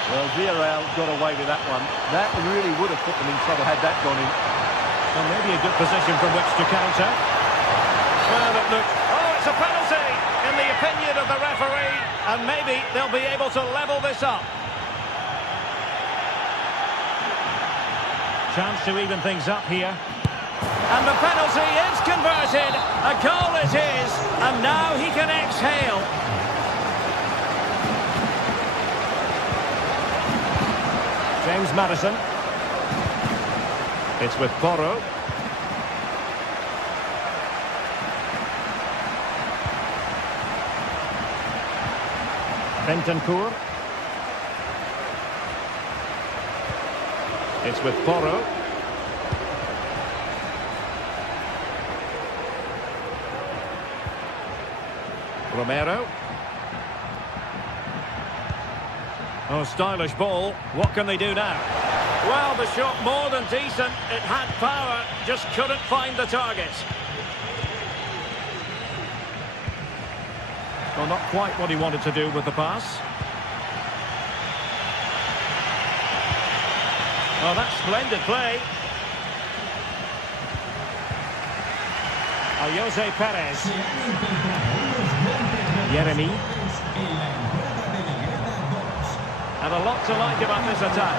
Well, Villarreal got away with that one. That really would have put them in trouble had that gone in. Well, maybe a good position from which to counter. Well, look. Oh, it's a penalty, in the opinion of the referee. And maybe they'll be able to level this up. Chance to even things up here. And the penalty is converted. A goal it is. And now he can exhale. James Maddison. It's with Porro. Bentancur. It's with Porro. Romero. Oh, stylish ball. What can they do now? Well, the shot more than decent. It had power, just couldn't find the target. Well, not quite what he wanted to do with the pass. Oh, that's splendid play. Jose Perez. Yeremy. And a lot to like about this attack.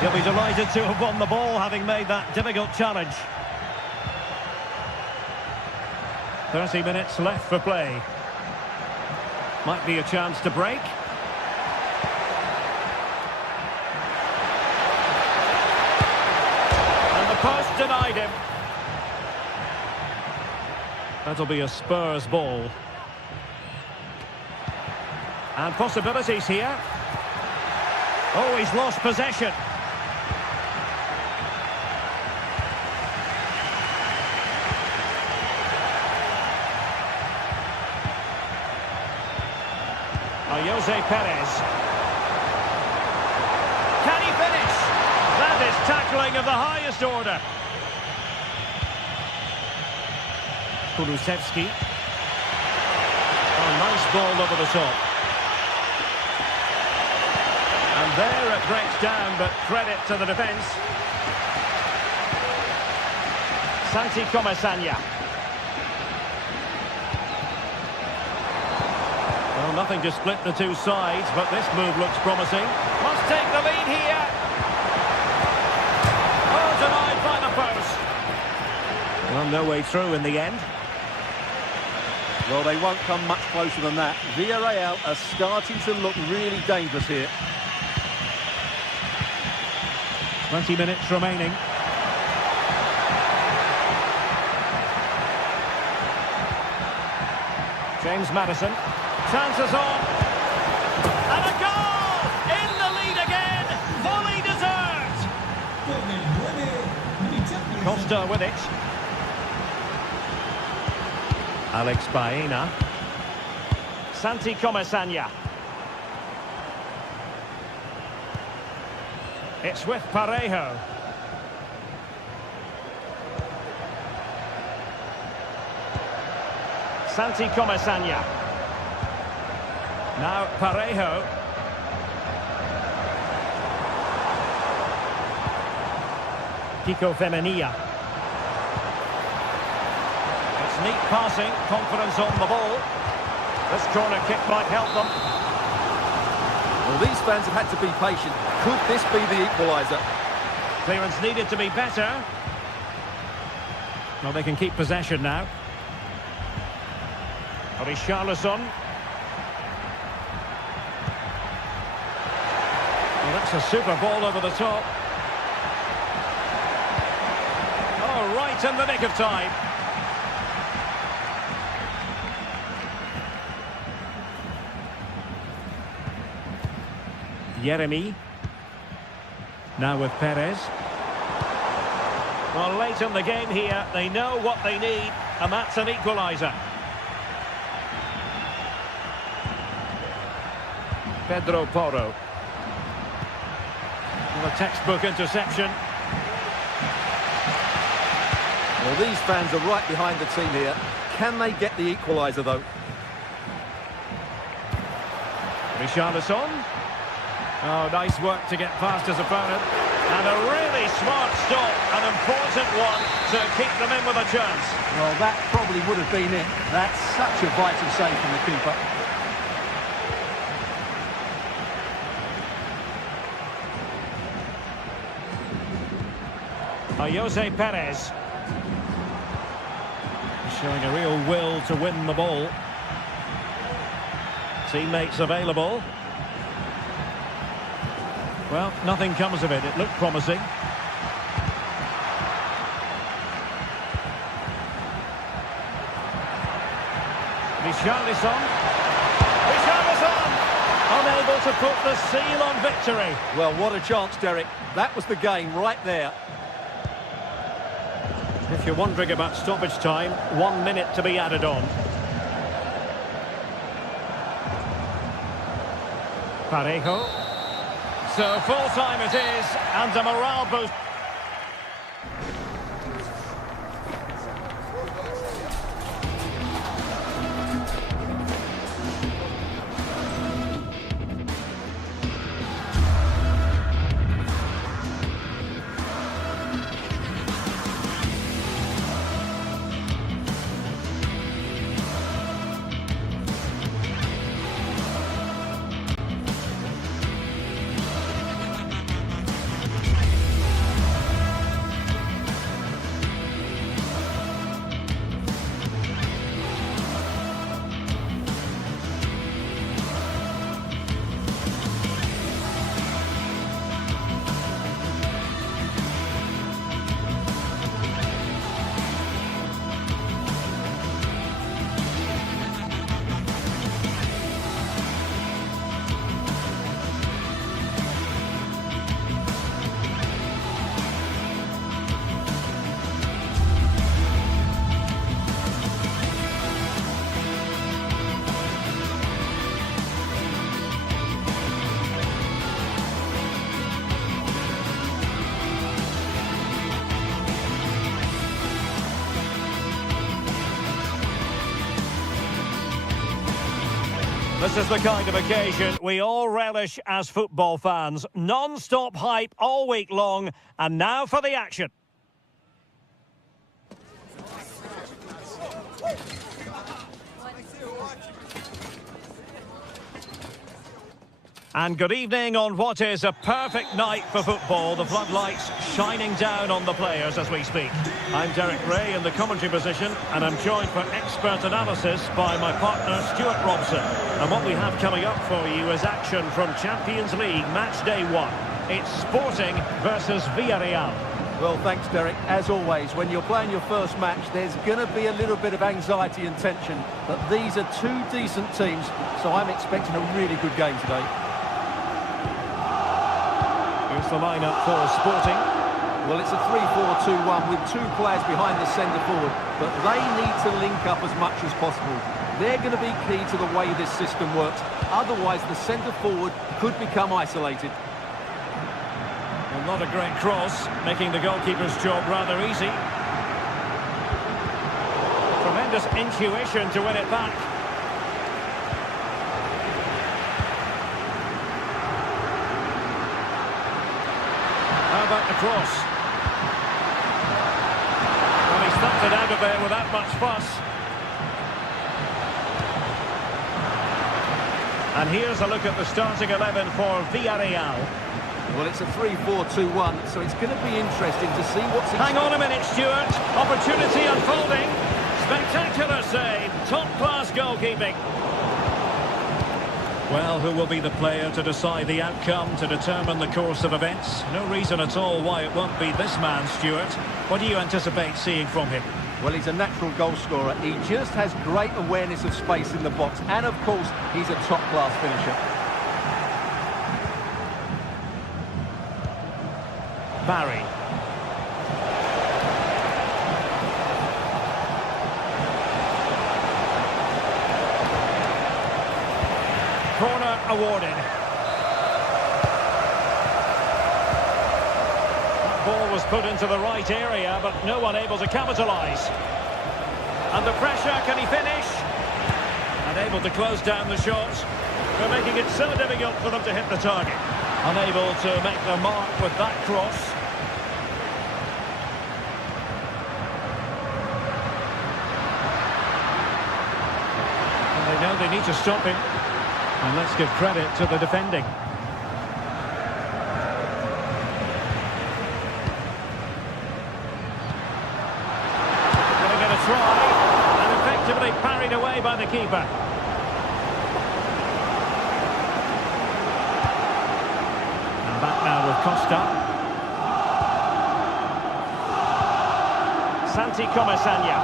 He'll be delighted to have won the ball, having made that difficult challenge. 30 minutes left for play. Might be a chance to break. And the post denied him. That'll be a Spurs ball. And possibilities here. Oh, he's lost possession. Jose Perez. Can he finish? That is tackling of the highest order. Kulusevski. Oh, nice ball over the top. And there it breaks down, but credit to the defence. Santi Comesaña. Well, nothing to split the two sides, but this move looks promising. Must take the lead here. Well, no way through in the end. Well, they won't come much closer than that. Villarreal are starting to look really dangerous here. 20 minutes remaining. James Maddison. Chances on. And a goal! In the lead again. Fully deserved. Costa with it. Alex Baena. Santi Comesaña. It's with Parejo. Santi Comesaña. Now Parejo. Kiko Femenia. It's neat passing, confidence on the ball. This corner kick might help them. Well, these fans have had to be patient. Could this be the equaliser? Clearance needed to be better. Well, they can keep possession now. Richarlison. Well, that's a super ball over the top. Oh, right in the nick of time. Yeremy. Now with Perez. Well, late in the game here, they know what they need, and that's an equaliser. Pedro Porro. And a textbook interception. Well, these fans are right behind the team here. Can they get the equaliser, though? Richarlison. Oh, nice work to get past his opponent. And a really smart stop, an important one to keep them in with a chance. Well, that probably would have been it. That's such a vital save from the keeper. Jose Perez. Showing a real will to win the ball. Teammates available. Well, nothing comes of it. It looked promising. Richarlison. Richarlison! Unable to put the seal on victory. Well, what a chance, Derek. That was the game right there. If you're wondering about stoppage time, 1 minute to be added on. Parejo. So full time it is, and a morale boost. This is the kind of occasion we all relish as football fans. Non-stop hype all week long, and now for the action. And good evening on what is a perfect night for football. The floodlights shining down on the players as we speak. I'm Derek Ray in the commentary position, and I'm joined for expert analysis by my partner Stuart Robson. And what we have coming up for you is action from Champions League match day 1. It's Sporting versus Villarreal. Well, thanks, Derek. As always, when you're playing your first match, there's going to be a little bit of anxiety and tension. But these are two decent teams, so I'm expecting a really good game today. Here's the lineup for Sporting. Well, it's a 3-4-2-1 with two players behind the centre forward, but they need to link up as much as possible. They're going to be key to the way this system works. Otherwise, the centre forward could become isolated. Well, not a great cross, making the goalkeeper's job rather easy. Tremendous intuition to win it back. How about the cross? Well, he stuffed it out of there without much fuss. And here's a look at the starting 11 for Villarreal. Well, it's a 3-4-2-1, so it's going to be interesting to see what's... Hang on a minute, Stuart. Opportunity unfolding. Spectacular save. Top-class goalkeeping. Well, who will be the player to decide the outcome, to determine the course of events? No reason at all why it won't be this man, Stuart. What do you anticipate seeing from him? Well, he's a natural goal scorer. He just has great awareness of space in the box. And, of course, he's a top-class finisher. Barry. Corner awarded. That ball was put into the right area, but no one able to capitalise. Under pressure, can he finish? Unable to close down the shots. They're making it so difficult for them to hit the target. Unable to make their mark with that cross. And they know they need to stop him. And let's give credit to the defending. Going to get a try. And effectively parried away by the keeper. Back now with Costa. Santi Comasagna.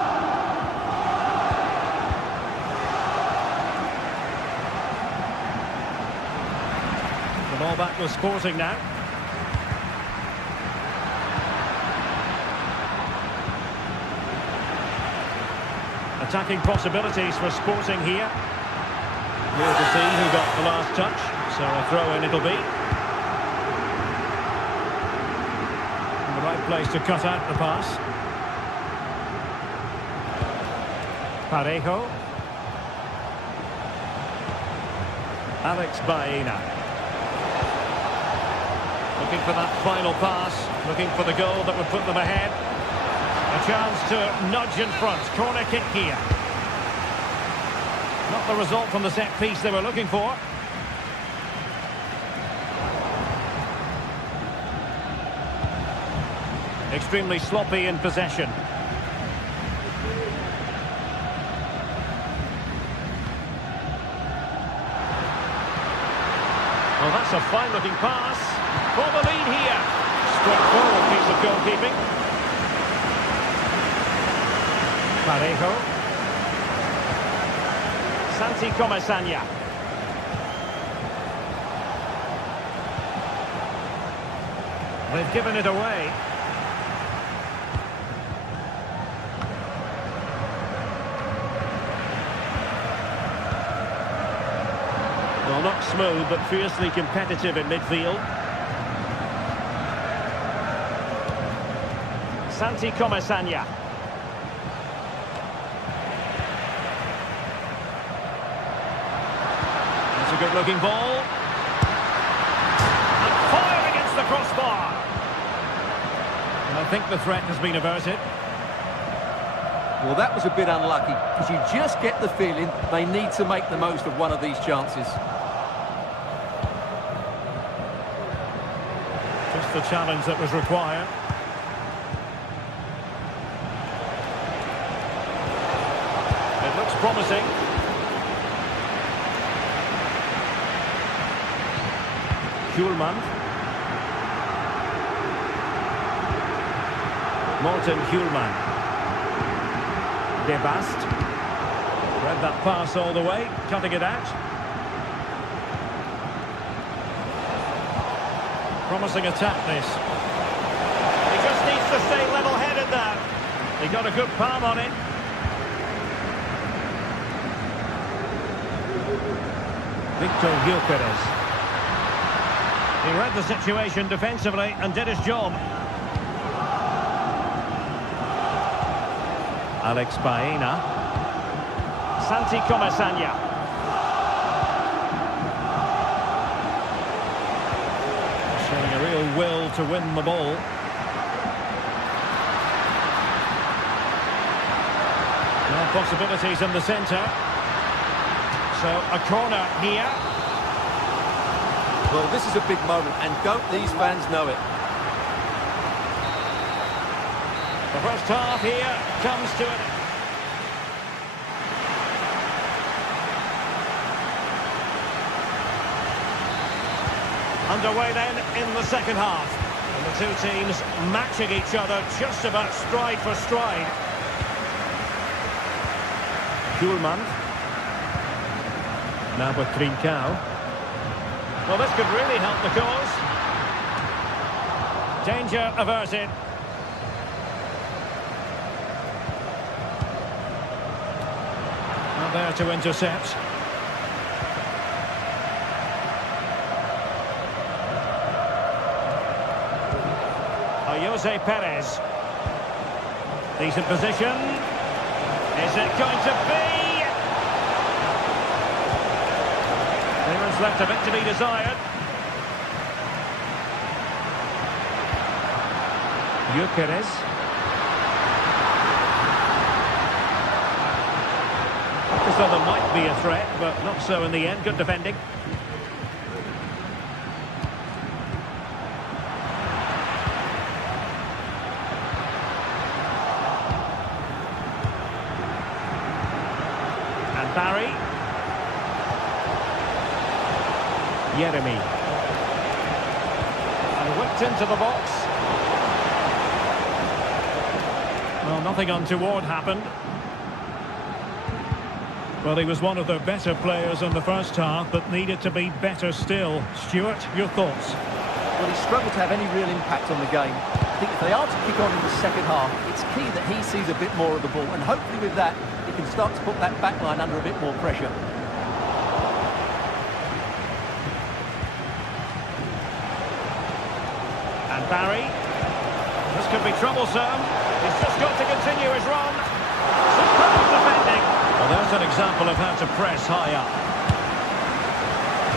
The ball back with Sporting now. Attacking possibilities for Sporting here. We'll to see who got the last touch. So a throw-in it'll be. Right place to cut out the pass. Parejo. Alex Baena. Looking for that final pass. Looking for the goal that would put them ahead. A chance to nudge in front. Corner kick here. Not the result from the set piece they were looking for. Extremely sloppy in possession. Well, that's a fine-looking pass. For the lead here. Straightforward piece of goalkeeping. Parejo. Santi Comasagna. They've given it away. Well, not smooth, but fiercely competitive in midfield. Santi Comasagna. That's a good-looking ball. And fired against the crossbar. And I think the threat has been averted. Well, that was a bit unlucky, because you just get the feeling they need to make the most of one of these chances. the challenge that was required. It looks promising. Hjulmand. Morten Hjulmand. De Bast. Read that pass all the way, cutting it out. Promising attack, this. He just needs to stay level-headed now. He got a good palm on it. Victor Gyökeres. He read the situation defensively and did his job. Alex Baena. Santi Comesaña. Showing a real will to win the ball. No possibilities in the centre. So a corner here. Well, this is a big moment, and don't these fans know it? The first half here comes to an end. Underway then in the second half. And the two teams matching each other just about stride for stride. Hjulmand. Now with Trincao. Well, this could really help the cause. Danger averted. Not there to intercept. Jose Perez. Decent position. Is it going to be? Clearance left a bit to be desired. Gyökeres. So there might be a threat, but not so in the end. Good defending. Barry. Jeremy. And whipped into the box. Well, nothing untoward happened. Well, he was one of the better players in the first half, but needed to be better still. Stuart, your thoughts? Well, he struggled to have any real impact on the game. I think if they are to kick on in the second half, it's key that he sees a bit more of the ball, and hopefully with that, he can start to put that back line under a bit more pressure. And Barry. This could be troublesome. He's just got to continue his run. Superb defending. Well, there's an example of how to press high up.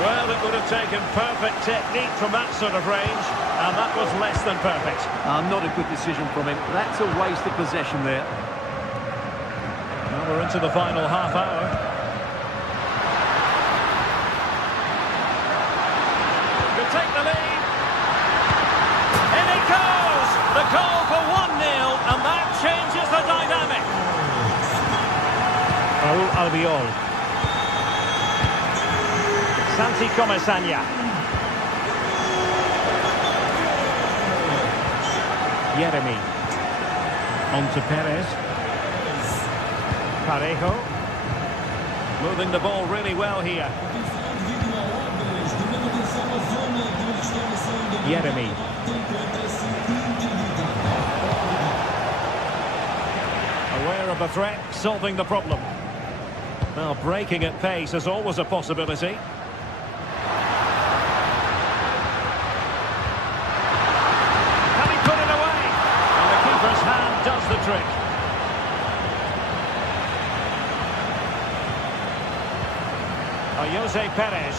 Well, it would have taken perfect technique from that sort of range, and that was less than perfect. Not a good decision from him. That's a waste of possession there. Well, we're into the final half hour. Could take the lead. In it goes! The goal for 1-0, and that changes the dynamic. Raúl Albiol. Santi Comesaña. Jeremy. On to Perez. Parejo. Moving the ball really well here. Jeremy. Aware of the threat, solving the problem. Well, breaking at pace is always a possibility. Can he put it away? And the keeper's hand does the trick. Jose Perez.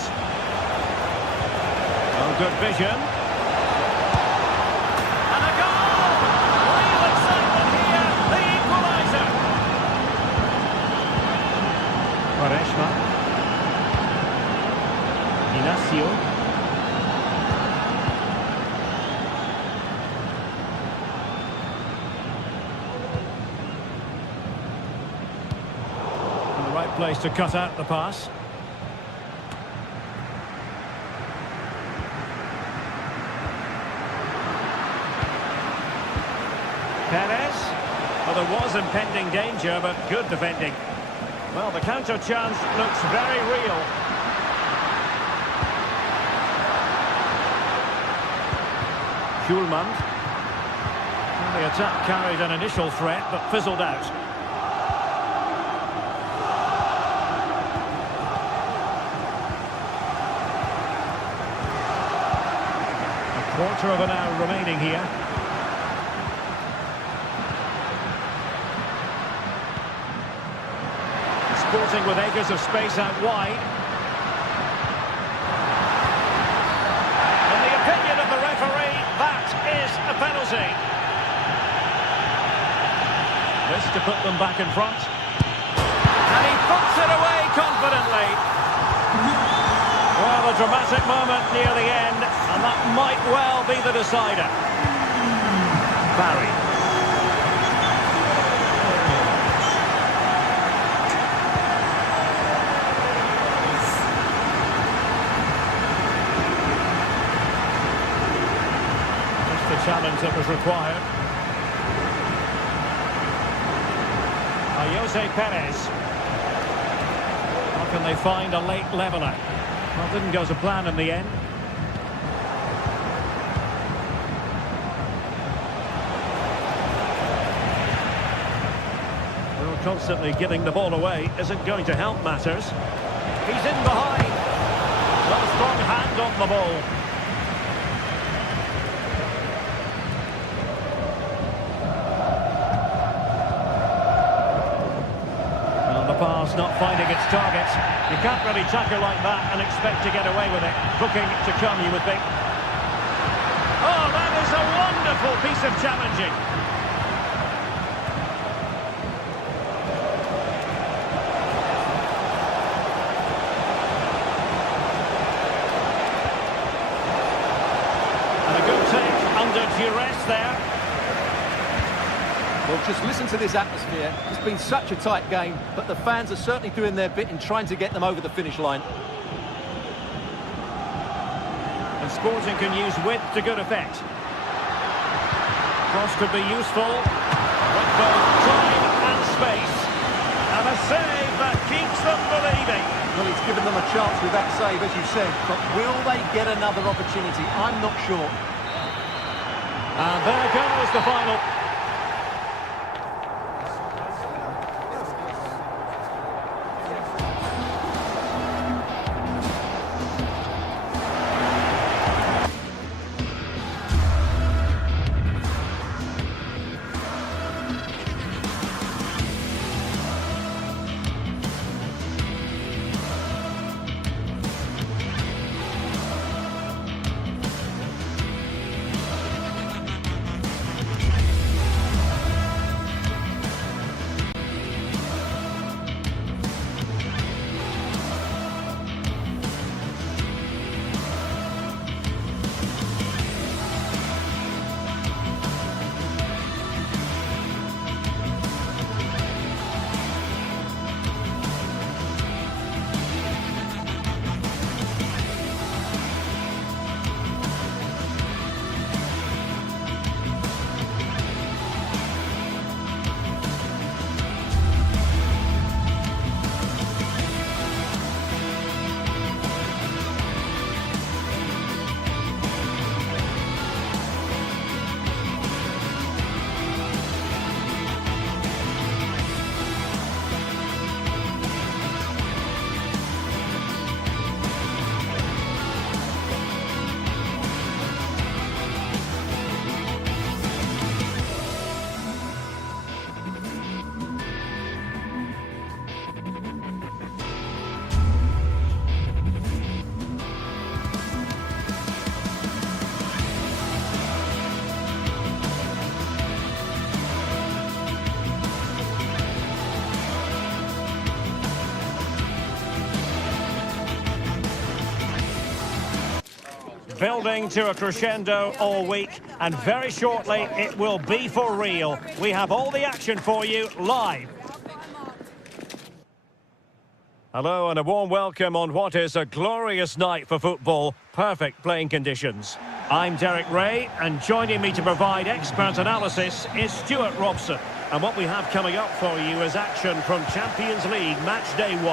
Oh, good vision. And a goal! Real excitement here, the equaliser. Quaresma. place to cut out the pass. Perez. Well, there was impending danger, but good defending. Well, the counter chance looks very real. Schulman. The attack carried an initial threat, but fizzled out. A quarter of an hour remaining here. Sporting with acres of space out wide. In the opinion of the referee, that is a penalty. This to put them back in front. And he puts it away confidently. Well, a dramatic moment near the end, and that might well be the decider. Barry. Challenge that was required. Jose Perez. How can they find a late leveller? Well, didn't go to plan in the end. Well, constantly giving the ball away isn't going to help matters. He's in behind. Well, strong hand on the ball. Pass not finding its target. You can't really tackle like that and expect to get away with it. Booking to come, you would think. Oh, that is a wonderful piece of challenging. And a good take under duress there. Well, just listen to this atmosphere. It's been such a tight game, but the fans are certainly doing their bit in trying to get them over the finish line. And Sporting can use width to good effect. Cross could be useful. With both time and space. And a save that keeps them believing. Well, he's given them a chance with that save, as you said, but will they get another opportunity? I'm not sure. And there goes the final. Building to a crescendo all week, and very shortly it will be for real. We have all the action for you live. Hello and a warm welcome on what is a glorious night for football. Perfect playing conditions. I'm Derek Ray, and joining me to provide expert analysis is Stuart Robson. And what we have coming up for you is action from Champions League match day 1.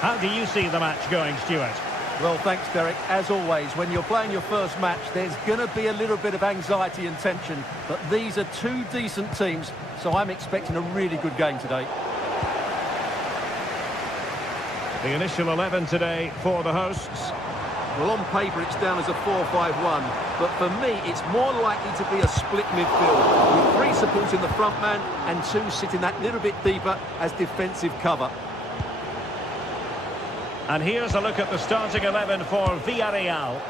How do you see the match going, Stuart? Well, thanks, Derek. As always, when you're playing your first match, there's going to be a little bit of anxiety and tension. But these are two decent teams, so I'm expecting a really good game today. The initial 11 today for the hosts. Well, on paper, it's down as a 4-5-1. But for me, it's more likely to be a split midfield, with 3 supporting the front man and 2 sitting that little bit deeper as defensive cover. And here's a look at the starting 11 for Villarreal.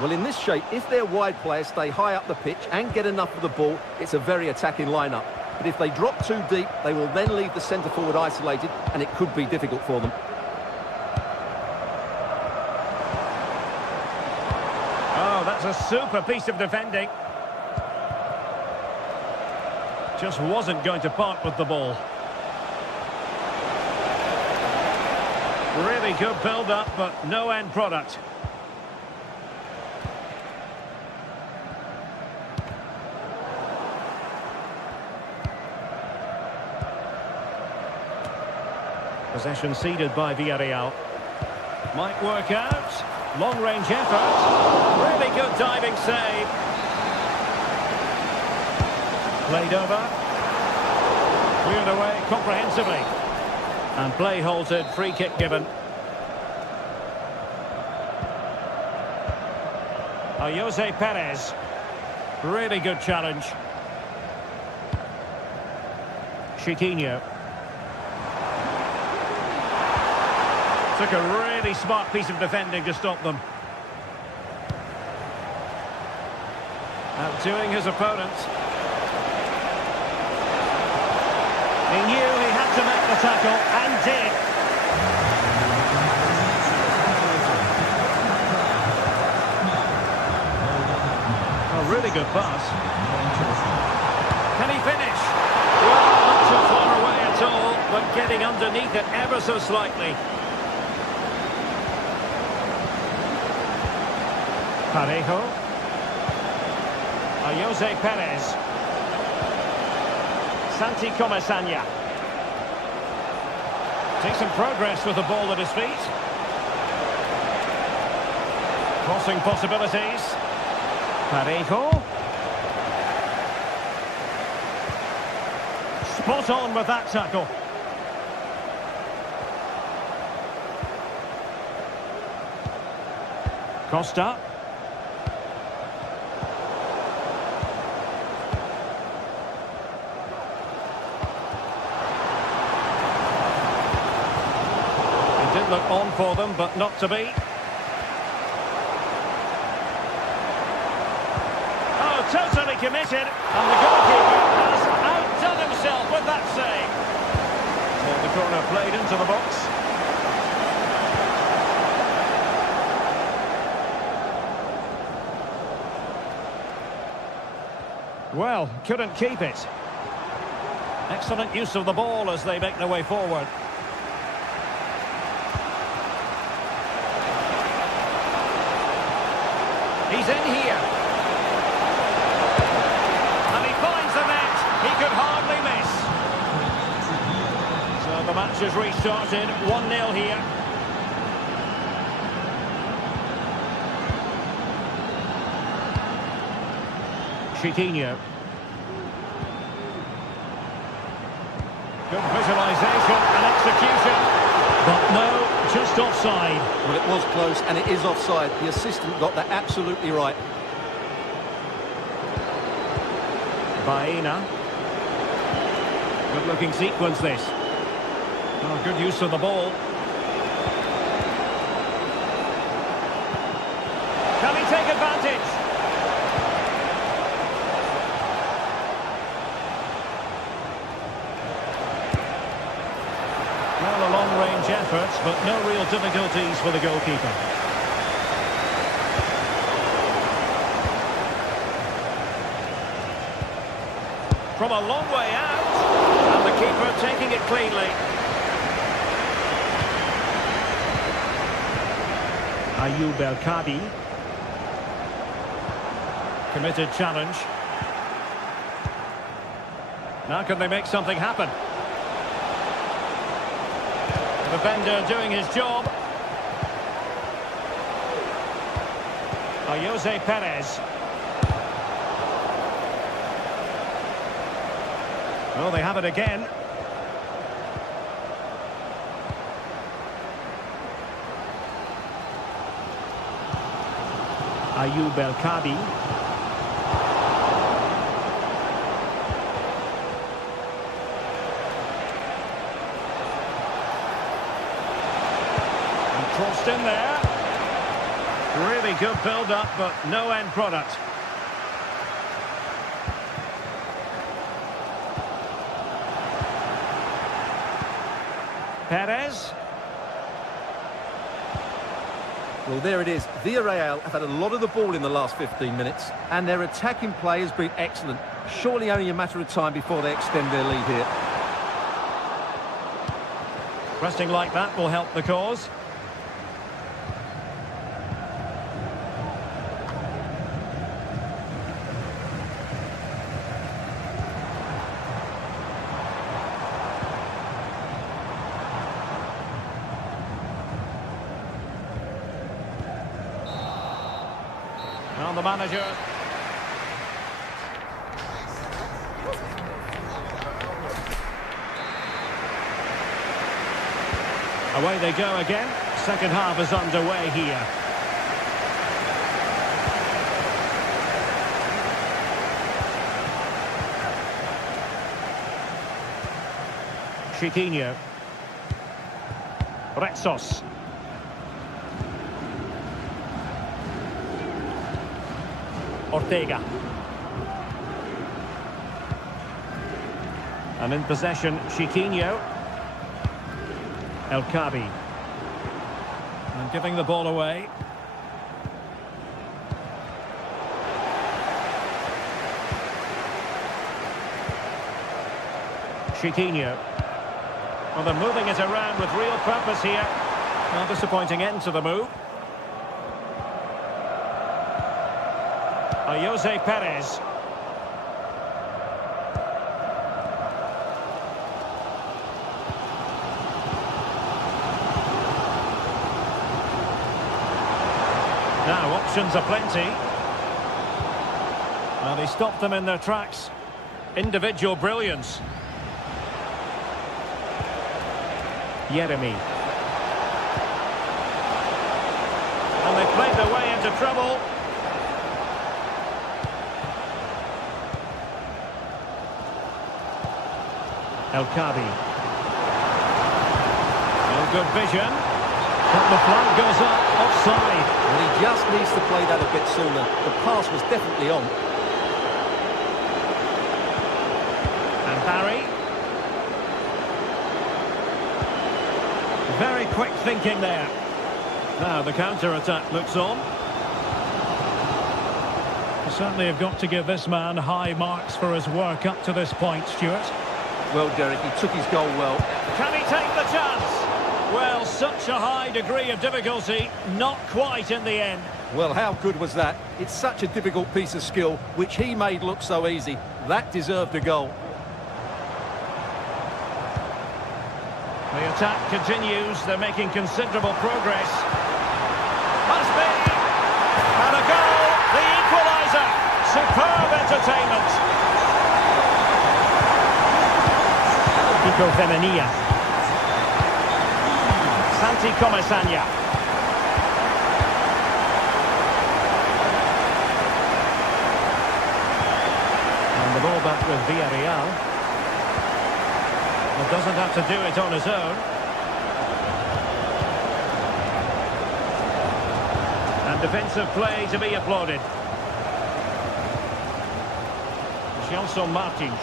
Well, in this shape, if their wide players stay high up the pitch and get enough of the ball, it's a very attacking lineup. But if they drop too deep, they will then leave the centre-forward isolated, and it could be difficult for them. Oh, that's a super piece of defending. Just wasn't going to part with the ball. Really good build-up, but no end product. Possession ceded by Villarreal. Might work out. Long-range effort. Really good diving save. Played over. Cleared away comprehensively. And play halted, free kick given. Jose Perez. Really good challenge. Chiquinho. Took a really smart piece of defending to stop them. Outdoing his opponent. He knew he had to make the tackle, and did. A really good pass. Can he finish? Well, not too far away at all, but getting underneath it ever so slightly. Parejo. Jose Perez. Santi Comesaña. Takes some progress with the ball at his feet. Crossing possibilities. Parejo. Spot on with that tackle. Costa. Did look on for them, but not to be. Oh, totally committed, and the goalkeeper has outdone himself with that save. So the corner played into the box. Well, couldn't keep it. Excellent use of the ball as they make their way forward. He's in here. And he finds the net. He could hardly miss. So the match has restarted. 1-0 here. Chiquinho. Good visualisation and execution. But no, just offside. Well, it was close, and it is offside. The assistant got that absolutely right. Baena. Good-looking sequence, this. Oh, good use of the ball. Can he take advantage? Well, a long-range effort, but no real difficulties for the goalkeeper. From a long way out, and the keeper taking it cleanly. Ayoub El Kadi. Committed challenge. Now can they make something happen? The defender doing his job. Jose Perez. Oh, they have it again. Ayoub El Kadi. And crossed in there. Really good build-up, but no end product. Perez. Well, there it is. Villarreal have had a lot of the ball in the last 15 minutes, and their attacking play has been excellent. Surely only a matter of time before they extend their lead here. Pressing like that will help the cause. On the manager. Away they go again. Second half is underway here. Chiquinho. Retsos. Ortega. And in possession, Chiquinho. El Kadi. And giving the ball away. Chiquinho. Well, they're moving it around with real purpose here. Well, disappointing end to the move. Jose Perez. Now, options are plenty. Well, they stopped them in their tracks. Individual brilliance. Yeremy. And they played their way into trouble. El Kadi. No good vision. But the flag goes up, offside. And he just needs to play that a bit sooner. The pass was definitely on. And Barry. Very quick thinking there. Now the counter-attack looks on. You certainly have got to give this man high marks for his work up to this point, Stuart. Well, Derek, he took his goal well. Can he take the chance? Well, such a high degree of difficulty, not quite in the end. Well, how good was that? It's such a difficult piece of skill, which he made look so easy. That deserved a goal. The attack continues. They're making considerable progress. Must be! And a goal! The equaliser! Superb entertainment! Pico Femenia. Santi Comesaña. And the ball back with Villarreal. Well, doesn't have to do it on his own. And defensive play to be applauded. Gelson Martins.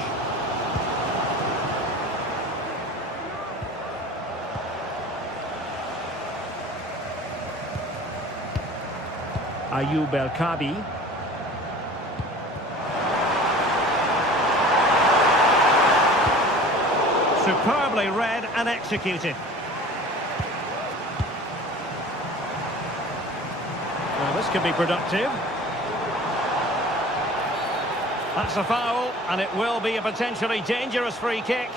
Ayoub El Kadi. Superbly read and executed. This could be productive. That's a foul, and it will be a potentially dangerous free kick.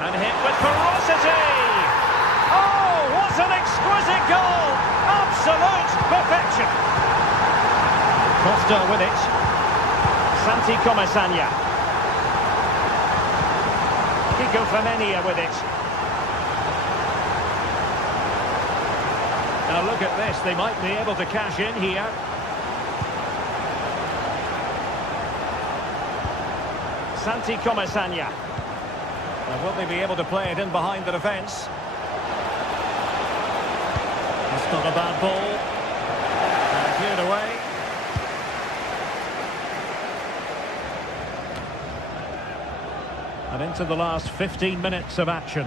And hit with ferocity! Oh, what an exquisite goal! Absolute perfection! Costa with it. Santi Comesaña. Kiko Femenia with it. Now look at this, they might be able to cash in here. Santi Comesaña. Now, will they be able to play it in behind the defence? That's not a bad ball. And cleared away. And into the last 15 minutes of action.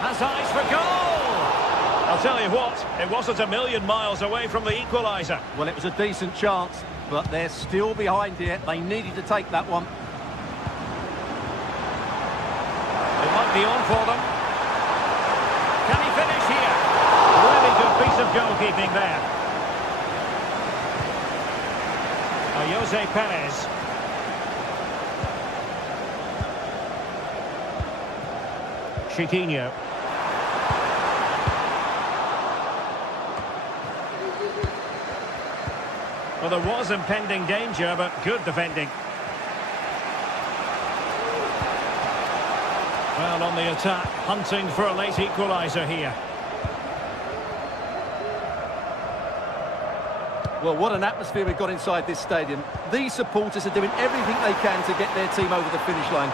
Has eyes for goal! I'll tell you what, it wasn't a million miles away from the equaliser. Well, it was a decent chance, but they're still behind here. They needed to take that one. It might be on for them. Can he finish here? Really good piece of goalkeeping there. Jose Perez. Chiquinho. Well, there was impending danger, but good defending. Well, on the attack, hunting for a late equaliser here. Well, what an atmosphere we've got inside this stadium. These supporters are doing everything they can to get their team over the finish line.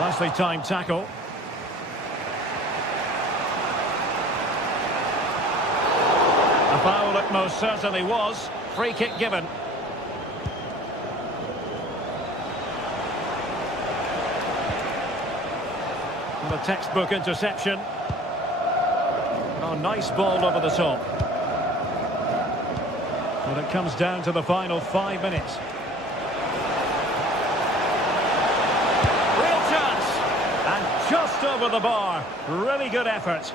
Nicely timed tackle. A foul it most certainly was. Free kick given. And a textbook interception. Oh, nice ball over the top. But it comes down to the final 5 minutes. Real chance. And just over the bar. Really good effort.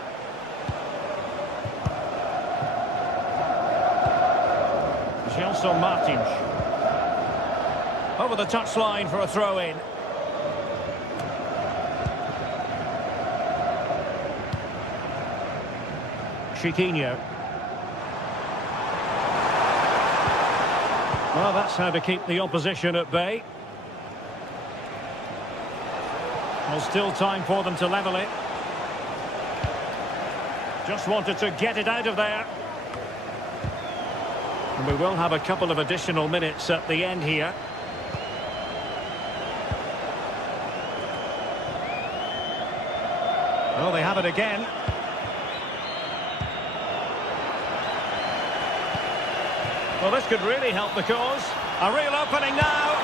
Gelson Martins. Over the touchline for a throw-in. Chiquinho. Well, that's how to keep the opposition at bay. Well, still time for them to level it. Just wanted to get it out of there. And we will have a couple of additional minutes at the end here. Well, they have it again. Well, this could really help the cause. A real opening now.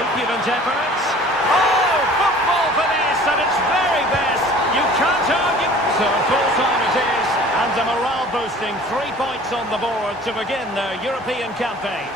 Impudent efforts. Oh, football for this, at its very best. You can't argue. So full time it is, and a morale-boosting 3 points on the board to begin their European campaign.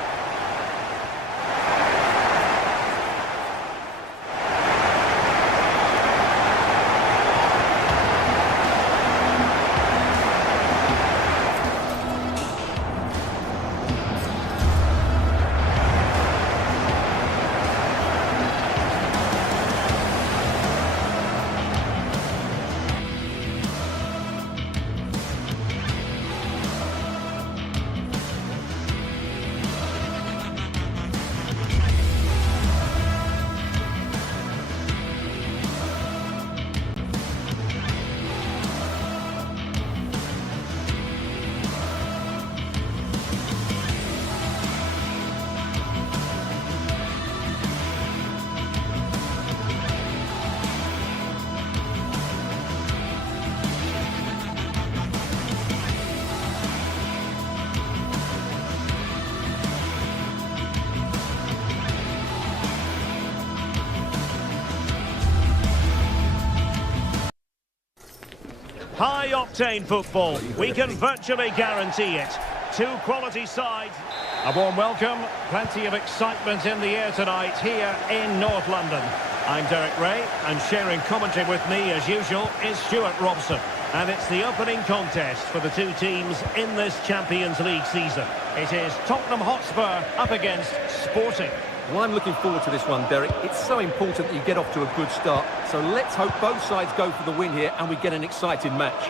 High-octane football. We can virtually guarantee it. Two quality sides. A warm welcome. Plenty of excitement in the air tonight here in North London. I'm Derek Ray, and sharing commentary with me, as usual, is Stuart Robson. And it's the opening contest for the two teams in this Champions League season. It is Tottenham Hotspur up against Sporting. Well, I'm looking forward to this one, Derek. It's so important that you get off to a good start. So let's hope both sides go for the win here and we get an exciting match.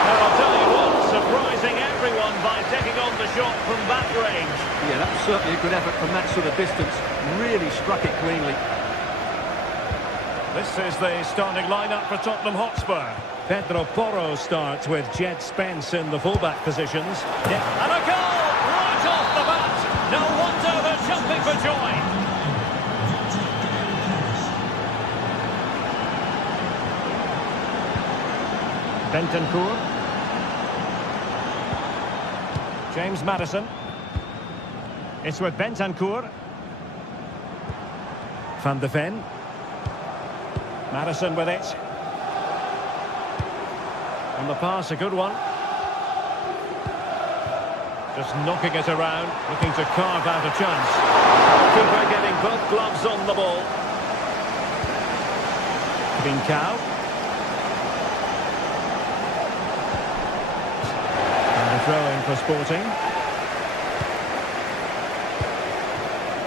Well, I'll tell you what, surprising everyone by taking on the shot from that range. Yeah, that was certainly a good effort from that sort of distance. Really struck it cleanly. This is the starting lineup for Tottenham Hotspur. Pedro Porro starts with Jed Spence in the fullback positions. And a goal right off the bat. No wonder they're jumping for joy. Bentancur. James Maddison. It's with Bentancur. Van de Ven. Maddison with it. On the pass, a good one. Just knocking it around, looking to carve out a chance. Keeper getting both gloves on the ball. Trincao. And a throw-in for Sporting.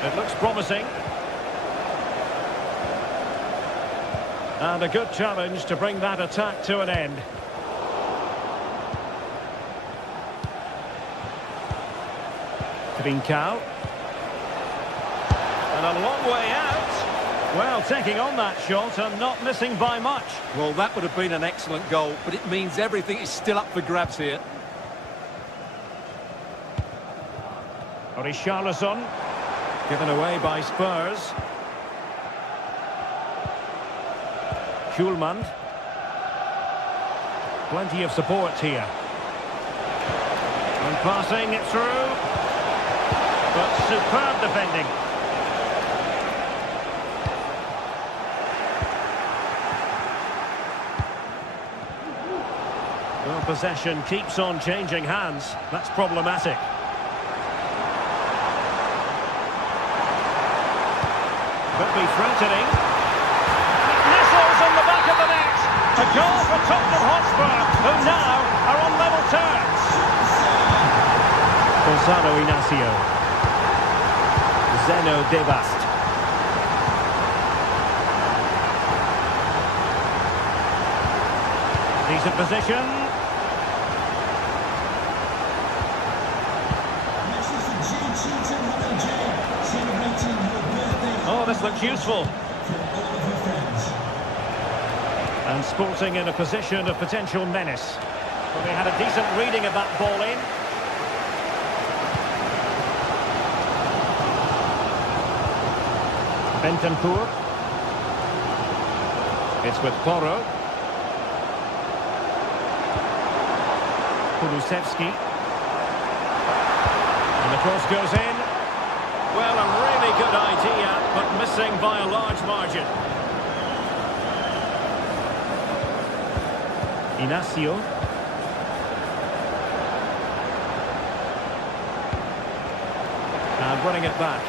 It looks promising. And a good challenge to bring that attack to an end. Trincao. And a long way out. Well, taking on that shot and not missing by much. Well, that would have been an excellent goal, but it means everything is still up for grabs here. Richarlison. Given away by Spurs. Schulman. Plenty of support here. And passing it through. But superb defending. Well, possession keeps on changing hands. That's problematic. Could be threatening. Nestles on the back of the net. A goal for Tottenham Hotspur, who now are on level terms. Gonzalo Inacio. Zeno Debast. Decent position. Oh, this looks useful. And Sporting in a position of potential menace. Well, they had a decent reading of that ball in. Bentancur. It's with Porro. Kulusevski. And the cross goes in. Well, a really good idea, but missing by a large margin. Inacio. And running it back.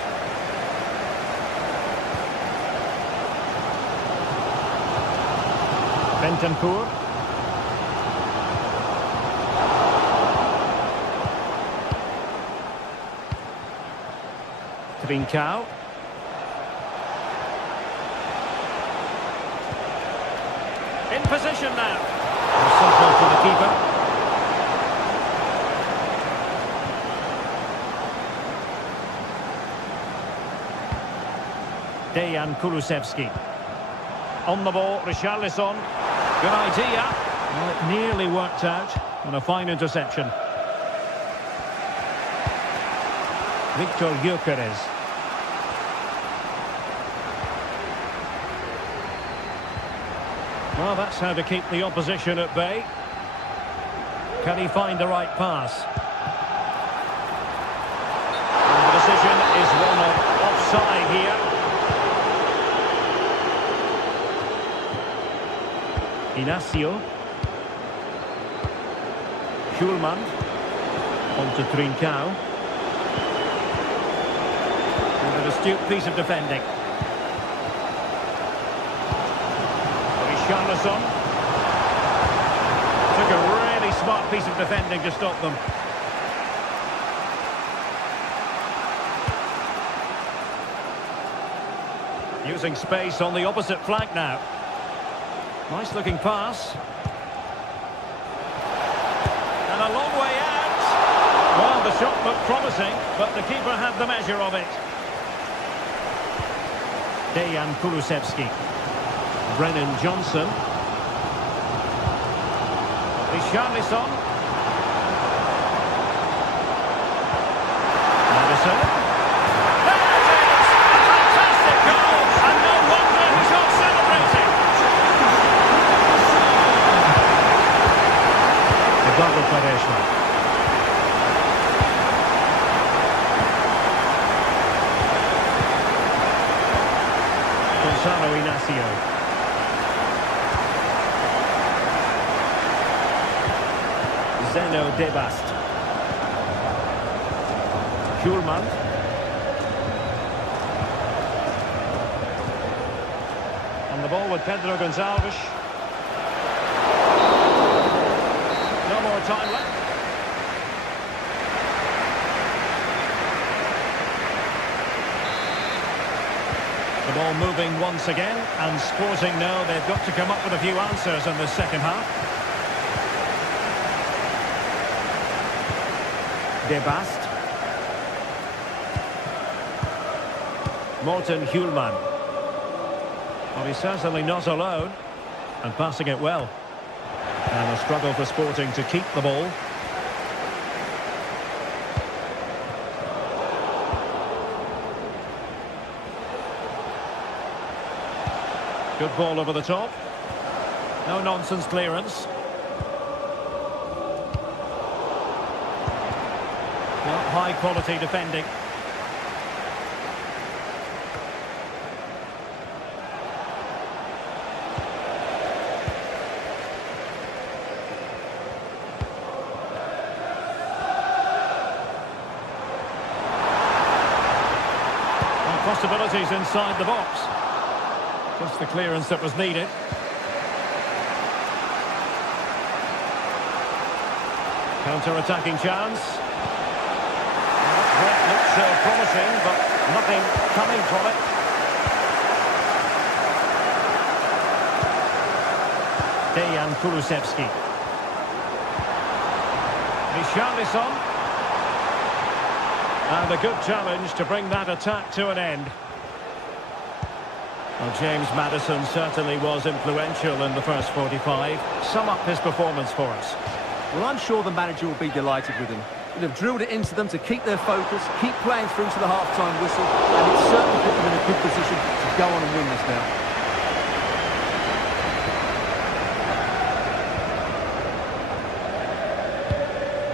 Bentancur. Trincao. In position now. Simple to the keeper. Dejan Kulusevski. On the ball, Richarlison. Good idea. Well, it nearly worked out. And a fine interception. Victor Gyökeres. Well, that's how to keep the opposition at bay. Can he find the right pass? And the decision is one of offside here. Inacio. Schulman. On to Trincao. And an astute piece of defending. Richarlison. Took a really smart piece of defending to stop them. Using space on the opposite flank now. Nice looking pass. And a long way out. Well, the shot looked promising, but the keeper had the measure of it. Dejan Kulusevski. Brennan Johnson. Richarlison. Madison. There it is! A fantastic goal! And no wonder he's not celebrating! Eduardo Quaresma. Gonzalo Inacio. Zeno Debast. Schulman. On the ball with Pedro Gonçalves. No more time left. The ball moving once again, and Sporting know they've got to come up with a few answers in the second half. Debast. Morten Hjulman. Well, he's certainly not alone, and passing it well. And a struggle for Sporting to keep the ball. Good ball over the top. No nonsense clearance. High quality defending. Possibilities inside the box. Just the clearance that was needed. Counter-attacking chance. That looks promising, but nothing coming from it. Dejan Kulusevski. Richarlison. And a good challenge to bring that attack to an end. Well, James Maddison certainly was influential in the first 45. Sum up his performance for us. Well, I'm sure the manager will be delighted with him. He'll have drilled it into them to keep their focus, keep playing through to the half-time whistle, and it's certainly put them in a good position to go on and win this now.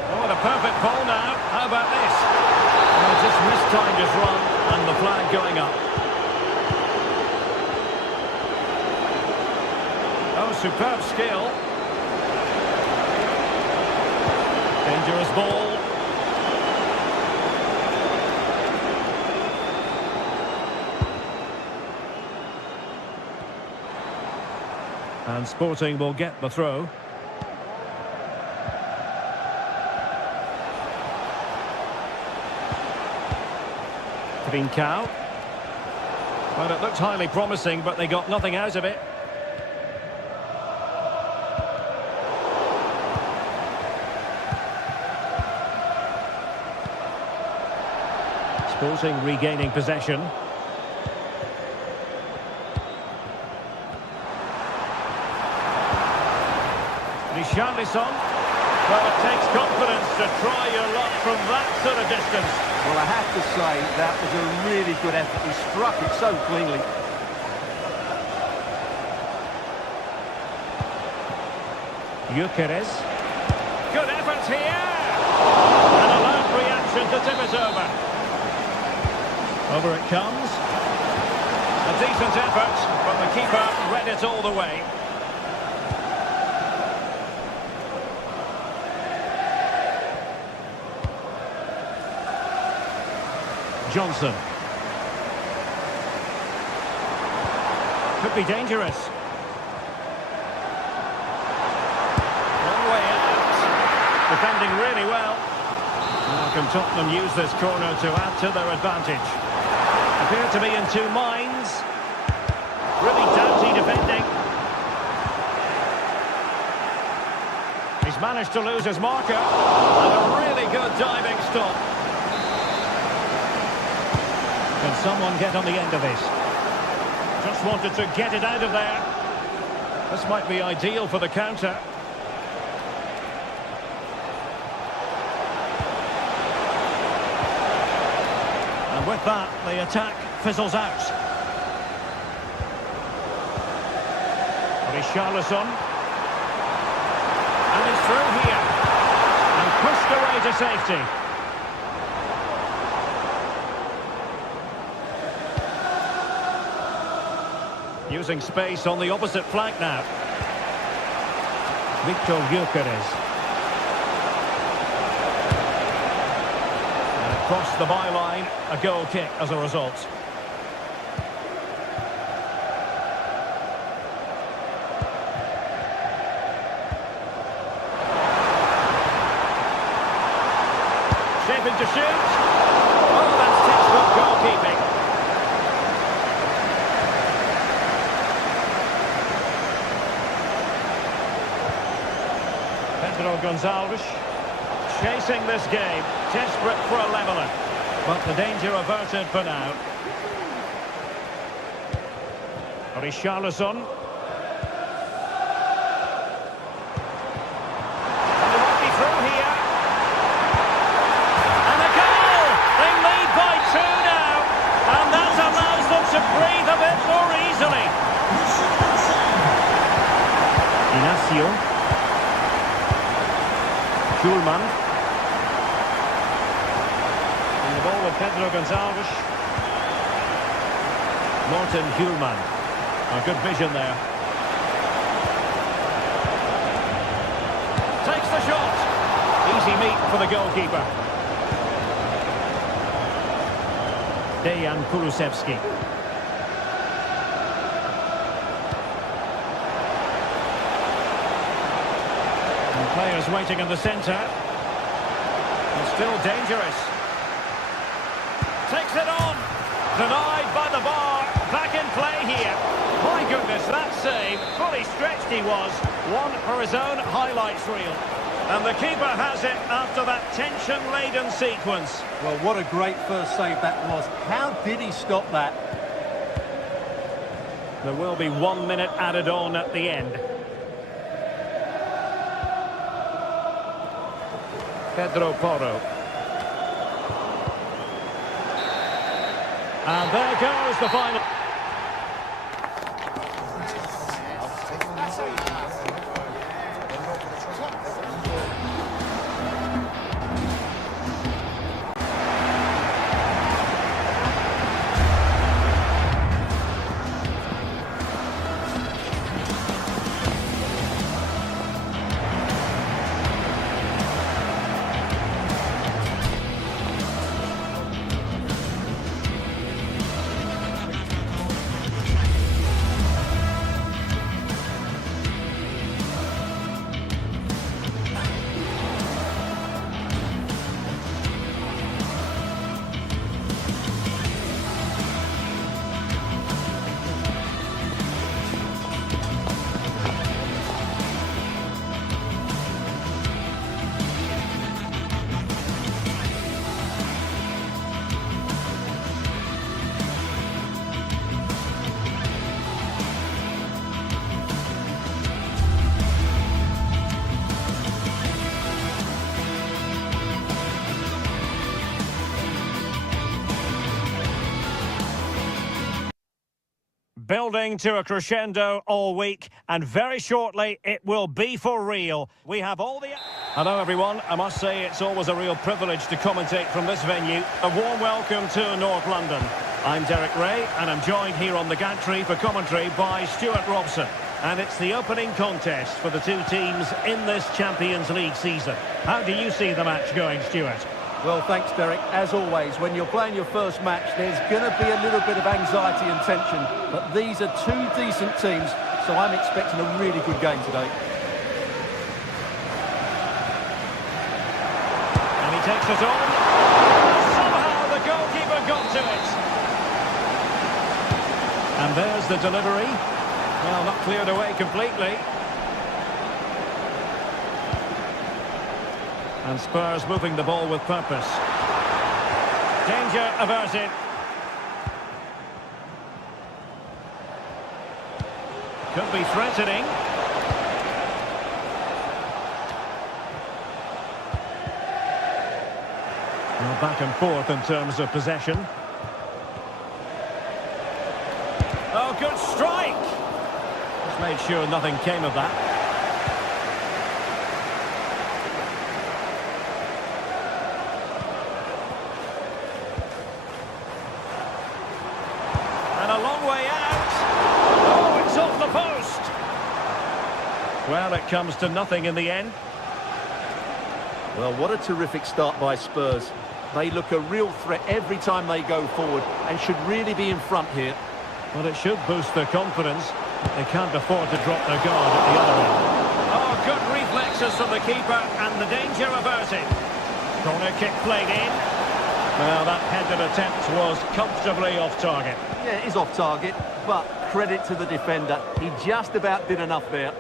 Oh, what a perfect ball now. How about this? Well, just mistimed his run, and the flag going up. Oh, superb skill. Dangerous ball. And Sporting will get the throw. Trincao. Well, it looked highly promising, but they got nothing out of it. Sporting regaining possession. Richarlison. Well, it takes confidence to try your luck from that sort of distance. Well, I have to say, that was a really good effort. He struck it so cleanly. Gyökeres. Good effort here! And a loud reaction to tip it over. Over it comes. A decent effort, but the keeper read it all the way. Johnson. Could be dangerous. Long way out. Defending really well. Now can Tottenham use this corner to add to their advantage? Appear to be in two minds. Really doughty defending. He's managed to lose his marker. And a really good diving stop. Can someone get on the end of this? Just wanted to get it out of there. This might be ideal for the counter. And with that, the attack fizzles out. Richarlison. And he's through here. And pushed away to safety. Using space on the opposite flank now. Victor Gyökeres. And across the byline, a goal kick as a result. Shaping to shoot. Oh, that's textbook goalkeeping. Gonzalez chasing this game, desperate for a leveller, but the danger averted for now. Richarlison. And they might be through here. And a goal! They lead by 2 now, and that allows them to breathe a bit more easily. Inacio. Schulman. And the ball with Pedro Gonçalves. Morten Hjulman. A good vision there. Takes the shot. Easy meet for the goalkeeper. Dejan Kulusevski. Players waiting in the centre. And still dangerous. Takes it on. Denied by the bar. Back in play here. My goodness, that save. Fully stretched he was. One for his own highlights reel. And the keeper has it after that tension-laden sequence. Well, what a great first save that was. How did he stop that? There will be 1 minute added on at the end. Pedro Porro. And there goes the final. Building to a crescendo all week, and very shortly it will be for real. We have all the... Hello everyone, I must say it's always a real privilege to commentate from this venue. A warm welcome to North London. I'm Derek Ray, and I'm joined here on the gantry for commentary by Stuart Robson. And it's the opening contest for the two teams in this Champions League season. How do you see the match going, Stuart? Well, thanks, Derek. As always, when you're playing your first match, there's going to be a little bit of anxiety and tension. But these are two decent teams, so I'm expecting a really good game today. And he takes it on. Somehow the goalkeeper got to it. And there's the delivery. Well, not cleared away completely. And Spurs moving the ball with purpose. Danger averted. Could be threatening. Well, back and forth in terms of possession. Oh, good strike! Just made sure nothing came of that. And a long way out. Oh, it's off the post. Well, it comes to nothing in the end. Well, what a terrific start by Spurs. They look a real threat every time they go forward and should really be in front here. Well, it should boost their confidence. They can't afford to drop their guard at the other end. Oh, good reflexes from the keeper and the danger averted. Corner kick played in. Well, that headed attempt was comfortably off target. Yeah, it is off target, but credit to the defender. He just about did enough there.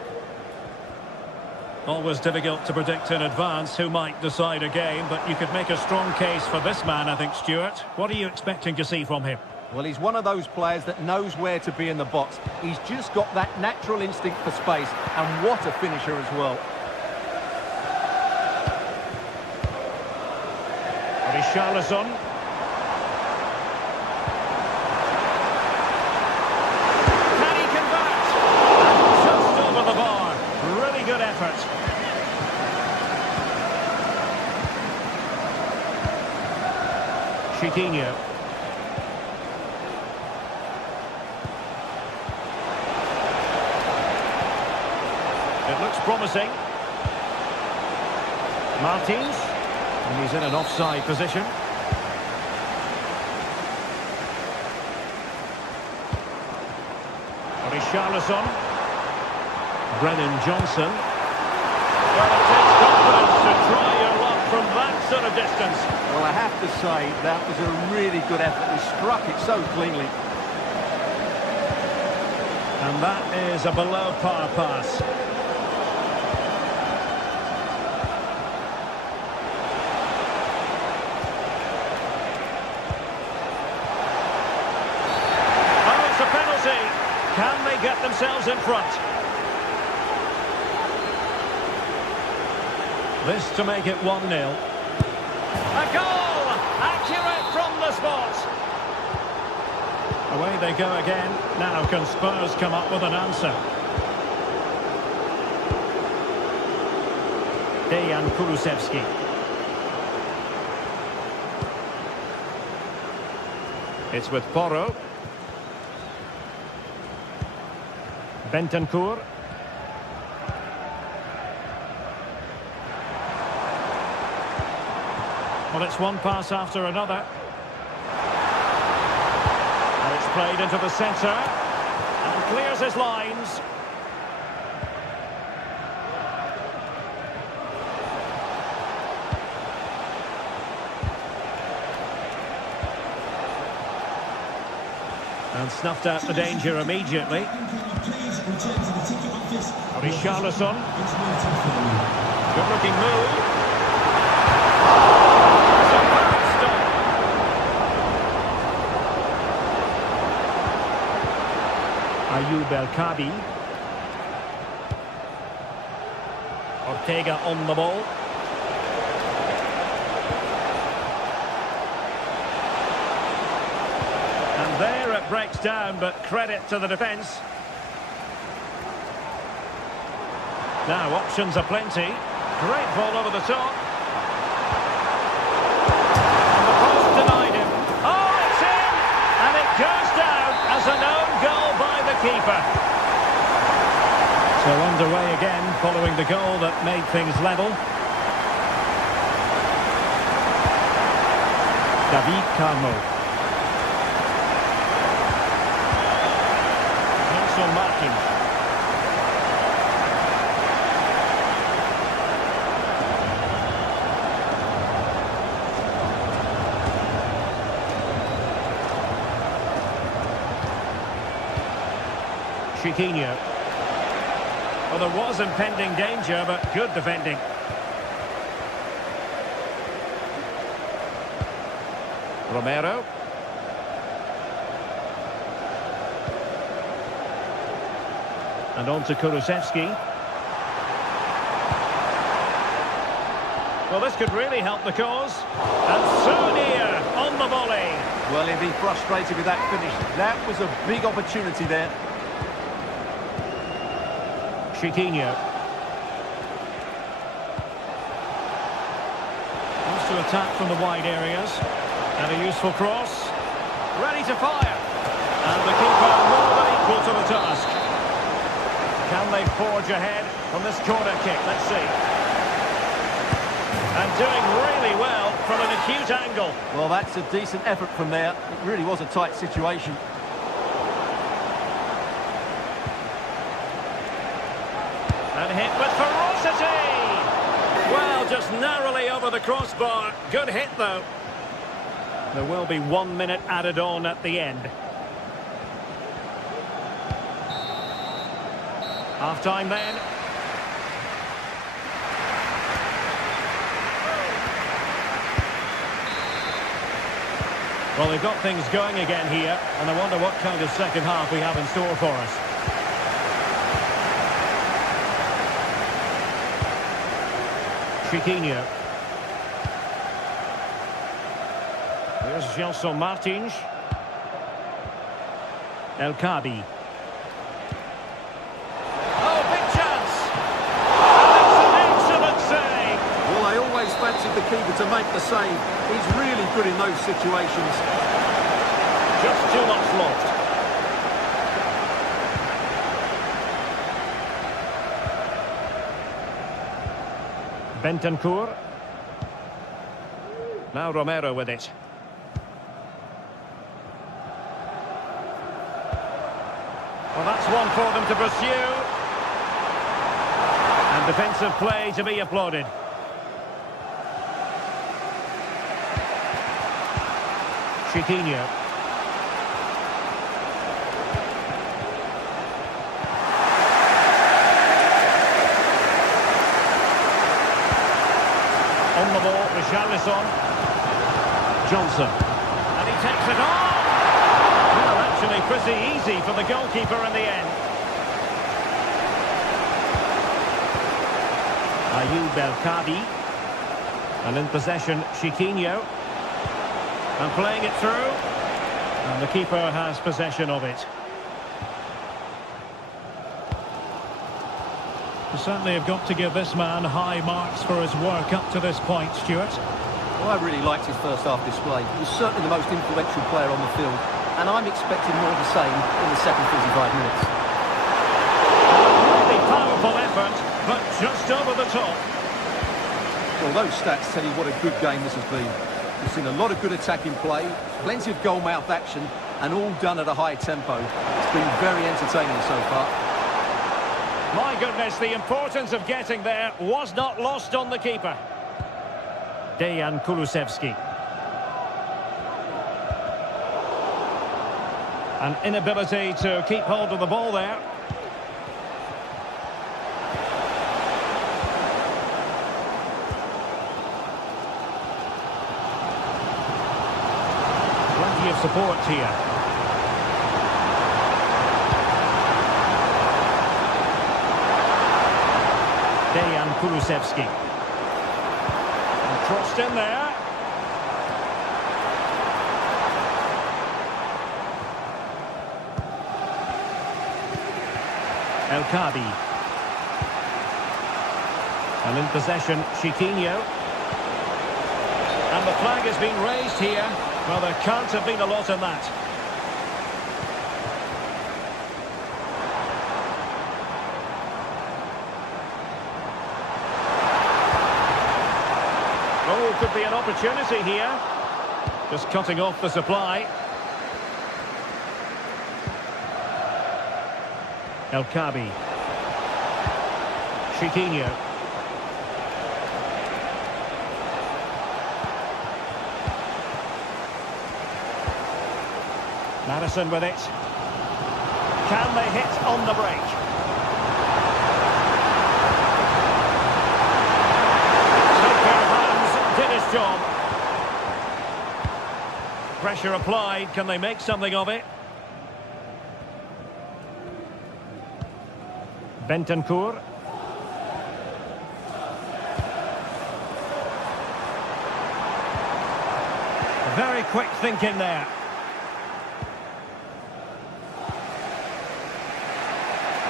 Always difficult to predict in advance who might decide a game, but you could make a strong case for this man, I think, Stuart. What are you expecting to see from him? Well, he's one of those players that knows where to be in the box. He's just got that natural instinct for space, and what a finisher as well. Richarlison. Can he convert? Just over the bar. Really good effort. Chiquinho. It looks promising. Martins. And he's in an offside position. Richarlison. Brennan Johnson. Well, it takes confidence to try your luck from that sort of distance. Well, I have to say, that was a really good effort. He struck it so cleanly. And that is a below-par pass. Can they get themselves in front? This to make it 1-0. A goal! Accurate from the spot. Away they go again. Now can Spurs come up with an answer? Dejan Kulusevski. It's with Porro. Bentancur. Well, it's one pass after another. And it's played into the centre. And clears his lines. And snuffed out the danger immediately. Richarlison. Good looking move. Ayoub El-Kabi. Ortega on the ball. And there it breaks down, but credit to the defence. Now options are plenty. Great ball over the top. And the post denied him. Oh, it's in! And it goes down as an own goal by the keeper. So underway again following the goal that made things level. David Carmo. Nelson Martins. Chiquinho. Well, there was impending danger, but good defending. Romero. And on to Kulusevski. Well, this could really help the cause. And so near on the volley. Well, he'll be frustrated with that finish. That was a big opportunity there. Chiquinho. Wants to attack from the wide areas. And a useful cross. Ready to fire. And the keeper more than equal to the task. Can they forge ahead from this corner kick? Let's see. And doing really well from an acute angle. Well, that's a decent effort from there. It really was a tight situation. And hit with ferocity. Well, just narrowly over the crossbar. Good hit, though. There will be 1 minute added on at the end. Half-time then. Well, they've got things going again here, and I wonder what kind of second half we have in store for us. Chiquinho. Here's Gelson Martins. El Khabi. Oh, big chance! And it's an excellent save! Well, I always fancied the keeper to make the save. He's really good in those situations. Just too much lost. Bentancur. Now Romero with it. Well, that's one for them to pursue. And defensive play to be applauded. Chiquinho. On the ball, Richarlison. Johnson. And he takes it on. Well, actually pretty easy for the goalkeeper in the end. Ayoub El Khabi. And in possession, Chiquinho. And playing it through. And the keeper has possession of it. You certainly have got to give this man high marks for his work up to this point, Stuart. Well, I really liked his first half display. He was certainly the most influential player on the field, and I'm expecting more of the same in the second 45 minutes. Really powerful effort, but just over the top. Well, those stats tell you what a good game this has been. We've seen a lot of good attacking play, plenty of goal-mouth action, and all done at a high tempo. It's been very entertaining so far. My goodness, the importance of getting there was not lost on the keeper. Dejan Kulusevski. An inability to keep hold of the ball there. Plenty of support here. Dejan Kulusevski. And crossed in there. El Khabi. And in possession, Chiquinho. And the flag has been raised here. Well, there can't have been a lot in that. Oh, could be an opportunity here. Just cutting off the supply. El Kabi. Chiquinho. Madison with it. Can they hit on the break? Safe pair of hands, did his job. Pressure applied, can they make something of it? Bentancur. Very quick thinking there.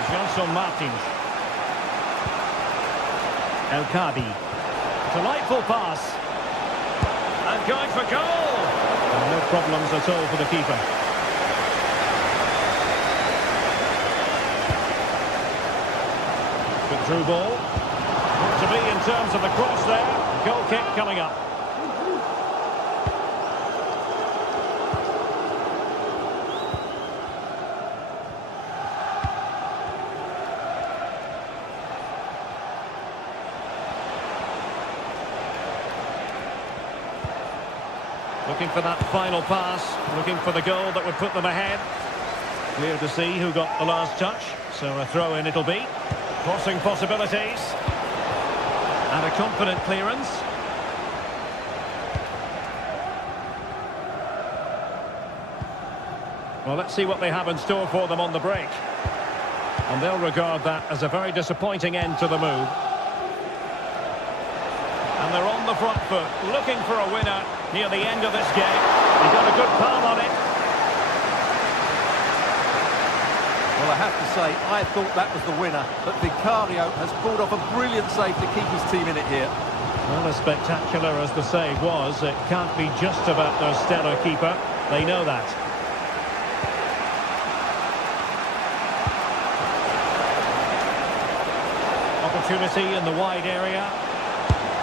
Johnson Martins. El Kabi. Delightful pass. And going for goal. And no problems at all for the keeper. Good through ball. Not to be in terms of the cross there. Goal kick coming up. Looking for that final pass, looking for the goal that would put them ahead. Clear to see who got the last touch, so a throw-in it'll be. Crossing possibilities. And a confident clearance. Well, let's see what they have in store for them on the break. And they'll regard that as a very disappointing end to the move. And they're on the front foot, looking for a winner near the end of this game. He's got a good palm on it. Well, I have to say, I thought that was the winner, but Vicario has pulled off a brilliant save to keep his team in it here. Well, as spectacular as the save was, it can't be just about their stellar keeper. They know that. Opportunity in the wide area.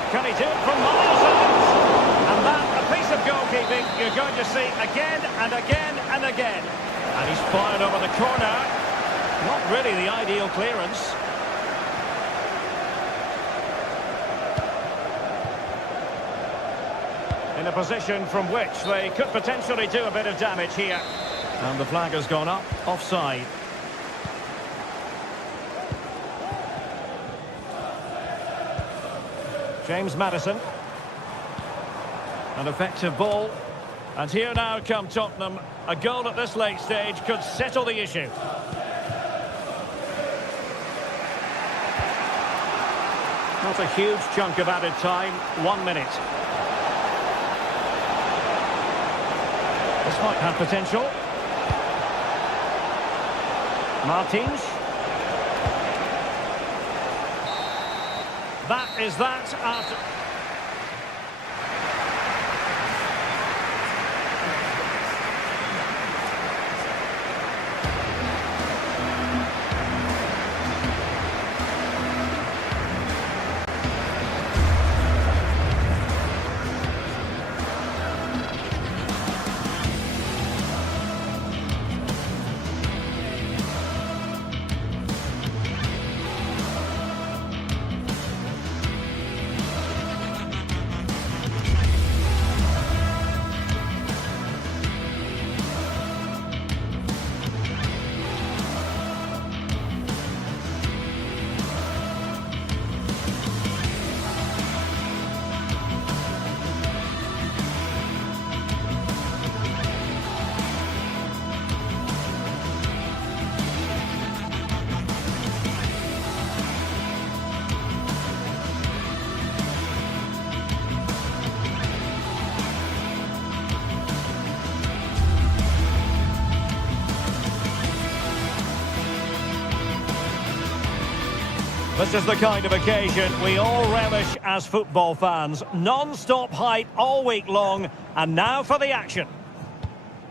Can he do it from miles out? And that, a piece of goalkeeping you're going to see again and again and again. And he's fired over the corner. Not really the ideal clearance. In a position from which they could potentially do a bit of damage here. And the flag has gone up, offside. James Madison. An effective ball. And here now come Tottenham. A goal at this late stage could settle the issue. Not a huge chunk of added time. 1 minute. This might have potential. Martins. That is that after... This is the kind of occasion we all relish as football fans. Non-stop hype all week long, and now for the action.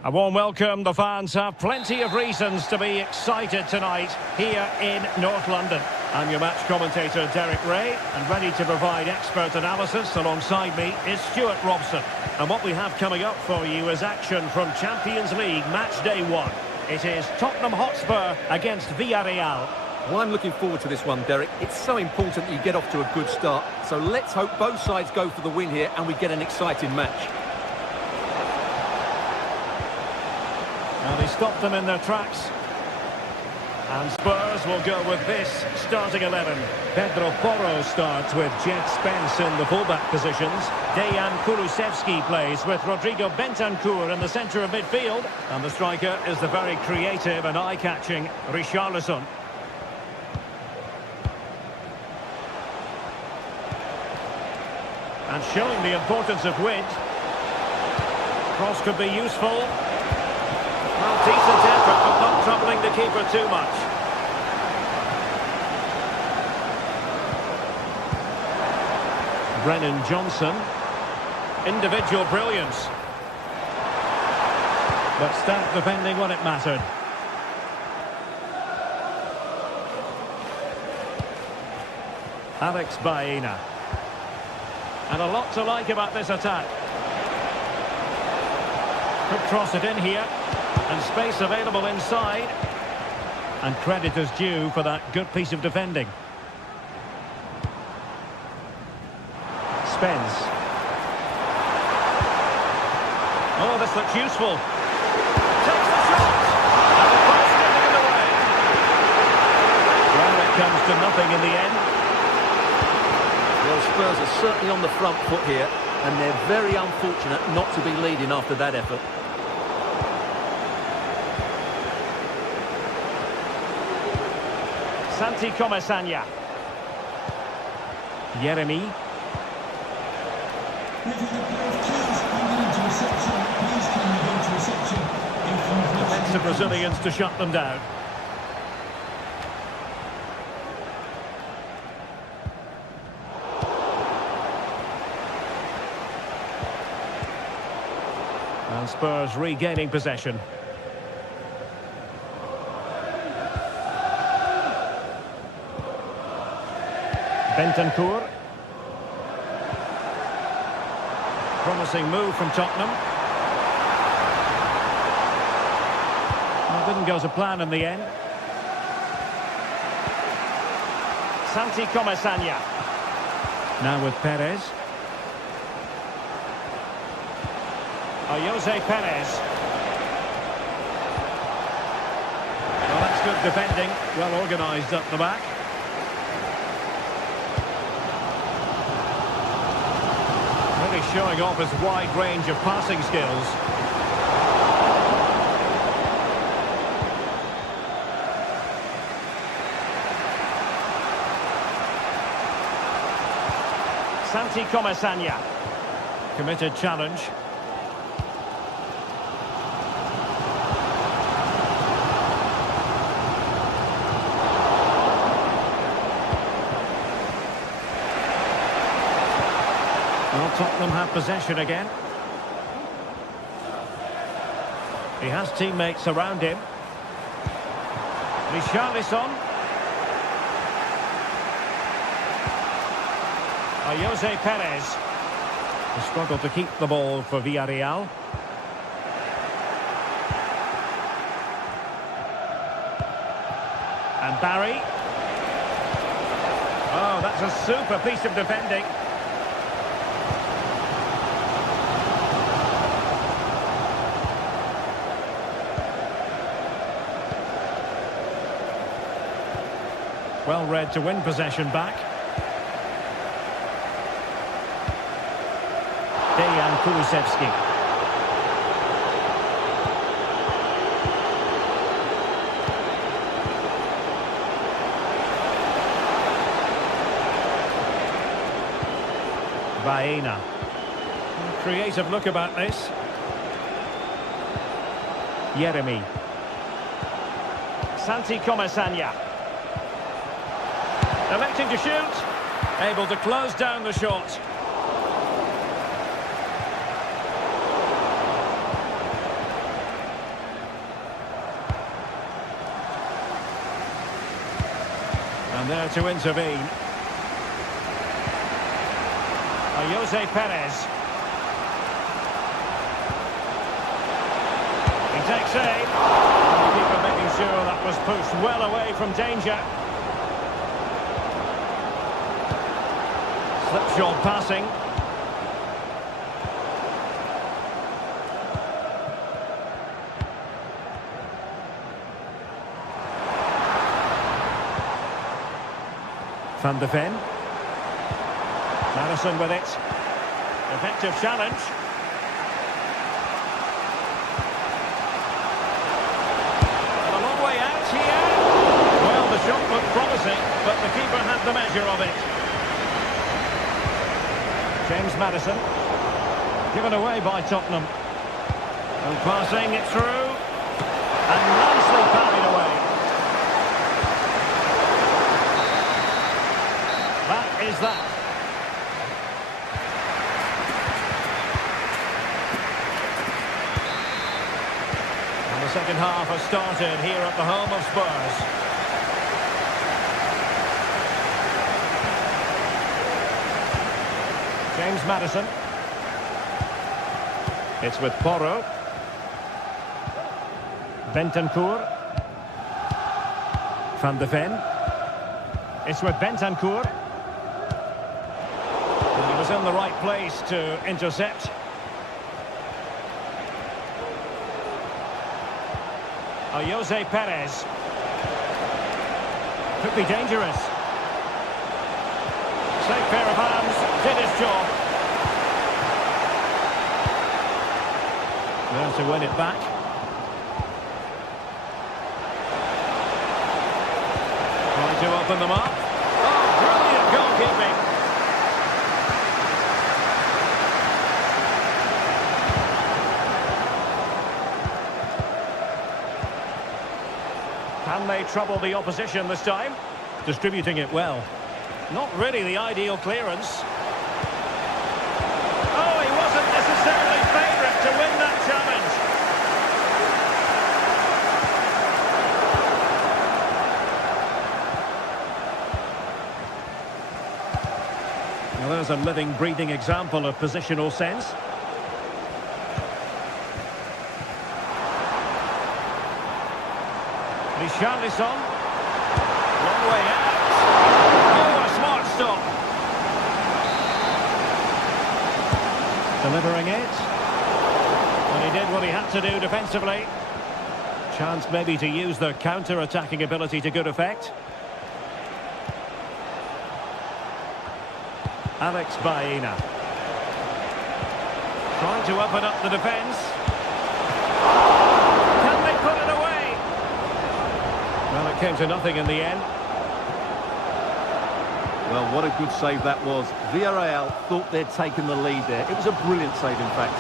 A warm welcome. The fans have plenty of reasons to be excited tonight here in North London. I'm your match commentator, Derek Ray, and ready to provide expert analysis alongside me is Stuart Robson. And what we have coming up for you is action from Champions League Match Day 1. It is Tottenham Hotspur against Villarreal. Well, I'm looking forward to this one, Derek. It's so important that you get off to a good start. So let's hope both sides go for the win here and we get an exciting match. Now they stopped them in their tracks. And Spurs will go with this starting 11. Pedro Porro starts with Jet Spence in the fullback positions. Dejan Kulusevski plays with Rodrigo Bentancur in the centre of midfield. And the striker is the very creative and eye-catching Richarlison. And showing the importance of width. Cross could be useful. Well, decent effort, but not troubling the keeper too much. Brennan Johnson. Individual brilliance. But stat defending when it mattered. Alex Baena. And a lot to like about this attack. Could cross it in here. And space available inside. And credit is due for that good piece of defending. Spence. Oh, this looks useful. Takes the shot. And the pass getting in the way. Well, it comes to nothing in the end. Well, Spurs are certainly on the front foot here, and they're very unfortunate not to be leading after that effort. Santi Comesaña. Yeremy. Defends the Brazilians to shut them down. And Spurs regaining possession. Bentancur. Promising move from Tottenham. Well, didn't go to plan in the end. Santi Comesaña. Now with Perez. Jose Perez. Well, that's good defending. Well organised up the back. Really showing off his wide range of passing skills. Santi Comesaña. Committed challenge. Well, Tottenham have possession again. He has teammates around him. Richarlison. Jose Perez. He struggled to keep the ball for Villarreal. And Barry. Oh, that's a super piece of defending. Well read to win possession back. Dejan Kulusevski. Baena. Creative look about this. Yeremy. Santi Comesaña. Electing to shoot. Able to close down the shot. And And there to intervene. Jose Perez. He takes aim. The keeper making sure that was pushed well away from danger. Slipshod passing. Van de Ven. Madison with it. Effective challenge. A long way out here. Well, the shot looked promising, but the keeper had the measure of it. James Madison. Given away by Tottenham. And passing it through. And nicely parried away. That is that. And the second half has started here at the home of Spurs. James Madison. It's with Porro. Bentancur. Van de Ven. It's with Bentancur. He was in the right place to intercept. Jose Perez. Could be dangerous. Safe pair of hands, did his job. There to win it back. Trying to open them up. Oh, brilliant goalkeeping. Can they trouble the opposition this time? Distributing it well. Not really the ideal clearance. Oh, he wasn't necessarily favourite to win that challenge. Now there's a living, breathing example of positional sense. Richarlison. Long way out. Oh, a smart stop. Delivering it. And he did what he had to do defensively. Chance maybe to use their counter-attacking ability to good effect. Alex Baena. Trying to open up the defence. Can they put it away? Well, it came to nothing in the end. Well, what a good save that was. Villarreal thought they'd taken the lead there. It was a brilliant save, in fact.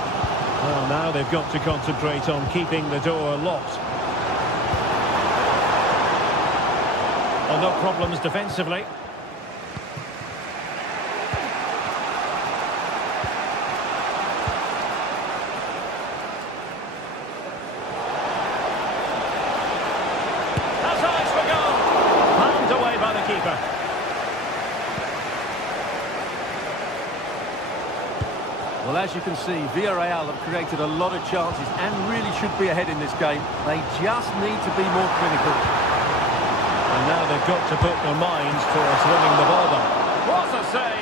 Well, now they've got to concentrate on keeping the door locked. Well, no problems defensively. That's eyes for goal. Palmed away by the keeper. Well, as you can see, Villarreal have created a lot of chances and really should be ahead in this game. They just need to be more clinical. And now they've got to put their minds towards winning the ball back. What a save!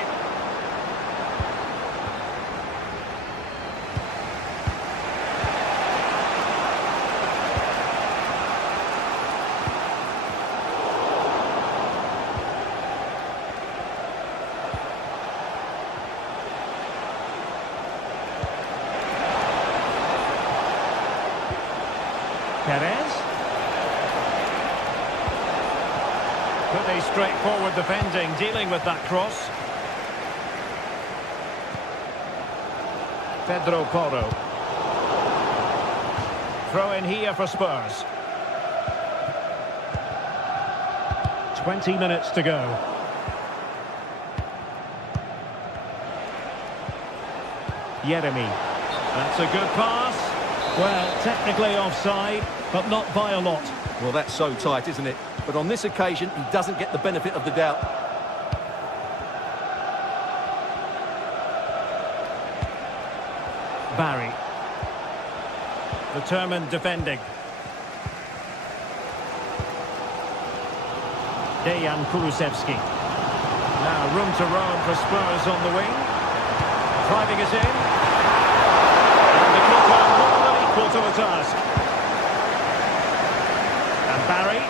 Perez. Pretty straightforward defending, dealing with that cross. Pedro Porro. Throw in here for Spurs. 20 minutes to go. Yeremy. That's a good pass. Well, technically offside, but not by a lot. Well, that's so tight, isn't it? But on this occasion, he doesn't get the benefit of the doubt. Barry. Determined defending. Dejan Kulusevski. Now room to roam for Spurs on the wing. Driving us in. And the keeper more than equal to the task. And Barry.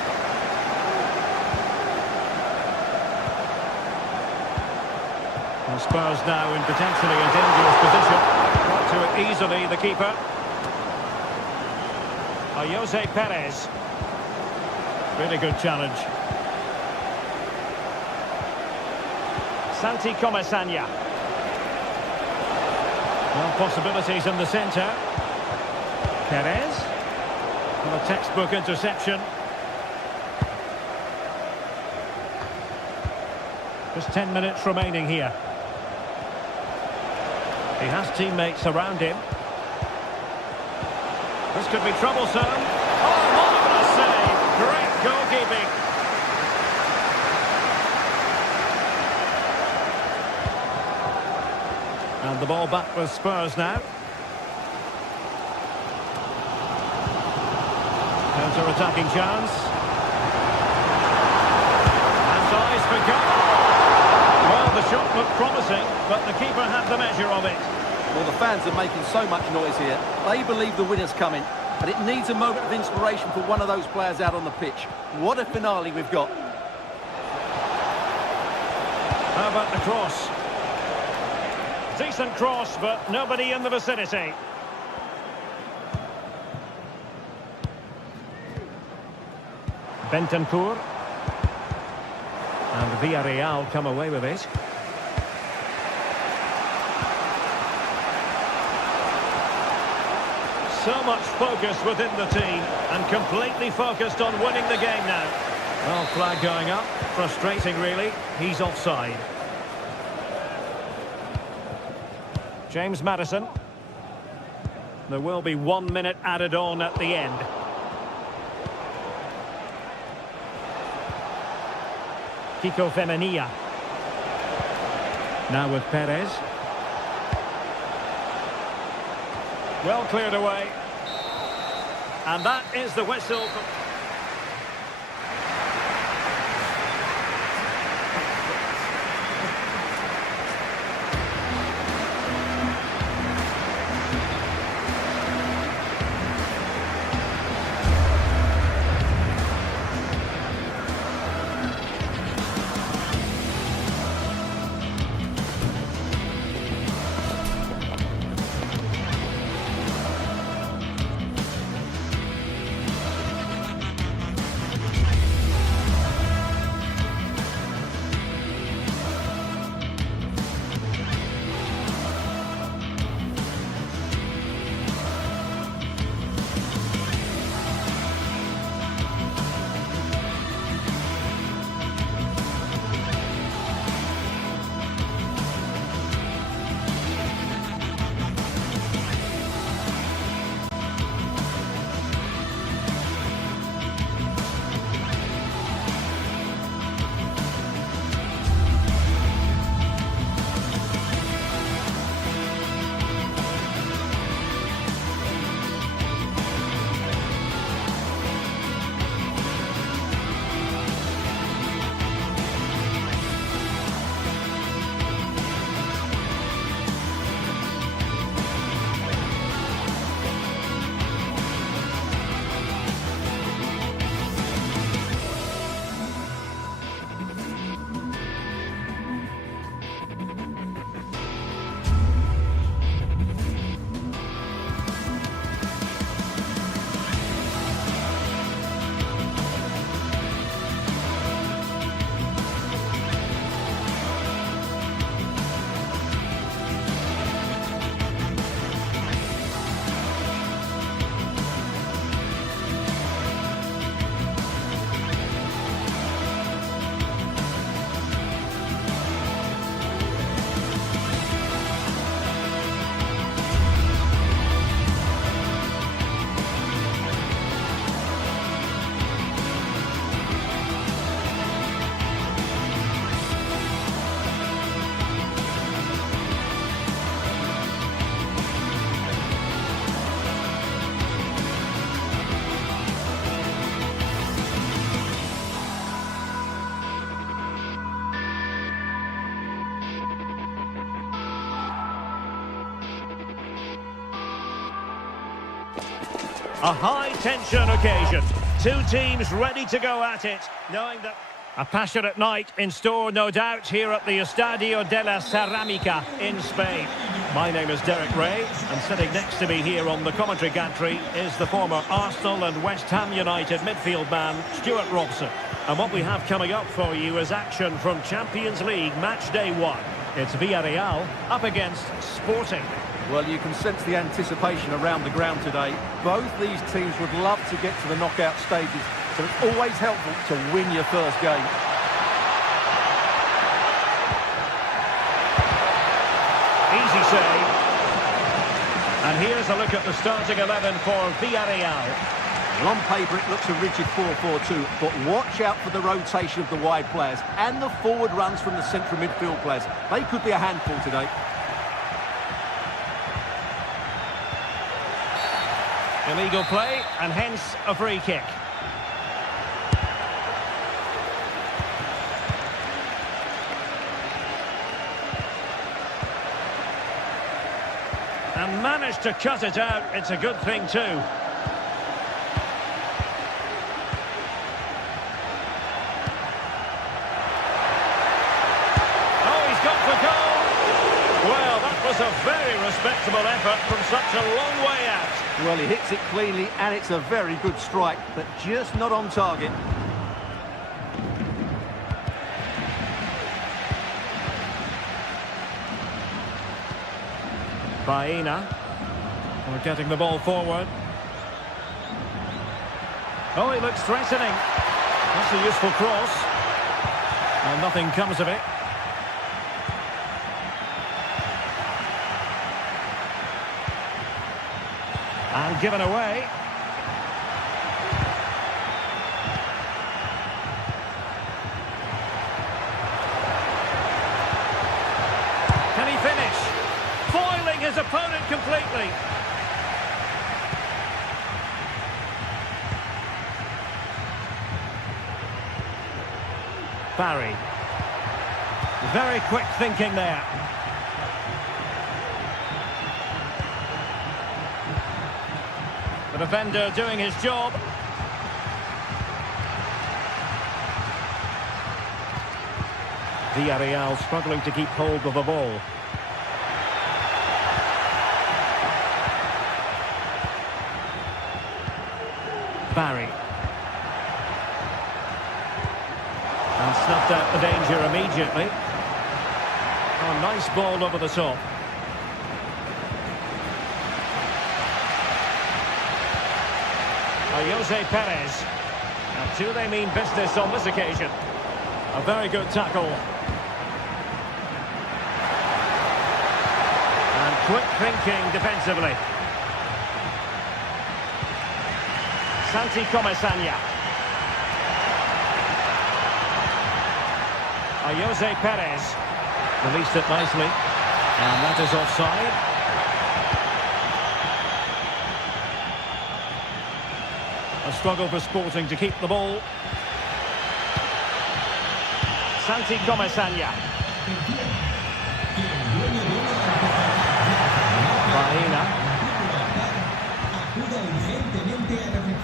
And Spurs now in potentially a dangerous position. Got to it easily, the keeper. Jose Perez. Really good challenge. Santi Comesaña. Well, possibilities in the centre. Perez. Well, a textbook interception. Just 10 minutes remaining here. He has teammates around him. This could be troublesome. Oh, marvellous save. Great goalkeeping. And the ball back with Spurs now. Counter-attacking chance. And eyes for goal. Well, the shot looked promising, but the keeper had the measure of it. Well, the fans are making so much noise here. They believe the winner's coming, but it needs a moment of inspiration for one of those players out on the pitch. What a finale we've got. How about the cross? Decent cross, but nobody in the vicinity. Bentancur. And Villarreal come away with it. So much focus within the team, and completely focused on winning the game now. Well, flag going up. Frustrating, really. He's offside. James Maddison. There will be 1 minute added on at the end. Kiko Femenia. Now with Perez. Well cleared away. And that is the whistle. A high-tension occasion. Two teams ready to go at it, knowing that a passionate night in store, no doubt, here at the Estadio de la Cerámica in Spain. My name is Derek Ray, and sitting next to me here on the commentary gantry is the former Arsenal and West Ham United midfield man, Stuart Robson. And what we have coming up for you is action from Champions League match day 1. It's Villarreal up against Sporting. Well, you can sense the anticipation around the ground today. Both these teams would love to get to the knockout stages, so it's always helpful to win your first game. Easy save. And here's a look at the starting 11 for Villarreal. Well, on paper it looks a rigid 4-4-2, but watch out for the rotation of the wide players and the forward runs from the central midfield players. They could be a handful today. Illegal play, and hence a free kick. And managed to cut it out. It's a good thing too. Oh, he's got for goal. Well, that was a very respectable effort from such a long way out. Well, he hits it cleanly, and it's a very good strike, but just not on target. Baena. We're getting the ball forward. Oh, it looks threatening. That's a useful cross. And nothing comes of it. And given away. Can he finish? Foiling his opponent completely. Barry. Very quick thinking there. The defender doing his job. Villarreal struggling to keep hold of the ball. Barry. And snuffed out the danger immediately. Oh, nice ball over the top. Jose Perez. And do they mean business on this occasion? A very good tackle. And quick thinking defensively. Santi Comesaña. Jose Perez. Released it nicely. And that is offside. A struggle for Sporting to keep the ball. Santi Comesaña. Baena.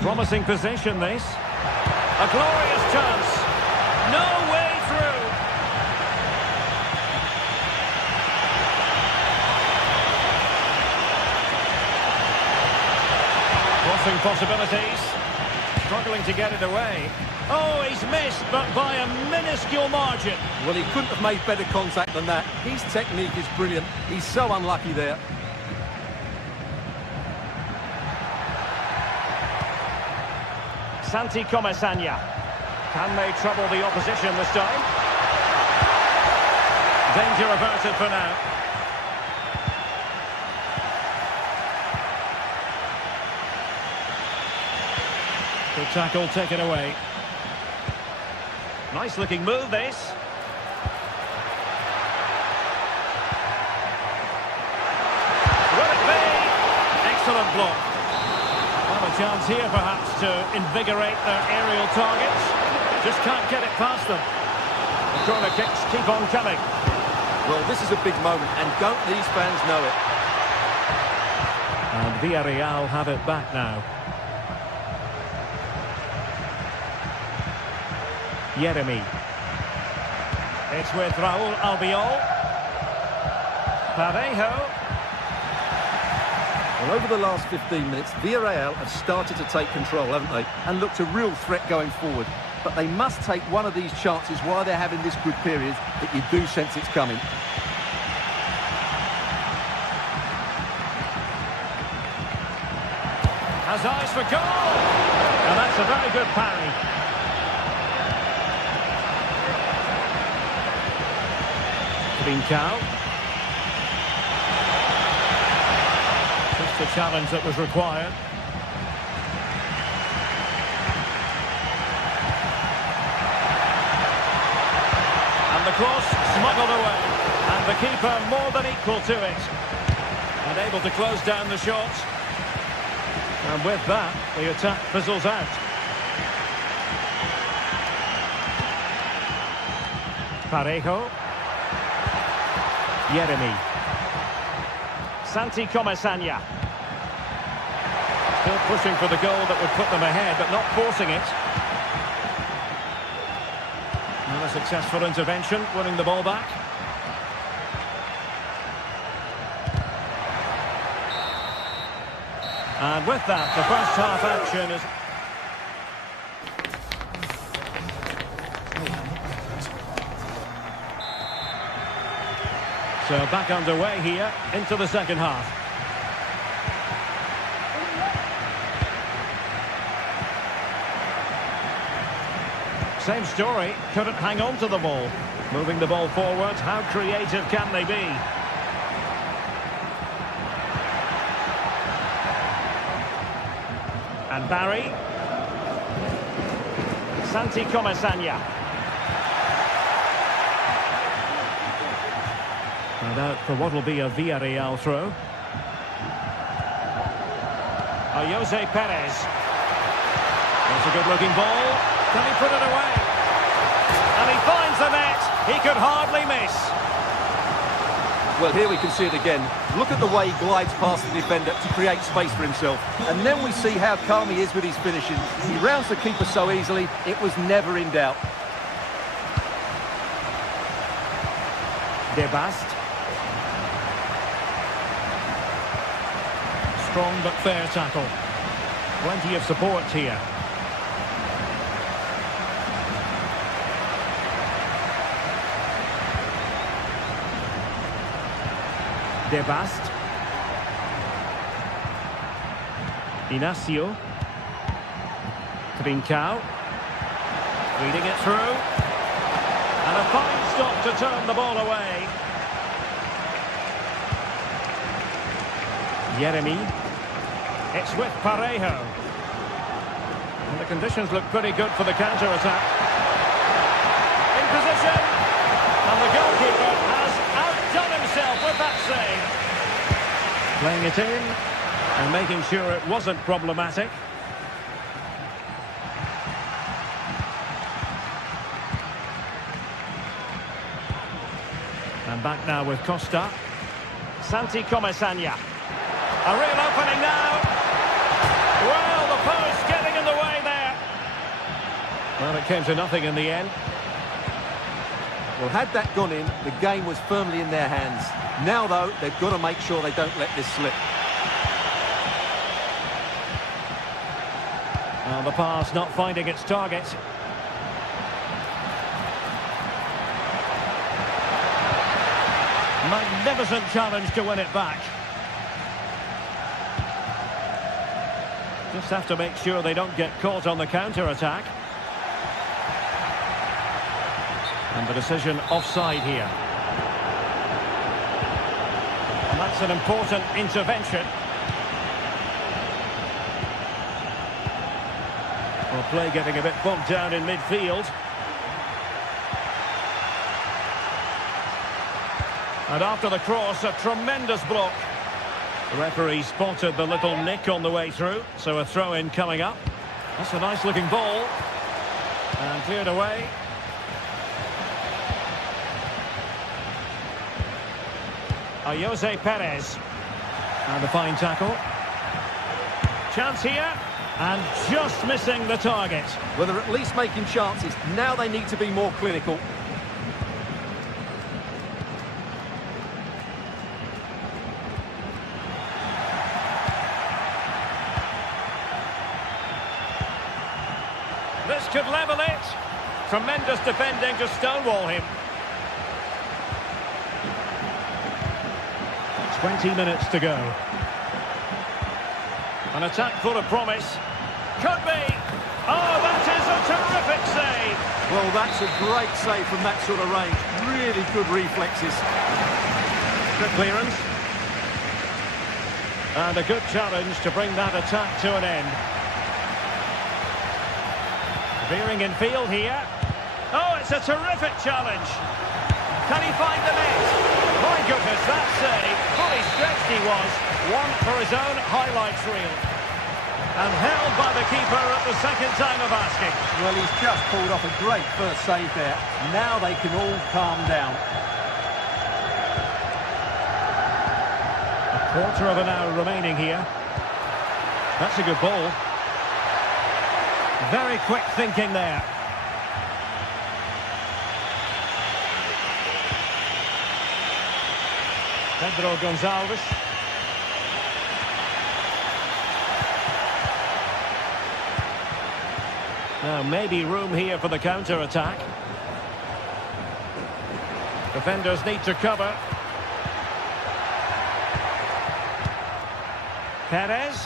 Promising possession, this. A glorious chance. No way through. Crossing possibilities. Struggling to get it away. Oh, he's missed, but by a minuscule margin. Well, he couldn't have made better contact than that. His technique is brilliant. He's so unlucky there. Santi Comesaña. Can they trouble the opposition this time? Danger averted for now. Good tackle taken away. Nice looking move, this. Will it be? Excellent block. Have a chance here perhaps to invigorate their aerial targets. Just can't get it past them. The corner kicks keep on coming. Well, this is a big moment, and don't these fans know it? And Villarreal have it back now. Yeremy. It's with Raúl Albiol. Parejo. Well, over the last 15 minutes, Villarreal have started to take control, haven't they? And looked a real threat going forward. But they must take one of these chances while they're having this good period that you do sense it's coming. Has eyes for goal! And that's a very good parry. Trincao. Just the challenge that was required. And the cross smuggled away. And the keeper more than equal to it. And able to close down the shot. And with that, the attack fizzles out. Parejo. Yeremy. Santi Comesaña. Still pushing for the goal that would put them ahead, but not forcing it. And a successful intervention, winning the ball back. And with that, the first half action is... So back underway here into the second half. Same story, couldn't hang on to the ball. Moving the ball forward, how creative can they be? And Barry. Santi Comesaña. And out for what will be a Villarreal throw. Jose Perez. That's a good-looking ball. Can he put it away? And he finds the net. He could hardly miss. Well, here we can see it again. Look at the way he glides past the defender to create space for himself. And then we see how calm he is with his finishing. He rounds the keeper so easily, it was never in doubt. De Bast. Strong but fair tackle. Plenty of support here. De Bast. Inacio. Trincao. Reading it through. And a fine stop to turn the ball away. Yeremy. It's with Parejo. And the conditions look pretty good for the counter-attack. In position. And the goalkeeper has outdone himself with that save. Playing it in and making sure it wasn't problematic. And back now with Costa. Santi Comesaña. A real opening now. Well, the post getting in the way there. Well, it came to nothing in the end. Well, had that gone in, the game was firmly in their hands. Now, though, they've got to make sure they don't let this slip. Well, the pass not finding its target. Magnificent challenge to win it back. Just have to make sure they don't get caught on the counter-attack. And the decision offside here. And that's an important intervention. Well, play getting a bit bogged down in midfield. And after the cross, a tremendous block. The referee spotted the little nick on the way through, so a throw-in coming up. That's a nice-looking ball. And cleared away. Jose Perez. And a fine tackle. Chance here. And just missing the target. Well, they're at least making chances. Now they need to be more clinical. This could level it. Tremendous defending to stonewall him. 20 minutes to go. An attack full of promise. Could be. Oh, that is a terrific save. Well, that's a great save from that sort of range. Really good reflexes. Good clearance. And a good challenge to bring that attack to an end. Veering in field here. Oh, it's a terrific challenge. Can he find the net? My goodness, that save. Fully stretched he was. One for his own highlights reel. And held by the keeper at the second time of asking. Well, he's just pulled off a great first save there. Now they can all calm down. A quarter of an hour remaining here. That's a good ball. Very quick thinking there. Pedro Gonçalves. Now maybe room here for the counter-attack. Defenders need to cover. Perez.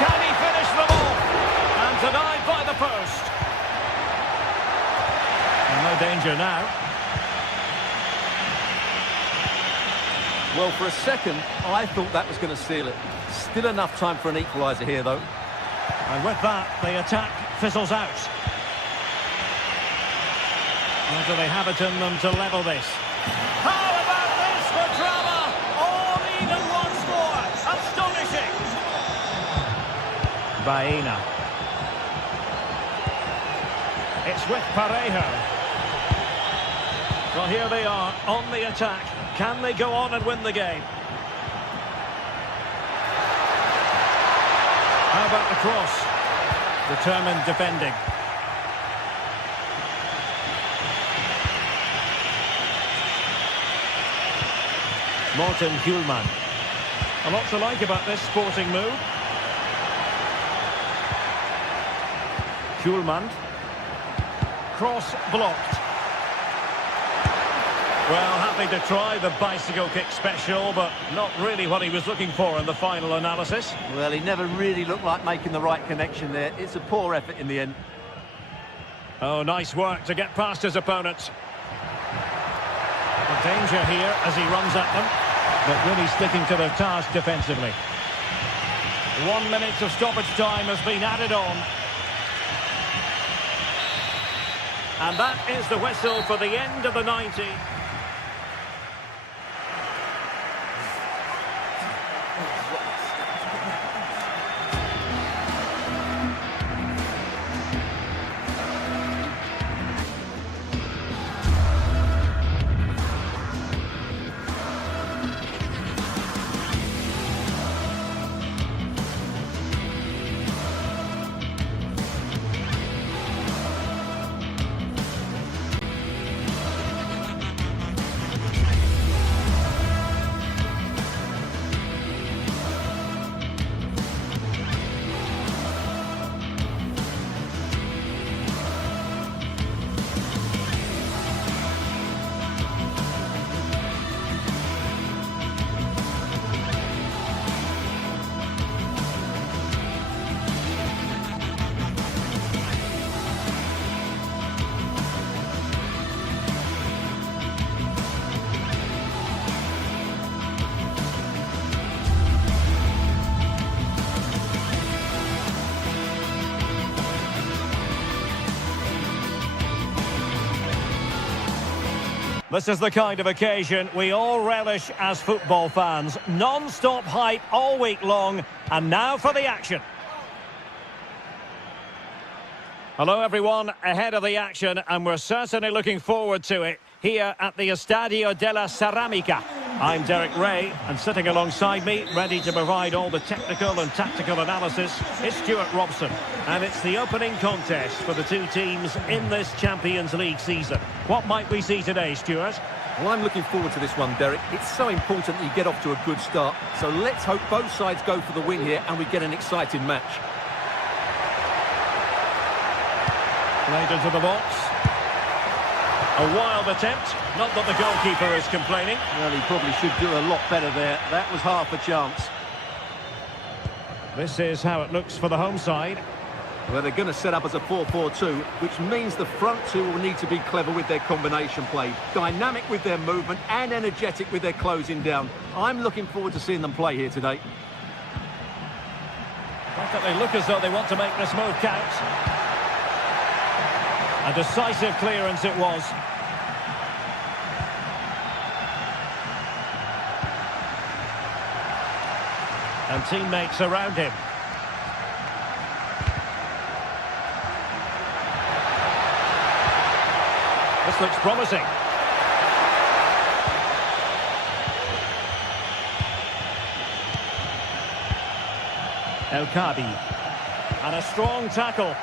Can he finish the ball? And denied by the post. And no danger now. Well, for a second, I thought that was going to seal it. Still enough time for an equaliser here, though. And with that, the attack fizzles out. Or do they have it in them to level this? How about this for drama? All even once more. Astonishing. Baena. It's with Parejo. Well, here they are on the attack. Can they go on and win the game? How about the cross? Determined defending. Morten Hjulman. A lot to like about this sporting move. Hjulman. Cross blocked. Well, happy to try the bicycle kick special, but not really what he was looking for in the final analysis. Well, he never really looked like making the right connection there. It's a poor effort in the end. Oh, nice work to get past his opponents. The danger here as he runs at them, but really sticking to their task defensively. 1 minute of stoppage time has been added on. And that is the whistle for the end of the 90. This is the kind of occasion we all relish as football fans. Non-stop hype all week long, and now for the action. Hello everyone, ahead of the action, and we're certainly looking forward to it here at the Estadio de la Ceramica. I'm Derek Ray, and sitting alongside me, ready to provide all the technical and tactical analysis, is Stuart Robson. And it's the opening contest for the two teams in this Champions League season. What might we see today, Stuart? Well, I'm looking forward to this one, Derek. It's so important that you get off to a good start. So let's hope both sides go for the win here and we get an exciting match. Played into the box. A wild attempt. Not that the goalkeeper is complaining. Well, he probably should do a lot better there. That was half a chance. This is how it looks for the home side. Well, they're going to set up as a 4-4-2, which means the front two will need to be clever with their combination play, dynamic with their movement and energetic with their closing down. I'm looking forward to seeing them play here today. They look as though they want to make this move count. A decisive clearance it was. And teammates around him. This looks promising. El Kabi. And a strong tackle.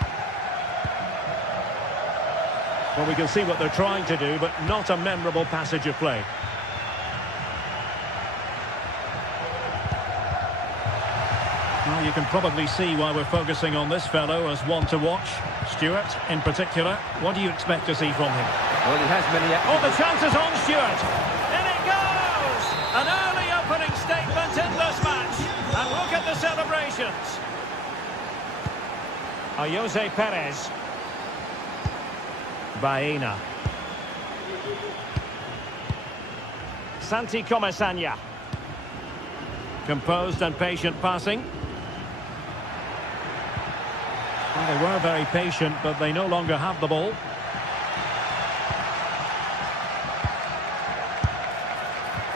Well, we can see what they're trying to do, but not a memorable passage of play. Well, you can probably see why we're focusing on this fellow as one to watch. Stuart, in particular, what do you expect to see from him? Well, he has many... Oh, the chance is on Stuart. In it goes! An early opening statement in this match. And look at the celebrations. Jose Perez. Baena. Santi Comesaña. Composed and patient passing. Well, they were very patient, but they no longer have the ball.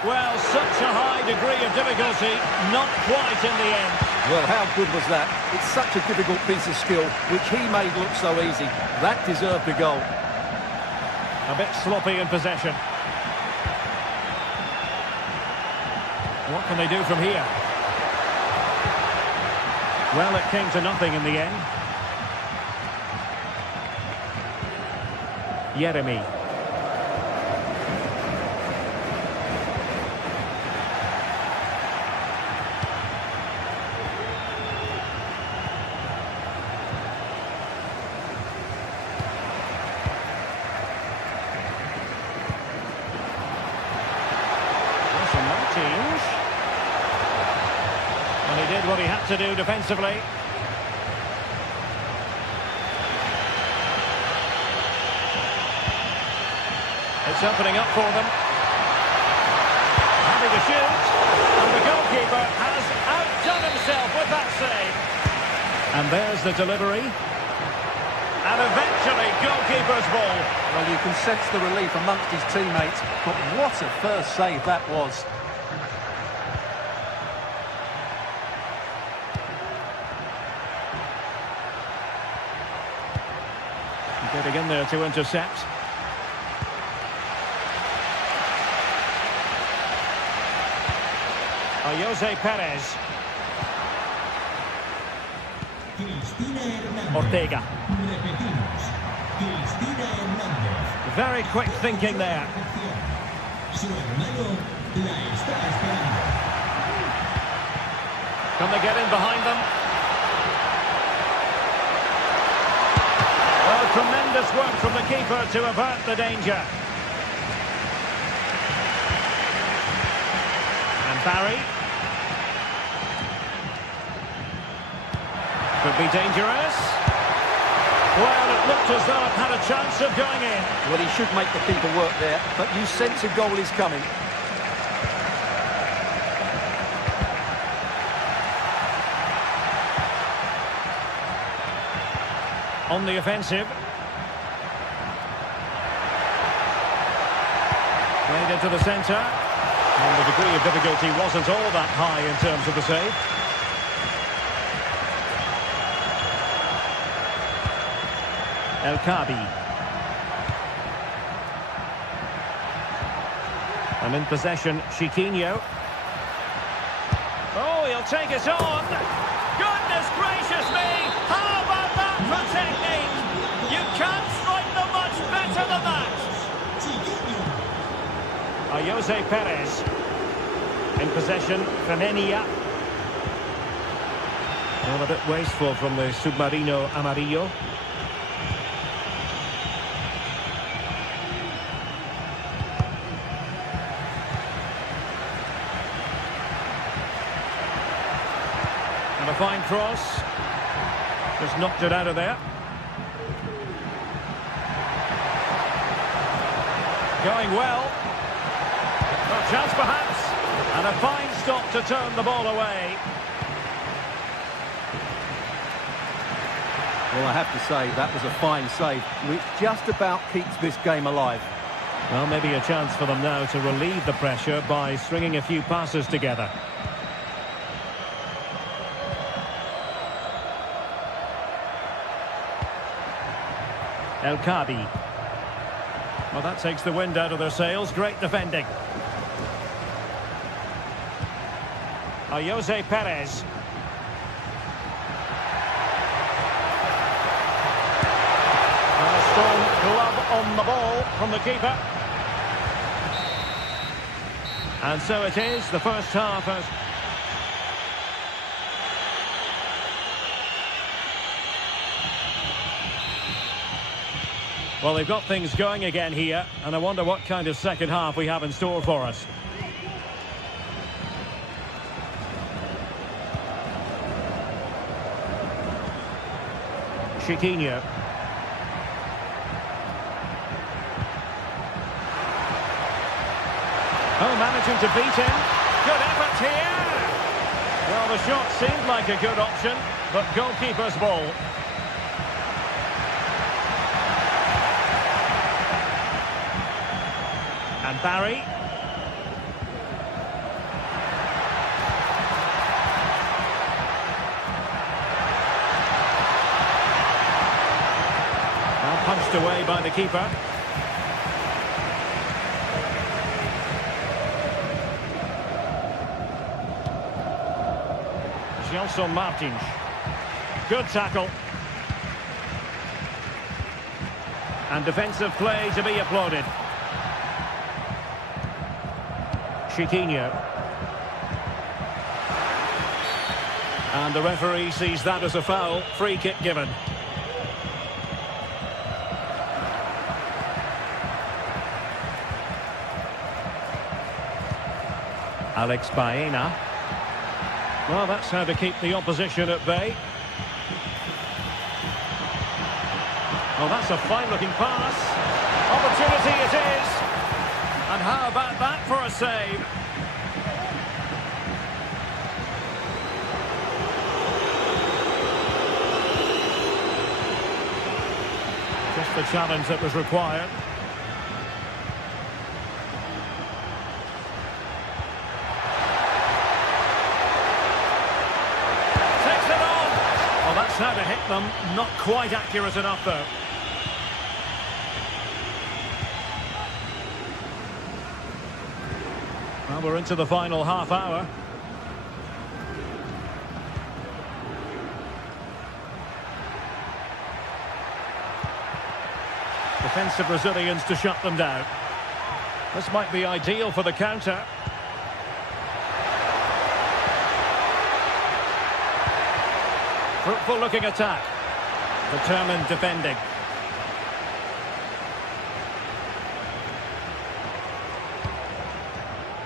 Well, such a high degree of difficulty, not quite in the end. Well, how good was that? It's such a difficult piece of skill, which he made look so easy. That deserved a goal. A bit sloppy in possession. What can they do from here? Well, it came to nothing in the end. Yeremy. And he did what he had to do defensively. It's opening up for them. Having a shoot. And the goalkeeper has outdone himself with that save. And there's the delivery. And eventually, goalkeeper's ball. Well, you can sense the relief amongst his teammates, but what a first save that was. Getting in there to intercept. Jose Perez. Ortega. Very quick thinking there. Can they get in behind them? Well, tremendous work from the keeper to avert the danger. And Barry. Could be dangerous. Well, it looked as though it had a chance of going in. Well, he should make the keeper work there, but you sense a goal is coming. On the offensive. Played into the centre. And the degree of difficulty wasn't all that high in terms of the save. El Kabi. And in possession, Chiquinho. Oh, he'll take it on. Goodness gracious me! How about that for technique? You can't strike them much better than that. Jose Perez. In possession, Femenia. Well, a bit wasteful from the Submarino Amarillo. And a fine cross. Just knocked it out of there. Going well. A chance perhaps. And a fine stop to turn the ball away. Well, I have to say, that was a fine save, which just about keeps this game alive. Well, maybe a chance for them now to relieve the pressure by stringing a few passes together. El Kadi. Well, that takes the wind out of their sails. Great defending. Jose Perez. And a strong glove on the ball from the keeper. And so it is. The first half has... Well, they've got things going again here, and I wonder what kind of second half we have in store for us. Chiquinho. Oh, managing to beat him. Good effort here. Well, the shot seemed like a good option, but goalkeeper's ball. And Barry. Well, punched away by the keeper. Gelson Martins. Good tackle. And defensive play to be applauded. Chiquinho. And the referee sees that as a foul. Free kick given. Alex Baena. Well, that's how to keep the opposition at bay. Oh, that's a fine-looking pass. Opportunity it is. And how about that for a save? Just the challenge that was required. Takes it on. Well, that's how to hit them. Not quite accurate enough, though. Well, we're into the final half hour. Defensive Brazilians to shut them down. This might be ideal for the counter. Fruitful looking attack. Determined defending.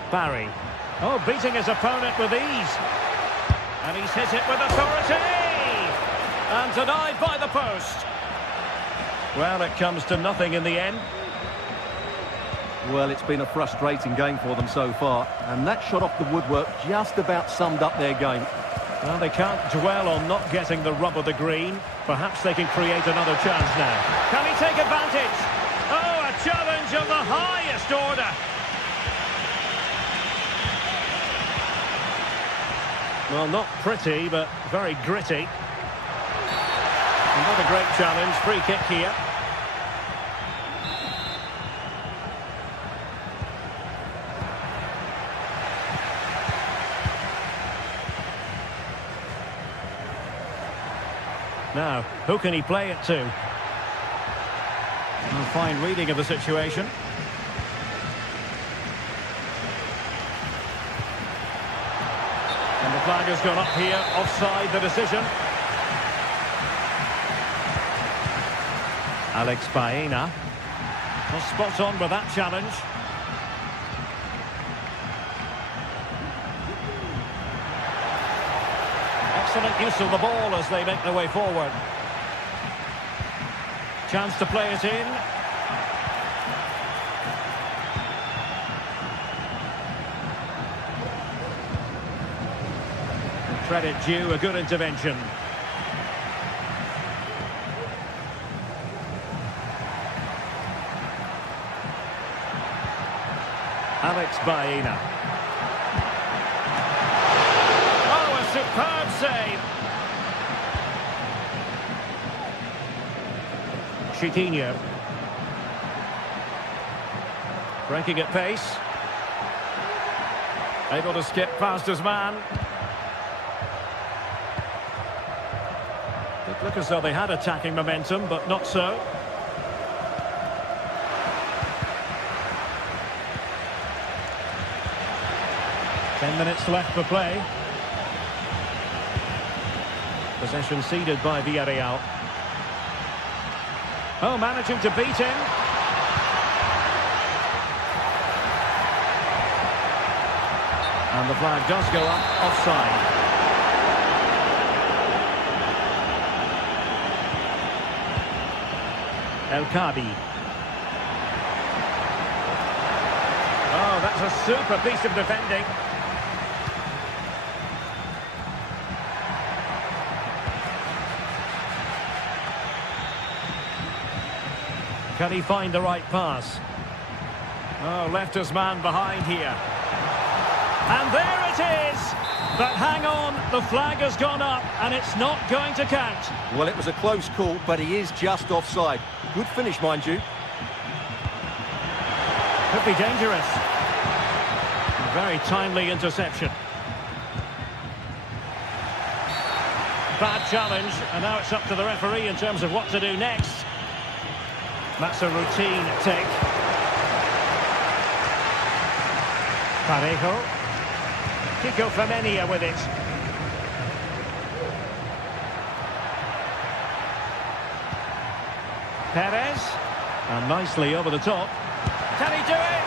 Barry. Oh, beating his opponent with ease. And he's hit it with authority. And denied by the post. Well, it comes to nothing in the end. Well, it's been a frustrating game for them so far. And that shot off the woodwork just about summed up their game. Well, they can't dwell on not getting the rub of the green. Perhaps they can create another chance now. Can he take advantage? Oh, a challenge of the highest order. Well, not pretty, but very gritty. Another great challenge. Free kick here. Now, who can he play it to? A fine reading of the situation. And the flag has gone up here, offside the decision. Alex Baena. Well, spot on with that challenge. Excellent use of the ball as they make their way forward. Chance to play it in. Credit due, a good intervention. Alex Baena. Oh, a superb save. Chiquinho. Breaking at pace. Able to skip past his man. It looked as though they had attacking momentum, but not so. Ten minutes left for play. Possession ceded by Villarreal. Oh, managing to beat him. And the flag does go up, offside. El Kadi. Oh, that's a super piece of defending. Can he find the right pass? Oh, left his man behind here. And there it is! But hang on, the flag has gone up and it's not going to count. Well, it was a close call, but he is just offside. Good finish, mind you. Could be dangerous. A very timely interception. Bad challenge, and now it's up to the referee in terms of what to do next. That's a routine take. Parejo. Kiko Femenia with it. Perez. And nicely over the top. Can he do it?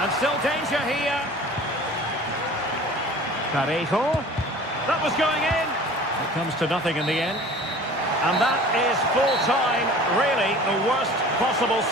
And still danger here. Parejo. That was going in. It comes to nothing in the end. And that is full time. Really the worst possible.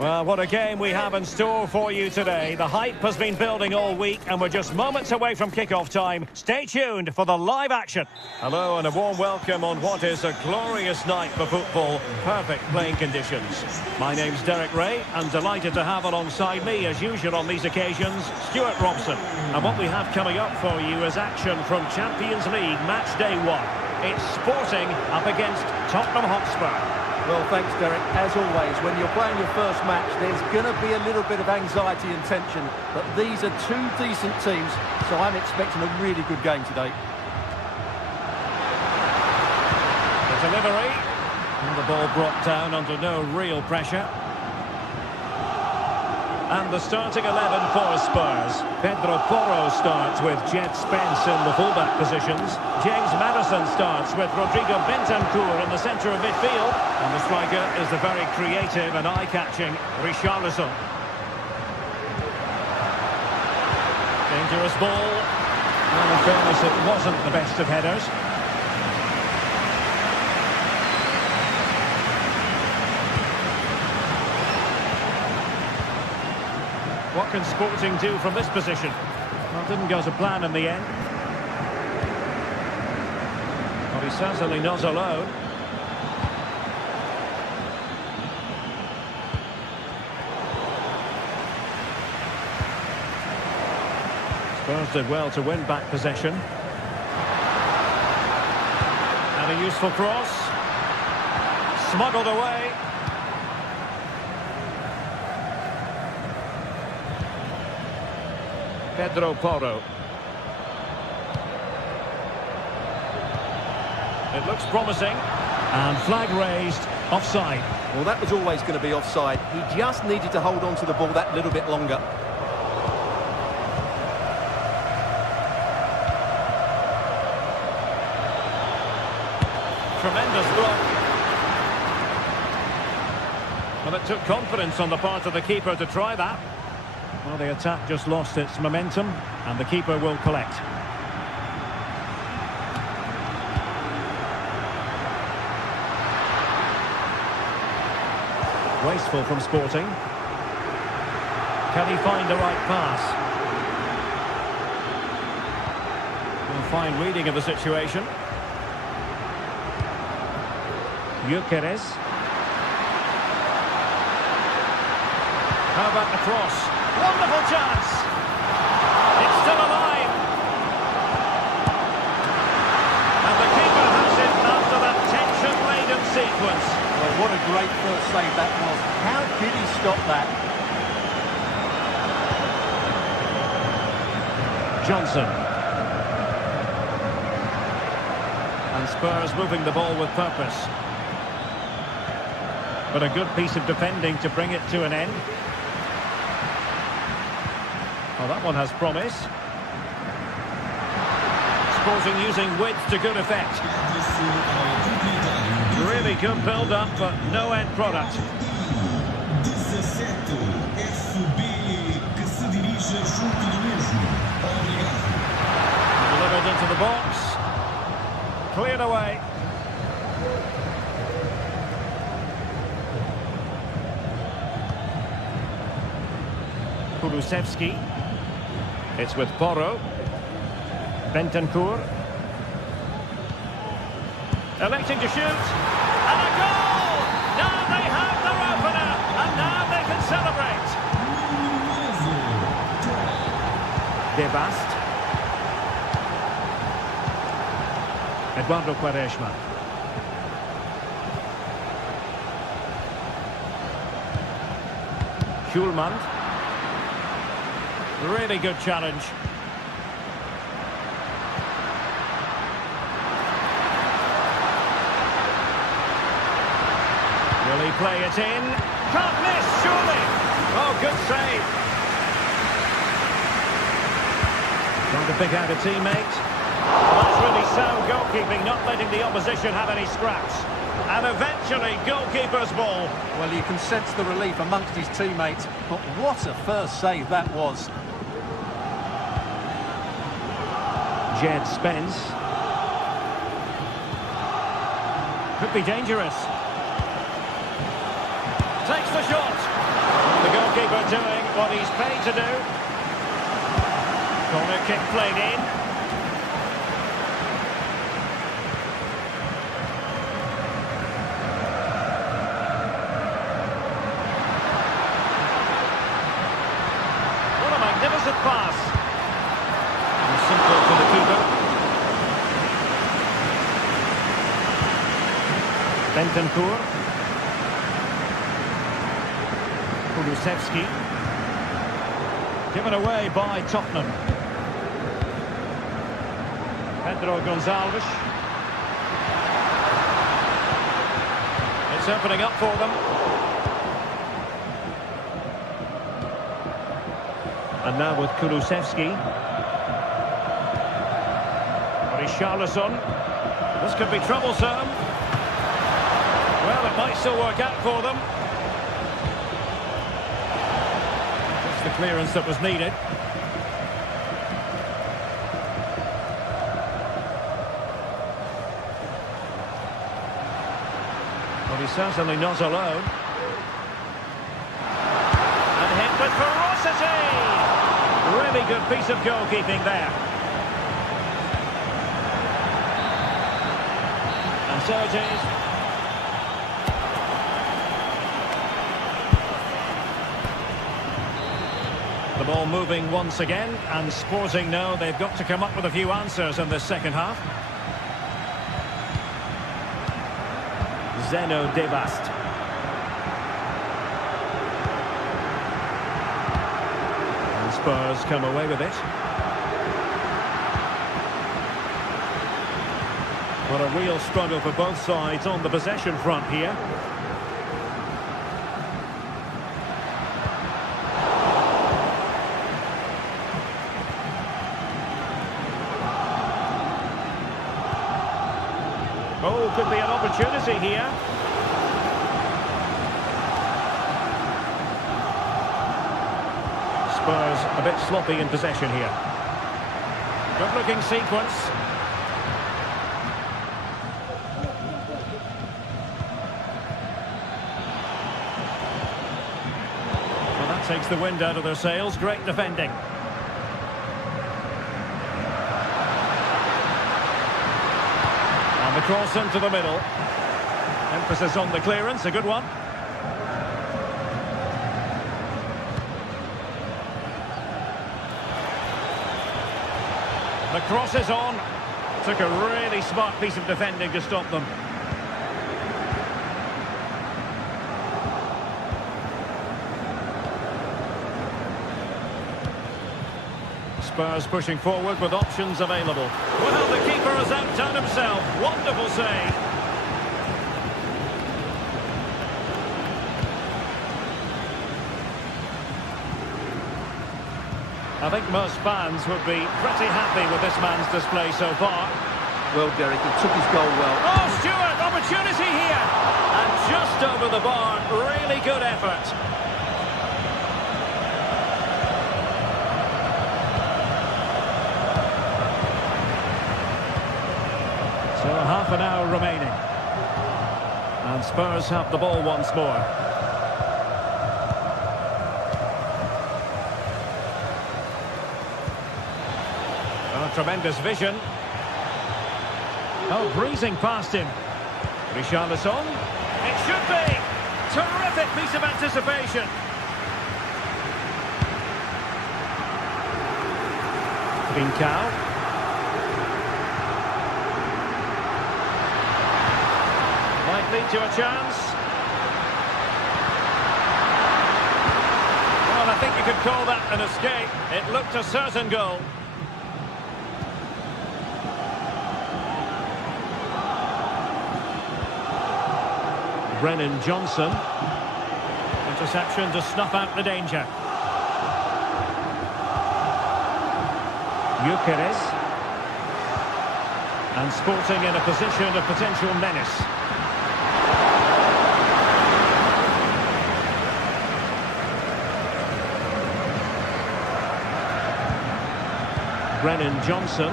Well, what a game we have in store for you today. The hype has been building all week and we're just moments away from kick-off time. Stay tuned for the live action. Hello and a warm welcome on what is a glorious night for football. Perfect playing conditions. My name's Derek Ray. I'm delighted to have alongside me, as usual on these occasions, Stuart Robson. And what we have coming up for you is action from Champions League match day 1. It's Sporting up against Tottenham Hotspur. Well, thanks, Derek. As always, when you're playing your first match, there's going to be a little bit of anxiety and tension. But these are two decent teams, so I'm expecting a really good game today. The delivery. And the ball brought down under no real pressure. And the starting 11 for Spurs. Pedro Porro starts with Jet Spence in the fullback positions. James Maddison starts with Rodrigo Bentancur in the centre of midfield. And the striker is the very creative and eye-catching Richarlison. Dangerous ball. Well, in fairness, it wasn't the best of headers. What can Sporting do from this position? Well, it didn't go to plan in the end. But he's certainly not alone. Spurs did well to win back possession. And a useful cross. Smuggled away. Pedro Porro. It looks promising. And flag raised. Offside. Well, that was always going to be offside. He just needed to hold on to the ball that little bit longer. Tremendous block. Well, it took confidence on the part of the keeper to try that. Well, the attack just lost its momentum, and the keeper will collect. Wasteful from Sporting. Can he find the right pass? Well, fine reading of the situation. Gyökeres. How about the cross? Wonderful chance. It's still alive. And the keeper has it after that tension-laden sequence. Well, what a great first save that was. How did he stop that? Johnson. And Spurs moving the ball with purpose. But a good piece of defending to bring it to an end. Oh, that one has promise. Sporting using width to good effect. Really good build-up, but no end product. Delivered into the box. Cleared away. Kulusevski. It's with Porro. Bentancur. Electing to shoot. And a goal! Now they have their opener. And now they can celebrate. Debast. Eduardo Quaresma. Schulman. Really good challenge. Will he play it in? Can't miss, surely. Oh, good save. Trying to pick out a teammate. That's really sound goalkeeping, not letting the opposition have any scraps. And eventually, goalkeeper's ball. Well, you can sense the relief amongst his teammates, but what a first save that was. Jet Spence. Could be dangerous. Takes the shot. The goalkeeper doing what he's paid to do. Corner kick played in. What a magnificent pass. And simple for the keeper. Bentancur. Kulusevski. Given away by Tottenham. Pedro Gonçalves. It's opening up for them. And now with Kulusevski. Richarlison. This could be troublesome. Well, it might still work out for them. That's the clearance that was needed. Well, he's certainly not alone. And hit with ferocity! Really good piece of goalkeeping there. And so it is. The ball moving once again, and Sporting know they've got to come up with a few answers in this second half. Zeno Debast. And Spurs come away with it. What a real struggle for both sides on the possession front here. Oh, could be an opportunity here. Spurs a bit sloppy in possession here. Good-looking sequence. Well, that takes the wind out of their sails. Great defending. The cross into the middle. Emphasis on the clearance, a good one. The cross is on. Took a really smart piece of defending to stop them. Spurs pushing forward with options available. Well, the keeper has outdone himself. Wonderful save. I think most fans would be pretty happy with this man's display so far. Well, Derek, he took his goal well. Oh, Stewart, opportunity here. And just over the bar, really good effort. So half an hour remaining. And Spurs have the ball once more. Oh, tremendous vision. Oh, breezing past him. Richarlison. It should be. Terrific piece of anticipation. Trincao. Might lead to a chance. Well, I think you could call that an escape. It looked a certain goal. Brennan Johnson. Interception to snuff out the danger. Gyökeres. And Sporting in a position of potential menace. Brennan Johnson.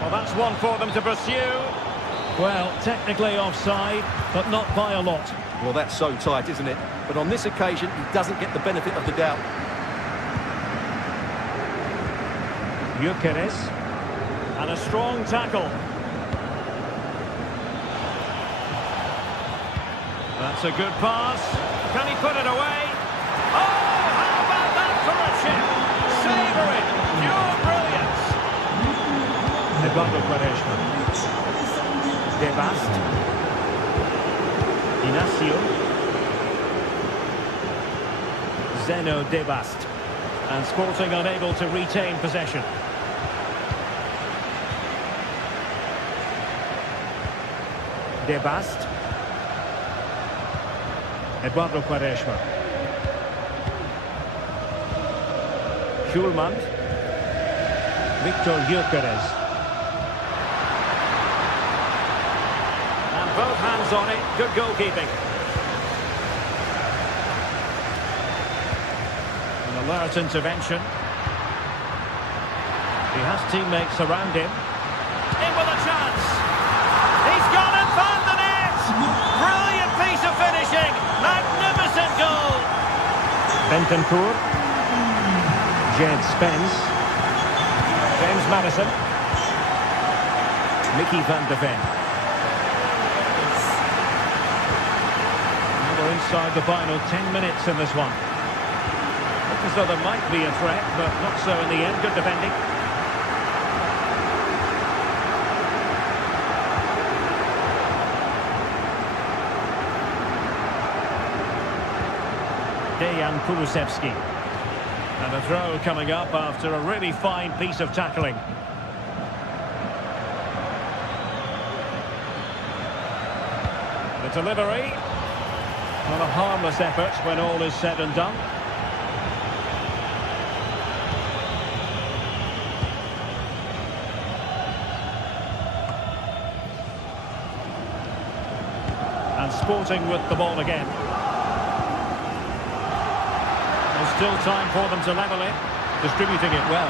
Well, that's one for them to pursue. Well, technically offside, but not by a lot. Well, that's so tight, isn't it? But on this occasion, he doesn't get the benefit of the doubt. Gyökeres. And a strong tackle. That's a good pass. Can he put it away? Oh, how about that for a chip? Savouring, pure brilliance. Eduardo Quaresma. Debast. Inacio. Zeno Debast. And Sporting unable to retain possession. De Bast. Eduardo Quaresma. Schulman. Victor Gyökeres. And both hands on it. Good goalkeeping. An alert intervention. He has teammates around him. In with a chance. He's gone and found the net. Brilliant piece of finishing. Magnificent goal. Bentancur. Jed Spence. James Maddison. Mickey van de Ven. We're inside the final 10 minutes in this one. Looks as though there might be a threat, but not so in the end. Good defending. Dejan Kulusevski. And a throw coming up after a really fine piece of tackling. The delivery. Not a harmless effort when all is said and done. And Sporting with the ball again. Still time for them to level it, distributing it well.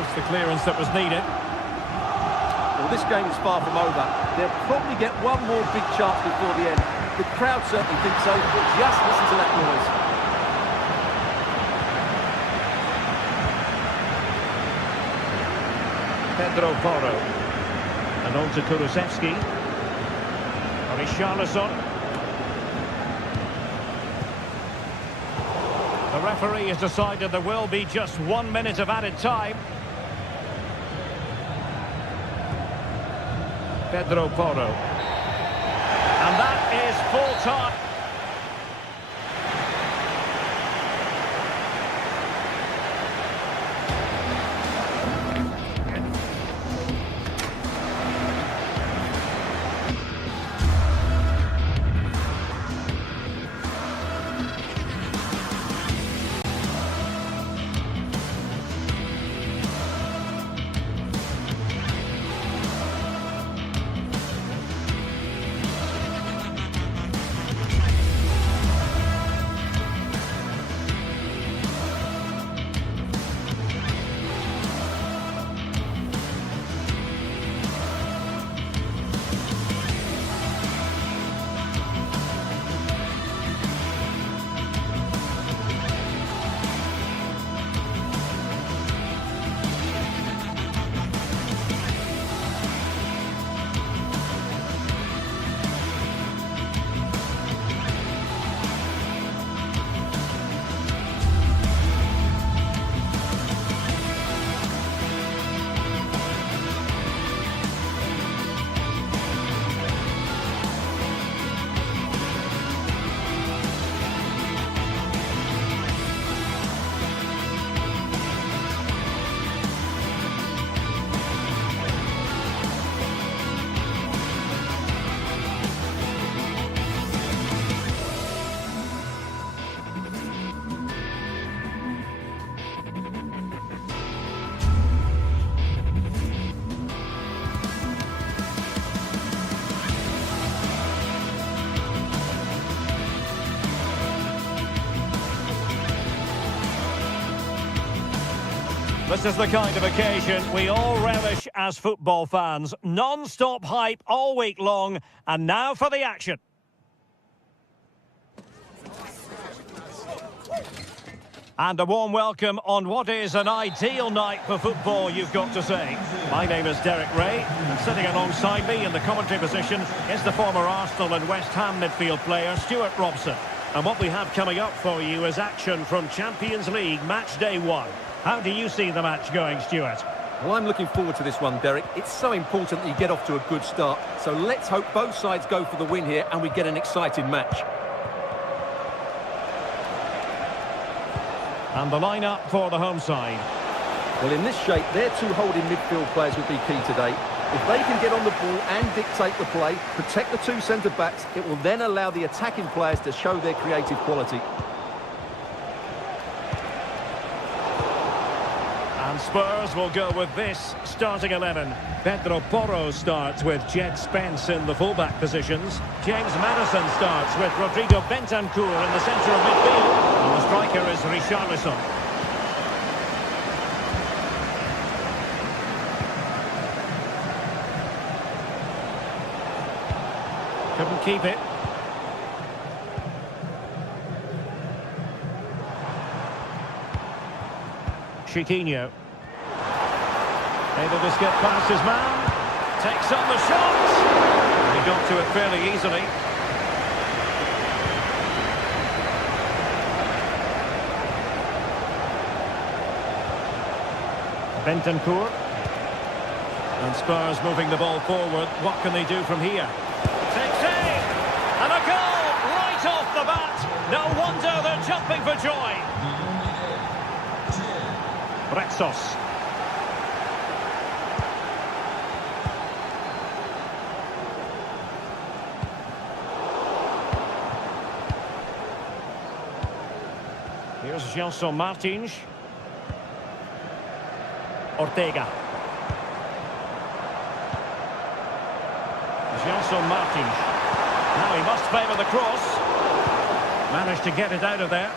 Just the clearance that was needed. Well, this game is far from over. They'll probably get one more big chance before the end. The crowd certainly think so, but just listen to that noise. Pedro Porro. And on to Kulusevski. Richarlison. The referee has decided there will be just 1 minute of added time. Pedro Porro. And that is full time. This is the kind of occasion we all relish as football fans. Non-stop hype all week long, and now for the action. And a warm welcome on what is an ideal night for football, you've got to say. My name is Derek Ray, and sitting alongside me in the commentary position is the former Arsenal and West Ham midfield player, Stuart Robson. And what we have coming up for you is action from Champions League match day 1. How do you see the match going, Stuart? Well, I'm looking forward to this one, Derek. It's so important that you get off to a good start. So let's hope both sides go for the win here and we get an exciting match. And the lineup for the home side. Well, in this shape, their two holding midfield players will be key today. If they can get on the ball and dictate the play, protect the two centre-backs, it will then allow the attacking players to show their creative quality. And Spurs will go with this starting 11. Pedro Porro starts with Jed Spence in the fullback positions. James Maddison starts with Rodrigo Bentancur in the centre of midfield. And the striker is Richarlison. Couldn't keep it. Chiquinho. Able to skip past his man. Takes on the shot. He got to it fairly easily. Bentancur. And Spurs moving the ball forward. What can they do from here? Takes aim. And a goal right off the bat. No wonder they're jumping for joy. Bretsos. Here's Gelson Martins. Ortega. Gelson Martins. Now he must favour the cross. Managed to get it out of there.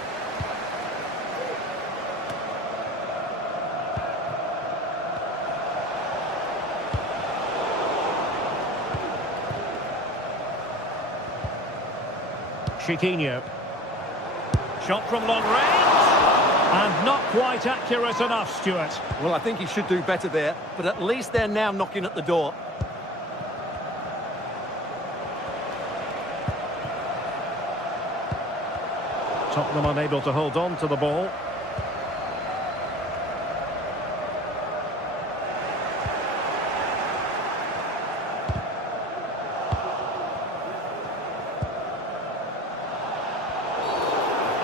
Chiquinho. Shot from long range. And not quite accurate enough, Stuart. Well, I think he should do better there, but at least they're now knocking at the door. Tottenham unable to hold on to the ball.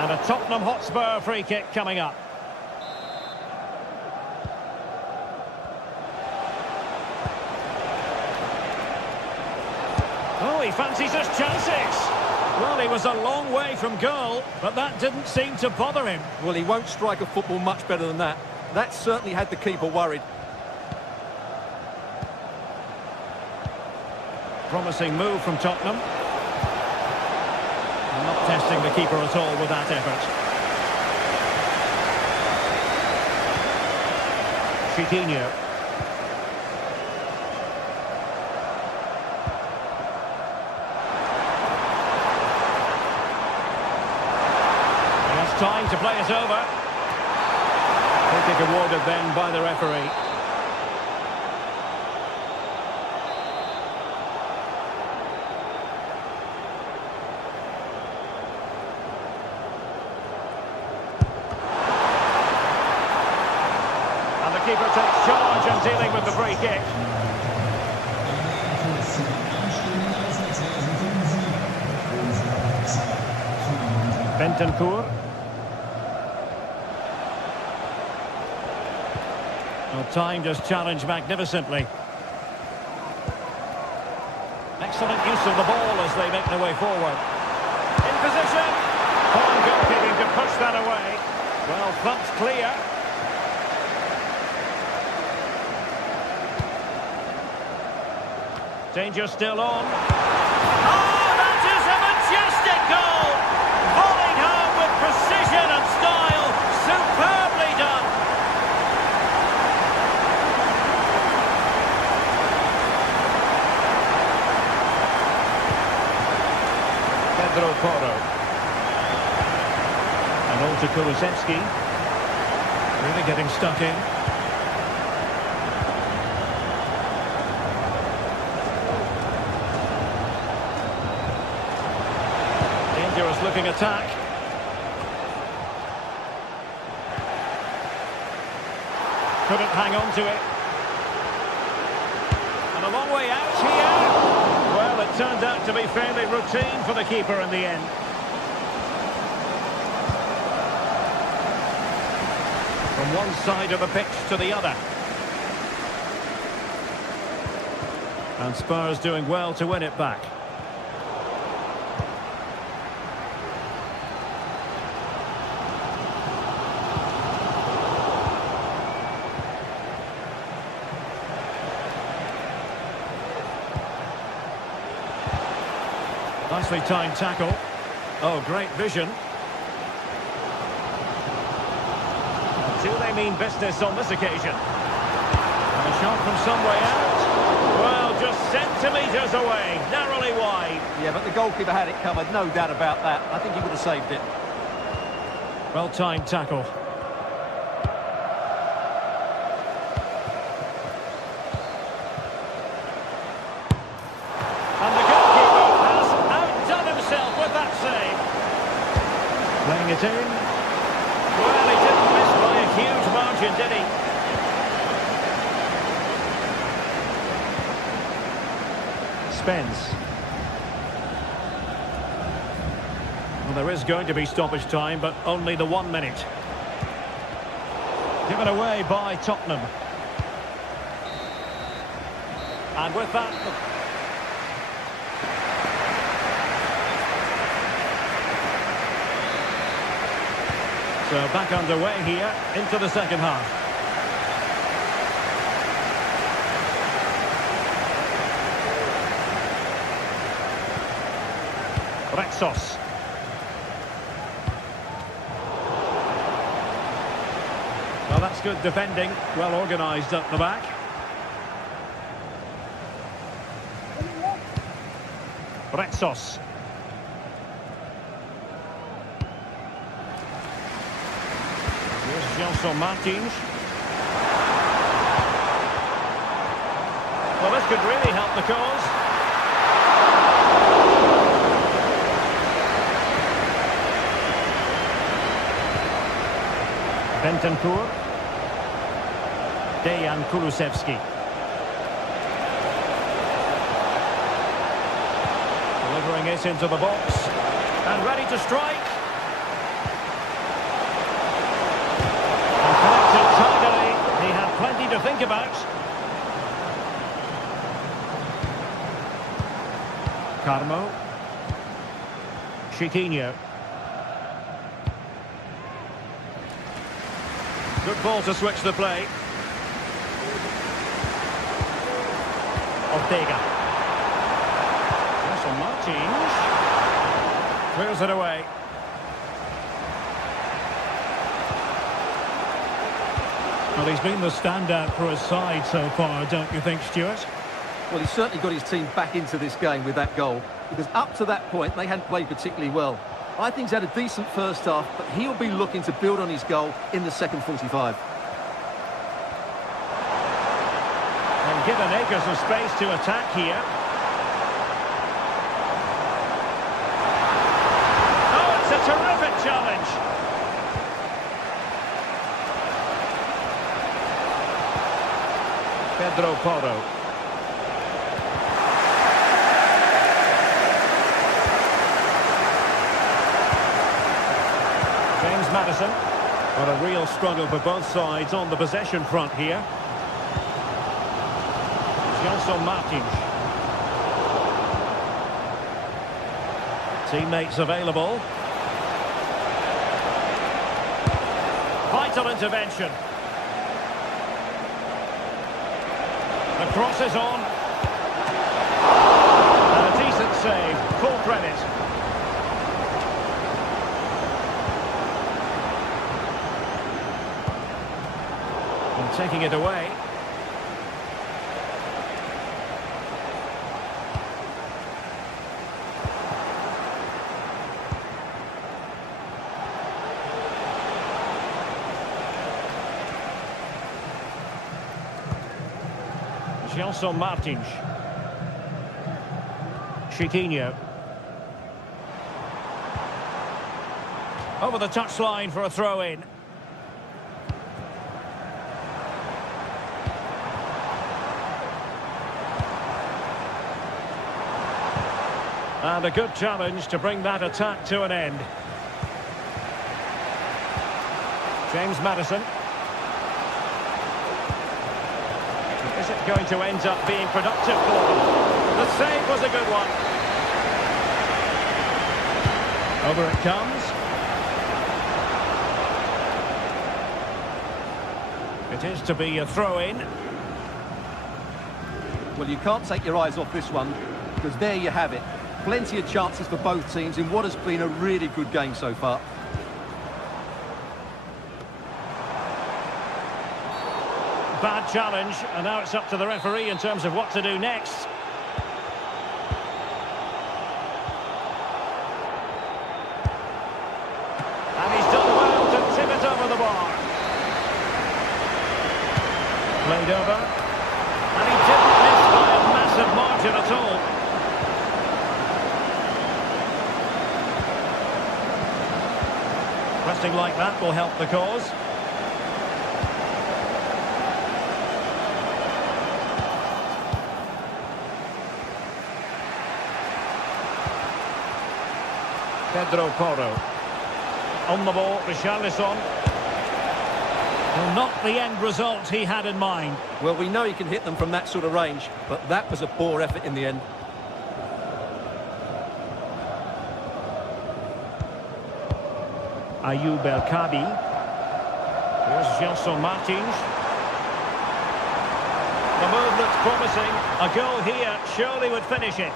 And a Tottenham Hotspur free kick coming up. Oh, he fancies his chances. Well, he was a long way from goal, but that didn't seem to bother him. Well, he won't strike a football much better than that. That certainly had the keeper worried. Promising move from Tottenham. Not testing the keeper at all with that effort. Chiquinho. He has time to play it over. Free kick awarded then by the referee. Keeper takes charge and dealing with the free kick. Bentancur. Well, time just challenged magnificently. Excellent use of the ball as they make their way forward. In position. Fine goalkeeping to push that away. Well, thumped clear. Danger still on. Oh, that is a majestic goal! Volleyed home with precision and style. Superbly done. Pedro Porro. And on to Kulusevski. Really getting stuck in. Looking attack. Couldn't hang on to it. And a long way out here. Well, it turned out to be fairly routine for the keeper in the end. From one side of the pitch to the other. And Spurs doing well to win it back. Nicely timed tackle. Oh, great vision. Do they mean business on this occasion? And a shot from some way out. Well, just centimetres away, narrowly wide. Yeah, but the goalkeeper had it covered, no doubt about that. I think he would have saved it. Well-timed tackle. And the goalkeeper has outdone himself with that save. Playing it in. Well, he didn't miss by a huge margin, did he? Spence. Well, there is going to be stoppage time, but only the 1 minute. Given away by Tottenham. And with that... So back underway here into the second half. Rexos. Well, that's good defending, well organised up the back. Rexos. Here's Gelson Martins. Well, this could really help the cause. Bentancur. Dejan Kulusevski. Delivering it into the box. And ready to strike. And collected tidily. He had plenty to think about. Carmo. Chiquinho. Good ball to switch the play. Ortega. Gelson Martins. Clears it away. Well, he's been the standout for his side so far, don't you think, Stuart? Well, he's certainly got his team back into this game with that goal, because up to that point, they hadn't played particularly well. I think he's had a decent first half, but he'll be looking to build on his goal in the second 45. And given acres of space to attack here. Oh, it's a terrific challenge. Pedro Porro. James Maddison. What a real struggle for both sides on the possession front here. Gelson Martins. Teammates available. Vital intervention. The cross is on. And a decent save. Full credit. And taking it away. Gelson Martins. Chiquinho. Over the touchline for a throw-in. And a good challenge to bring that attack to an end. James Maddison. Is it going to end up being productive for them? The save was a good one. Over it comes. It is to be a throw-in. Well, you can't take your eyes off this one, because there you have it. Plenty of chances for both teams in what has been a really good game so far. Bad challenge, and now it's up to the referee in terms of what to do next. And he's done well to tip it over the bar. Played over. And he didn't miss by a massive margin at all. Pressing like that will help the cause. Pedro Porro. On the ball, Richarlison. Well, not the end result he had in mind. Well, we know he can hit them from that sort of range, but that was a poor effort in the end. Ayoub El Kabi. Here's Gelson Martins. The move looks promising. A goal here surely would finish it.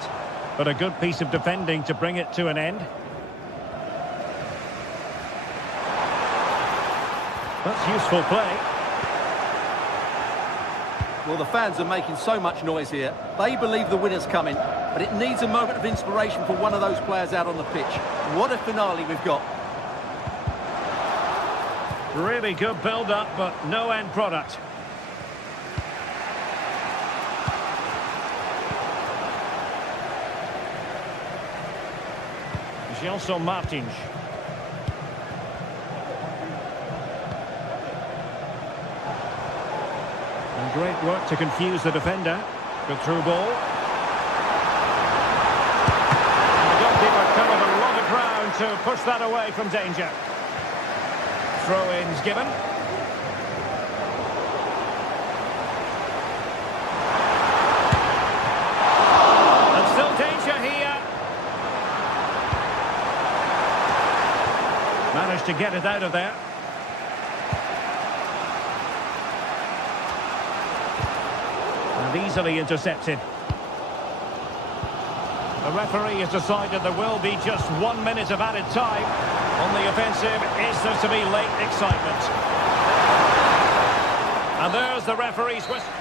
But a good piece of defending to bring it to an end. That's useful play. Well, the fans are making so much noise here. They believe the winner's coming, but it needs a moment of inspiration for one of those players out on the pitch. What a finale we've got. Really good build-up, but no end product. Gelson Martins. And great work to confuse the defender. Good through ball. And the goalkeeper covered a lot of ground to push that away from danger. Throw-ins given. And still danger here. Managed to get it out of there. And easily intercepted. The referee has decided there will be just 1 minute of added time. On the offensive, is there to be late excitement? And there's the referee's whistle.